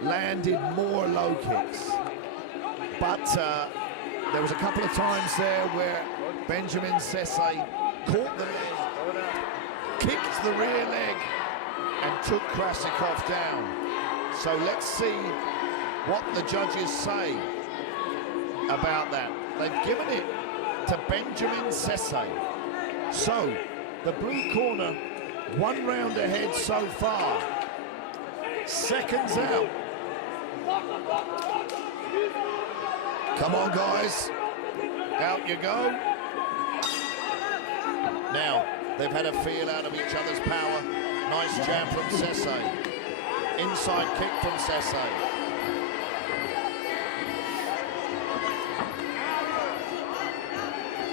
landed more low kicks. But there was a couple of times there where Benjamin Sesay caught the leg, kicked the rear leg, and took Krasikov down. So let's see what the judges say about that. They've given it to Benjamin Sesay. So the blue corner, 1 round ahead so far. Seconds out. Come on, guys. Out you go. Now, they've had a feel out of each other's power. Nice jab from Sesay. Inside kick from Sesay.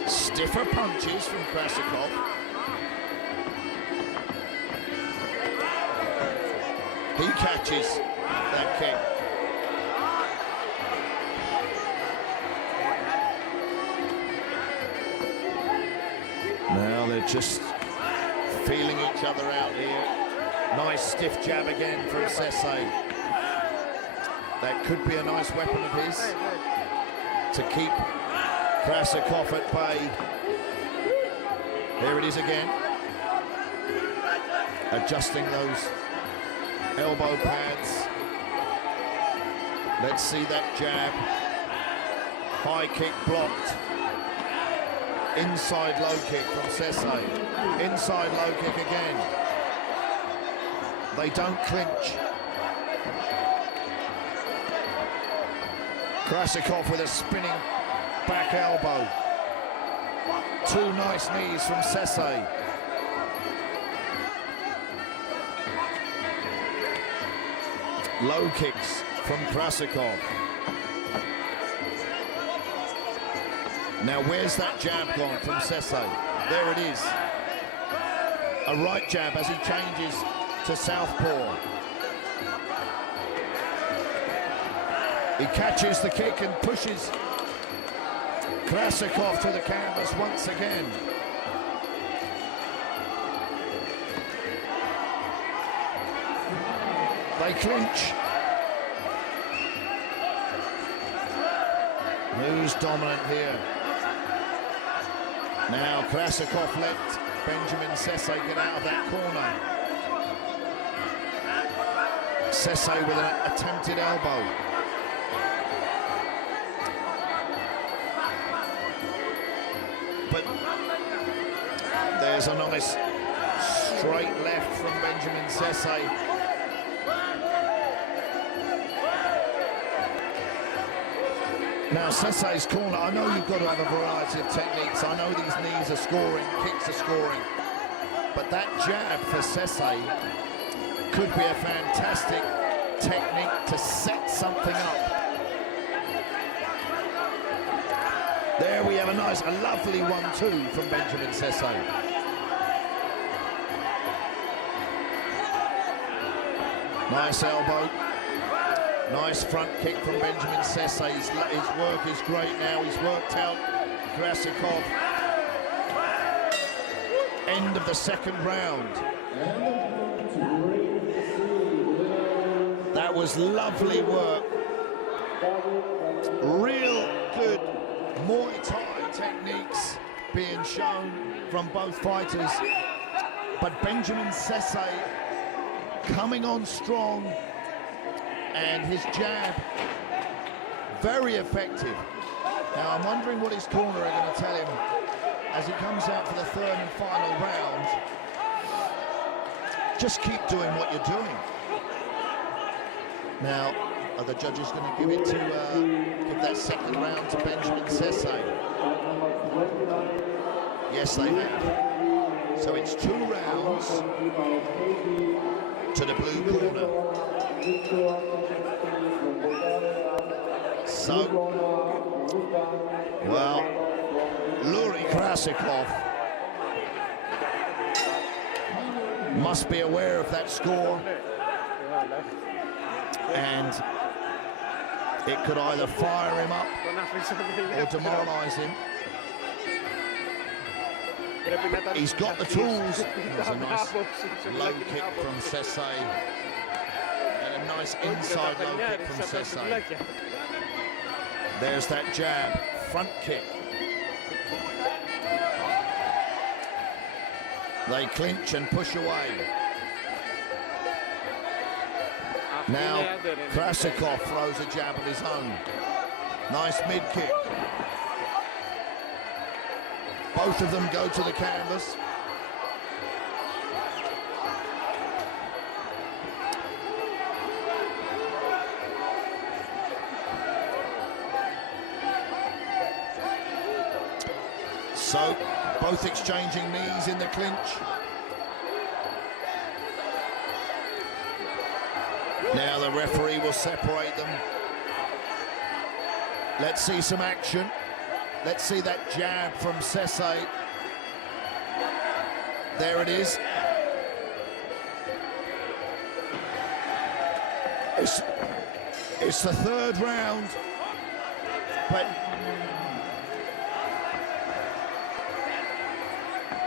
Stiffer punches from Krasikov. He catches that kick. Now they're just feeling each other out here. Nice stiff jab again from Sesay. That could be a nice weapon of his to keep Krasikov at bay. Here it is again. Adjusting those elbow pads. Let's see that jab. High kick blocked. Inside low kick from Sesay. Inside low kick again. They don't clinch. Krasikov with a spinning back elbow. Two nice knees from Sesay. Low kicks from Krasikov. Now where's that jab gone from Sesay? There it is. A right jab as he changes to southpaw. He catches the kick and pushes Krasikov to the canvas once again. They clinch. Who's dominant here? Now Krasikov let Benjamin Sesay get out of that corner. Sesay with an attempted elbow. But there's a nice straight left from Benjamin Sesay. Now Sesay's corner, I know you've got to have a variety of techniques. I know these knees are scoring, kicks are scoring. But that jab for Sesay could be a fantastic technique to set something up. There we have a lovely 1-2 from Benjamin Sesay. Nice elbow. Nice front kick from Benjamin Sesay. His work is great now. He's worked out Krasikov. End of the second round. That was lovely work. Real good Muay Thai techniques being shown from both fighters. But Benjamin Sesay coming on strong, and his jab very effective. Now I'm wondering what his corner are going to tell him as he comes out for the third and final round. Just keep doing what you're doing. Now, are the judges going to give it to give that second round to Benjamin Sesay? Yes, they have. So it's 2 rounds to the blue corner. So, well, Luri Krasikov must be aware of that score, and it could either fire him up or demoralise him. He's got the tools. There's a nice low kick from Sesay. And a nice inside low kick from Sesay. There's that jab, front kick. They clinch and push away. Now Krasikov throws a jab of his own. Nice mid kick. Both of them go to the canvas. So, both exchanging knees in the clinch. Now the referee will separate them. Let's see some action. Let's see that jab from Sesay. There it is. It's the third round, but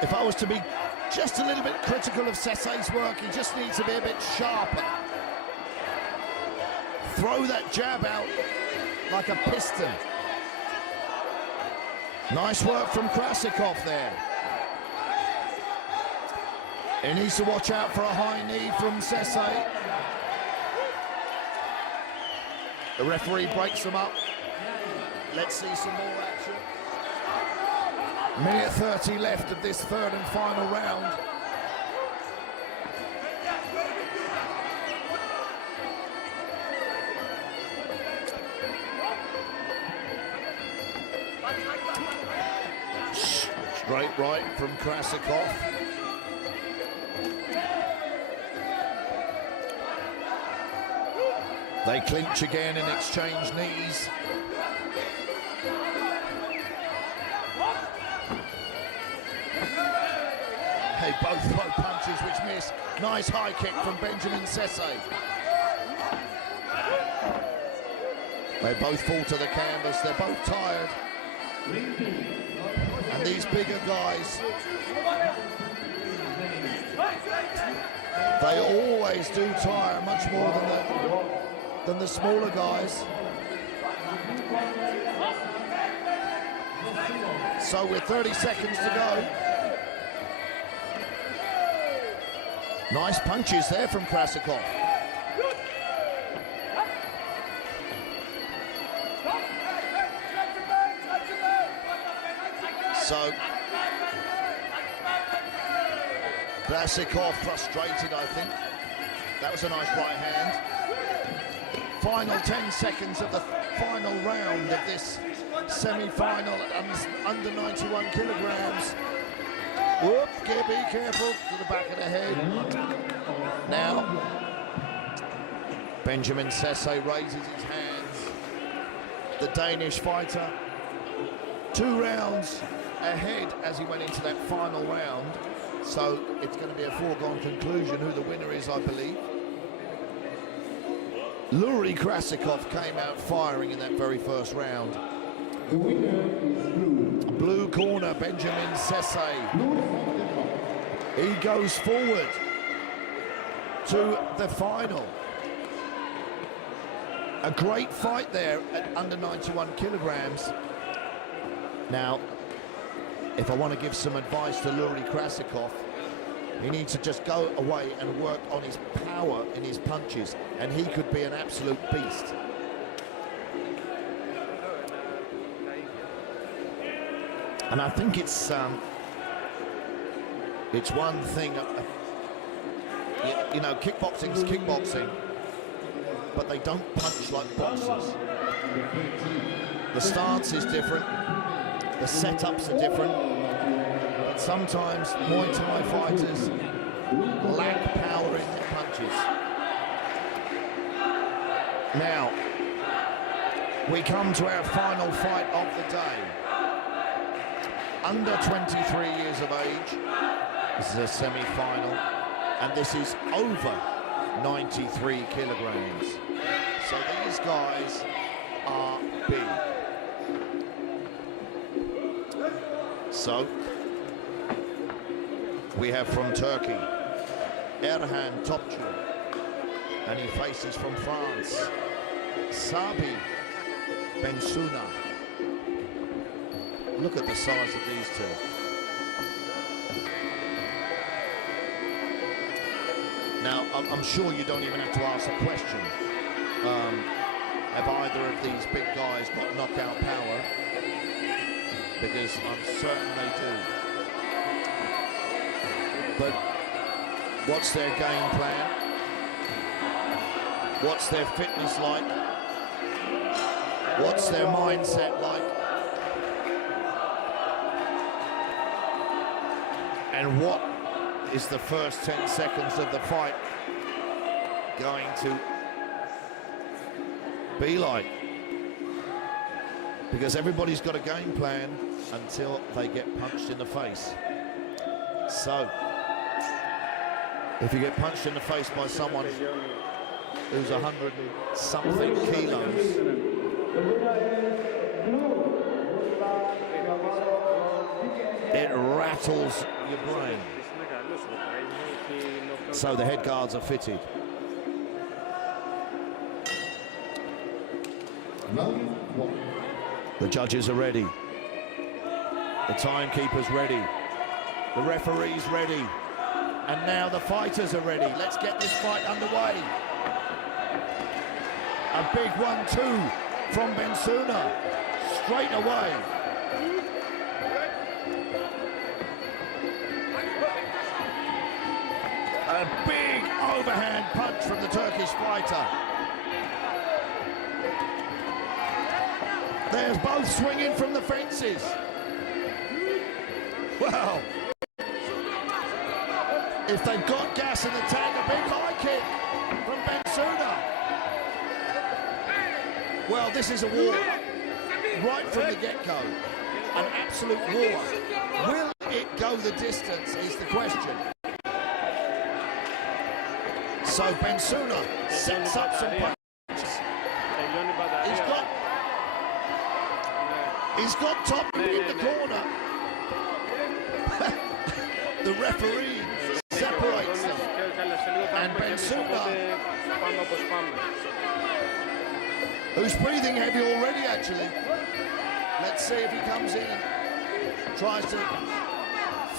if I was to be just a little bit critical of Sesay's work. He just needs to be a bit sharper. Throw that jab out like a piston. Nice work from Krasikov there. He needs to watch out for a high knee from Sesay. The referee breaks them up. Let's see some more action. Minute 30 left of this third and final round. Straight right from Krasikov. They clinch again and exchange knees. They both throw punches which miss. Nice high kick from Benjamin Sesay. They both fall to the canvas. They're both tired. And these bigger guys, they always do tire much more than the smaller guys. So with 30 seconds to go. Nice punches there from Krasikov. So Krasikov frustrated, I think. That was a nice right hand. Final 10 seconds of the final round of this semi-final at under 91 kilograms. Whoop, be careful to the back of the head. Now, Benjamin Sesay raises his hands. The Danish fighter, 2 rounds ahead as he went into that final round. So it's going to be a foregone conclusion who the winner is, I believe. Yuri Krasikov came out firing in that very first round. The winner is Blue corner, Benjamin Sesay. He goes forward to the final. A great fight there at under 91 kilograms. Now, if I want to give some advice to Yuri Krasikov, he needs to just go away and work on his power in his punches, and he could be an absolute beast. And I think it's one thing, you know, kickboxing's kickboxing, but they don't punch like boxers. The stance is different, the setups are different, but sometimes Muay Thai fighters lack power in their punches. Now, we come to our final fight of the day. Under 23 years of age, this is a semi-final, and this is over 93 kilograms. So these guys are big. So, we have from Turkey, Erhan Topçu, and he faces from France, Sabi Bensuna. Look at the size of these two. Now, I'm sure you don't even have to ask a question. Have either of these big guys got knockout power? Because I'm certain they do. But what's their game plan? What's their fitness like? What's their mindset like? And what is the first 10 seconds of the fight going to be like? Because everybody's got a game plan until they get punched in the face. So, if you get punched in the face by someone who's 100-something kilos, it rattles your brain. So the head guards are fitted. The judges are ready. The timekeeper's ready. The referee's ready. And now the fighters are ready. Let's get this fight underway. A big 1-2 from Bensouna. Straight away. A big overhand punch from the Turkish fighter. There's both swinging from the fences. Wow. If they've got gas in the tank, a big high kick from Bensouna. Well, this is a war right from the get-go. An absolute war. Will it go the distance is the question. So Bensouna sets up some punches. He's got top in the corner. The referee separates them. And Bensouna, who's breathing heavy already actually. Let's see if he comes in and tries to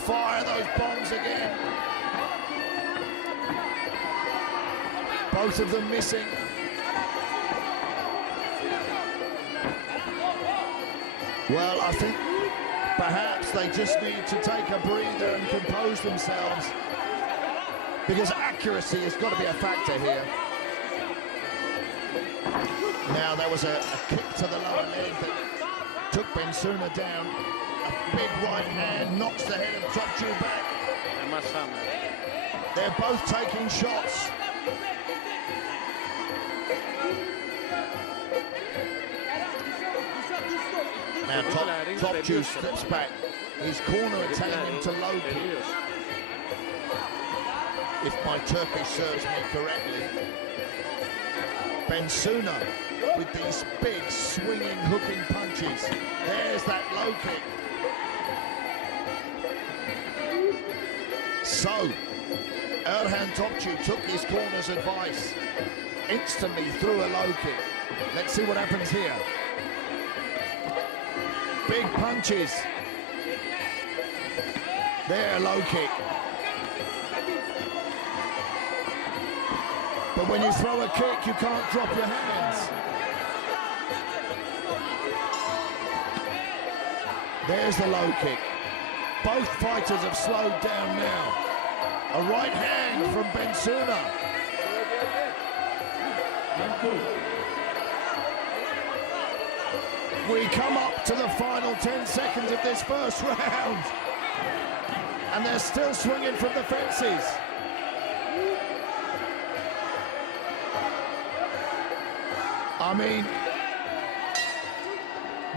fire those bombs again. Both of them missing. Well, I think perhaps they just need to take a breather and compose themselves, because accuracy has got to be a factor here. Now there was a kick to the lower leg that took Bensouna down. A big right hand knocks the head of Topçu back. They're both taking shots. Now Topçu slips back. His corner are telling him to low kick. If my Turkish serves me correctly. Bensouna with these big swinging hooking punches. There's that low kick. So Erhan Topçu took his corner's advice. Instantly threw a low kick. Let's see what happens here. Big punches. There, low kick. But when you throw a kick, you can't drop your hands. There's the low kick. Both fighters have slowed down now. A right hand from Bensouna. We come up to the final 10 seconds of this first round. And they're still swinging from the fences. I mean,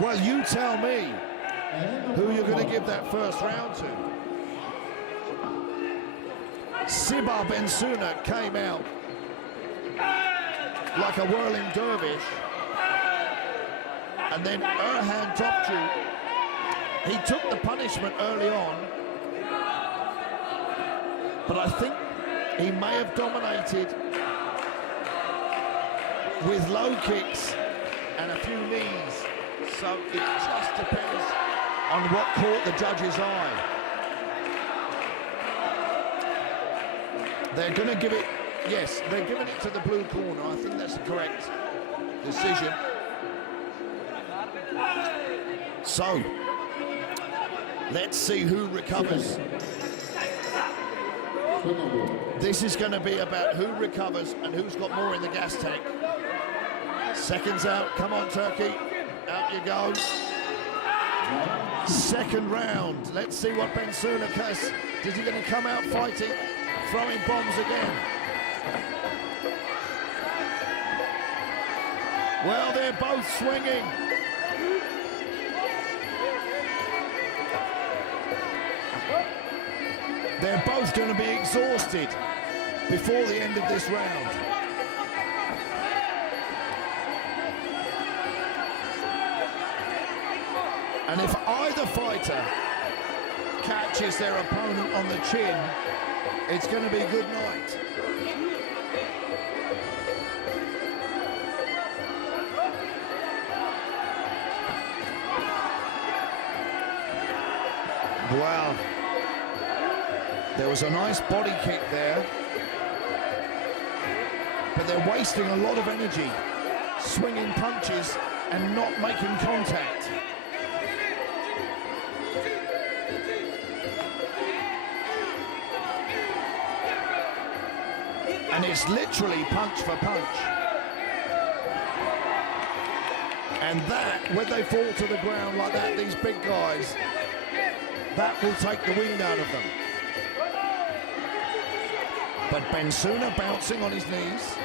well, you tell me who you're going to give that first round to. Sibar Bensouna came out like a whirling dervish. And then Erhan Topçu, he took the punishment early on, but I think he may have dominated with low kicks and a few knees. So it just depends on what caught the judge's eye. They're going to give it, yes, they're giving it to the blue corner. I think that's the correct decision. So, let's see who recovers. This is going to be about who recovers and who's got more in the gas tank. Seconds out, come on Turkey, out you go. Second round, let's see what Bensouna has. Is he going to come out fighting, throwing bombs again? Well, they're both swinging. They're both going to be exhausted before the end of this round. And if either fighter catches their opponent on the chin, it's going to be good night. Wow. There was a nice body kick there, but they're wasting a lot of energy, swinging punches and not making contact. And it's literally punch for punch. And that, when they fall to the ground like that, these big guys, that will take the wind out of them. But Bensouda bouncing on his knees.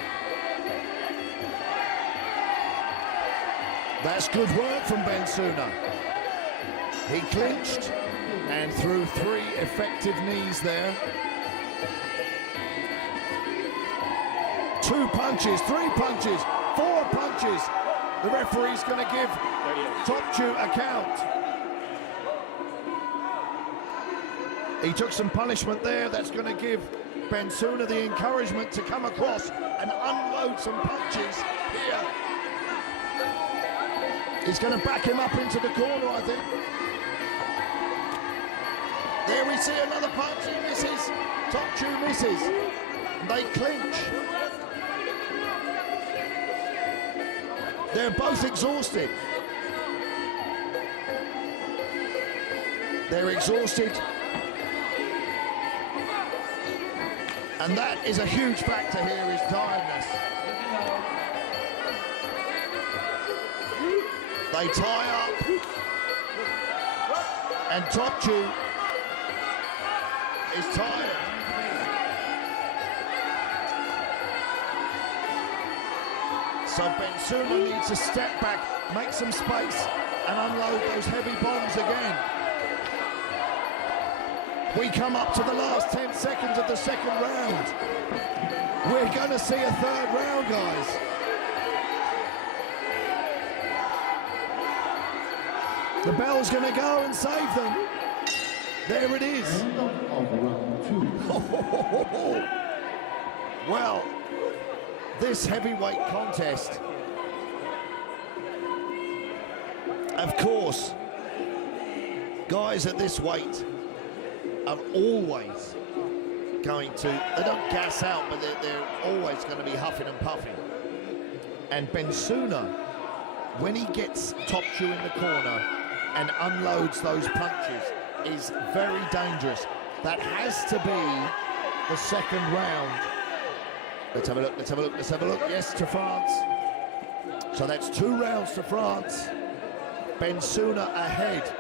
That's good work from Bensouda. He clinched and threw 3 effective knees there. 2 punches, 3 punches, 4 punches. The referee's going to give Topçu a count. He took some punishment there. That's going to give Bensouda the encouragement to come across and unload some punches here. He's going to back him up into the corner, I think. There we see another punch. He misses. Topçu misses. They clinch. They're both exhausted. They're exhausted. And that is a huge factor here, is tiredness. They tie up. And Topçu is tired. So Bensouda needs to step back, make some space, and unload those heavy bombs again. We come up to the last 10 seconds of the second round. We're going to see a third round, guys. The bell's going to go and save them. There it is. Well, this heavyweight contest, of course, guys at this weight are always going to, they don't gas out, but they're always going to be huffing and puffing. And Bensouda, when he gets Topçu in the corner and unloads those punches, is very dangerous. That has to be the second round. Let's have a look, let's have a look, let's have a look. Yes, to France. So that's 2 rounds to France. Bensouda ahead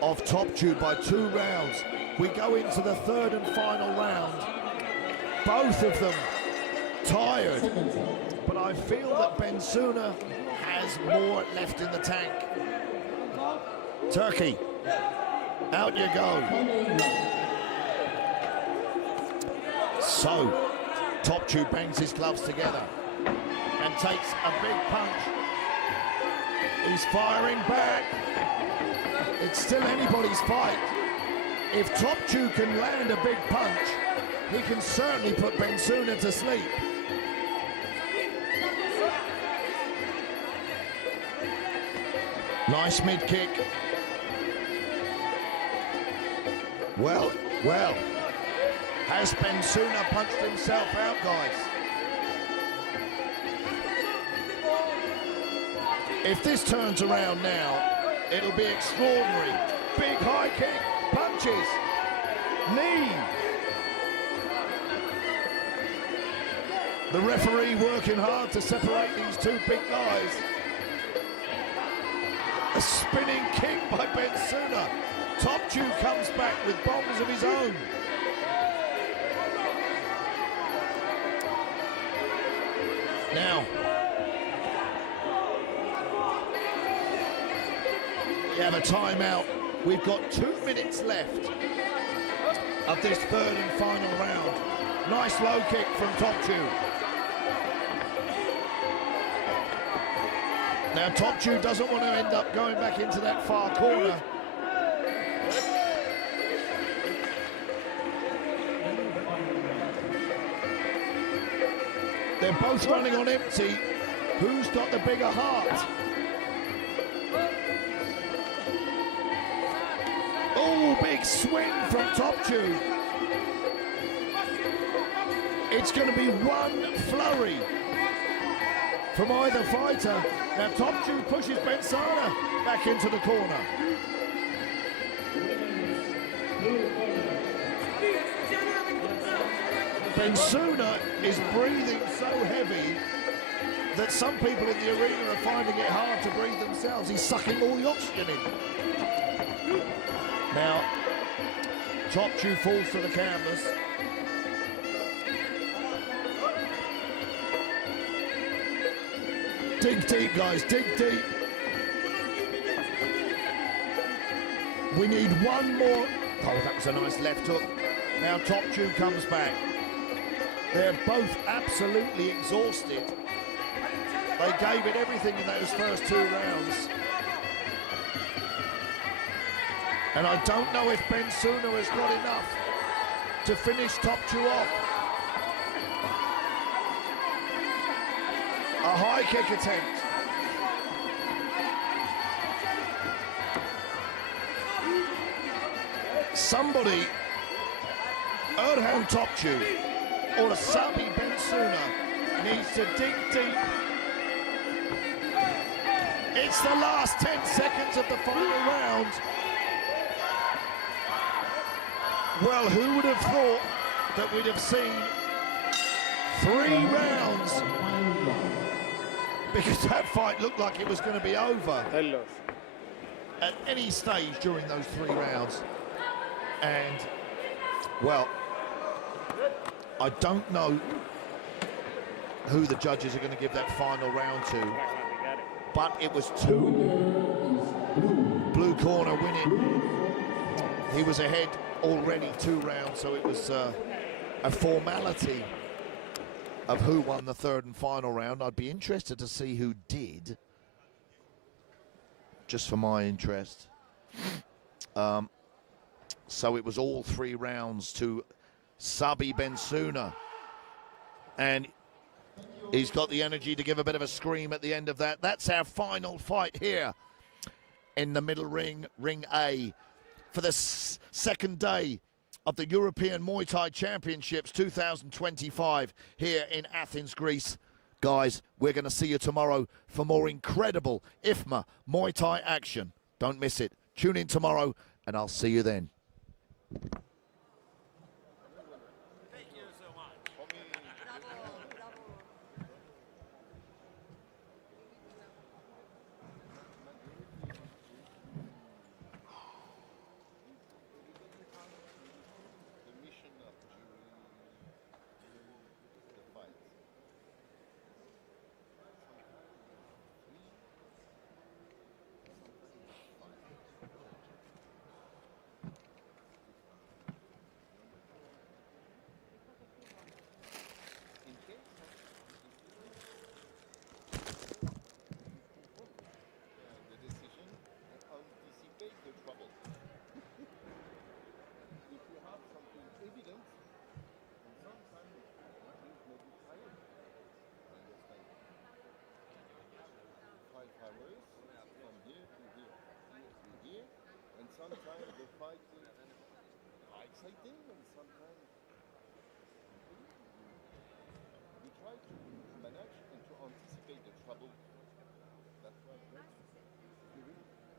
of Topçu by 2 rounds. We go into the third and final round. Both of them tired, but I feel that Bensouda has more left in the tank. Turkey, out you go. So, Topçu bangs his gloves together and takes a big punch. He's firing back. It's still anybody's fight. If Topçu can land a big punch, he can certainly put Bensouda to sleep. Nice mid kick. Well, has Bensouda punched himself out, guys? If this turns around now, it'll be extraordinary. Big high kick, punches, knee. The referee working hard to separate these 2 big guys. A spinning kick by Bensouda. Topçu comes back with bombs of his own. Now, we have a timeout. We've got 2 minutes left of this third and final round. Nice low kick from Topçu. Now Topçu doesn't want to end up going back into that far corner. They're both running on empty. Who's got the bigger heart? Oh, big swing from Topçu. It's going to be one flurry from either fighter. Now Topçu pushes Bensana back into the corner. Bensuna is breathing so heavy that some people in the arena are finding it hard to breathe themselves. He's sucking all the oxygen in. Now, Topçu falls to the canvas. Dig deep, guys, dig deep. We need one more. Oh, that was a nice left hook. Now Topçu comes back. They're both absolutely exhausted. They gave it everything in those first 2 rounds. And I don't know if Bensuna has got enough to finish Topçu off. A high kick attempt. Somebody, Orhan Topçu or Sabi Bensuna, needs to dig deep. It's the last 10 seconds of the final round. Well, who would have thought that we'd have seen 3 rounds? Because that fight looked like it was going to be over at any stage during those 3 rounds. And, well, I don't know who the judges are going to give that final round to, but it was 2. Blue corner winning. He was ahead already 2 rounds, so it was a formality of who won the 3rd and final round. I'd be interested to see who did, just for my interest. So it was all 3 rounds to Sabi Bensuna, and he's got the energy to give a bit of a scream at the end of that. That's our final fight here in the middle ring, Ring A, for the second day of the European Muay Thai Championships 2025 here in Athens, Greece. Guys, we're going to see you tomorrow for more incredible IFMA Muay Thai action. Don't miss it. Tune in tomorrow, and I'll see you then. Sometimes the fight is exciting, and sometimes we try to manage and to anticipate the trouble